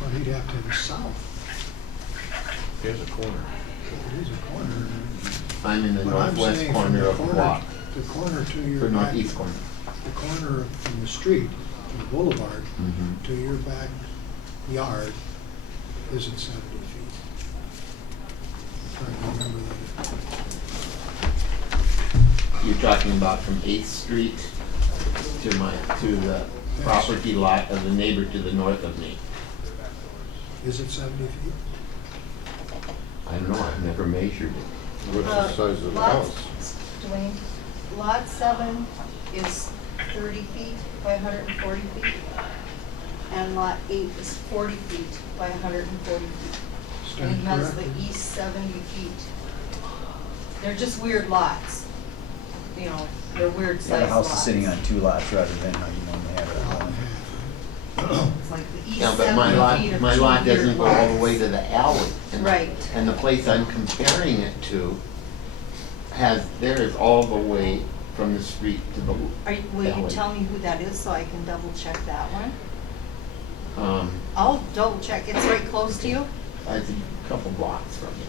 Well, he'd have to have the south. He has a corner. It is a corner. I'm in the But I'm northwest saying from corner the of the corner- block, The corner to your the back. northeast corner. The corner from the street, from the boulevard, Mhm. to your back yard isn't 70 feet. I'm trying to remember that. You're talking about from 8th Street to the property lot of the neighbor to the north of me. Is it 70 feet? I don't know, I've never measured it. What's the size of the Lot- house? Dwayne, lot 7 is 30 feet by 140 feet, and lot 8 is 40 feet by 140 feet. And he has the east 70 feet. They're just weird lots. You know, they're weird Yeah, sized the house lots. is sitting on two lots rather than how you normally have it on one. It's like the east Yeah, but 70 my feet lot, are my two lot weird doesn't go all the lots. way to the alley. And the- Right. And the place I'm comparing it to there is all the way from the street to the Will you alley. tell me who that is so I can double check that one? Um, I'll double check. It's right close to you? It's a couple blocks from it.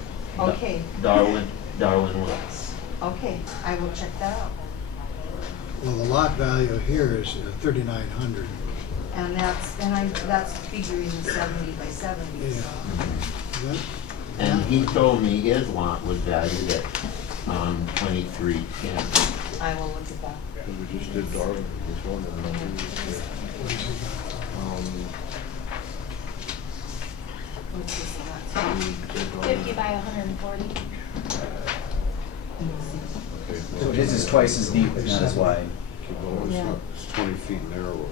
Okay. Darwin Woods. Okay, I will check that out. Well, the lot value here is 3,900. And that's figuring the 70 by 70. Yeah. so. That- And he told me his lot was valued at, 2310. I will look at that. Because we just did Darwin, this one, and what is it about? What's this lot? 50 by 140. So his is twice as deep, but not as wide, Yeah. It's 20 feet narrower.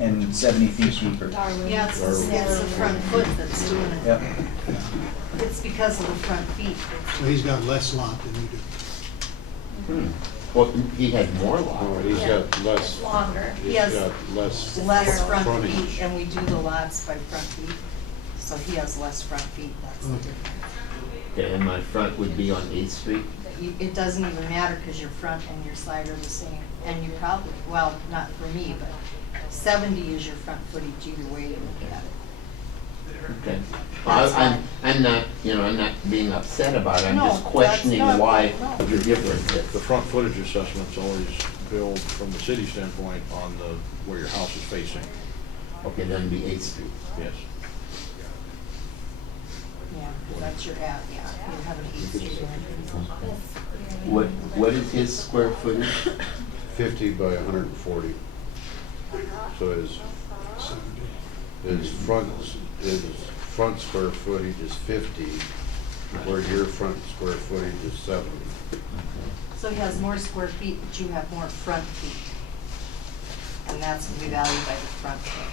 and 70 feet deeper. Yeah, it's the front foot that's doing it. Yep. It's because of the front feet. So he's got less lot than you do. Well, he had more Oh, lot. he's got less, Longer. He he's has got less. less front frontage. feet, and we do the lots by front feet. So he has less front feet, that's the Okay. difference. Okay, and my front would be on 8th Street? it doesn't even matter, cause your front and your side are the same, and you probably, well, not for me, but 70 is your front footage either way you look at it. Okay. That's I'm not, I'm not being upset about it, I'm No, just that's questioning not- why no. the difference is. The front footage assessment's always billed from the city standpoint on where your house is facing. Okay, then it'd be 8th Street. Yes. Yeah, 'cause that's your ad, yeah, you have an 8 What is his square footage? 50 by 140. So his front square footage is 50, where your front square footage is 70. So he has more square feet, but you have more front feet. And that's what we value by the front foot.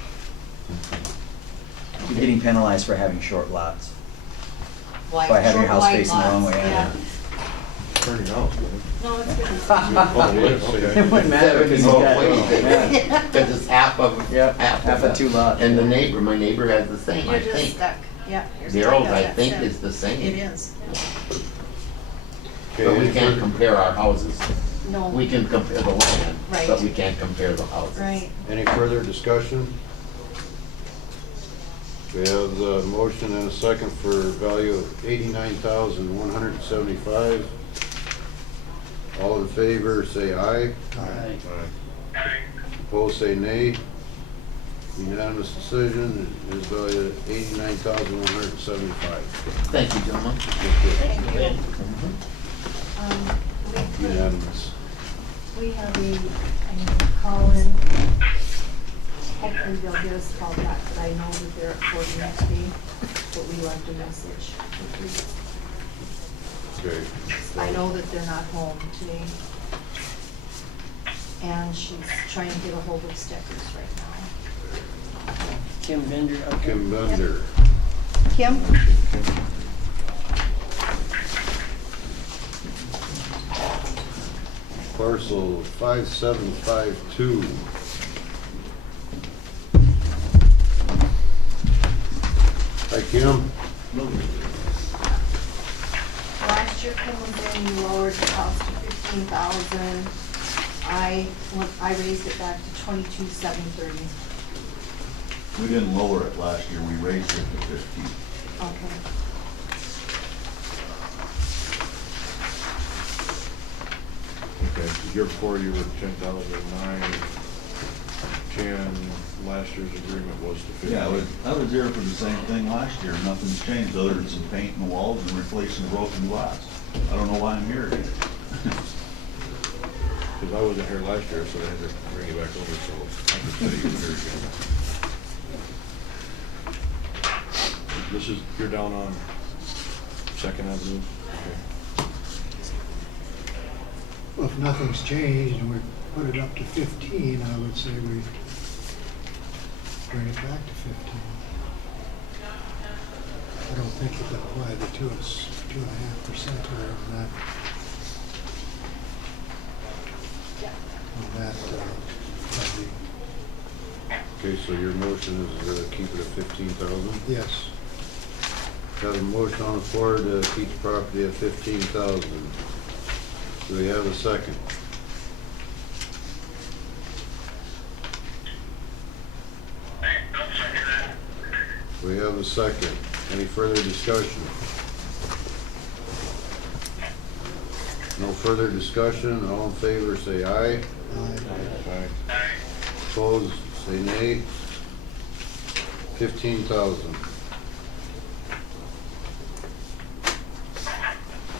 You're getting penalized for having short lots. Like By having your short, house wide facing the wrong lots, way, yeah. Turning out. No, it's good. Oh, it is, okay. It wouldn't matter because you got, Because it's half of, yeah, half of two lots. And my neighbor has the same, I You're just think. stuck, yeah. you're stuck Daryl's, on I that think, set. is the same. It is. But we any can't further- compare our houses. No. We can compare the land, Right. but we can't compare the houses. Right. Any further discussion? We have the motion and a second for value of $89,175. All in favor, say aye. Aye. Opposed, say nay. Unanimous decision is valued at $89,175. Thank you, gentlemen. Thank you. Unanimous. We have a call in. Hopefully they'll get us called back, but I know that they're at court next day, but we left a message. Okay. I know that they're not home today. And she's trying to get a hold of Steckers right now. Kim Bender, okay. Kim Bender. Kim? Parcel 5752. Hi, Kim. Last year Kim was in, you lowered the cost to 15,000. I raised it back to 22,730. We didn't lower it last year, we raised it to 15. Okay. Okay, the year before you were 10,009, 10, last year's agreement was to 15. Yeah, I was there for the same thing last year, nothing's changed other than some paint in the walls and replacing broken glass. I don't know why I'm here again. Because I wasn't here last year, so I had to bring you back over, so I could say you were here again. This is, you're down on Second Avenue? Okay. Well, if nothing's changed and we put it up to 15, I would say we bring it back to 15. I don't think it would apply the 2.5% or that. On that, levy. Okay, so your motion is to keep it at 15,000? Yes. Have a motion on the floor to keep the property at 15,000. Do we have a second? We have a second. Any further discussion? No further discussion. All in favor, say aye. Aye. Opposed, say nay. 15,000.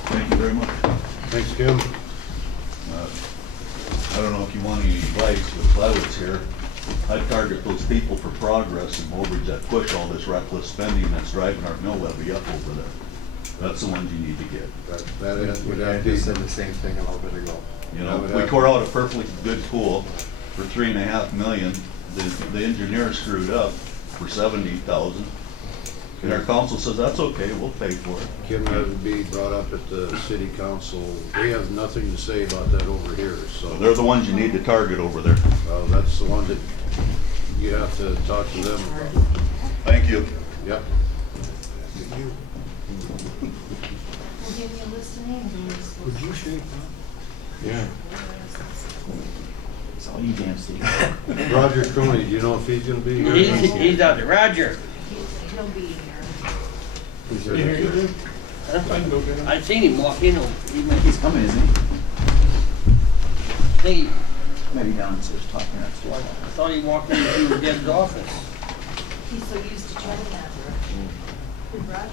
Thank you very much. Thanks, Kim. I don't know if you want any advice, but if I was here, I'd target those people for progress in Mobridge that push all this reckless spending that's driving our mill levy up over there. That's the ones you need to get. That would I have just to said the same thing a little bit ago. You That know, would we have- tore out a perfectly good pool for $3.5 million. The engineer screwed up for 70,000. And our council says, that's okay, we'll pay for it. Kim, that would be brought up at the city council. We have nothing to say about that over here, so. They're the ones you need to target over there. Well, that's the one that you have to talk to them about. Thank you. Yep. You We'll give you a list What's the name of this? Would you shake Yeah. It's all you damn Steve. Roger Coney, do you know if he's gonna be here? He's out there. Roger. He'll be here. He's here. I seen him walk in. He's coming, isn't he? I think Maybe downstairs talking upstairs. I thought he walked into Deb's office. He's so used to trying that. Did Roger come?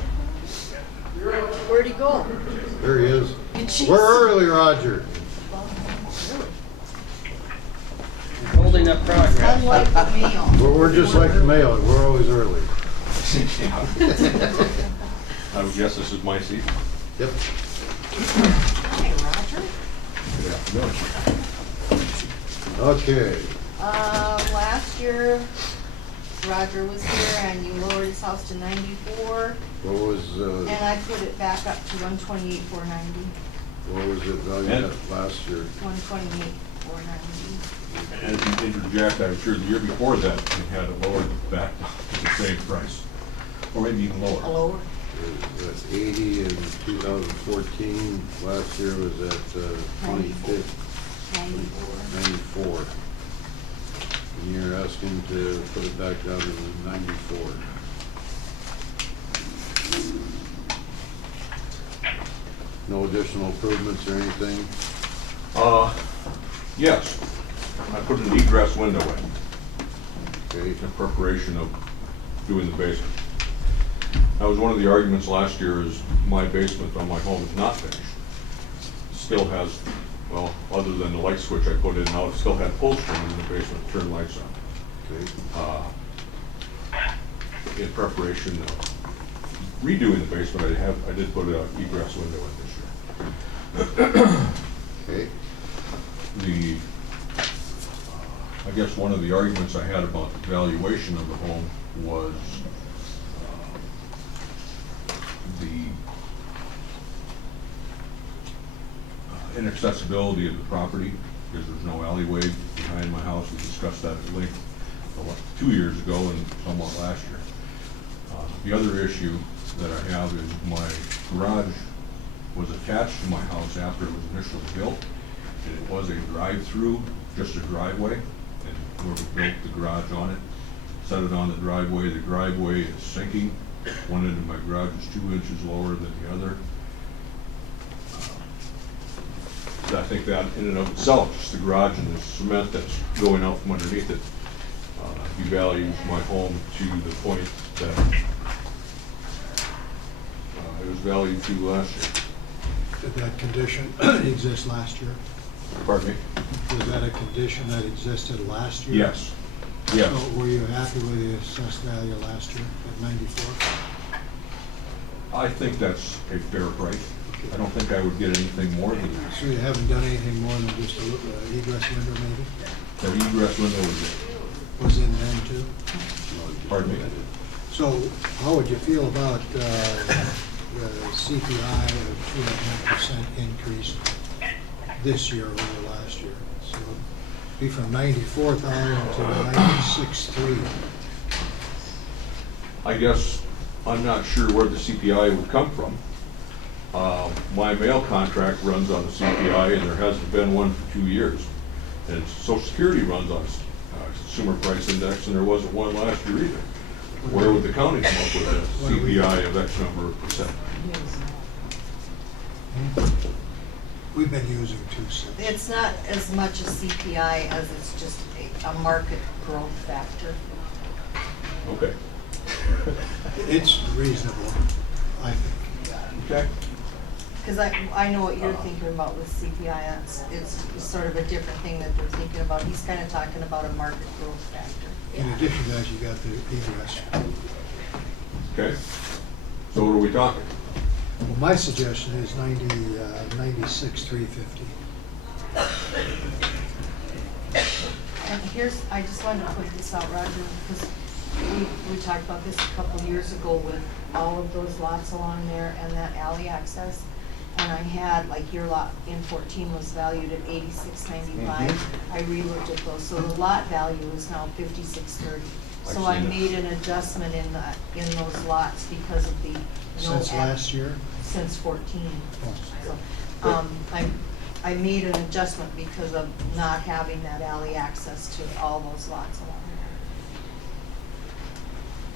Where'd he go? There he is. Jeez. We're early, Roger. Holding up progress. Unlike the mail. We're just like the mail, we're always early. I would guess this is my seat. Yep. Hi, Roger. Good afternoon. Okay. Last year, Roger was here and you lowered his house to 94, What was, and I put it back up to 128, 490. what was it valued at last year? 128, 490. And to interject, I'm sure the year before that, we had it lowered back to the same price, or maybe even lower. Lower. It was at 80 in 2014, last year was at 25, 94. And you're asking to put it back down to 94. No additional improvements or anything? Yes. I put an egress window in. Okay. In preparation of doing the basement. That was one of the arguments last year is my basement on my home is not finished. Still has, well, other than the light switch I put in now, it still had pull string in the basement to turn lights on. Okay. In preparation of redoing the basement, I did put an egress window in this year. Okay. I guess one of the arguments I had about the valuation of the home was the inaccessibility of the property, because there's no alleyway behind my house. We discussed that at length 2 years ago and somewhat last year. The other issue that I have is my garage was attached to my house after it was initially built, and it was a drive-through, just a driveway, and whoever built the garage on it set it on the driveway. The driveway is sinking. One end of my garage is 2 inches lower than the other. I think that in and of itself, just the garage and the cement that's going out from underneath it, devalues my home to the point that it was valued to last year. Did that condition exist last year? Pardon me? Was that a condition that existed last year? Yes. Yes. So were you happy with the assessed value last year at 94? I think that's a fair price. I don't think I would get anything more than that. So you haven't done anything more than just a egress window maybe? That egress window Was in then too? pardon me? So how would you feel about the CPI of 2.5% increase this year over last year? So be from 94,000 to 96,300. I guess I'm not sure where the CPI would come from. My mail contract runs on the CPI, and there hasn't been one for 2 years. And Social Security runs on Consumer Price Index, and there wasn't one last year either. Where would the county come up with a CPI of X number of percent? We've been using 2 cents. It's not as much a CPI as it's just a market growth factor. Okay. It's reasonable, I think. Okay. Because I know what you're thinking about with CPI, it's sort of a different thing that they're thinking about. He's kind of talking about a market growth factor. In addition to that, you got the egress. Okay. So what are we talking? Well, my suggestion is 96,350. And here's, I just wanted to point this out, Roger, because we talked about this a couple years ago with all of those lots along there and that alley access. And I had, like your lot in 14 was valued at 86.95. I relooked at those, so the lot value is now 56.30. So I made an adjustment in those lots because of the Since last year? since 14. So, I made an adjustment because of not having that alley access to all those lots along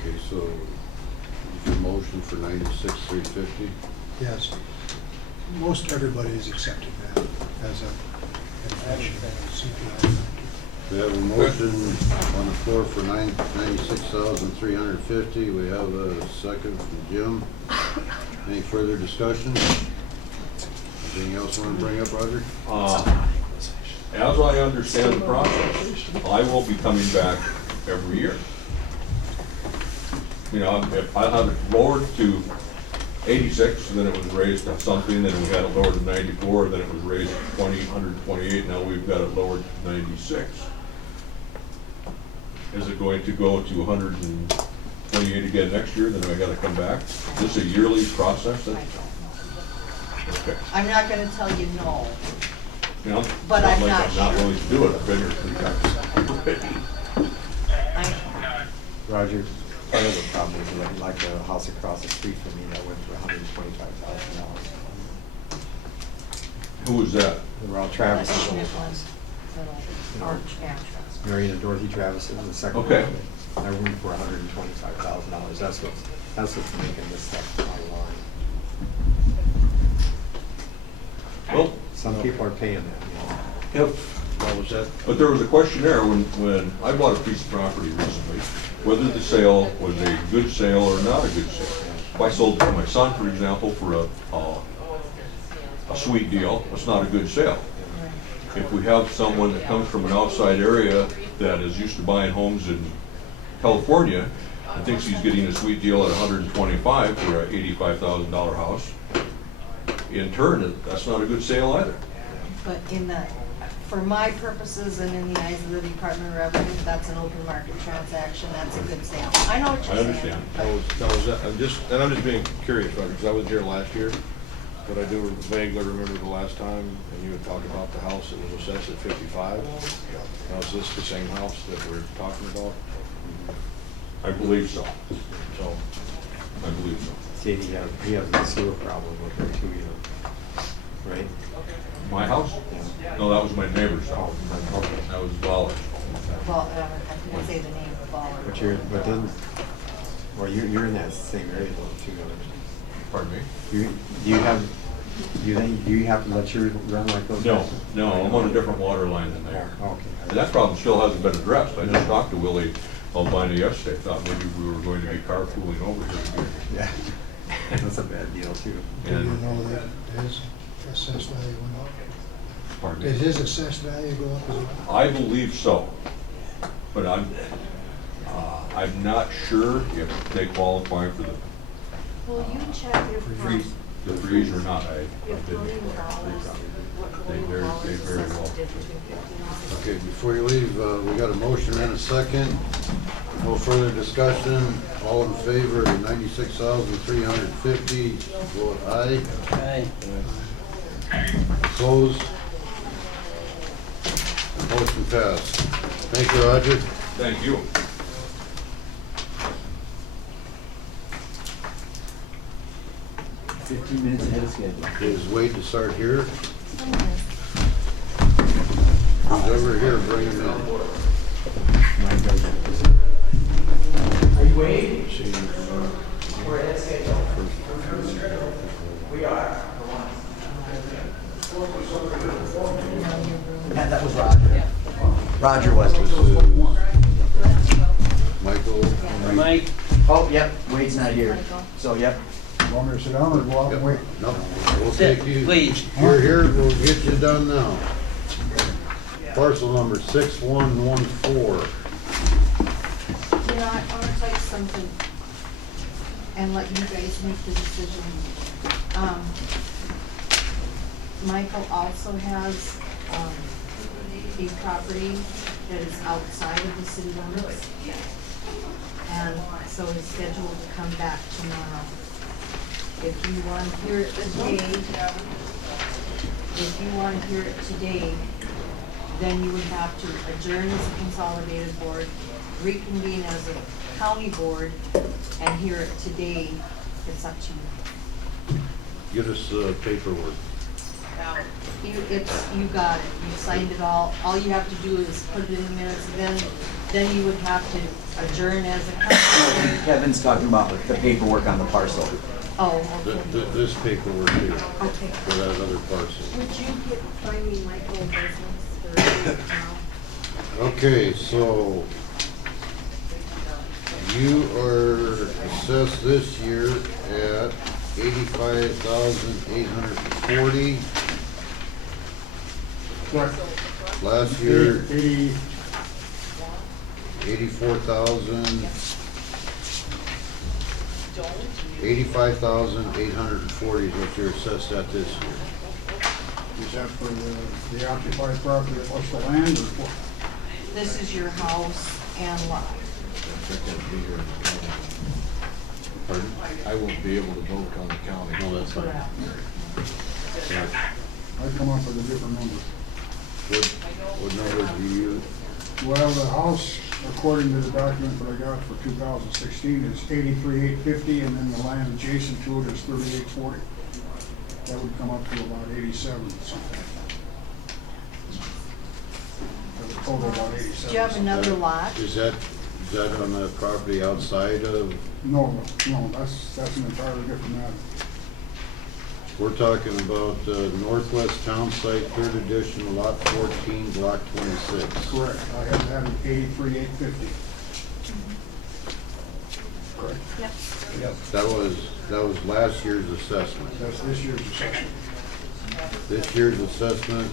Okay, so is your motion for 96,350? Yes. Most everybody is accepting that as a inflation CPI. We have a motion on the floor for 96,350. We have a second from Jim. Any further discussion? Anything else you want to bring up, Roger? As I understand the process, I will be coming back every year. You know, if I have it lowered to 86, and then it was raised to something, then we had it lowered to 94, then it was raised to 128, now we've got it lowered to 96. Is it going to go to 128 again next year, then I gotta come back? Is this a yearly process then? Okay. I'm not gonna tell you no. You know, But I'm like not I'm not sure. willing to do it, I've been here 3 times. Roger, part of the problem is like the house across the street from me that went for $125,000. Who was that? They were all Travis's. Nicholas, or, yeah. Marion and Dorothy Travis is the second. Okay. one. I went for $125,000. That's what's making this stuff online. Well, Some people are paying that, you know. What was that? But there was a questionnaire when I bought a piece of property recently, whether the sale was a good sale or not a good sale. If I sold it to my son, for example, for a sweet deal, it's not a good sale. If we have someone that comes from an outside area that is used to buying homes in California and thinks he's getting a sweet deal at 125 for an $85,000 house, in turn, that's not a good sale either. But for my purposes and in the eyes of the Department of Revenue, that's an open market transaction, that's a good sale. I know what you're saying. I understand. I'm just being curious, Roger, because I was here last year, but I do vaguely remember the last time, and you had talked about the house that was assessed at 55. Now, is this the same house that we're talking about? I believe so. So, I believe so. See, he has a sewer problem with it too, you know, right? My house? No, that was my neighbor's house. Okay. That was Walworth. Well, I couldn't say the name of Walworth. But then, well, you're in that same area though too. Pardon me? Do you have to let yours run like those? No, guys? no, I'm on a different water line than they are. Okay. And that problem still hasn't been addressed. I just talked to Willie Albina yesterday, thought maybe we were going to be carpooling over here. Yeah, that's a bad deal too. Do you And- know that his assessed value went up? Pardon Did me? his assessed value go up as well? I believe so, but I'm not sure if they qualify for the Will you check your freeze, the freeze or not. I Your didn't. They very well. Okay, before you leave, we got a motion and a second. No further discussion. All in favor of 96,350, vote aye. Aye. Opposed? Motion passed. Thank you, Roger. Thank you. Minutes ahead of schedule. Is Wade to start here? Who's over here, bring him in. Are you waiting? We're ahead of schedule. We are. That was Roger. Roger was. Michael. Mike. Oh, yep, Wade's not here. So, yep. Want me to sit down or go out and wait? No, we'll Sit, take you. please. You're here, we'll get you done now. Parcel number 6114. You know, I wanna tell you something and let you guys make the decision. Michael also has, a property that is outside of the city limits. And so he's scheduled to come back tomorrow. If you want to hear it today, then you would have to adjourn as a consolidated board, reconvene as a county board, and hear it today. It's up to you. get us the paperwork. You got it, you signed it all you have to do is put it in the minutes, then you would have to adjourn as a council. Kevin's talking about the paperwork on the parcel. Oh, Th- okay. th- This paperwork here, Okay. for that other parcel. Would you find me my old business for now? Okay, so you are assessed this year at 85,840. Correct. Last year, 80, 84,000, 85,840 is what you're assessed at this year. is that for the occupied property plus the land or what? This is your house and lot. Pardon? I won't be able to vote on the county. No, that's fine. I come up with a different number. What number do you use? Well, the house, according to the document that I got for 2016, is 83,850, and then the land adjacent to it is 3840. That would come up to about 87 something. That would total about 87. Do you have another lot? Is that on the property outside of, No, that's an entirely different matter. we're talking about Northwest Town Site, 3rd Edition, Lot 14, Block 26. Correct. I have that at 83,850. Correct. Yep. Yep. That was last year's assessment. That's this year's assessment. This year's assessment,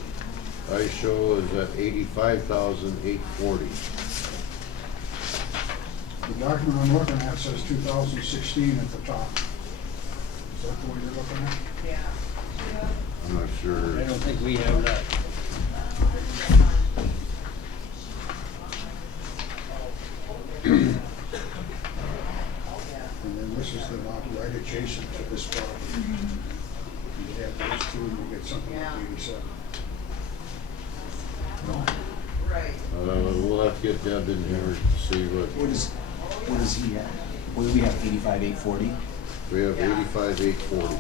I show is at 85,840. The document I'm looking at says 2016 at the top. Is that the one you're looking at? I'm not sure. I don't think we have that. And then this is the lot right adjacent to this property. You add those two and you get something like 87. We'll have to get Deb in here to see what, What is he at? What do we have, 85,840? we have 85,840.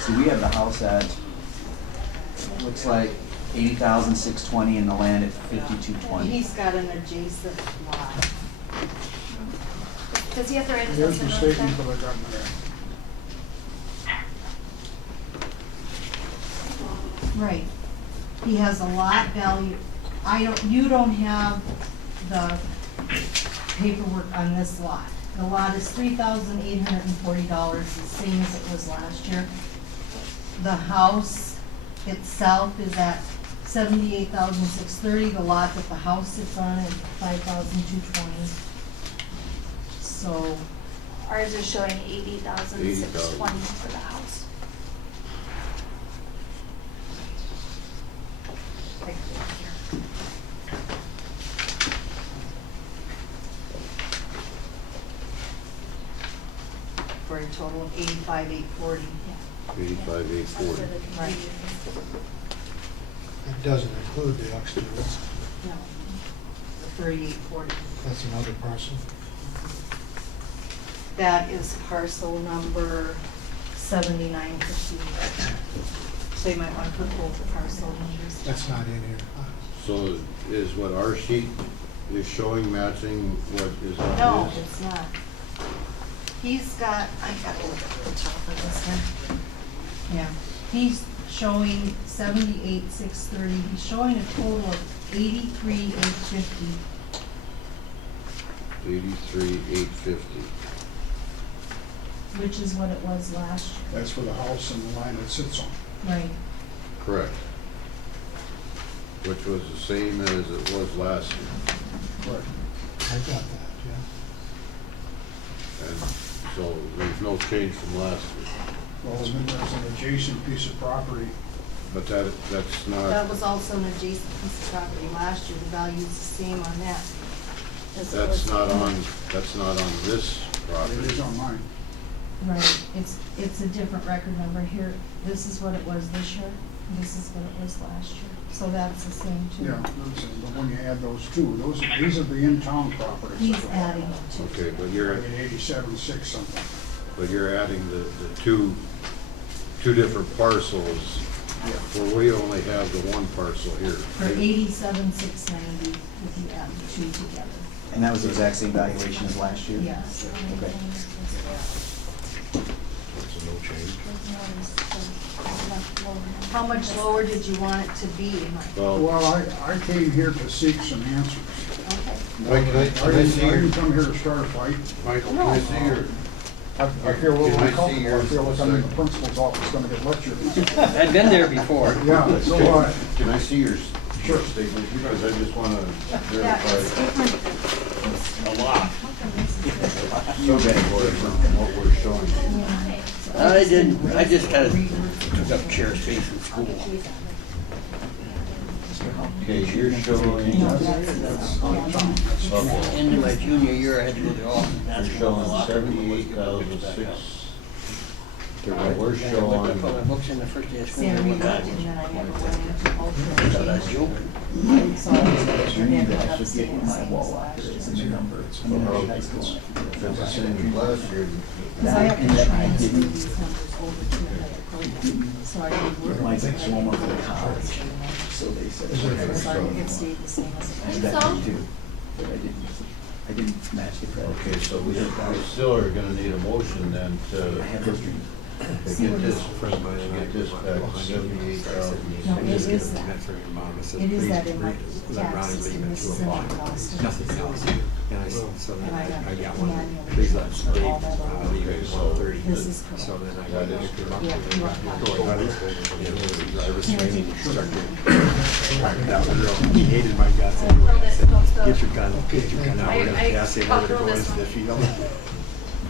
So we have the house at, looks like 80,620 and the land at 5220. He's got an adjacent lot. Does he have the right Here's the assessment? statement that I got in there. Right. He has a lot value. You don't have the paperwork on this lot. The lot is $3,840, the same as it was last year. The house itself is at $78,630. The lot that the house sits on is $5,220. So, Ours is showing 80,620 for the house. right here. For a total of 85,840. 85,840. Right. It doesn't include the extra, No. The 3840. that's another parcel. That is parcel number 7950. So you might want to put both the parcel numbers. That's not in here. So is what our sheet is showing matching what is on No, his? it's not. He's got, I got to look at the top of this here. Yeah, he's showing 78,630. He's showing a total of 83,850. 83,850. Which is what it was last year. That's for the house and the line it sits on. Right. Correct. Which was the same as it was last year. Correct. I got that, yeah. And so there's no change from last year. Well, and then there's an adjacent piece of property. But that's That not, was also an adjacent piece of property last year. The value is the same on that. as it that's was not last on, year. that's not on this It property. is on mine. Right, it's a different record number here. This is what it was this year, this is what it was last year. So that's the same too. Yeah, but when you add those two, these are the in-town properties. He's adding it to. Okay, but you're, 87,600 something. but you're adding the two two different parcels, where we only have the one parcel here. For 87,690 if you add the two together. And that was the exact same valuation as last year? Yes. Okay. That's a no change. How much lower did you want it to be, Mike? Well, I came here to seek some answers. Okay. Mike, can I see I your, didn't come here to start a fight. Michael, can I see your? I feel a little Can I see uncomfortable. I yours feel like for a I'm in the second? principal's office gonna get lectured. I've been there before. Yeah, so what? Can I see your Sure. statement? Because I just wanna Yeah, it's verify different. a lot. You bet. From what we're showing. I didn't, I just kind of took up chair space in school. Okay, you're showing, Into my junior year, I had to go to the office. and you're ask showing for a lot. 78,006. We're I looked up all my showing, books in the first day of school. Sam, I we went looked back. and then I never went into I thought I ultra. was joking. So I ended up Just staying getting the my same wall as locker last is year. in the number. It's from Well, high school. if it's the same as last year, Because I have to And then I transfer didn't- these numbers over to another program. So I did work. My so I next one was did in work college, for them. so they said. So it stayed the same as it I was. did that too, but I didn't match the credit. okay, so we still are gonna need a motion then I to have those dreams. get this back to 78,000. No, it is that. It is that in my Rounding taxes, leave and it this to is a in my five. cost. Nothing else. And I, so then And I I got got one, manually please let transfer Dave, all that over. leave it So 130. This is correct. So then I That got is it. correct. Yeah, you want that. Driver's training, start getting. That was real, he hated my guts anyway. I said, get your gun, now, we're gonna pass him over to go into the field.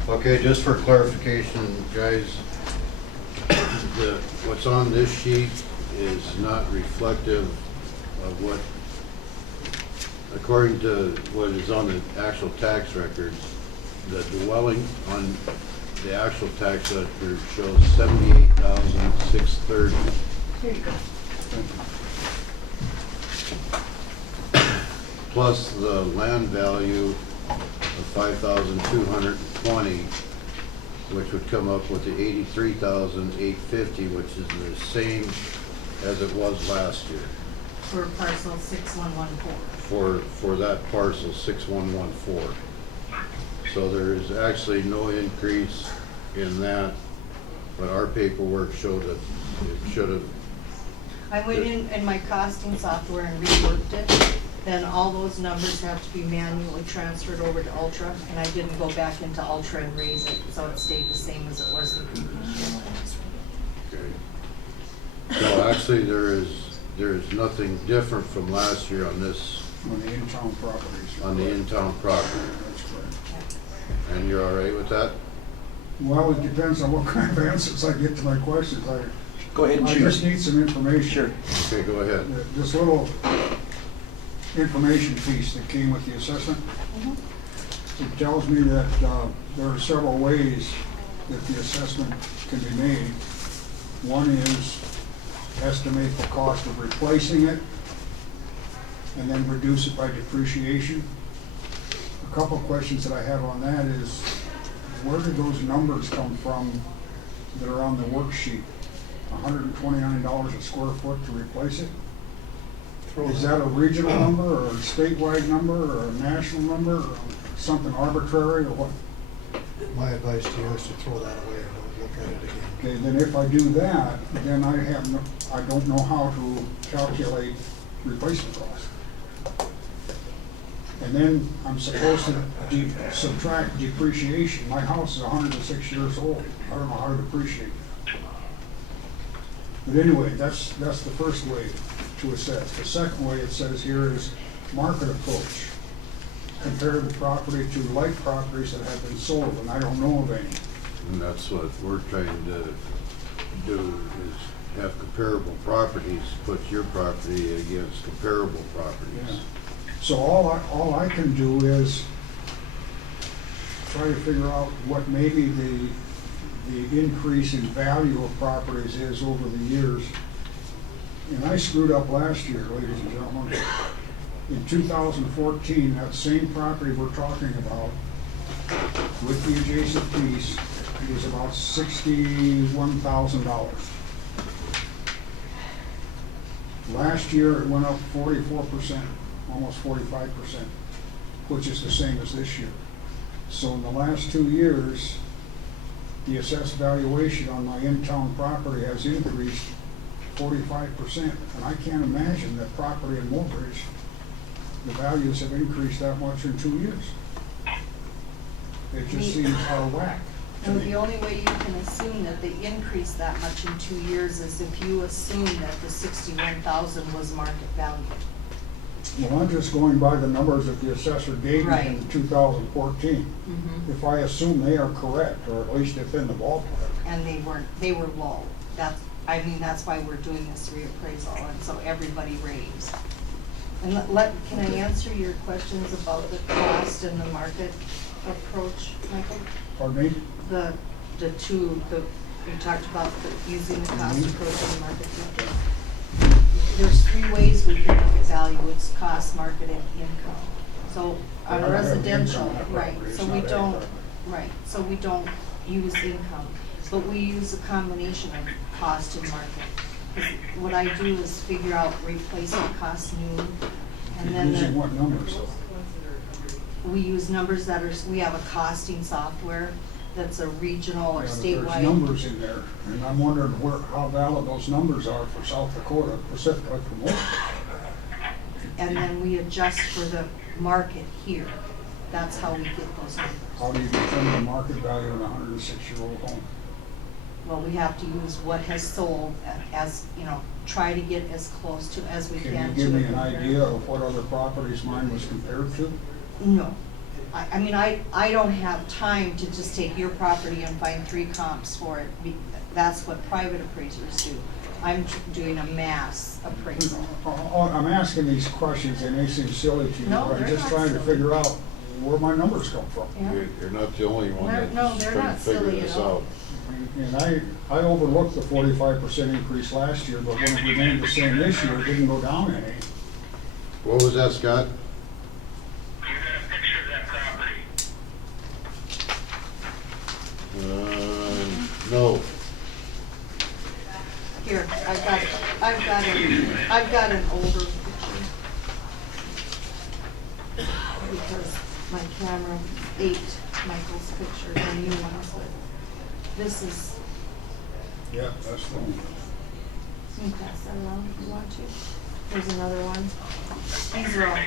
Okay, just for clarification, guys, what's on this sheet is not reflective of what, according to what is on the actual tax records, the dwelling on the actual tax record shows 78,630. Here you go. Plus the land value of 5,220, which would come up with the 83,850, which is the same as it was last year For parcel 6114. for that parcel 6114. So there is actually no increase in that, but our paperwork showed that it should have. I went in my costing software and reworked it, then all those numbers have to be manually transferred over to Ultra, and I didn't go back into Ultra and raise it, so it stayed the same as it was the previous year. Okay. So actually, there is nothing different from last year on this, On the in-town properties. on the in-town property. That's correct. And you're all right with that? Well, it depends on what kind of answers I get to my questions. Go ahead and I choose. just need some information. Sure. Okay, go ahead. This little information piece that came with the assessment, it tells me that there are several ways that the assessment can be made. One is estimate the cost of replacing it and then reduce it by depreciation. A couple of questions that I have on that is, where did those numbers come from that are on the worksheet? $129 a square foot to replace it? Is that a regional number or a statewide number or a national number or something arbitrary or what? My advice to you is to throw that away and don't look at it again. Okay, then if I do that, then I don't know how to calculate replacement cost. And then I'm supposed to subtract depreciation. My house is 106 years old. I don't know how to depreciate that. But anyway, that's the first way to assess. The second way it says here is market approach. Compare the property to like properties that have been sold, and I don't know of any. And that's what we're trying to do, is have comparable properties, put your property against comparable properties. Yeah. So all I can do is try to figure out what maybe the increase in value of properties is over the years. And I screwed up last year, ladies and gentlemen. In 2014, that same property we're talking about, with the adjacent piece, is about $61,000. Last year, it went up 44%, almost 45%, which is the same as this year. So in the last 2 years, the assessed valuation on my in-town property has increased 45%. And I can't imagine that property in Mobridge, the values have increased that much in 2 years. It just seems out of whack to No, me. the only way you can assume that they increased that much in 2 years is if you assume that the 61,000 was market value. Well, I'm just going by the numbers that the assessor gave me in 2014. Mhm. If I assume they are correct, or at least if in the ballpark. And they were low. That's why we're doing this reappraisal, and so everybody raised. And can I answer your questions about the cost and the market approach, Michael? Pardon me? We talked about using the cost approach and the market approach. There's 3 ways we can look at value. It's cost, market, and income. So on residential, right, so we don't use income, but we use a combination of cost and market. 'Cause what I do is figure out replacement cost new, and then Using what numbers? we use numbers we have a costing software that's a regional or Yeah, but statewide. there's numbers in there, and I'm wondering how valid those numbers are for South Dakota, specifically for Mobridge. And then we adjust for the market here. That's how we get those numbers. How do you determine the market value of a 106-year-old home? Well, we have to use what has sold as, try to get as close to as we can. Can you give me an idea of what other properties mine was compared to? No. I don't have time to just take your property and find 3 comps for it. That's what private appraisers do. I'm doing a mass appraisal. I'm asking these questions, and they seem silly to you, No, but I'm they're just not trying to silly. figure out where my numbers come from. Yeah. You're not the only one No, that's they're trying to not figure silly this at all. out. And I overlooked the 45% increase last year, but when it remained the same this year, it didn't go down any. What was that, Scott? No. Here, I've got an older picture. Because my camera ate Michael's picture, the new ones, but this is, Yeah, that's the one. can you pass that around if you want to? Here's another one. These are all,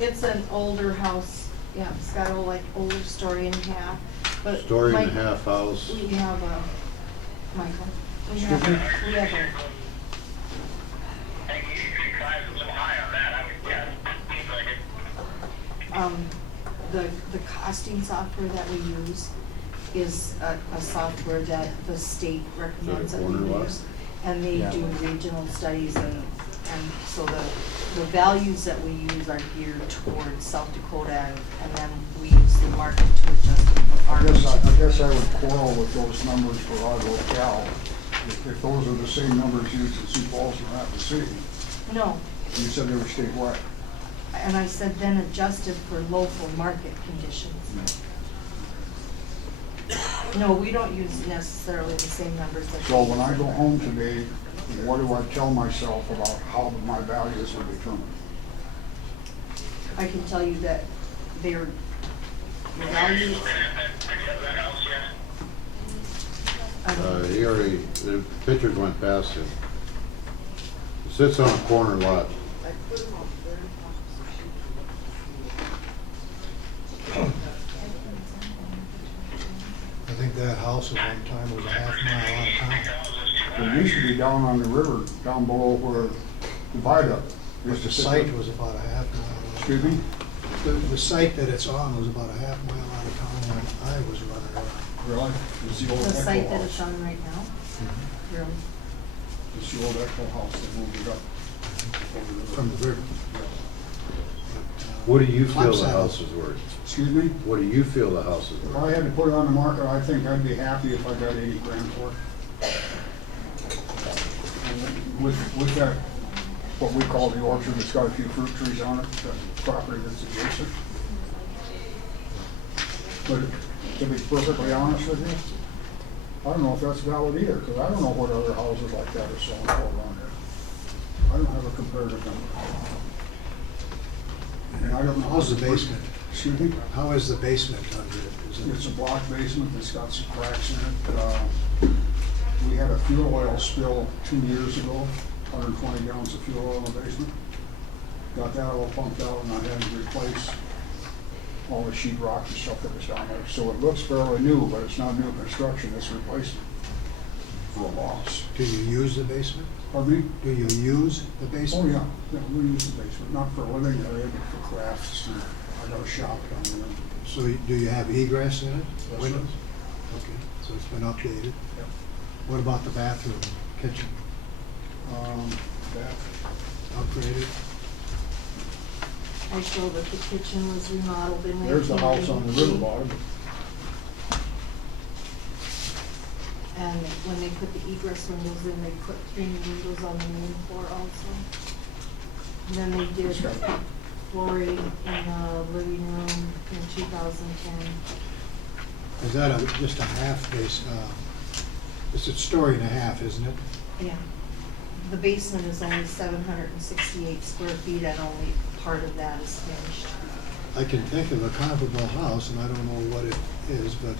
it's an older house, yeah, it's got older story and a half, but. Story and a Mike, half house. We have a, Michael, we have Excuse me? The costing software that we use is a software that the state recommends that we corner lot? use. And they Yeah. do regional studies, and so the values that we use are geared towards South Dakota, and then we use the market to adjust it for our. I guess I would quarrel with those numbers for our locale. If those are the same numbers used in Sioux Falls and Rapid City. No, You said they were statewide. and I said then adjusted for local market conditions. No, we don't use necessarily the same numbers that. So when I go home today, what do I tell myself about how my values are determined? I can tell you that their values. He already, the pictures went past him. It sits on a corner lot. I think that house at one time was a half mile out of town. It used to be down on the river, down below where the viaduct. But the site was about a half mile. Excuse me? The site that it's on was about a half mile out of town when I was running around. Really? It's the old The Echo site that house. it's on right now? Really? It's the old Echo house that moved it up. over the From the river. What do you feel the Flopside. house is worth? Excuse me? What do you feel the house is If worth? I had to put it on the market, I think I'd be happy if I got 80 grand for it. With that, what we call the orchard, it's got a few fruit trees on it, the property that's adjacent. But to be perfectly honest with you, I don't know if that's valid either, because I don't know what other houses like that are selling for around here. I don't have a comparative number. And I don't know. How's the basement? Excuse me? How is the basement under it? Is it? It's a block basement that's got some cracks in it. We had a fuel oil spill 2 years ago, 120 gallons of fuel oil in the basement. Got that all pumped out and I had to replace all the sheet rock and stuff that was down there. So it looks fairly new, but it's not new construction, it's replacement for a loss. Do you use the basement? Pardon me? Do you use the Oh, basement? yeah, we use the basement, not for a living area, but for crafts. And I got a shop down there. So do you have egress in it? Yes, sir. Windows? Okay, so it's been updated. Yep. What about the bathroom, kitchen? That, Upgraded? I showed that the kitchen was remodeled in 1983. there's the house on the river bottom. And when they put the egress windows in, they put 3 new windows on the main floor also. And then they did flooring in the living room in 2010. Is that just a half base, it's a story and a half, isn't it? Yeah. The basement is only 768 square feet and only part of that is finished. I can think of a comparable house, and I don't know what it is, but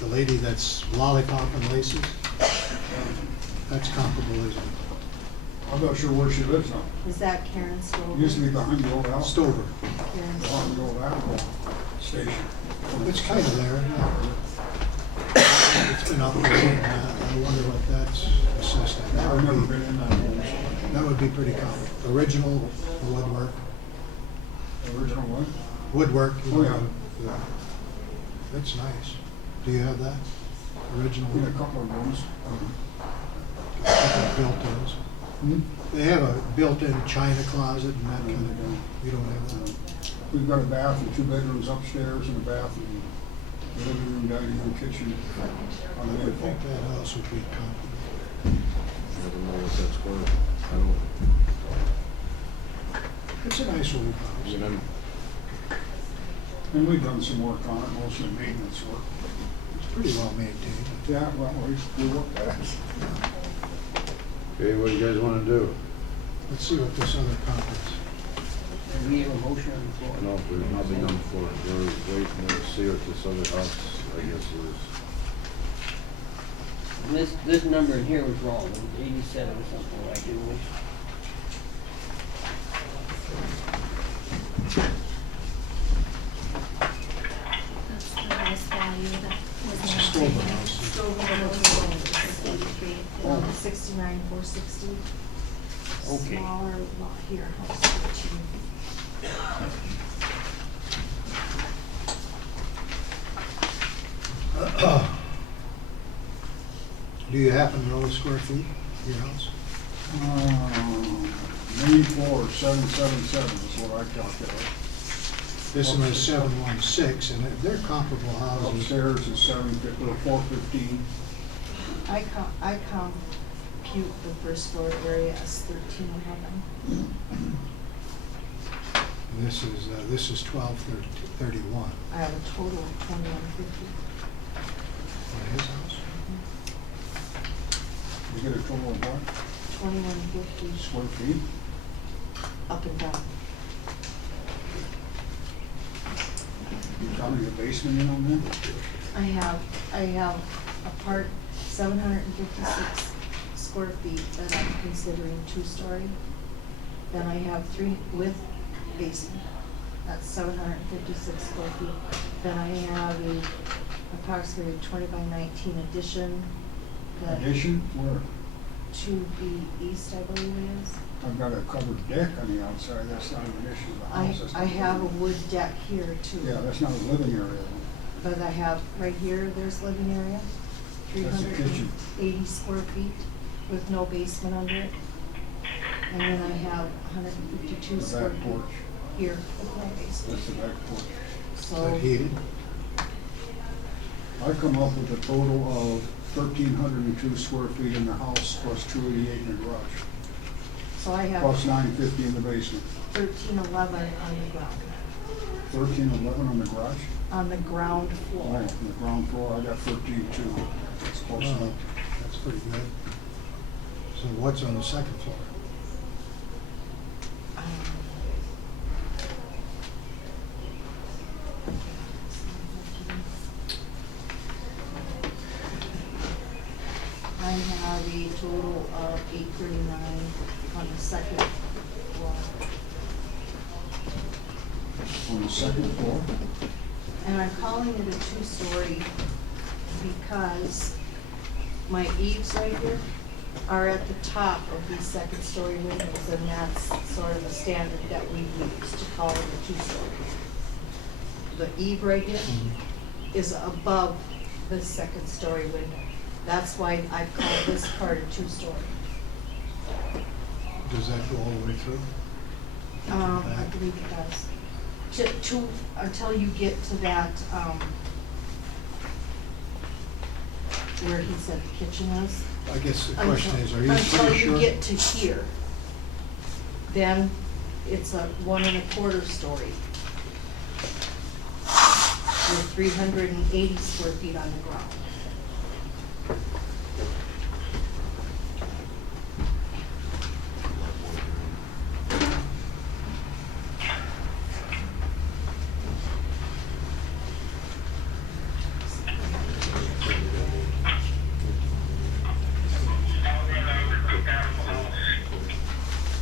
the lady that's Lollipop and Laces, that's comparable, isn't it? I'm not sure where she lives now. Is that Karen Stover? Used to be behind the old house. Stover. Karen Behind the old apple station. It's kind of there, yeah. It's been upgraded, and I wonder what that's assessed at. I've never been in that home. That would be pretty common. Original woodwork. Original one? Woodwork. you Oh, know, yeah. That's nice. Do you have that? Original? In a couple of rooms. Built-ins. They have a built-in china closet and that kind of thing. You don't have that? We've got a bath and 2 bedrooms upstairs and a bath and the living room, dining room, kitchen on the I main would floor. think that house would be comparable. I don't know what that's worth. I don't, It's a nice old I house. mean, I'm, And we've done some work on it, mostly maintenance work. It's pretty well maintained. Yeah, well, we worked at it. Okay, what do you guys wanna do? Let's see what this other conference. Do we have a motion on the floor? No, there's nothing on the floor. We're waiting to see what this other house, I guess, is. This number in here was wrong, it was 87 or something like, didn't we? That's the highest value that was It's a not Stover taken. house. Stover was 69,460. Okay. Smaller lot here, house 13. Do you happen to know the square feet of your house? Main floor, 777 is what I calculated. This one is 716, and they're comparable houses. Upstairs is 750, or 415. I compute the first floor area as 1311. And this is 1231. I have a total of 2150. On his house? You get a total of what? 2150 Square feet? up and down. You counting the basement in on that? I have a part 756 square feet that I'm considering 2-story. Then I have 3 with basement, that's 756 square feet. Then I have approximately 20 by 19 addition. that- Addition, where? To the east, I believe it is. I've got a covered deck on the outside, that's not an addition to the house. that's I not have a living. wood deck here too. Yeah, that's not a living area. But I have, right here, there's living area, That's the kitchen. 380 square feet with no basement under it. And then I have 152 The square back feet porch. here with no basement. That's the back porch. Is So, that heated? I come up with a total of 1,302 square feet in the house plus 288 in the garage, so I have plus 950 in the basement. 1311 on the ground. 1311 on the garage? on the ground Right, floor. on the ground floor, I got 13 too. That's close Well, enough. that's pretty good. So what's on the second floor? I have a total of 839 on the second floor. On the second floor? And I'm calling it a two-story because my eaves right here are at the top of these second-story windows, and that's sort of a standard that we use to call it a two-story. The eave right here is above the second-story window. That's why I've called this part a two-story. Does that go all the way through? I believe it does. Until you get to that, where he said the kitchen is. I guess the question is, are you pretty Until sure? you get to here, then it's a 1 1/4 story. With 380 square feet on the ground.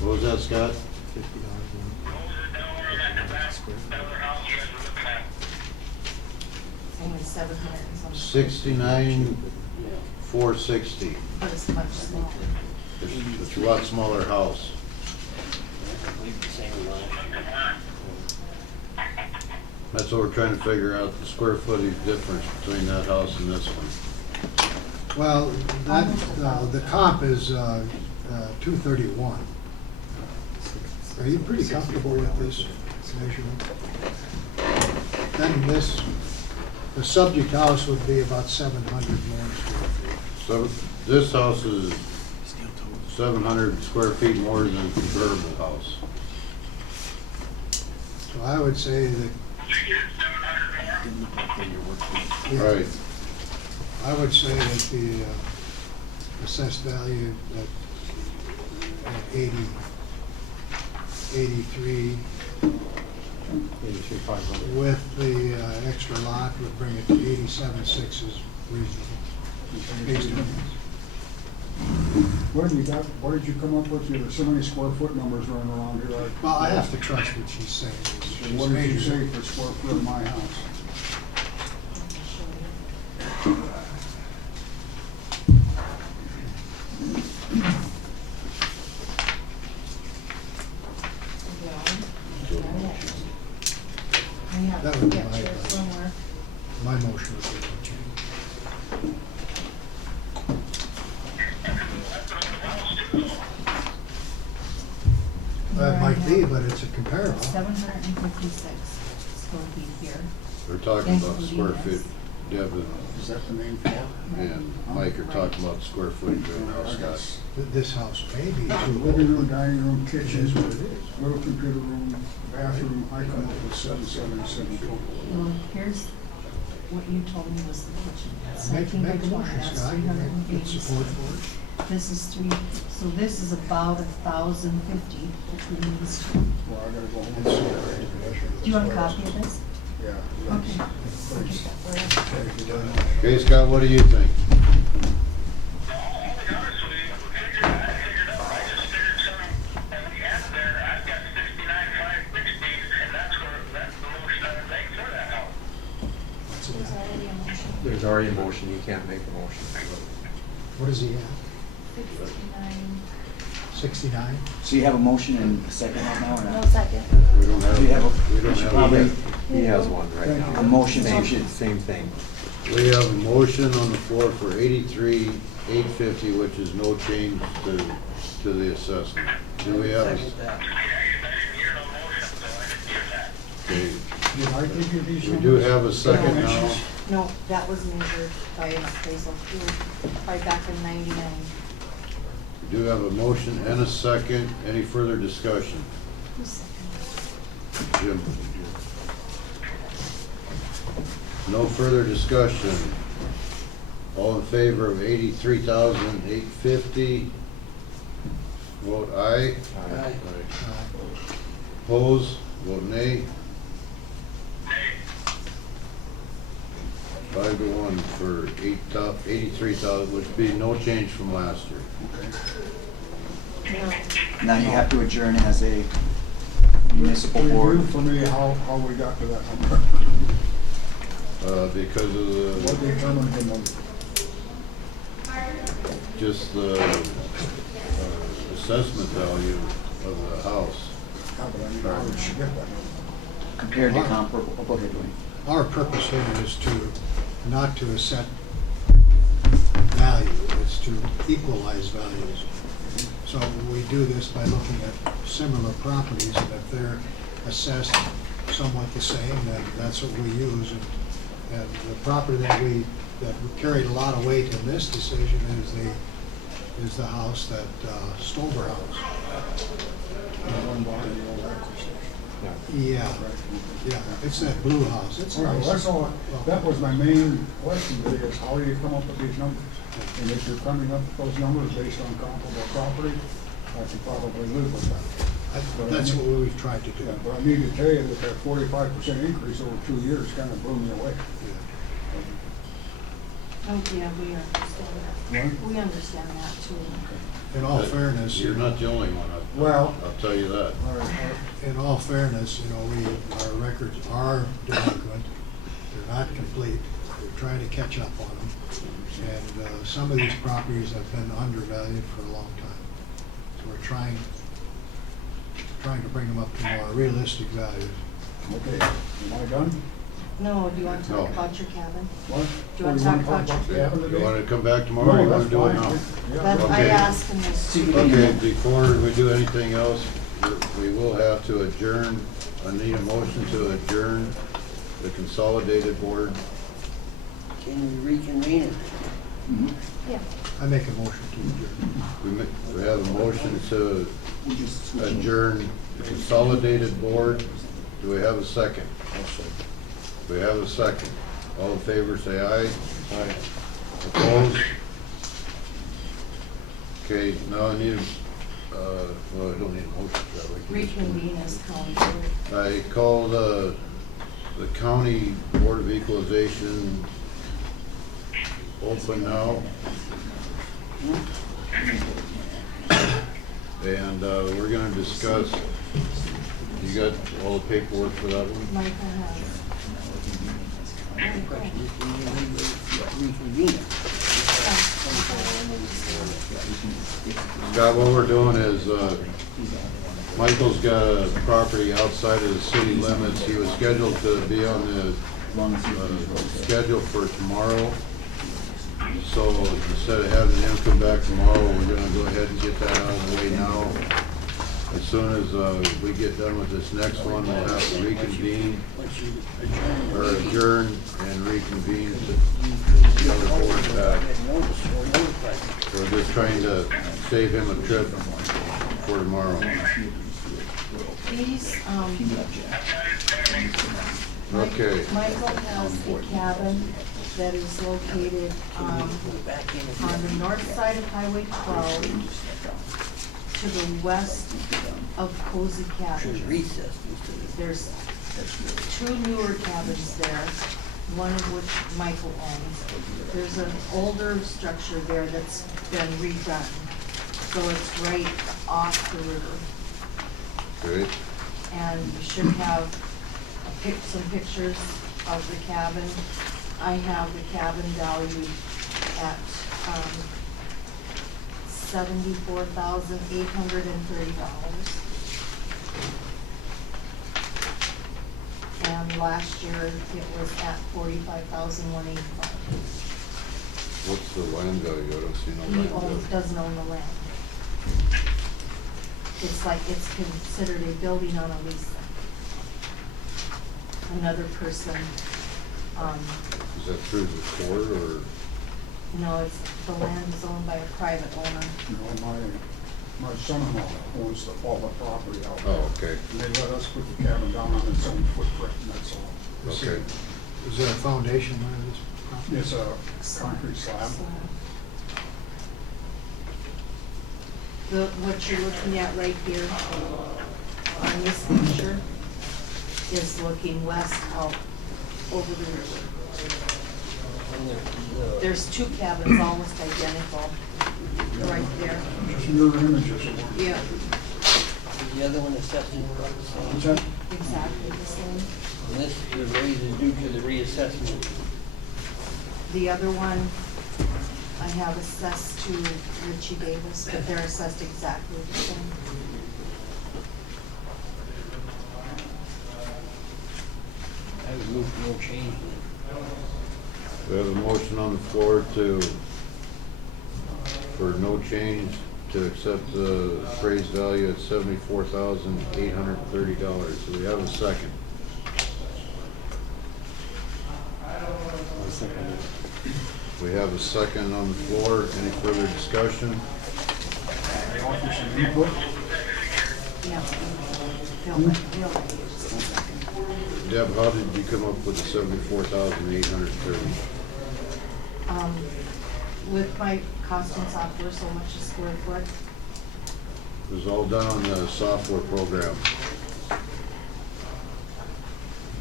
What was that, Scott? Only 700 and something. 69,460. But it's much smaller. It's a lot smaller house. That's what we're trying to figure out, the square footage difference between that house and this one. Well, that, the comp is 231. Are you pretty comfortable with this measurement? Then the subject house would be about 700 more square feet. So this house is 700 square feet more than the comparable house. So I would say that. Yeah. Right. I would say that the assessed value at 83 with the extra lot would bring it to 87.6 is reasonable. Based on What did you come up with? There's so many square foot numbers running around here. well, I have to trust what she's saying. She's What did you measured say it. for square foot of my house? I have That to would be get my to it advice. somewhere. My motion would be no change. That might be, but it's a comparable. 756 square feet here. We're talking about square feet, Devin Is that the main floor? and Mike are talking about square footage right now, Scott. This house may be. Living room, dining room, kitchen, Is what it is. little computer room, bathroom, I come up with 777 total. Well, here's what you told me was the kitchen. That's Make 19 by a 20, motion, that's Scott. You got 380. support for it. This is so this is about 1,050 between these two. Well, I gotta go home and see it. Do you want a copy of this? Yeah. Okay. Please. Okay, Scott, what do you think? There's already a motion, you can't make a motion. What does he have? 69. 69? So you have a motion and a second right now or No not? second. We don't Do you have have, we don't you should have. probably- He has one right now. A motion, Same thing. We have a motion on the floor for 83,850, which is no change to the assessment. Do we have? Okay, Did I give you these we do numbers? have a second now. No, that was measured by an appraisal, probably back in 99. We do have a motion and a second. Any further discussion? Who's second? Jim? No further discussion. All in favor of 83,850? Vote aye. Aye. Oppose? Vote nay. 5-1 for 83,000, which would be no change from last year. Now you have to adjourn as a municipal board. Review for me how we got to that number. Because of What determined the number? just the assessment value of the house. How would I mean, how would she get that number? Compared to comparable, oh, go ahead, Dwayne. Our purpose here is not to set value, it's to equalize values. So we do this by looking at similar properties, and if they're assessed somewhat the same, then that's what we use. And the property that carried a lot of weight in this decision is the house that Stover House. One barn, the old electric station. Yeah, it's that blue house. It's All right, nice. well, that's all, that was my main question today, is how do you come up with these numbers? And if you're coming up with those numbers based on comparable property, I can probably live with that. That's what we've tried to do. Yeah, but I need to tell you that that 45% increase over 2 years kind of blew me away. Oh, yeah, we understand that. What? We understand that too. In all fairness. You're not the only one, Well. I'll tell you that. In all fairness, our records are delinquent, they're not complete, we're trying to catch up on them. And some of these properties have been undervalued for a long time. So we're trying to bring them up to more realistic values. Okay, am I done? No, do you want to talk No. about your cabin? What? Do you want to talk about your cabin You today? want to come back tomorrow, or you want to do it now? That I Okay. asked him this. Okay, before we do anything else, we will have to adjourn. I need a motion to adjourn the Consolidated Board. Can we reconvene it? Yeah. I make a motion to adjourn. We have a motion to adjourn the Consolidated Board. Do we have a second? We have a second. All in favor, say aye. Aye. Opposed? Okay, now I need, well, I don't need a motion, shall we? Reconvene as county board. I call the County Board of Equalization open now. And we're gonna discuss, you got all the paperwork for that one? Michael has. Reconvene it. Scott, what we're doing is, Michael's got a property outside of the city limits. He was scheduled to be on the schedule for tomorrow. So instead of having him come back tomorrow, we're gonna go ahead and get that out of the way now. As soon as we get done with this next one, we'll have to reconvene, or adjourn and reconvene to the other board back. We're just trying to save him a trip for tomorrow. These, Okay. Michael has a cabin that is located on the north side of Highway 12 to the west of Cozy Cabin. There's two newer cabins there, one of which Michael owns. There's an older structure there that's been redone, so it's right off the river. Great. And you should have some pictures of the cabin. I have the cabin valued at $74,830. And last year it was at $45,185. What's the land value? I don't see no He land value. doesn't own the land. It's like it's considered a building on a lease. Another person, Is that through the court or? no, the land is owned by a private owner. You know, my son-in-law owns all the property out there. Oh, okay. And they let us put the cabin down on its own footprint, and that's all. Okay. Is there a foundation under this property? It's a concrete slab. What you're looking at right here on this picture is looking west out over the river. There's two cabins almost identical, right there. Just mirror images. Yeah, The other one is set in front of What's the same. that? exactly the same. And this, the raise is due to the reassessment. The other one, I have assessed to Richie Davis, but they're assessed exactly the same. I would move for no change. We have a motion on the floor for no change, to accept the appraised value at $74,830. Do we have a second? I'll second it. We have a second on the floor. Any further discussion? I offer some input. Yeah. They'll Deb, how did you come up with the 74,830? With my costing software, so much a square foot. It was all done on the software program.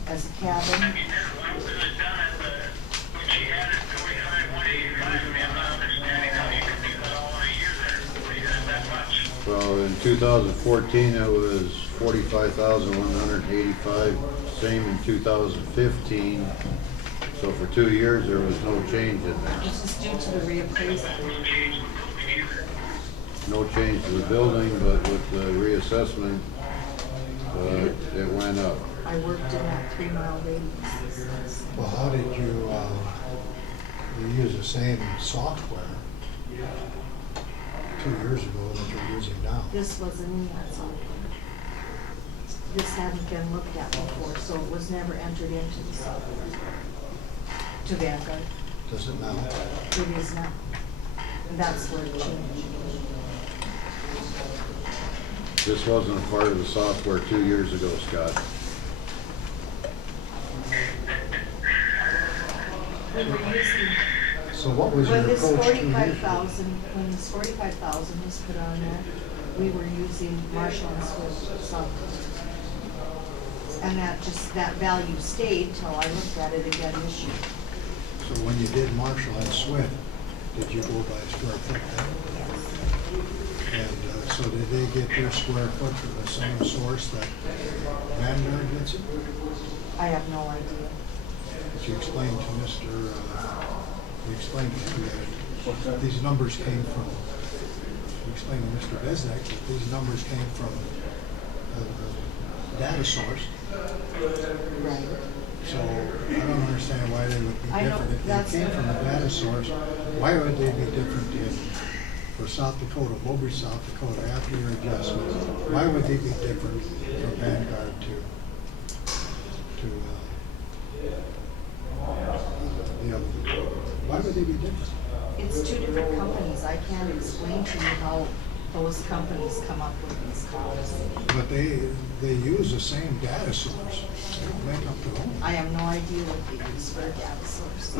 As a cabin, When was it done at the, when she had it 45, 185, I mean, I'm not understanding how you can do that all in a year there, when you got that much. Well, in 2014, it was 45,185. Same in 2015. So for 2 years, there was no change in there. this is due to the reappraisal. No change to the building, but with the reassessment, it went up. I worked in that 3 mile radius. Well, how did you use the same software 2 years ago that you're using now? This wasn't in that software. This hadn't been looked at before, so it was never entered into the software. To Vanguard. Does it now? It is now. And that's where it changed. This wasn't a part of the software 2 years ago, Scott. We were using, So what was your when this approach 2 years ago? 45,000 was put on there, we were using Marshall and Swift software. And that value stayed till I looked at it again this year. So when you did Marshall and Swift, did you go by square foot then? And so did they get their square foot from the same source that Vanguard gets it? I have no idea. But you explained to Mr., you explained to him that these numbers came from, you explained to Mr. Besnick that these numbers came from a data source. Right. So I don't understand why they would be I know, different. If that's- they came from a data source, why would they be different for South Dakota, Mobridge, South Dakota, after your adjustment? Why would they be different from Vanguard to the other? Why would they be different? It's two different companies. I can't explain to you how those companies come up with these costs. But they use the same data source. They don't make up their own. I have no idea what they use for a data source.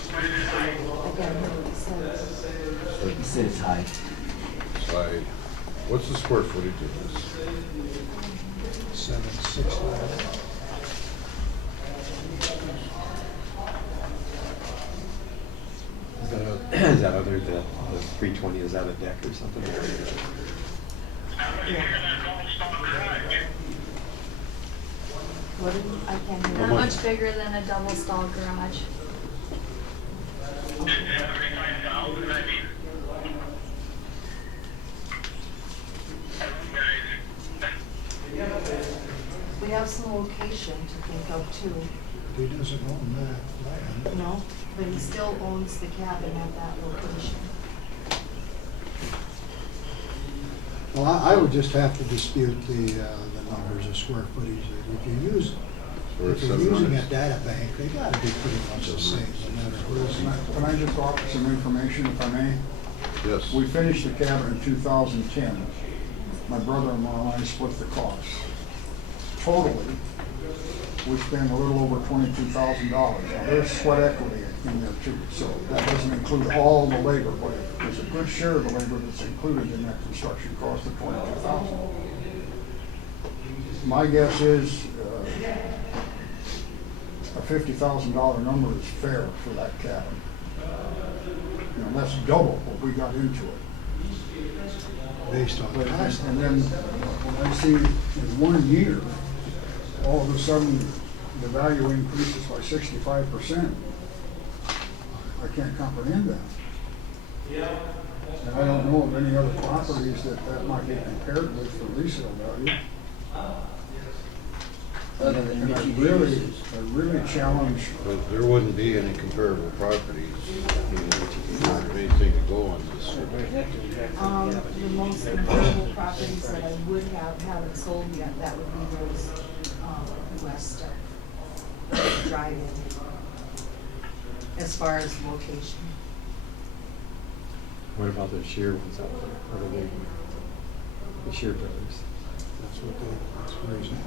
Again, what he says. He said it's high. Side. What's the square footage of this? 760. Is that other, the 320, is that a deck or something? What did you, I can't hear. Not much bigger than a double stall garage. We have some location to think of too. He doesn't own that land. No, but he still owns the cabin at that location. Well, I would just have to dispute the numbers of square footage. If you use for If you're using a 700. data bank, they gotta be pretty much the same, no matter where. Can I just offer some information if I may? Yes. We finished the cabin in 2010. My brother-in-law and I split the cost. Totally, we spent a little over $22,000. Now, there's sweat equity in there too, so that doesn't include all the labor, but there's a good share of the labor that's included in that construction cost of $22,000. My guess is a $50,000 number is fair for that cabin. You know, that's double what we got into it. Based on cost. And then when I see in 1 year, all of a sudden, the value increases by 65%, I can't comprehend that. And I don't know of any other properties that might be compared with for resale value. Other than And Mitchie I Davis's. really challenge, But there wouldn't be any comparable properties, anything to go on this. The most comparable properties that I would haven't sold yet, that would be those, west of drive-in, as far as location. What about the sheer ones out there? What are they? The sheer brothers. That's where he's at.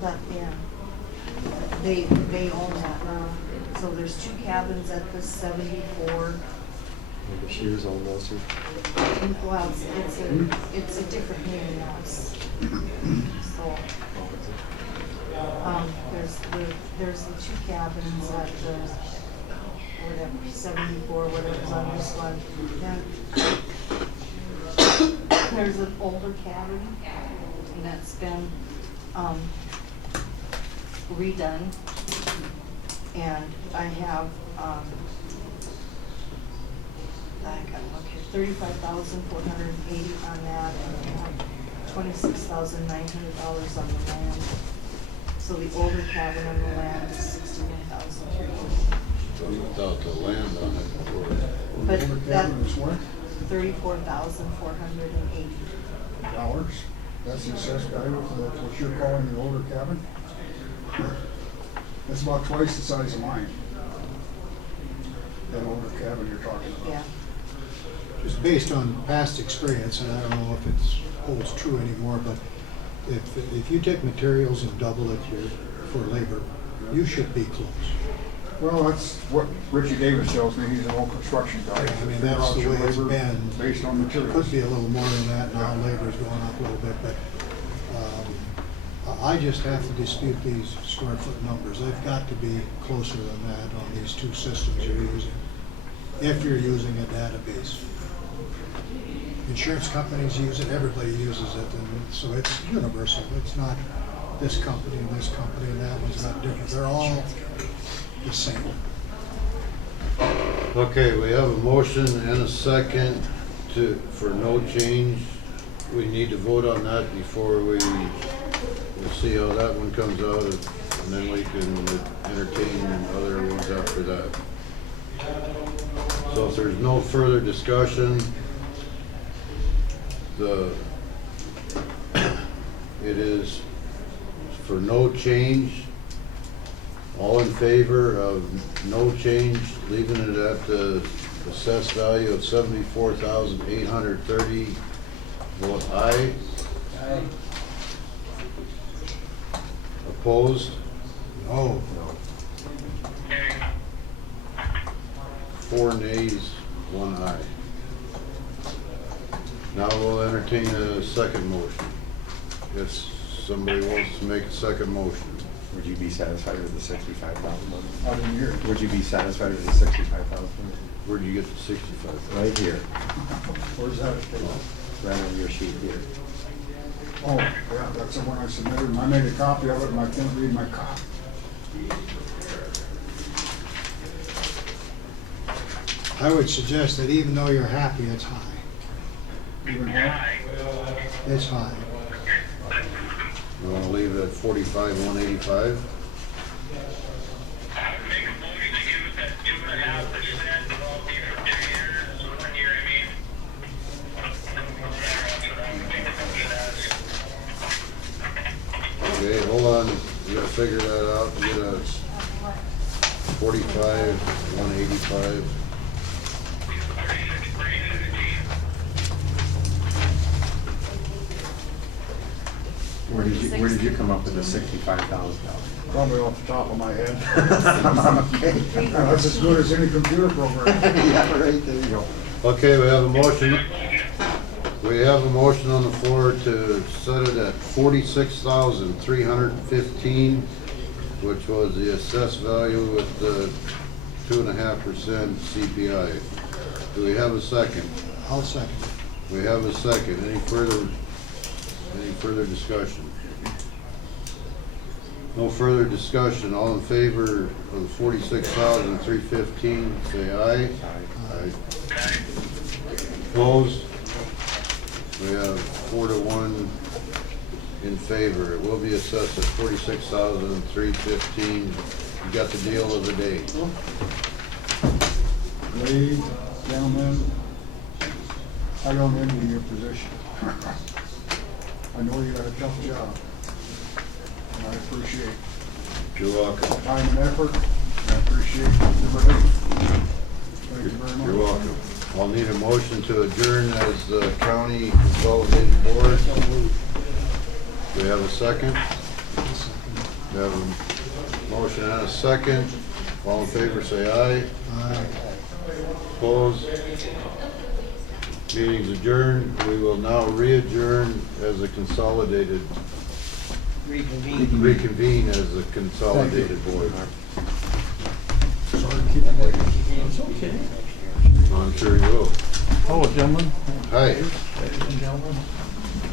But, yeah, they own that now. So there's 2 cabins at the 74. Like the shears on those two. Well, it's a different name now. So, there's the 2 cabins at the, whatever, 74, whatever's on this one. Then there's an older cabin, and that's been, redone. And I have, I gotta look here, 35,480 on that, and I have $26,900 on the land. So the older cabin on the land is 61,300. Without the land on it before. But older that, cabin is what? $34,480. That's the assessed value of what you're calling the older cabin? That's about twice the size of mine. That older cabin you're talking about. Yeah. Just based on past experience, and I don't know if it holds true anymore, but if you take materials and double it for labor, you should be close. Well, that's what Richie Davis tells me. He's an old construction guy. Yeah, I mean, that's the way it's been. Based on It materials. could be a little more than that, now labor's going up a little bit, but I just have to dispute these square foot numbers. They've got to be closer than that on these 2 systems you're using, if you're using a database. Insurance companies use it, everybody uses it, and so it's universal. It's not this company and that one's not different. They're all the same. Okay, we have a motion and a second for no change. We need to vote on that before we'll see how that one comes out, and then we can entertain other ones after that. So if there's no further discussion, it is for no change. All in favor of no change, leaving it at the assessed value of $74,830, vote aye. Aye. Opposed? No. 4 nays, 1 aye. Now we'll entertain a second motion. If somebody wants to make a second motion. Would you be satisfied with the 65,000? I didn't hear it. Would you be satisfied with the 65,000? Where'd you get the 65? Right here, Where's that? right on your sheet here. Oh, yeah, that's the one I submitted, and I made a copy of it, and I can't read my copy. I would suggest that even though you're happy, it's high. Even what? It's high. You wanna leave it at 45,185? Make a motion to give it that 2.5% of all fee for 2 years, 1 year, I mean. Okay, hold on, we gotta figure that out and get a 45, 185. Where did you come up with the $65,000? Probably off the top of my head. Okay. That's as good as any computer program. Yeah, right, there you go. Okay, we have a motion. We have a motion on the floor to set it at 46,315, which was the assessed value with the 2.5% CPI. Do we have a second? I'll second. We have a second. Any further discussion? No further discussion. All in favor of the 46,315, say aye. Aye. Opposed? We have 4 to 1 in favor. It will be assessed at 46,315. You got the deal of the day. Ladies, gentlemen, I don't envy your position. I know you got a tough job, and I appreciate You're welcome. time and effort. I appreciate the relief. Thank you very much. You're welcome. I'll need a motion to adjourn as the county consolidated board. Do we have a second? We have a motion and a second. All in favor, say aye. Aye. Opposed? Meeting's adjourned. We will now re-adjourn as a consolidated, reconvene as a consolidated board. Sorry to keep you waiting. It's okay. I'm sure you will. Hello, gentlemen. Hi. Ladies and gentlemen.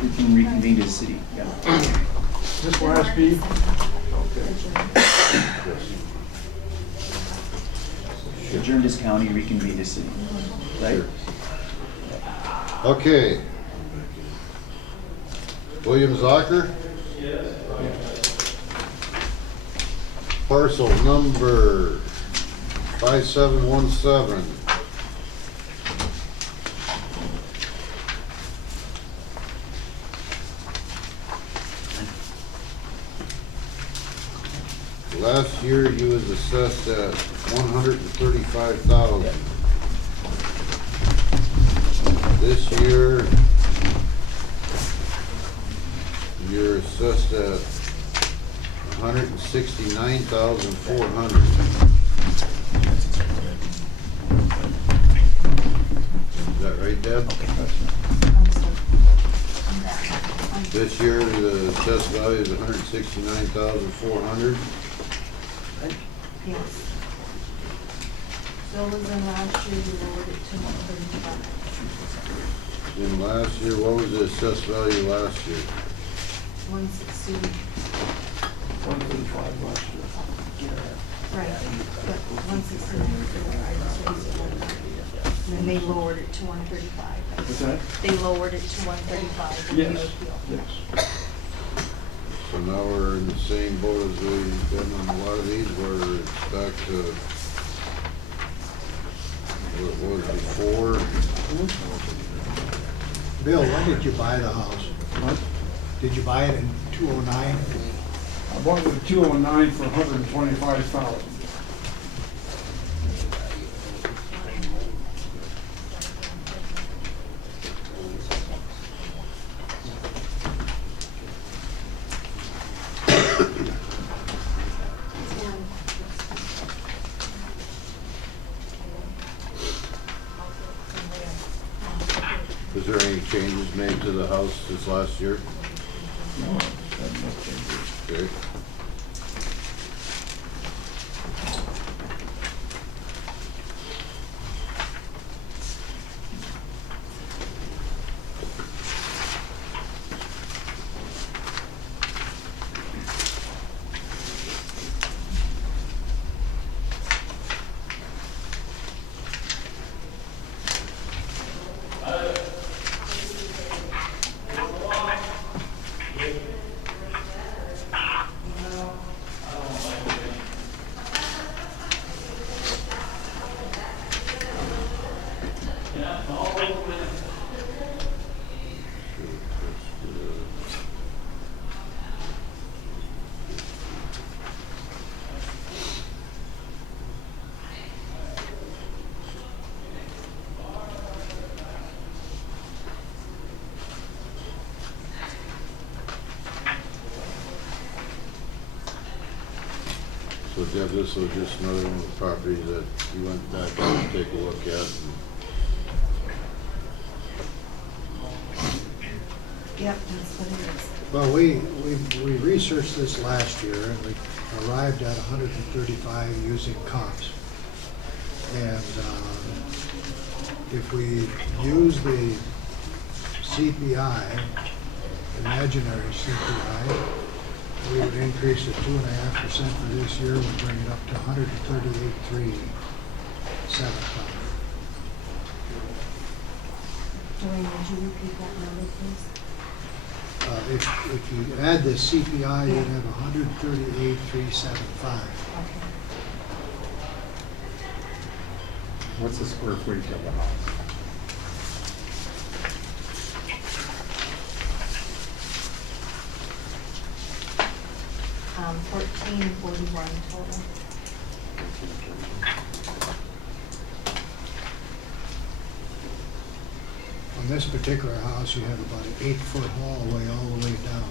We can reconvene as city, yeah. This last Pete? Adjourned as county, reconvened as city, right? Okay. William Zocker? Parcel number 5717. Last year, he was assessed at 135,000. This year, you're assessed at 169,400. Is that right, Deb? This year, the assessed value is 169,400. Yes. So was in last year, we lowered it to 135. And last year, what was the assessed value last year? 160. 135 last year. Right, but 160, I just raised it 130. And then they lowered it to 135. What's that? They lowered it to 135. in the Yes, appeal. yes. So now we're in the same boat as we've been on a lot of these, where it's back to what it was before. Bill, when did you buy the house? What? Did you buy it in 2009? I bought it at 209 for 125,000. Was there any changes made to the house this last year? No, Okay. Deb, this was just another one of the properties that you went back to take a look at. Yep, that's what it is. Well, we researched this last year and we arrived at 135 using comps. And if we use the CPI, imaginary CPI, we would increase it 2.5% for this year, would bring it up to 138,375. Joanne, would you repeat that number, please? If you add the CPI, you'd have 138,375. Okay. What's the square footage of the house? Um, 1441 total. On this particular house, you have about an 8-foot hallway all the way down.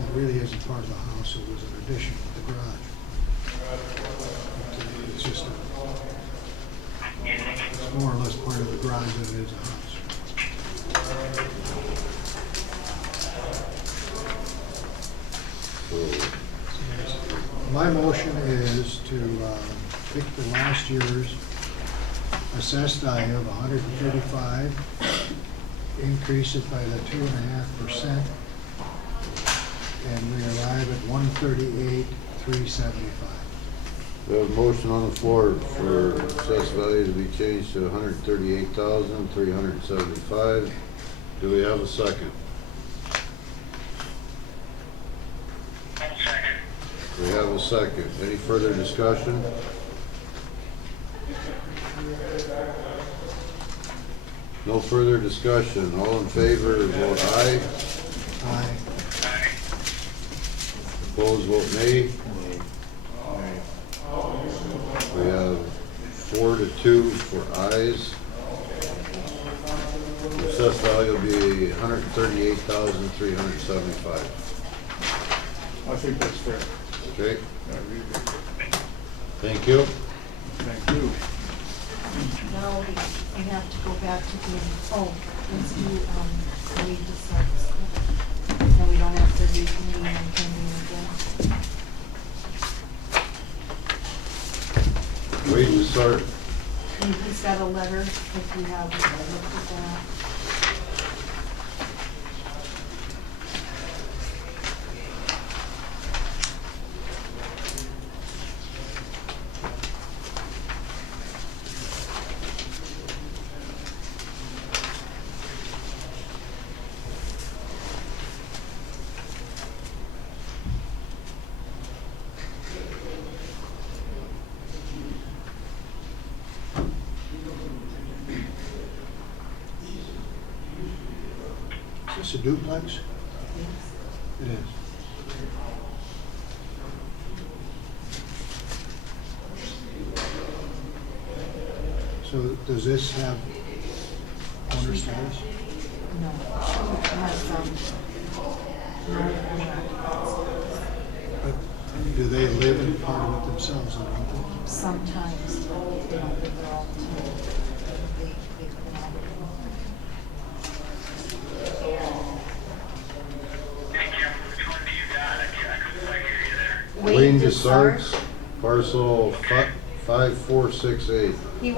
It really isn't part of the house, it was an addition to the garage. It's just it's more or less part of the garage than it is a house. My motion is to pick the last year's assessed value of 135, increase it by the 2.5%, and we arrive at 138,375. We have a motion on the floor for assessed value to be changed to 138,375. Do we have a second? We have a second. Any further discussion? No further discussion. All in favor, vote aye. Aye. Opposed, vote nay. We have 4-2 for ayes. The assessed value will be 138,375. I think that's fair. Okay? Thank you. Thank you. Now we have to go back to the, let's do, we just start the school. And we don't have to reconvene and convene again. Wait to start. He's got a letter, if you have, looked at that. Is this a duplex? Yes. It is. So does this have owner status? No, she has But do they live in part of it themselves, I don't think? sometimes, but they don't live there all the time. They've been out. Wayne DeSarts, parcel 5468. He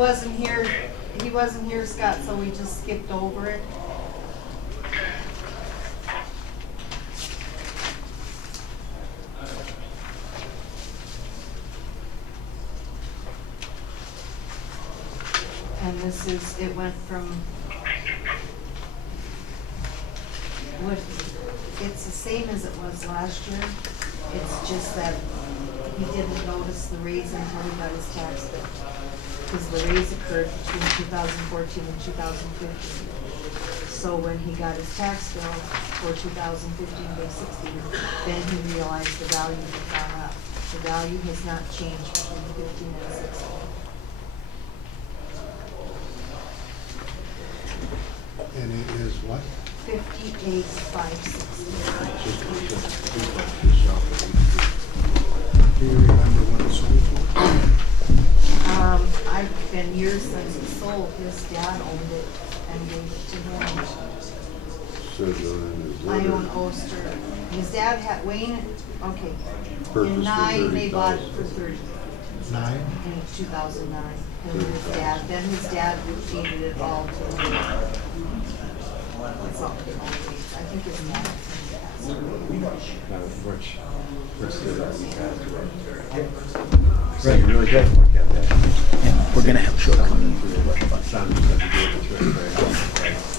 wasn't here, Scott, so we just skipped over it. And this is, it went from, it's the same as it was last year. It's just that he didn't notice the raise until he got his tax bill. Because the raise occurred between 2014 and 2015. So when he got his tax bill for 2015-16, then he realized the value had gone up. The value has not changed between 15 and 16. And it is what? 58,560. Do you remember what it sold for? I've been years since it sold, his dad owned it and gave it to him. Says on his I letter. own Oster. His dad had, Wayne, okay. Purchased In for nine, they bought it for 30,000. 30. 9? In 2009. And his dad, then his dad deeded it all to him. It's all, I think his dad passed away. Right, you really got to look at that. Yeah, we're gonna have shortcomings.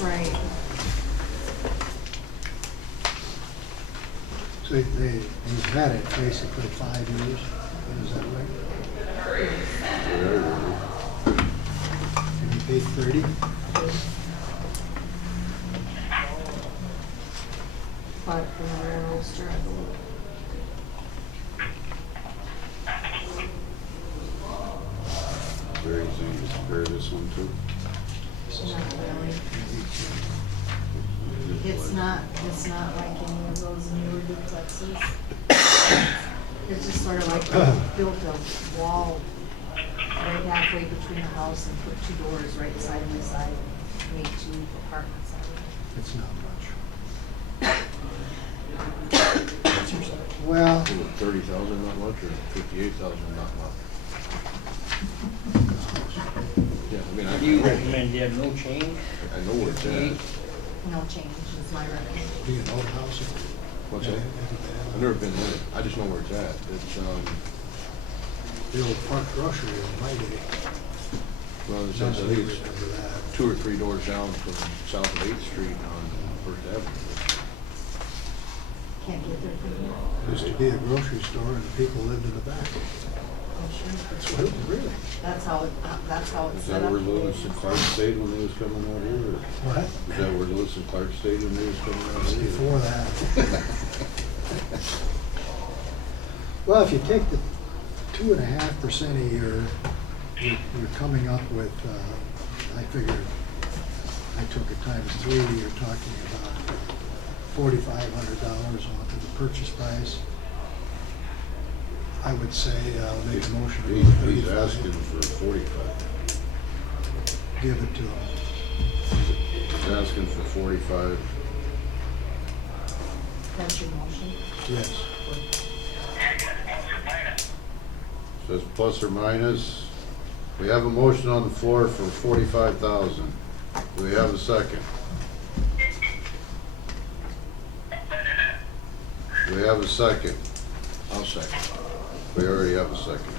Right. So he's had it basically 5 years, is that right? And he paid 30? Bought it from the railroad store, I believe. Is there anything to compare this one to? Not really. It's not like any of those newer duplexes. It's just sort of like they built a wall right halfway between the house and put 2 doors right side by side, made 2 apartments out of it. It's not much. Well, 30,000 not much, or 58,000 not much? Yeah, I mean, Do you recommend you have no change? I know where it's at. No change is my recommendation. be an old house. What's that? I've never been in it. I just know where it's at. It's, The old Park grocery in my day. well, it's, I think it's 2 or 3 doors down from south of 8th Street on First Avenue. Can't get there from here. Used to be a grocery store and the people lived in the back. Oh, sure. That's what it was really. That's how it's Is set that up. where Lewis and Clark stayed when they was coming out here? Or What? is that where Lewis and Clark stayed when they was coming out It's here? before that. Well, if you take the 2.5% a year, you're coming up with, I figured, I took it times 3, you're talking about $4,500 off of the purchase price. I would say, I'll make a motion to go He's 35. asking for 45. Give it to him. He's asking for 45. That's your motion. Yes. Says plus or minus. We have a motion on the floor for 45,000. Do we have a second? Do we have a second? I'll second. We already have a second.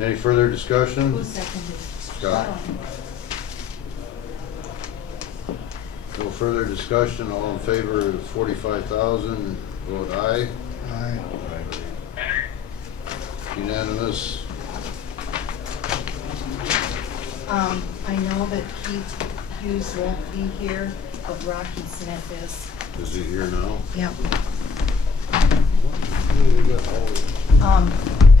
Any further discussion? Who seconded? Scott. No further discussion, all in favor of 45,000, vote aye. Aye. Unanimous. I know that Keith Hughes won't be here, but Rocky Smith is. Is he here now? Yep.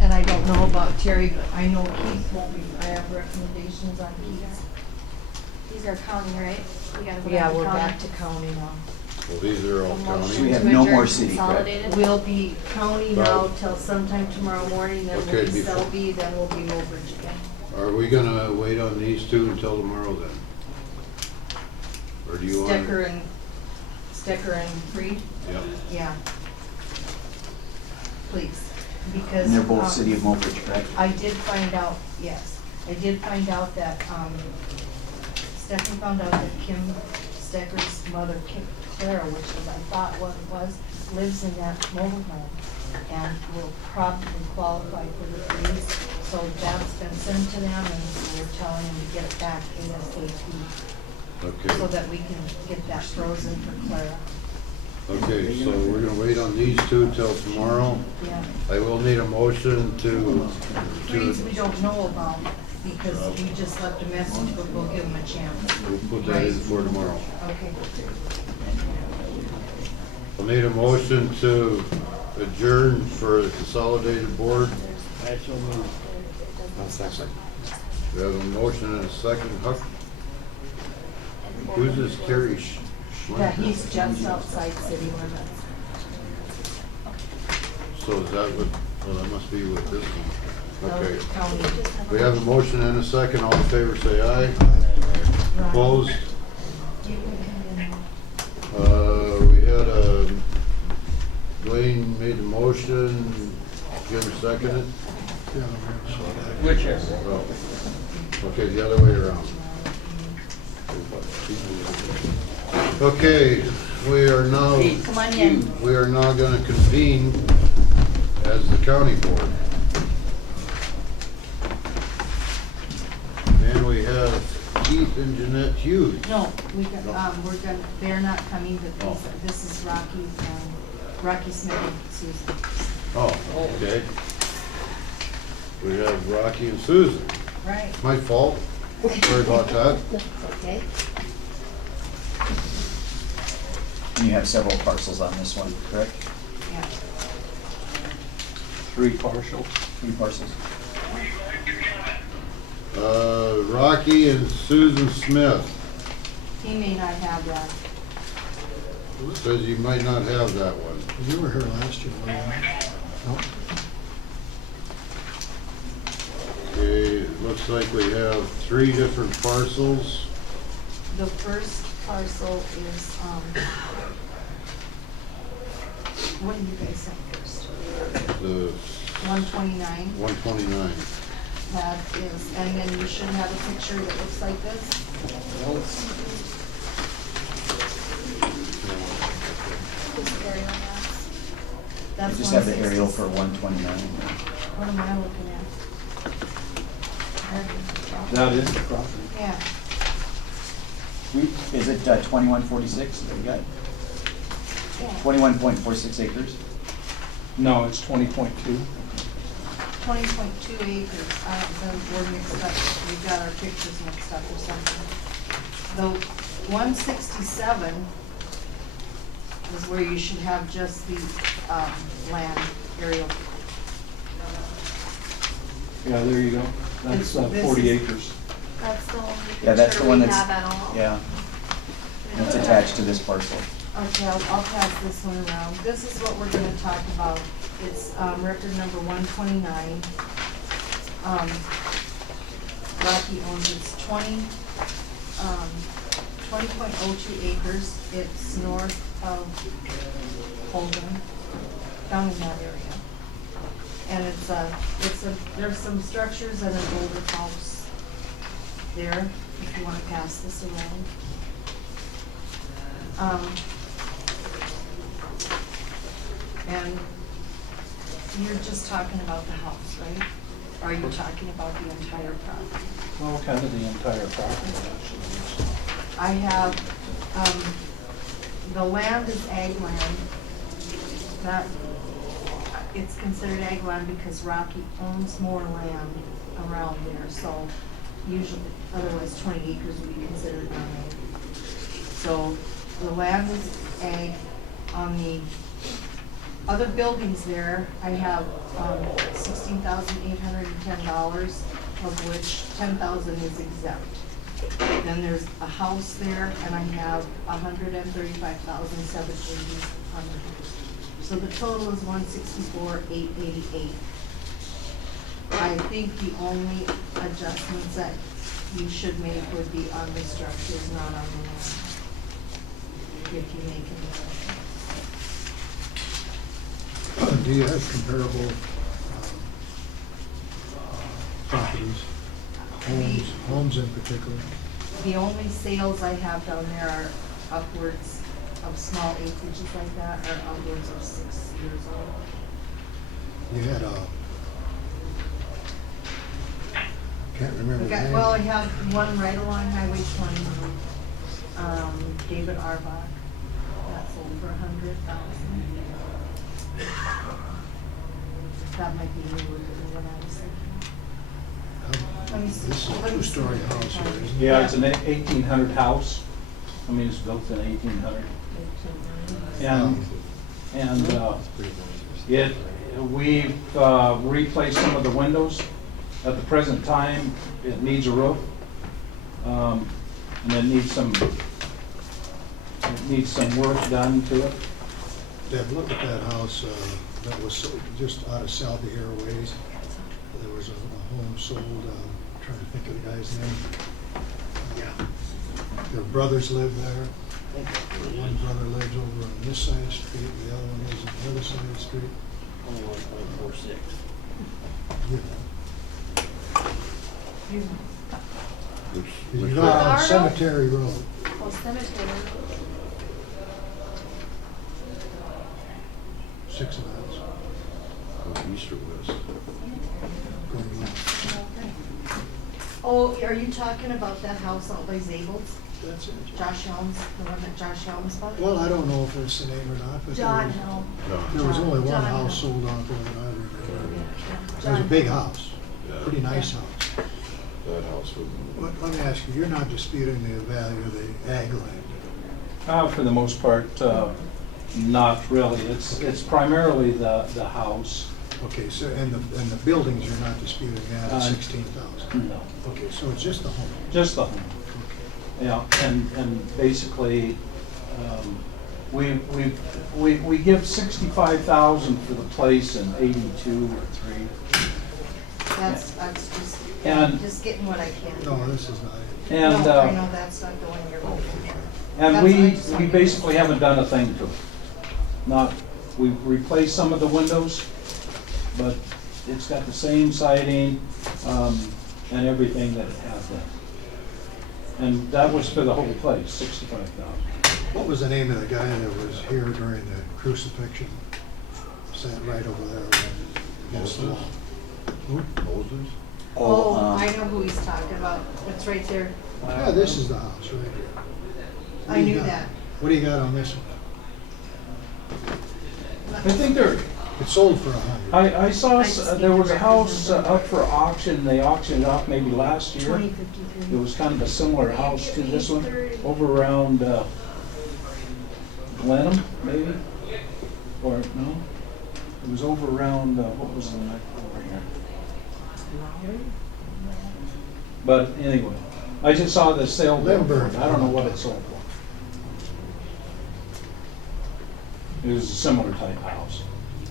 And I don't know about Terry, but I know Keith won't be, I have recommendations on Keith. These are county, right? We gotta go Yeah, back to we're county. back to county now. Well, these are all county. We have To no adjourn more city, correct? Consolidated. We'll be county now till sometime tomorrow morning, then Okay, we'll be before- Selby, then we'll be Mobridge again. Are we gonna wait on these two until tomorrow then? Or do you want? Stecker and Freed? Yep. Yeah. Please, because. And they're both city of Mobridge, correct? I did find out, yes, I did find out that, Stephanie found out that Kim Stecker's mother, Clara, which is, I thought what it was, lives in that mobile home and will probably qualify for the freeze. So that's been sent to them and we're telling them to get it back ASAP so Okay, that we can get that frozen for Clara. okay, so we're gonna wait on these two till tomorrow. Yeah. I will need a motion to, Freeze we don't know about because we just left a message, but we'll give them a chance. we'll put that in for tomorrow. Okay. I'll need a motion to adjourn for the consolidated board. That's what we. We have a motion and a second. Huck? Who's this Terry Yeah, he's just outside city limits. So is that what, well, that must be with this one. Okay. County. We have a motion and a second. All in favor, say aye. Opposed? We had Dwayne made the motion, Jim seconded. Whichever. Oh. Okay, the other way around. Okay, we are now, Come on in. we are now gonna convene as the county board. And we have Keith and Jeanette Hughes. No, we're gonna, they're not coming, but Oh. this is Rocky Smith and Susan. Oh, okay. We have Rocky and Susan. Right. My fault. Sorry about that. Okay. And you have several parcels on this one, correct? Yeah. 3 parcels. 3 parcels. Rocky and Susan Smith. He may not have that. Says you might not have that one. You were here last year, weren't you? Nope. Okay, looks like we have 3 different parcels. The first parcel is, what do you guys think first? The 129. 129. That is, and then you should have a picture that looks like this. This aerial map. You That's just have the 160. aerial for 129. What am I looking at? That is the property. Yeah, Is it 2146 that we got? yeah. 21.46 acres? No, it's 20.2. 20.2 acres. We're mixed up. We've got our pictures mixed up or something. The 167 is where you should have just the land aerial. Yeah, there you go. That's This 40 is- acres. That's the only Yeah, that's the picture one we that's, have at all. yeah, that's attached to this parcel. Okay, I'll pass this one around. This is what we're gonna talk about. It's, record number 129. Rocky owns it's 20.02 acres. It's north of Holden, down in that area. And there's some structures and an older house there, if you wanna pass this around. And you're just talking about the house, right? Or are you talking about the entire property? Well, kind of the entire property, actually. I have, the land is ag land. That, it's considered ag land because Rocky owns more land around there, so usually, otherwise 20 acres would be considered non-ag. So the land is ag. On the other buildings there, I have $16,810, of which $10,000 is exempt. Then there's a house there, and I have $135,780. So the total is $164,888. I think the only adjustments that you should make would be on the structures, not on the land. If you make an adjustment. Do you have comparable properties, homes in particular? The only sales I have down there are upwards of small acreages like that, are upwards of 6 years old. You had can't remember the name. Well, I have one right along Highway 20, David Arbach, that sold for $100,000. That might be newer than what I was thinking. Let me see. This is a Let me see. two-story house here, isn't it? Yeah, it's an 1800 house. I mean, it's built in 1800. We've replaced some of the windows. At the present time, it needs a roof. And it needs some work done to it. Deb, look at that house that was just out of Salvi Airways. There was a home sold, trying to think of the guy's name. Their brothers live there. One brother lives over on this side of the street, the other one lives on the other side of the street. 1.46. You know. Which You go on Cemetery Road. Oh, cemetery. 6 miles. East or west? Going west. Oh, are you talking about that house out by Zabel's? That's it. Josh Helms, the one that Josh Helms bought? Well, I don't know if it's the name or not, but John Helm. there was only one John house Helm. sold out there that I remember. It was a John big Helm. house, pretty nice house. That house was. Let me ask you, you're not disputing the value of the ag land? For the most part, not really. It's primarily the house. Okay, so, and the buildings, you're not disputing that at 16,000? No. Okay, so it's just the home? Just the home. Yeah, and basically, we give 65,000 for the place in 82 or 3. That's just, And- just getting what I can. No, this is not it. And, No, I know that's not the one you're looking for. And That's what I we basically haven't done a thing to it. We've replaced some of the windows, but it's got the same siding, and everything that it has then. And that was for the whole place, 65,000. What was the name of the guy that was here during the crucifixion? Sat right over there against the wall. Who? Moses? Oh, I know who he's talking about. It's right there. Yeah, this is the house right here. What I do you knew got? that. What do you got on this one? I think It sold for 100. I saw, there was a house up for auction, they auctioned it off maybe last year. 2053. It was kind of a similar house to this one, over around Glenham, maybe? Or, no? It was over around, what was the next over here? But anyway, I just saw the sale bill for it. I don't know what it sold for. It was a similar type house.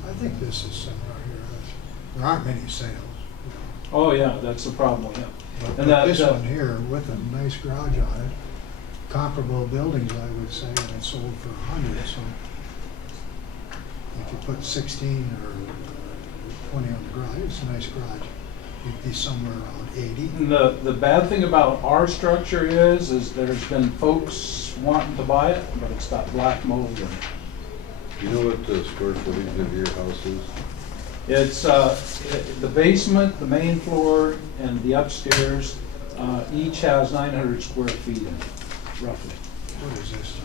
I think this is similar here. There aren't many sales. Oh, yeah, that's the problem we have. But And that, this one here with a nice garage on it, comparable buildings, I would say, and it sold for 100. So if you put 16 or 20 on the garage, it's a nice garage. You'd be somewhere around 80. The bad thing about our structure is there's been folks wanting to buy it, but it's got black mold in it. You know what the square footage of your house is? It's, the basement, the main floor, and the upstairs, each has 900 square feet in it, roughly. What is this?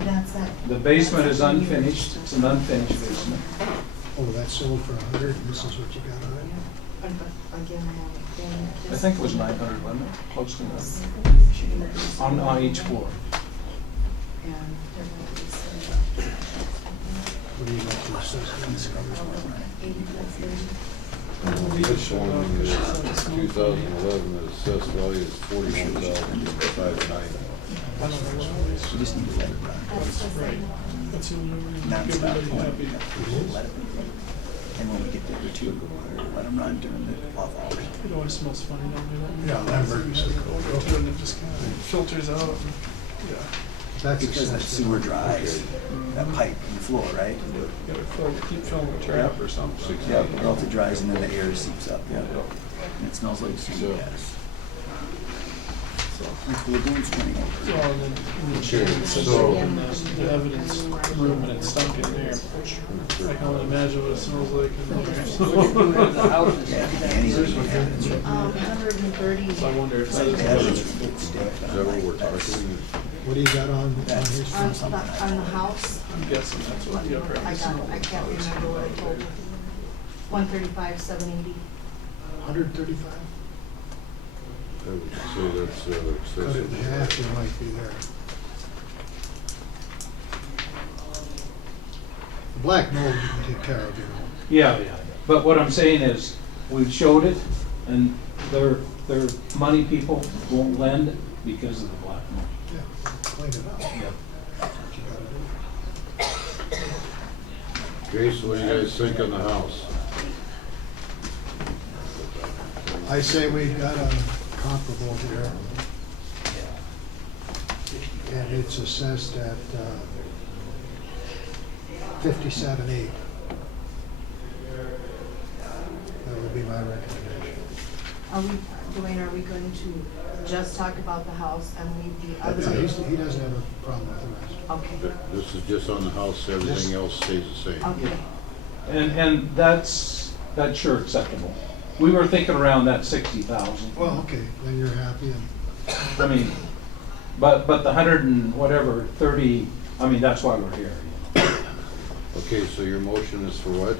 That's that. The basement is unfinished, it's an unfinished basement. Oh, that sold for 100, and this is what you got on it? Again, I think it was 900, wasn't it? Close to that. On each floor. What do you got for assessment? This one is 2011, the assessed value is 41,590. You just need to let it run. Non-stop. Let it run. And when we get there, let them run during the off hours. It always smells funny, don't it? Yeah, that emergency code. And it just kind of filters out. Yeah. That's Because that sewer dries, that pipe in the floor, right? You gotta keep filling the trap or something. Yeah, well, if it dries and then the air seeps up, yeah. And it smells like sewer gas. Like the lagoon's running over. Well, and then in the evidence room and it's stunk in there. I can only imagine what it smells like in there. 130. So I wonder if that Is that what we're talking? What do you got on his? On the house, I'm guessing that's what the upper. I can't remember what I told you. 135, 780. 135? I would say that's Cut it excessive. in half, you might be there. The black mold you can take care of, you know. Yeah. But what I'm saying is, we've showed it, and their money people won't lend because of the black mold. Yeah, clean it up. That's what you gotta do. Jason, what do you guys think on the house? I say we got a comparable here. And it's assessed at 57.8. That would be my recommendation. Are we, Dwayne, are we going to just talk about the house and leave the other? He doesn't have a problem with the rest. Okay, This is just on the house, everything else stays the same. okay. And that's sure acceptable. We were thinking around that 60,000. Well, okay, then you're happy and. I mean, but the 100 and whatever, 30, I mean, that's why we're here. Okay, so your motion is for what?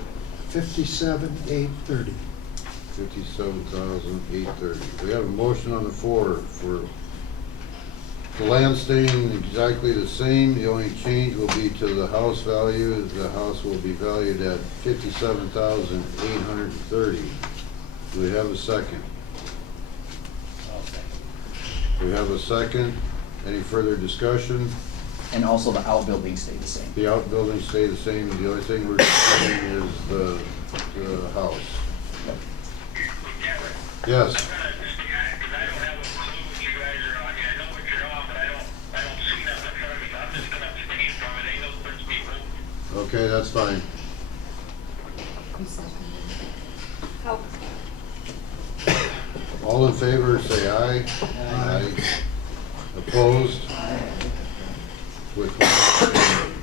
57,830. 57,830. We have a motion on the floor for the land staying exactly the same. The only change will be to the house value. The house will be valued at 57,830. Do we have a second? We have a second. Any further discussion? And also the outbuilding stayed the same. The outbuildings stay the same. The only thing we're changing is the house. Yes. Because I don't have a clue what you guys are on. I know what you're on, but I don't see nothing in front of me. I'm just gonna abstain from it. Ain't no sense me voting. Okay, that's fine. How, All in favor, say aye. Aye. Opposed? With one abstention.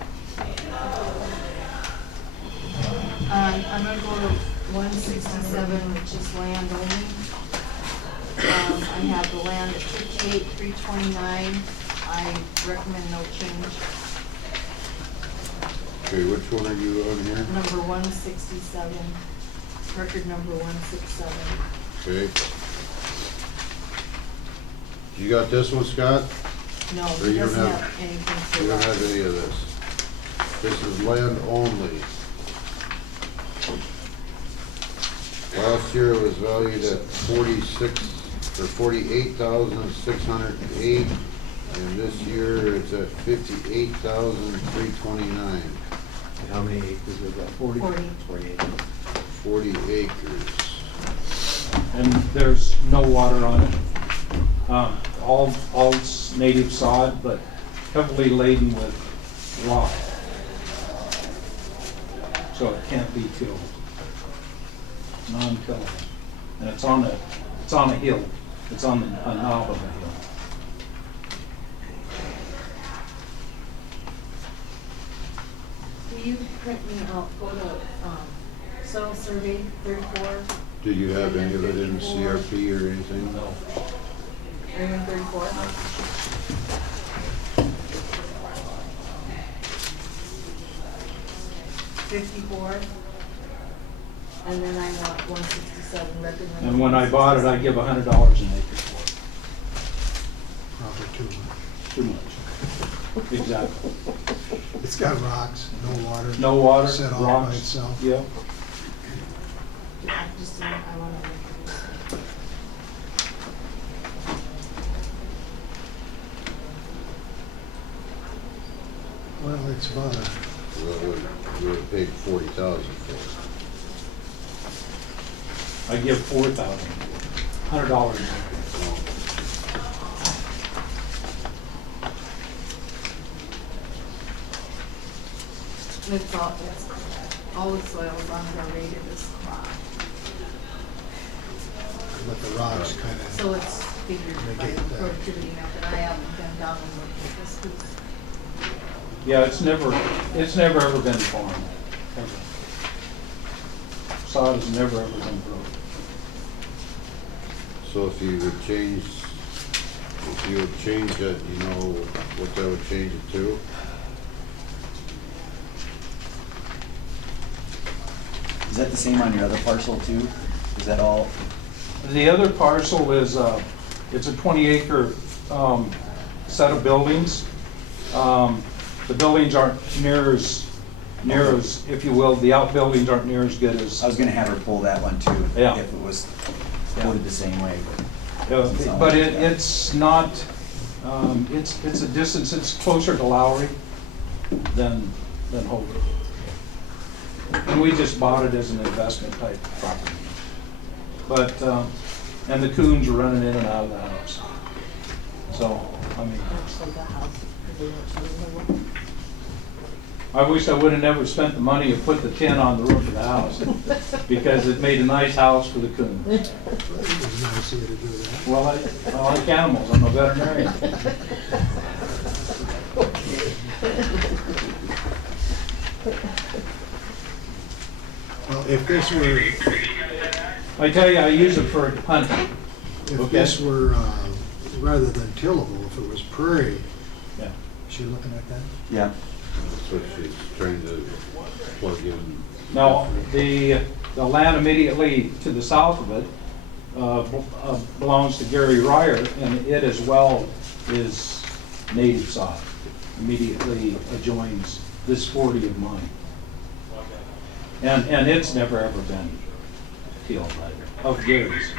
I'm gonna go to 167, which is land only. I have the land at 58,329. I recommend no change. Okay, which one are you on here? Number 167, record number 167. Okay. You got this one, Scott? No, Or he you don't doesn't have- have anything for You don't that. have any of this. This is land only. Last year it was valued at 48,608, and this year it's at 58,329. How many acres was that? 40? 40. 40 acres. And there's no water on it. All native sod, but heavily laden with rock. So it can't be tilled. Non-tillable. And it's on a hill. It's on a knob of a hill. Will you print me out, go to, soil survey 34? Do you have any of it in CRP or anything? No. Are you in 34? 54, and then I want 167 record number. And when I bought it, I give $100 an acre for it. Probably too much. Too much. Exactly. It's got rocks, no water. No water, Set off by rocks. itself. Yep. I just, I want to make this. Well, it's about a, Well, we would have paid 40,000 for I give $4,000. $100 an acre. It's all the soils on it are rated as crop. but the rocks kind of. So it's figured by Negate the that. productivity method. I haven't been down and looked at this, 'cause Yeah, it's never ever been farmed, ever. Sod has never ever been grown. So if you would change that, you know what that would change it to? Is that the same on your other parcel too? Is that all? The other parcel is, it's a 20-acre set of buildings. The buildings aren't near as, if you will, the outbuildings aren't near as good as. I was gonna have her pull that one too, Yeah. if it was quoted the same way. But it's not, it's a distance, it's closer to Lowry than Holbrook. And we just bought it as an investment type property. But, and the coons are running in and out of the house. So, I mean, Actually, the house, they went to the little- I wish I would've never spent the money to put the tin on the roof of the house, because it made a nice house for the coons. It was nice of you to do that. Well, I like animals, I'm a veterinarian. Well, if this were, I tell you, I use it for hunting. if Okay. this were, rather than tillable, if it was prairie, Yeah. is she looking at that? Yeah. That's what she's trying to plug in. Now, the land immediately to the south of it belongs to Gary Ryer, and it as well is native sod. Immediately adjoins this 40 of mine. And it's never ever been tilled either, of Gary's.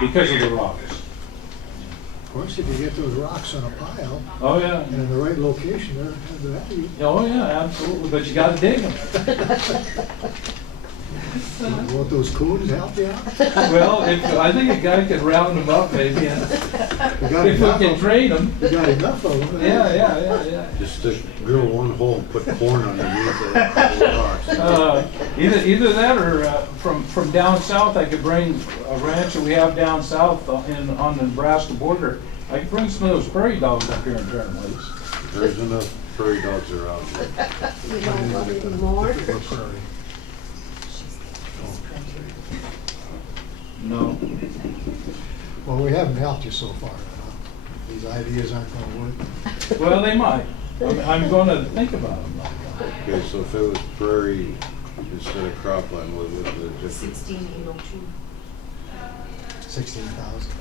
Because of the rocks. Of course, if you get those rocks on a pile, Oh, yeah. and in the right location, they're value. Oh, yeah, absolutely, but you gotta dig them. Won't those coons help you out? Well, I think a guy could round them up maybe, and You got if we enough can of- train them. You got enough of them. Yeah. Just drill one hole and put corn underneath the rocks. Either that or from down south, I could bring a ranch that we have down south on the Nebraska border. I could bring some of those prairie dogs up here and turn them loose. There's enough prairie dogs around here. You don't want any more? Or prairie. No. Well, we haven't helped you so far. These ideas aren't gonna work. Well, they might. I'm gonna think about them. Okay, so if it was prairie instead of cropland, what would the difference? 16,802. 16,000.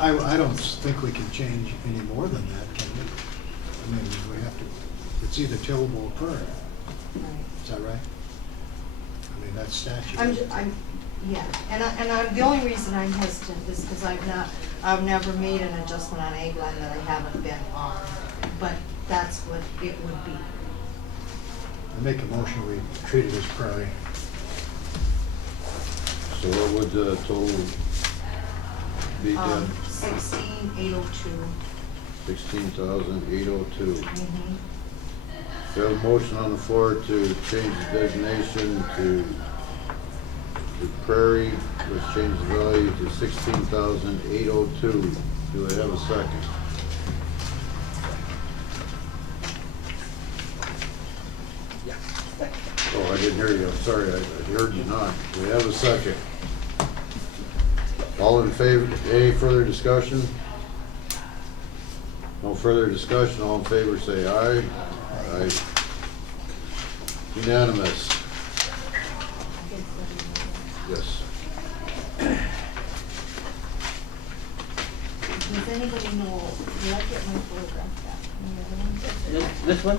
I don't think we can change any more than that, can we? I mean, we have to, it's either tillable or prairie. Is that right? I mean, that's statute. Yeah, and the only reason I'm hesitant is because I've never made an adjustment on ag land that I haven't been on, but that's what it would be. I make a motion, we treat it as prairie. So what would the total be then? 16,802. 16,802. We have a motion on the floor to change the designation to prairie, let's change the value to 16,802. Do I have a second? Oh, I didn't hear you, I'm sorry, I heard you not. We have a second. All in favor, any further discussion? No further discussion, all in favor say aye. Aye. Unanimous. Yes. Does anybody know, did I get my photograph back? Any other ones? This one?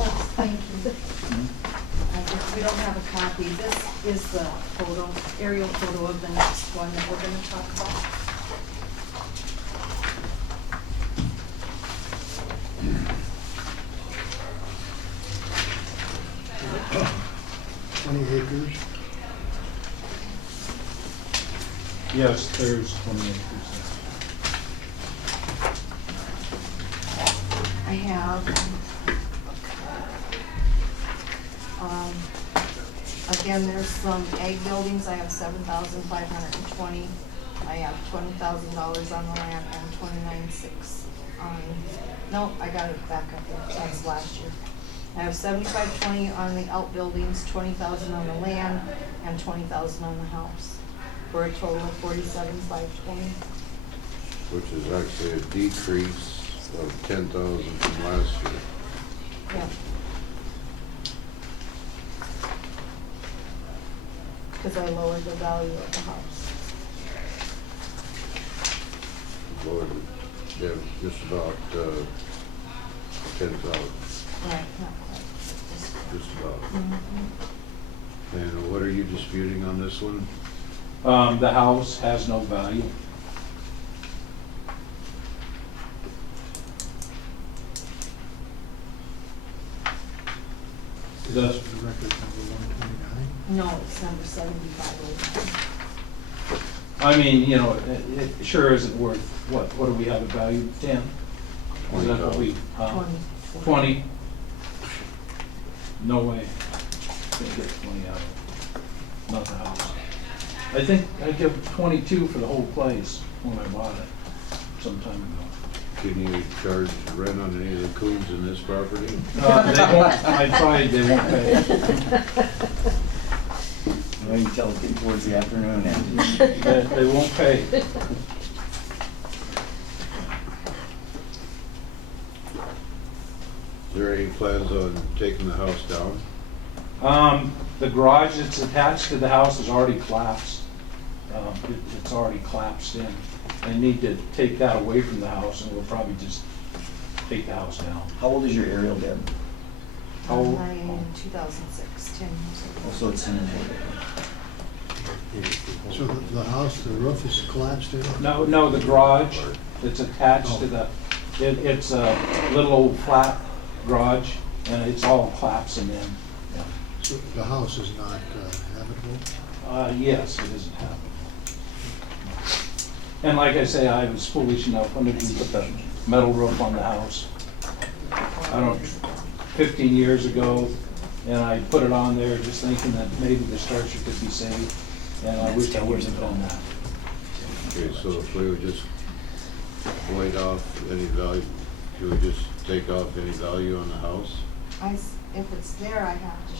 Oh, thank you. We don't have a copy. This is the photo, aerial photo of the next one that we're gonna talk about. Oh, 20 acres. Yes, there's 20 acres I have, again, there's some ag buildings. I have 7,520. I have $20,000 on the land and 29,600 on, no, I got it back up there. That's last year. I have 7,520 on the outbuildings, 20,000 on the land, and 20,000 on the house, for a total of 47,520. Which is actually a decrease of 10,000 from last year. Yeah. Because I lowered the value of the house. Lord, yeah, just about 10,000, Right, not quite. just about. Mhm. And what are you disputing on this one? The house has no value. Is The- this the record number 129? No, it's number 7509. I mean, you know, it sure isn't worth, what do we have it valued, 10? Is that what we, 20. 20? No way. Can't get 20 out of it. Not the house. I think I give 22 for the whole place when I bought it some time ago. Can you charge rent on any of the coons in this property? They won't, I tried, they won't pay. Wait until it's getting towards the afternoon and. They won't pay. Is there any plans on taking the house down? The garage that's attached to the house is already collapsed. It's already collapsed in. I need to take that away from the house, and we'll probably just take the house down. How old is your aerial, Deb? How old? In 2006, 10 years ago. Oh, so it's in. So the house, the roof is collapsed in? No, the garage that's attached to the, it's a little old flat garage, and it's all collapsing in. Yeah. So the house is not habitable? Yes, it isn't habitable. And like I say, I was foolish enough when we put the metal roof on the house. 15 years ago, and I put it on there just thinking that maybe the structure could be saved, and I wish I wouldn't have done that. Okay, so if we would just void off any value, do we just take off any value on the house? If it's there, I have to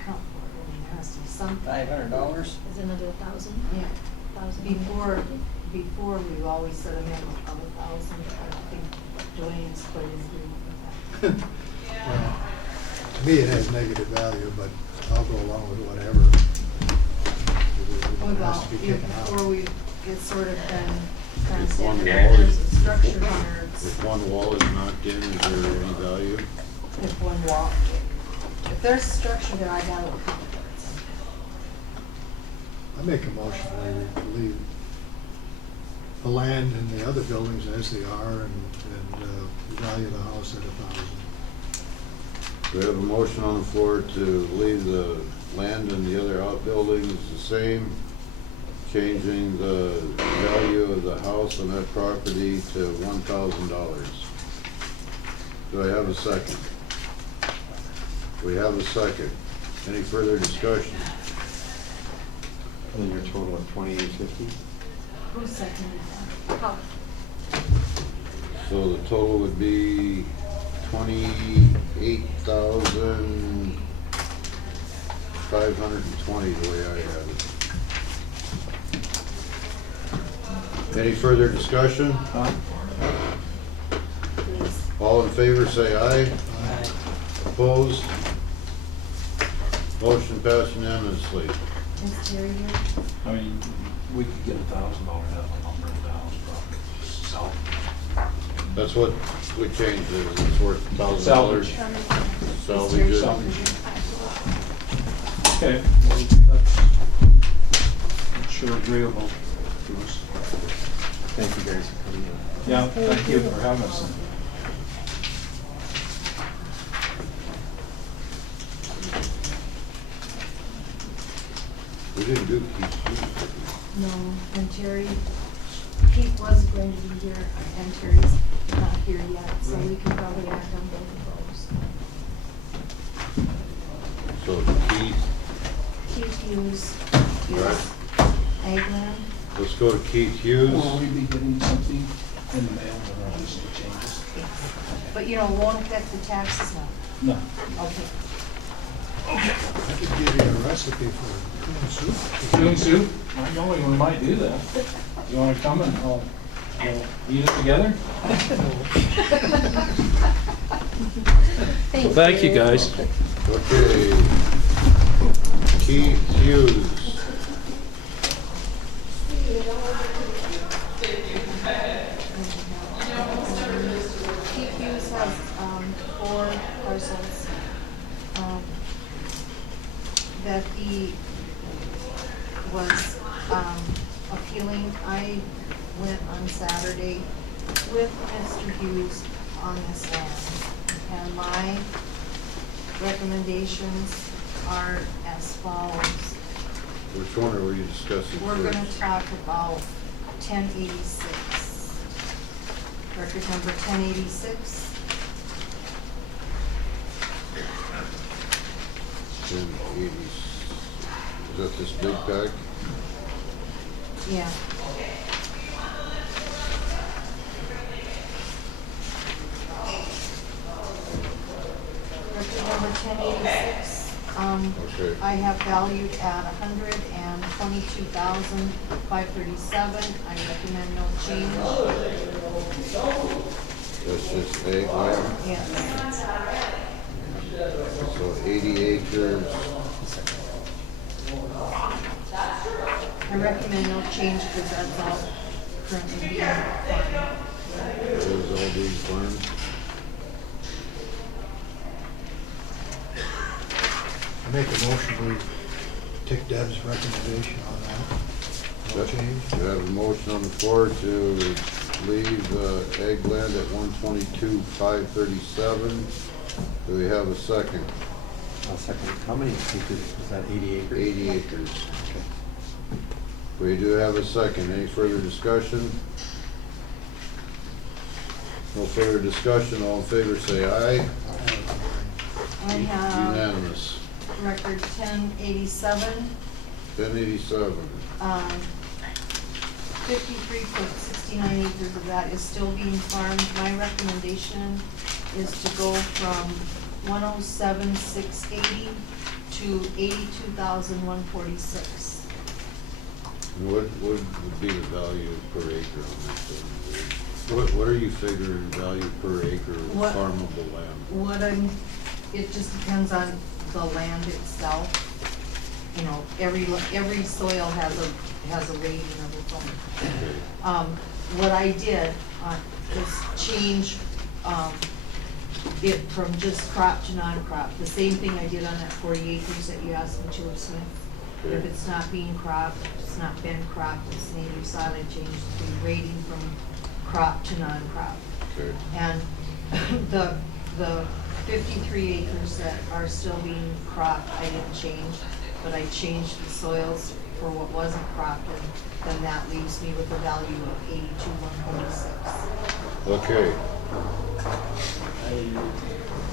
account for it. I mean, there has to be something. $500? Is it another 1,000? Yeah. 1,000? Before, we've always said a minimum of 1,000. I don't think Dwayne's quite in agreement with that. Well, to me, it has negative value, but I'll go along with whatever. It has to be taken out. Before we get sort of been kind of If one standing wall there's is, a structure here, it's, if one wall is knocked in, is there any value? if one wall, if there's a structure there, I gotta account for it somehow. I make a motion, we leave the land and the other buildings as they are and value the house at 1,000. We have a motion on the floor to leave the land and the other outbuildings the same, changing the value of the house on that property to $1,000. Do I have a second? We have a second. Any further discussion? And then your total of 2850? Who seconded that? How? So the total would be 28,520 the way I have it. Any further discussion? All in favor, say aye. Aye. Opposed? Motion passed unanimously. Is Terry here? I mean, we could get $1,000 out of lumber in the house, probably, so. That's what we changed it, it's worth $1,000. Salvage. Salvage it. Okay, well, that's sure agreeable to us. Thank you guys for coming in. Yeah, thank you for having us. We didn't do Keith's. No, and Terry, Keith was going to be here, and Terry's not here yet, so we can probably act on both of those. So Keith, Keith Hughes Right. is Agland. let's go to Keith Hughes. Will we be getting something in the mail when our list changes? But you know, won't affect the taxes now. No. Okay. I could give you a recipe for coon soup. Coon soup? I know we might do that. You wanna come and we'll eat it together? Well, thank you, guys. Okay. Keith Hughes. Keith Hughes has 4 parcels that he was appealing. I went on Saturday with Mr. Hughes on this land, and my recommendations are as follows. Which one are we discussing We're first? gonna talk about 1086. Record number 1086. 1080. Is that this big pack? Yeah. Record number 1086. Okay. I have valued at $122,537. I recommend no change. That's just egg land? Yes. So 80 acres. I recommend no change because that's all currently being farmed. Those all being farmed? I make a motion, we take Deb's recommendation on that. No change. We have a motion on the floor to leave egg land at 122,537. Do we have a second? I'll second. How many acres, is that 80 acres? 80 acres. Okay. We do have a second. Any further discussion? No further discussion. All in favor say aye. I have Unanimous. record 1087. 1087. 53.69 acres of that is still being farmed. My recommendation is to go from 107,680 to 82,146. What would be the value per acre on this thing? What are you figuring value per acre of What- farmable land? It just depends on the land itself. You know, every soil has a rating of its own. What I did was change it from just crop to non-crop. The same thing I did on that 40 acres that you asked me to, Smith. If Okay. it's not being cropped, if it's not been cropped, it's native sod, I changed the rating from crop to non-crop. Okay. And the 53 acres that are still being cropped, I didn't change, but I changed the soils for what wasn't cropped, and then that leaves me with a value of 82,146. Okay.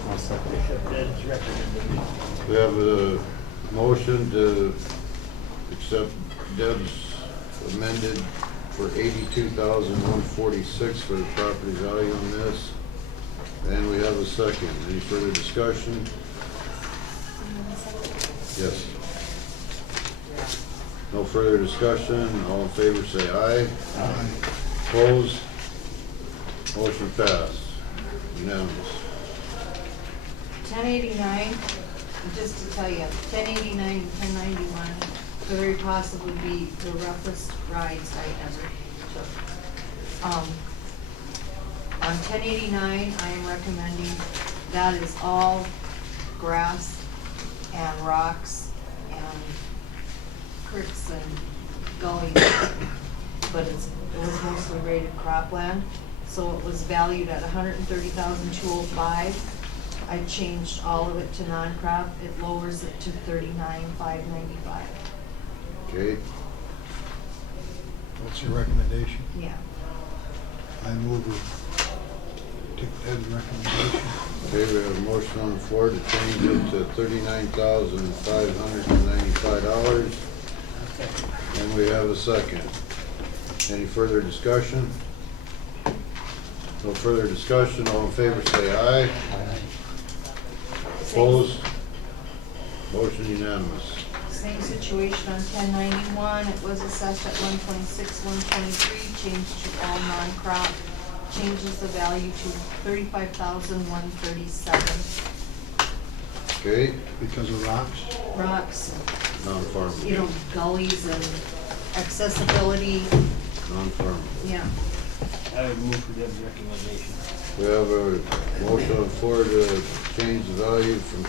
I'll second. We have a motion to accept Deb's amended for 82,146 for the property value on this. And we have a second. Any further discussion? Yes. No further discussion. All in favor say aye. Aye. Opposed? Motion passed. Unanimous. 1089, just to tell you, 1089 and 1091 could very possibly be the roughest rides I ever took. On 1089, I am recommending, that is all grass and rocks and creeks and gullies, but it was mostly rated cropland, so it was valued at 130,205. I changed all of it to non-crop. It lowers it to 39,595. Okay. What's your recommendation? Yeah. I move we take Deb's recommendation. Okay, we have a motion on the floor to change it to $39,595. And we have a second. Any further discussion? No further discussion. All in favor say aye. Opposed? Motion unanimous. Same situation on 1091. It was assessed at 126, 123, changed to all non-crop. Changes the value to 35,137. Okay, Because of rocks? Rocks, non-farmable. you know, gullies and accessibility, Non-farmable. yeah. I would move for Deb's recommendation. We have a motion on the floor to change the value from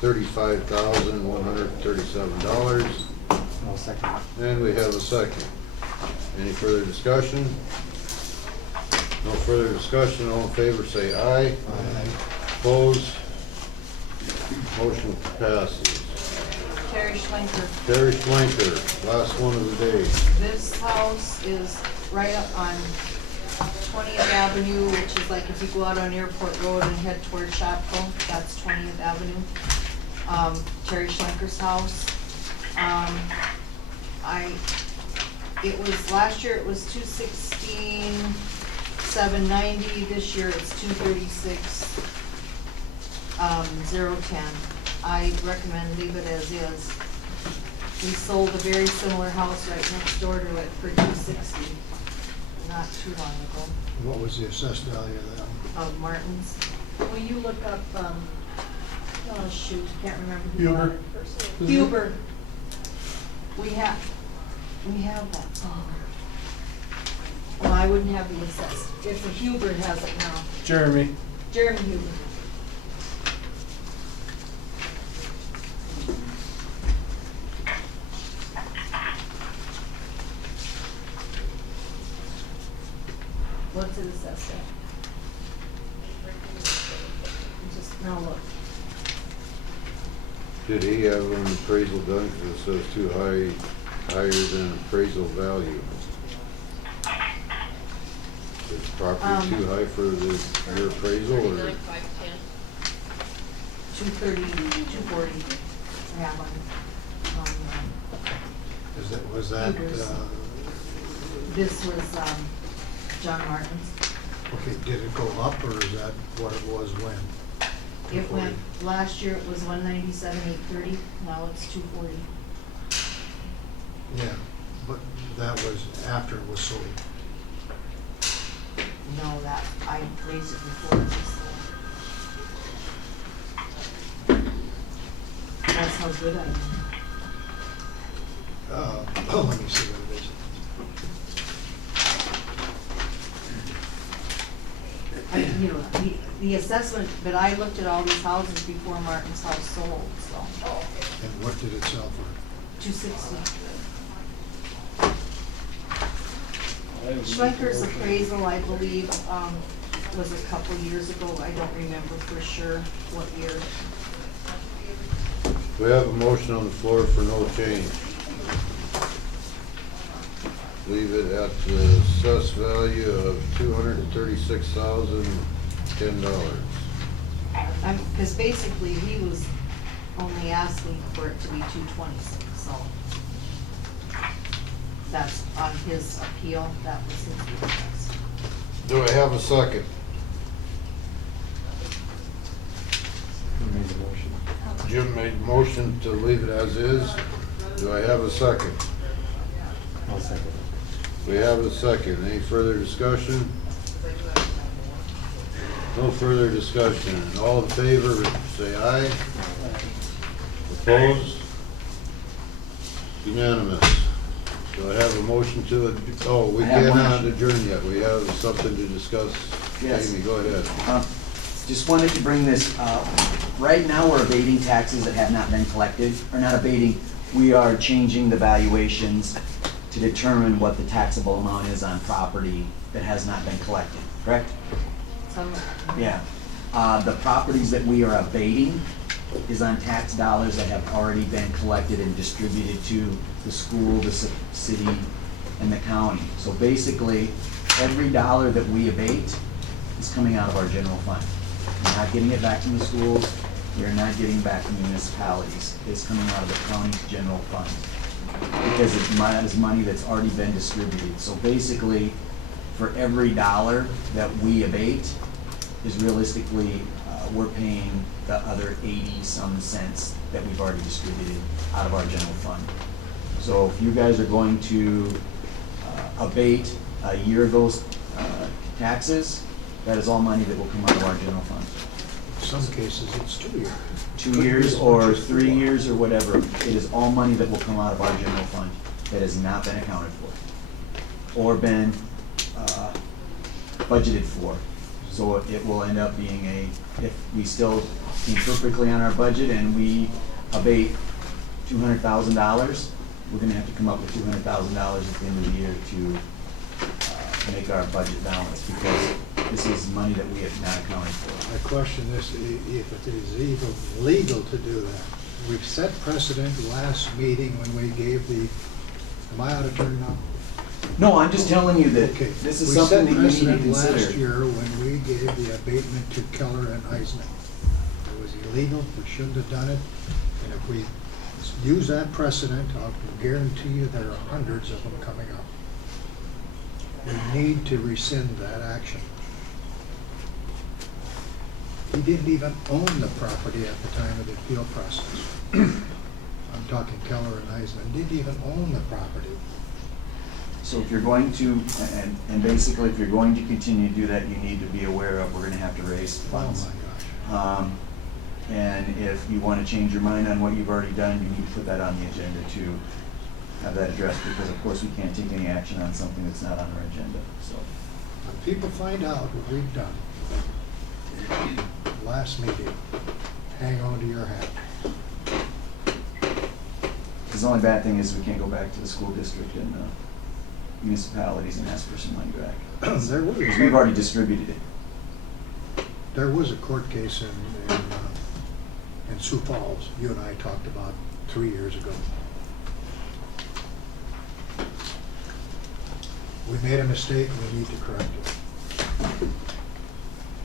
$35,137. I'll second. And we have a second. Any further discussion? No further discussion. All in favor say aye. Aye. Opposed? Motion passes. Terry Schlenker. Terry Schlenker, last one of the day. This house is right up on 20th Avenue, which is like if you go out on Airport Road and head toward Shopko, that's 20th Avenue. Terry Schlenker's house. Last year it was 216, 790, this year it's 236, 010. I recommend leave it as is. We sold a very similar house right next door to it for 260, not too long ago. What was the assessed value of that one? Of Martin's. Will you look up, oh shoot, can't remember who bought it. Huber. We have that somewhere. Well, I wouldn't have the assessed. It's a Huber has it now. Jeremy. Jeremy Huber. What's it assessed at? Just, now look. Did he have an appraisal done, because it says too higher than appraisal value? Is property too high for your appraisal, or? 230, 240. I have on Was that, Huber's. This was, John Martin's. okay, did it go up, or is that what it was when? It went, last year it was 197, 830, now it's 240. Yeah, but that was after it was sold. No, that, I raised it before it was sold. That's how good I am. Let me see what it is. You know, the assessment, but I looked at all these houses before Martin's house sold, so. And what did it sell for? 260. Schlenker's appraisal, I believe, was a couple years ago. I don't remember for sure what year. We have a motion on the floor for no change. Leave it at the assessed value of $236,010. Because basically he was only asking for it to be 226, so. That's on his appeal, that was his request. Do I have a second? Who made the motion? Jim made a motion to leave it as is. Do I have a second? I'll second it. We have a second. Any further discussion? No further discussion. All in favor, say aye. Opposed? Unanimous. Do I have a motion to, we I have one cannot issue. adjourn yet. We have something to discuss. Yes. Amy, go ahead. Just wanted to bring this up. Right now, we're abating taxes that have not been collected, or not abating, we are changing the valuations to determine what the taxable amount is on property that has not been collected, correct? Yeah. The properties that we are abating is on tax dollars that have already been collected and distributed to the school, the city, and the county. So basically, every dollar that we abate is coming out of our general fund. We're not getting it back from the schools, we're not getting it back from municipalities. It's coming out of the county's general fund. Because that is money that's already been distributed. So basically, for every dollar that we abate, is realistically, we're paying the other 80-some cents that we've already distributed out of our general fund. So if you guys are going to abate a year of those taxes, that is all money that will come out of our general fund. In some cases, it's 2 years. 2 years or 3 years or whatever, it is all money that will come out of our general fund that has not been accounted for or been budgeted for. So it will end up being if we still came perfectly on our budget and we abate $200,000, we're gonna have to come up with $200,000 at the end of the year to make our budget balance, because This is money that we have not accounted for. I question this, if it is even legal to do that. We've set precedent last meeting when we gave the, am I out of turn now? No, I'm just telling you that Okay. this is something that you need to We set precedent last consider. year when we gave the abatement to Keller and Eisman. It was illegal, we shouldn't have done it, and if we use that precedent, I'll guarantee you there are hundreds of them coming up. We need to rescind that action. He didn't even own the property at the time of the appeal process. I'm talking Keller and Eisman, didn't even own the property. So if you're going to, and basically if you're going to continue to do that, you need to be aware of, we're gonna have to raise funds. Oh my gosh. And if you wanna change your mind on what you've already done, you need to put that on the agenda to have that addressed, because of course we can't take any action on something that's not on our agenda, so. When people find out what we've done, last meeting, hang on to your hat. Because the only bad thing is we can't go back to the school district and municipalities and ask for some money back. There was. Because we've already distributed it. There was a court case in Sioux Falls, you and I talked about 3 years ago. We made a mistake, we need to correct it.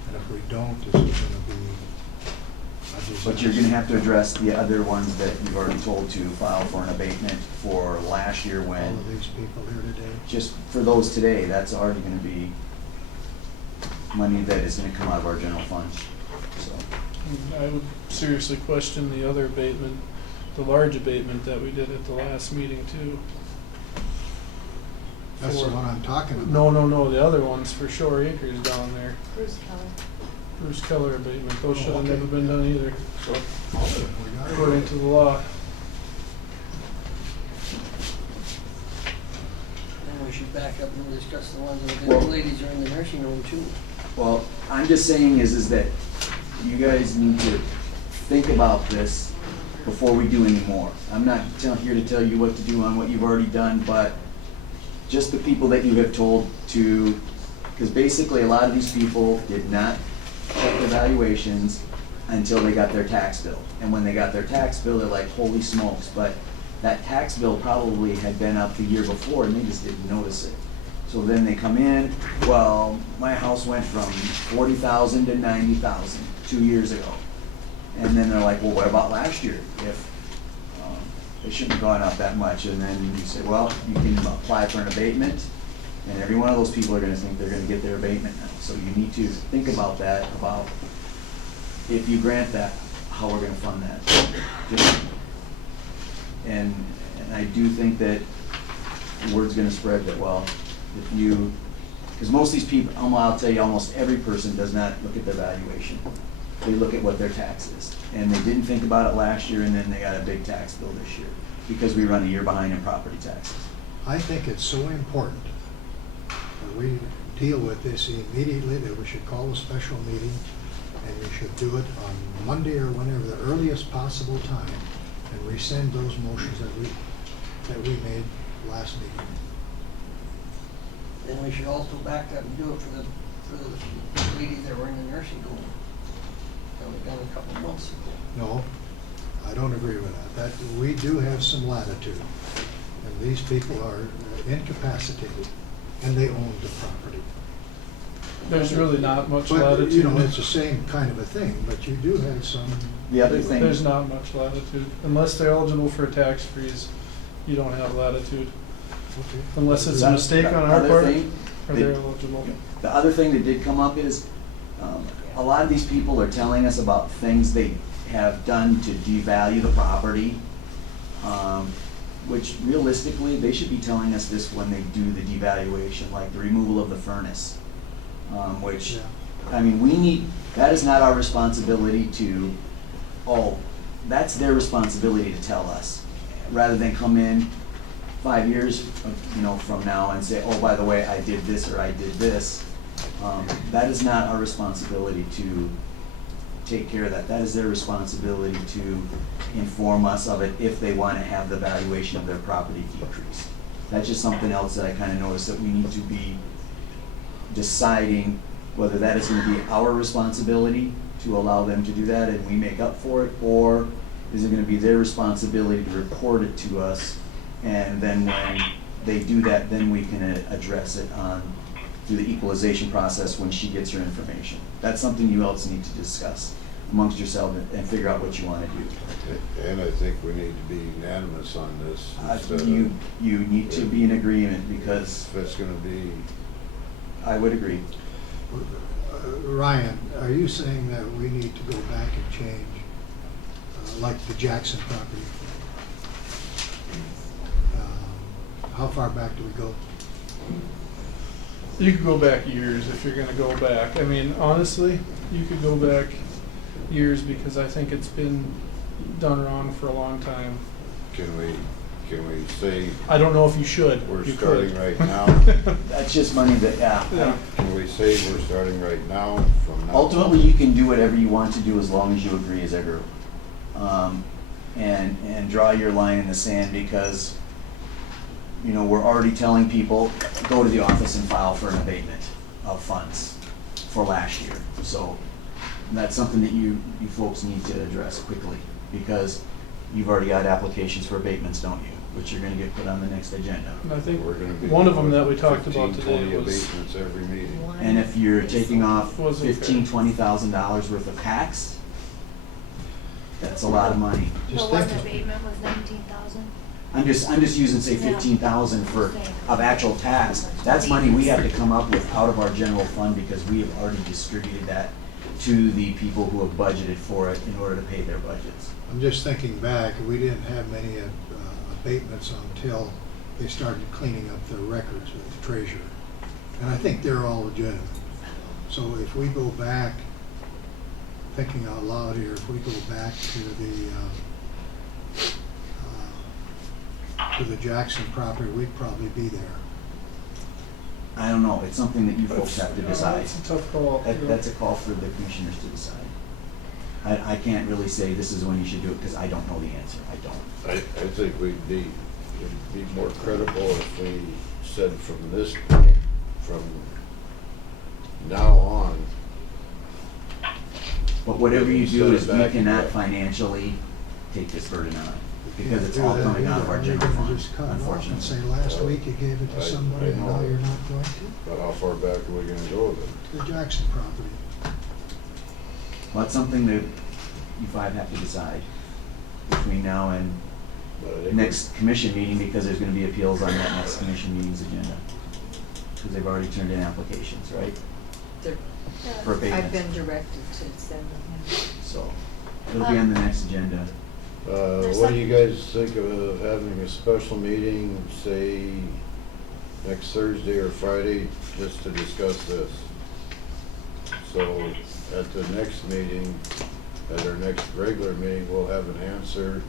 And if we don't, this is gonna be a disaster. But you're gonna have to address the other ones that you've already told to file for an abatement for last year All when, of these people here today. just for those today, that's already gonna be money that is gonna come out of our general fund, so. I would seriously question the other abatement, the large abatement that we did at the last meeting too. That's the one I'm talking about. No, the other ones for Shore Acres down there. Bruce Keller. Bruce Keller abatement, those should have okay. never been done either, so, We got it. according to the law. And we should back up and discuss the ones that the Well- ladies are in the nursing home too. Well, I'm just saying is that you guys need to think about this before we do any more. I'm not here to tell you what to do on what you've already done, but just the people that you have told to, because basically a lot of these people did not check their valuations until they got their tax bill. And when they got their tax bill, they're like, holy smokes, but that tax bill probably had been up the year before and they just didn't notice it. So then they come in, well, my house went from 40,000 to 90,000 2 years ago. And then they're like, well, what about last year? If it shouldn't have gone up that much. And then you say, well, you can apply for an abatement, and every one of those people are gonna think they're gonna get their abatement now. So you need to think about that, about if you grant that, how we're gonna fund that. Just- And I do think that the word's gonna spread that, well, if you, because most of these people, I'll tell you, almost every person does not look at their valuation. They look at what their tax is. And they didn't think about it last year, and then they got a big tax bill this year, because we run a year behind in property taxes. I think it's so important that we deal with this immediately, that we should call a special meeting, and we should do it on Monday or whenever, the earliest possible time, and rescind those motions that we made last meeting. Then we should also back up and do it for the ladies that were in the nursing home. That was done a couple months ago. No, I don't agree with that. We do have some latitude, and these people are incapacitated, and they own the property. There's really not much But, latitude. you know, it's the same kind of a thing, but you do have some. The other thing. There's not much latitude. Unless they're eligible for a tax freeze, you don't have latitude. Okay. Unless it's The a mistake on our other part, thing, or they're eligible. The other thing that did come up is, a lot of these people are telling us about things they have done to devalue the property, which realistically, they should be telling us this when they do the devaluation, like the removal of the furnace, which, I mean, that is not our responsibility to, that's their responsibility to tell us, rather than come in 5 years, from now and say, oh, by the way, I did this or I did this. That is not our responsibility to take care of that. That is their responsibility to inform us of it if they want to have the valuation of their property decrease. That's just something else that I kind of noticed, that we need to be deciding Whether that is gonna be our responsibility to allow them to do that and we make up for it, or is it gonna be their responsibility to report it to us? And then when they do that, then we can address it through the equalization process when she gets her information. That's something you also need to discuss amongst yourself and figure out what you wanna do. And I think we need to be unanimous on this. instead of- You need to be in agreement because If it's gonna be, I would agree. Ryan, are you saying that we need to go back and change, like the Jackson property? How far back do we go? You could go back years if you're gonna go back. I mean, honestly, you could go back years because I think it's been done wrong for a long time. can we say I don't know if you should. we're You starting could. right now? That's just money that, Yeah. Can we say we're starting right now from now? ultimately, you can do whatever you want to do as long as you agree as a group. And draw your line in the sand because, you know, we're already telling people, go to the office and file for an abatement of funds for last year. So that's something that you folks need to address quickly because you've already got applications for abatements, don't you? Which are gonna get put on the next agenda. And I think We're gonna be one of them doing that we talked 15, about today 20 was, abatements every meeting. And if you're taking off Wasn't fair. $15,000-$20,000 worth of tax, that's a lot of money. The Just one think, abatement was 19,000. I'm just using, say, Yeah. 15,000 of actual tax. That's money we have to come up with out of our general fund because we have already distributed that to the people who have budgeted for it in order to pay their budgets. I'm just thinking back, we didn't have many abatements until they started cleaning up their records with the treasurer. And I think they're all legitimate. So if we go back, thinking out loud here, if we go back to the Jackson property, we'd probably be there. I don't know, it's something that you folks have to decide. It's a tough call. That's a call for the commissioners to decide. I can't really say this is when you should do it because I don't know the answer, I don't. I think it'd be more credible if we said from this point, from now on. But whatever you do is we Set it back cannot up. financially take this burden on because Can't it's do all that coming out of either. our You're general gonna fund, just cut it off and unfortunately. say, last week you gave it to I somebody, and know. now you're not going to? But how far back are we gonna go with it? The Jackson property. Well, it's something that you five have to decide between now and But I think next commission meeting because there's gonna be appeals on that next commission meeting's agenda. Because they've already turned in applications, right? They're- For abatement. I've been directed to send them. So, it'll be on the next agenda. What do you guys think of having a special meeting, say, next Thursday or Friday, just to discuss this? So, at the next meeting, at our next regular meeting, we'll have an answer,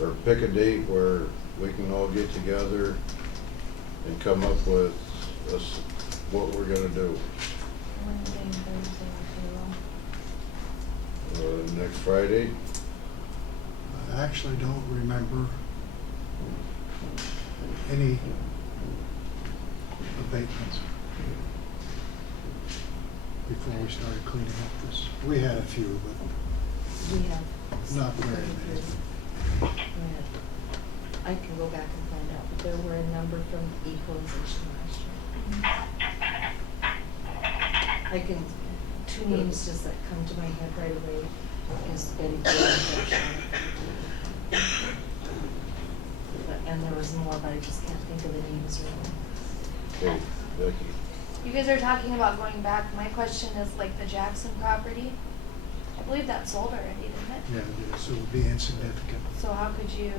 or pick a date where we can all get together and come up with what we're gonna do. Wednesday and Thursday are pretty well. Next Friday? I actually don't remember any abatements before we started cleaning up this. We had a few, but We have. not very many. We had- I can go back and find out, but there were a number from equalization last year. I can, two names just that come to my head right away is Betty Ford and and there was more, but I just can't think of the names right now. Okay, Becky. You guys are talking about going back. My question is like the Jackson property. I believe that sold already, didn't it? Yeah, so it would be insignificant. So how could you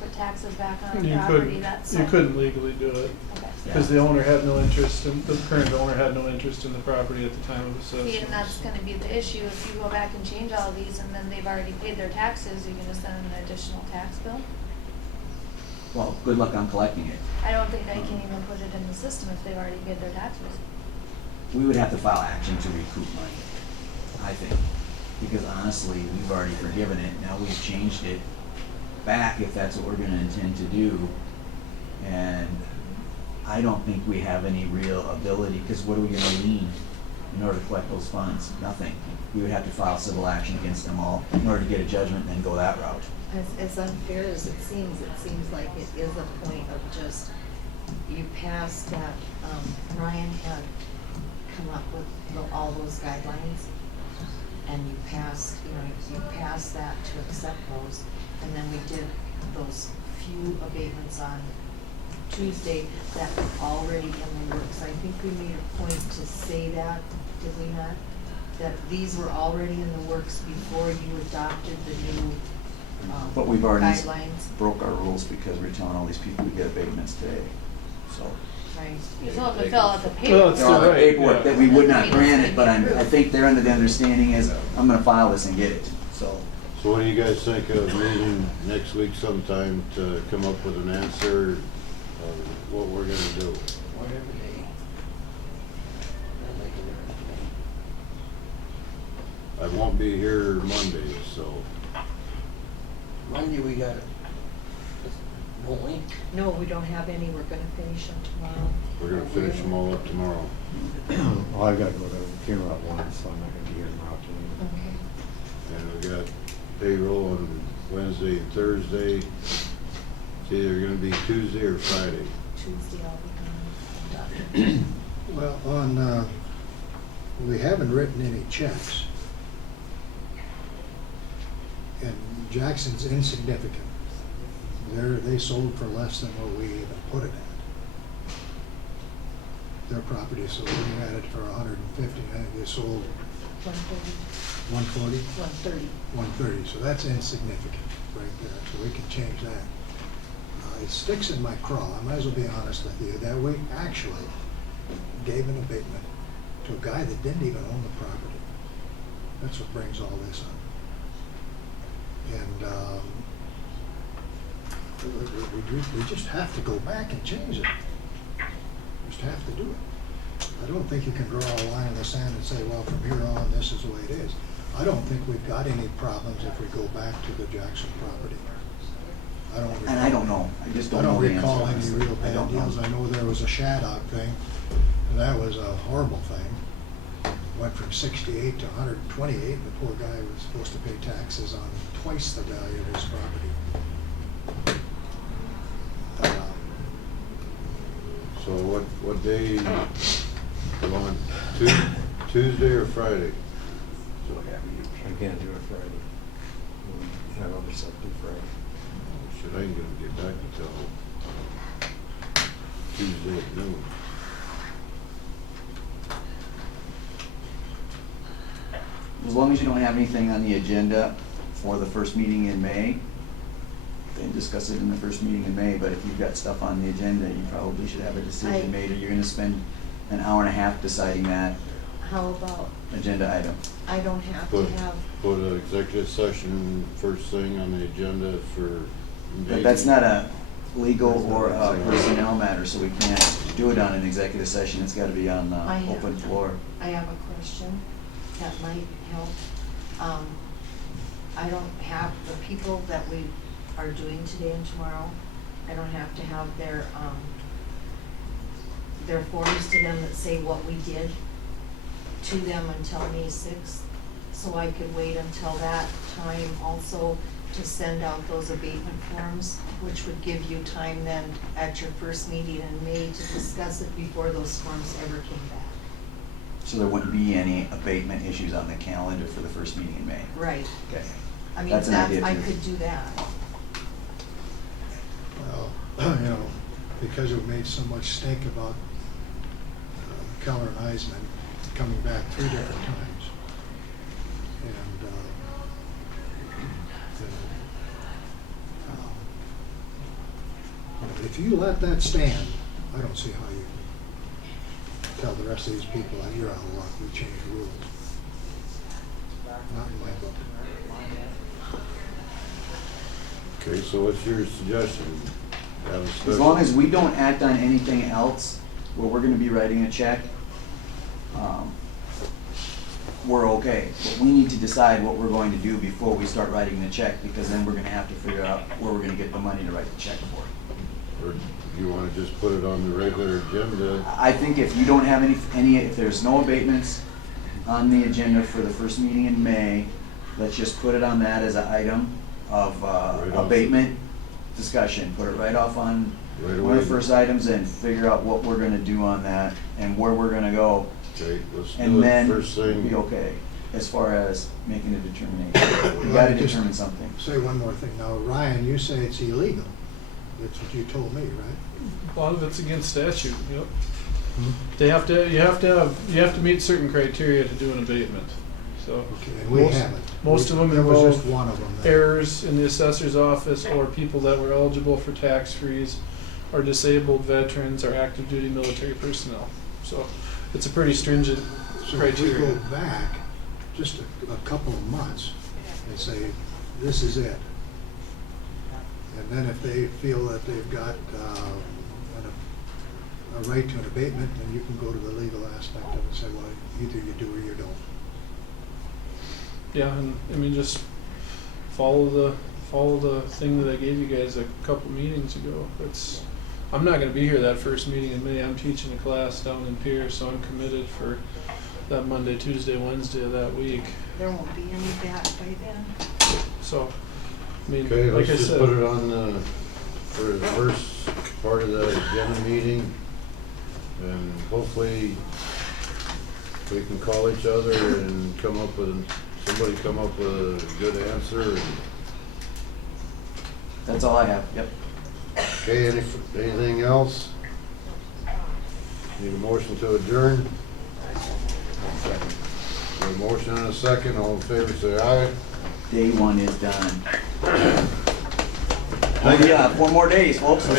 put taxes back on a You property couldn't, that's you sold? couldn't legally do it. Okay. Because the owner had no interest in, the current owner had no interest in the property at the time of See, assessment. and that's gonna be the issue. If you go back and change all these and then they've already paid their taxes, you're gonna send them an additional tax bill? Well, good luck on collecting it. I don't think I can even put it in the system if they've already paid their taxes. We would have to file action to recoup money, I think. Because honestly, we've already forgiven it, now we've changed it back if that's what we're gonna intend to do. And I don't think we have any real ability, because what are we gonna lien in order to collect those funds? Nothing. We would have to file civil action against them all in order to get a judgment and then go that route. As unfair as it seems like it is a point of just, you passed that, Ryan had come up with all those guidelines, and you passed that to accept those, and then we did those few abatements on Tuesday that were already in the works. I think we made a point to say that, did we not? That these were already in the works before you adopted the new But we've already guidelines. broke our rules because we're telling all these people to get abatements today, so. Right. You told them to fill out the Well, paperwork. it's There are right, paperwork yeah. that we would not grant it, but I think they're under the understanding is, I'm gonna file this and get it, so. So what do you guys think of meeting next week sometime to come up with an answer of what we're gonna do? Whatever day. That'll make a difference to me. I won't be here Monday, so Monday we got it. Won't we? No, we don't have any. We're gonna finish them tomorrow. we're gonna finish them all up tomorrow. Well, I gotta go to the funeral at 1, so I'm not gonna be here tomorrow afternoon. Okay. And we got payroll on Wednesday and Thursday. It's either gonna be Tuesday or Friday. Tuesday I'll be done. Well, we haven't written any checks. And Jackson's insignificant. They sold for less than what we even put it at. Their property, so we had it for 150, I think they sold 140? 130. 130, so that's insignificant right there, so we can change that. It sticks in my craw, I might as well be honest with you, that we actually gave an abatement to a guy that didn't even own the property. That's what brings all this up. And we just have to go back and change it. Just have to do it. I don't think you can draw a line in the sand and say, well, from here on, this is the way it is. I don't think we've got any problems if we go back to the Jackson property. And I don't know, I just I don't know don't the answer. recall any honestly. real I bad don't know. deals. I know there was a Shaddock thing, and that was a horrible thing. Went from 68 to 128, and the poor guy was supposed to pay taxes on twice the value of his property. So what day, you want, Tuesday or Friday? I can't do it Friday. I have other stuff to do Friday. Shit, I ain't gonna get back until Tuesday at noon. As long as you don't have anything on the agenda for the first meeting in May, then discuss it in the first meeting in May, but if you've got stuff on the agenda, you probably should have a decision made, or you're gonna spend an hour and a half deciding that How about, agenda item. I don't have to Put, have, put an executive session first thing on the agenda for. But that's not a legal or a personnel matter, so we can't do it on an executive session, it's gotta be on I the have- open floor. I have a question that might help. I don't have the people that we are doing today and tomorrow, I don't have to have their forms to them that say what we did to them until May 6th. So I could wait until that time also to send out those abatement forms, which would give you time then at your first meeting in May to discuss it before those forms ever came back. So there wouldn't be any abatement issues on the calendar for the first meeting in May. Right. Okay. I mean, That's an idea, I too. could do that. Well, you know, because we've made so much stink about Keller and Eisman coming back 3 different times. And, if you let that stand, I don't see how you tell the rest of these people that you're out of luck, we changed the rules. Not in my book. Okay, so what's your suggestion? Have a special- As long as we don't act on anything else where we're gonna be writing a check, we're okay. But we need to decide what we're going to do before we start writing the check, because then we're gonna have to figure out where we're gonna get the money to write the check for. Or do you wanna just put it on the regular agenda? I think if you don't have if there's no abatements on the agenda for the first meeting in May, let's just put it on that as an item of Right off. abatement discussion. Put it right off on Right one of the away. first items and figure out what we're gonna do on that and where we're gonna go. Okay, let's do And it then first thing. be okay as far as making a determination. You gotta Just determine something. Say one more thing. Now, Ryan, you say it's illegal. That's what you told me, right? A lot of it's against statute, yep. You have to meet certain criteria to do an abatement, so. Okay, and we haven't. Most of them There was just involve one of them. then. errors in the assessor's office or people that were eligible for tax freeze or disabled veterans or active duty military personnel. So it's a pretty stringent So if we criteria. go back just a couple of months and say, this is it. And then if they feel that they've got a right to an abatement, then you can go to the legal aspect of it and say, well, either you do or you don't. Yeah, and I mean, just follow the thing that I gave you guys a couple meetings ago. I'm not gonna be here that first meeting in May. I'm teaching a class down in Pierce, so I'm committed for that Monday, Tuesday, Wednesday of that week. There won't be any back by then. So, I mean, Okay, like let's I just said, put it on for the first part of the agenda meeting. And hopefully we can call each other and somebody come up with a good answer. And That's all I have, yep. okay, anything else? Need a motion to adjourn? A motion and a second, all in favor say aye. Day one is done. Oh yeah, 4 more days, folks.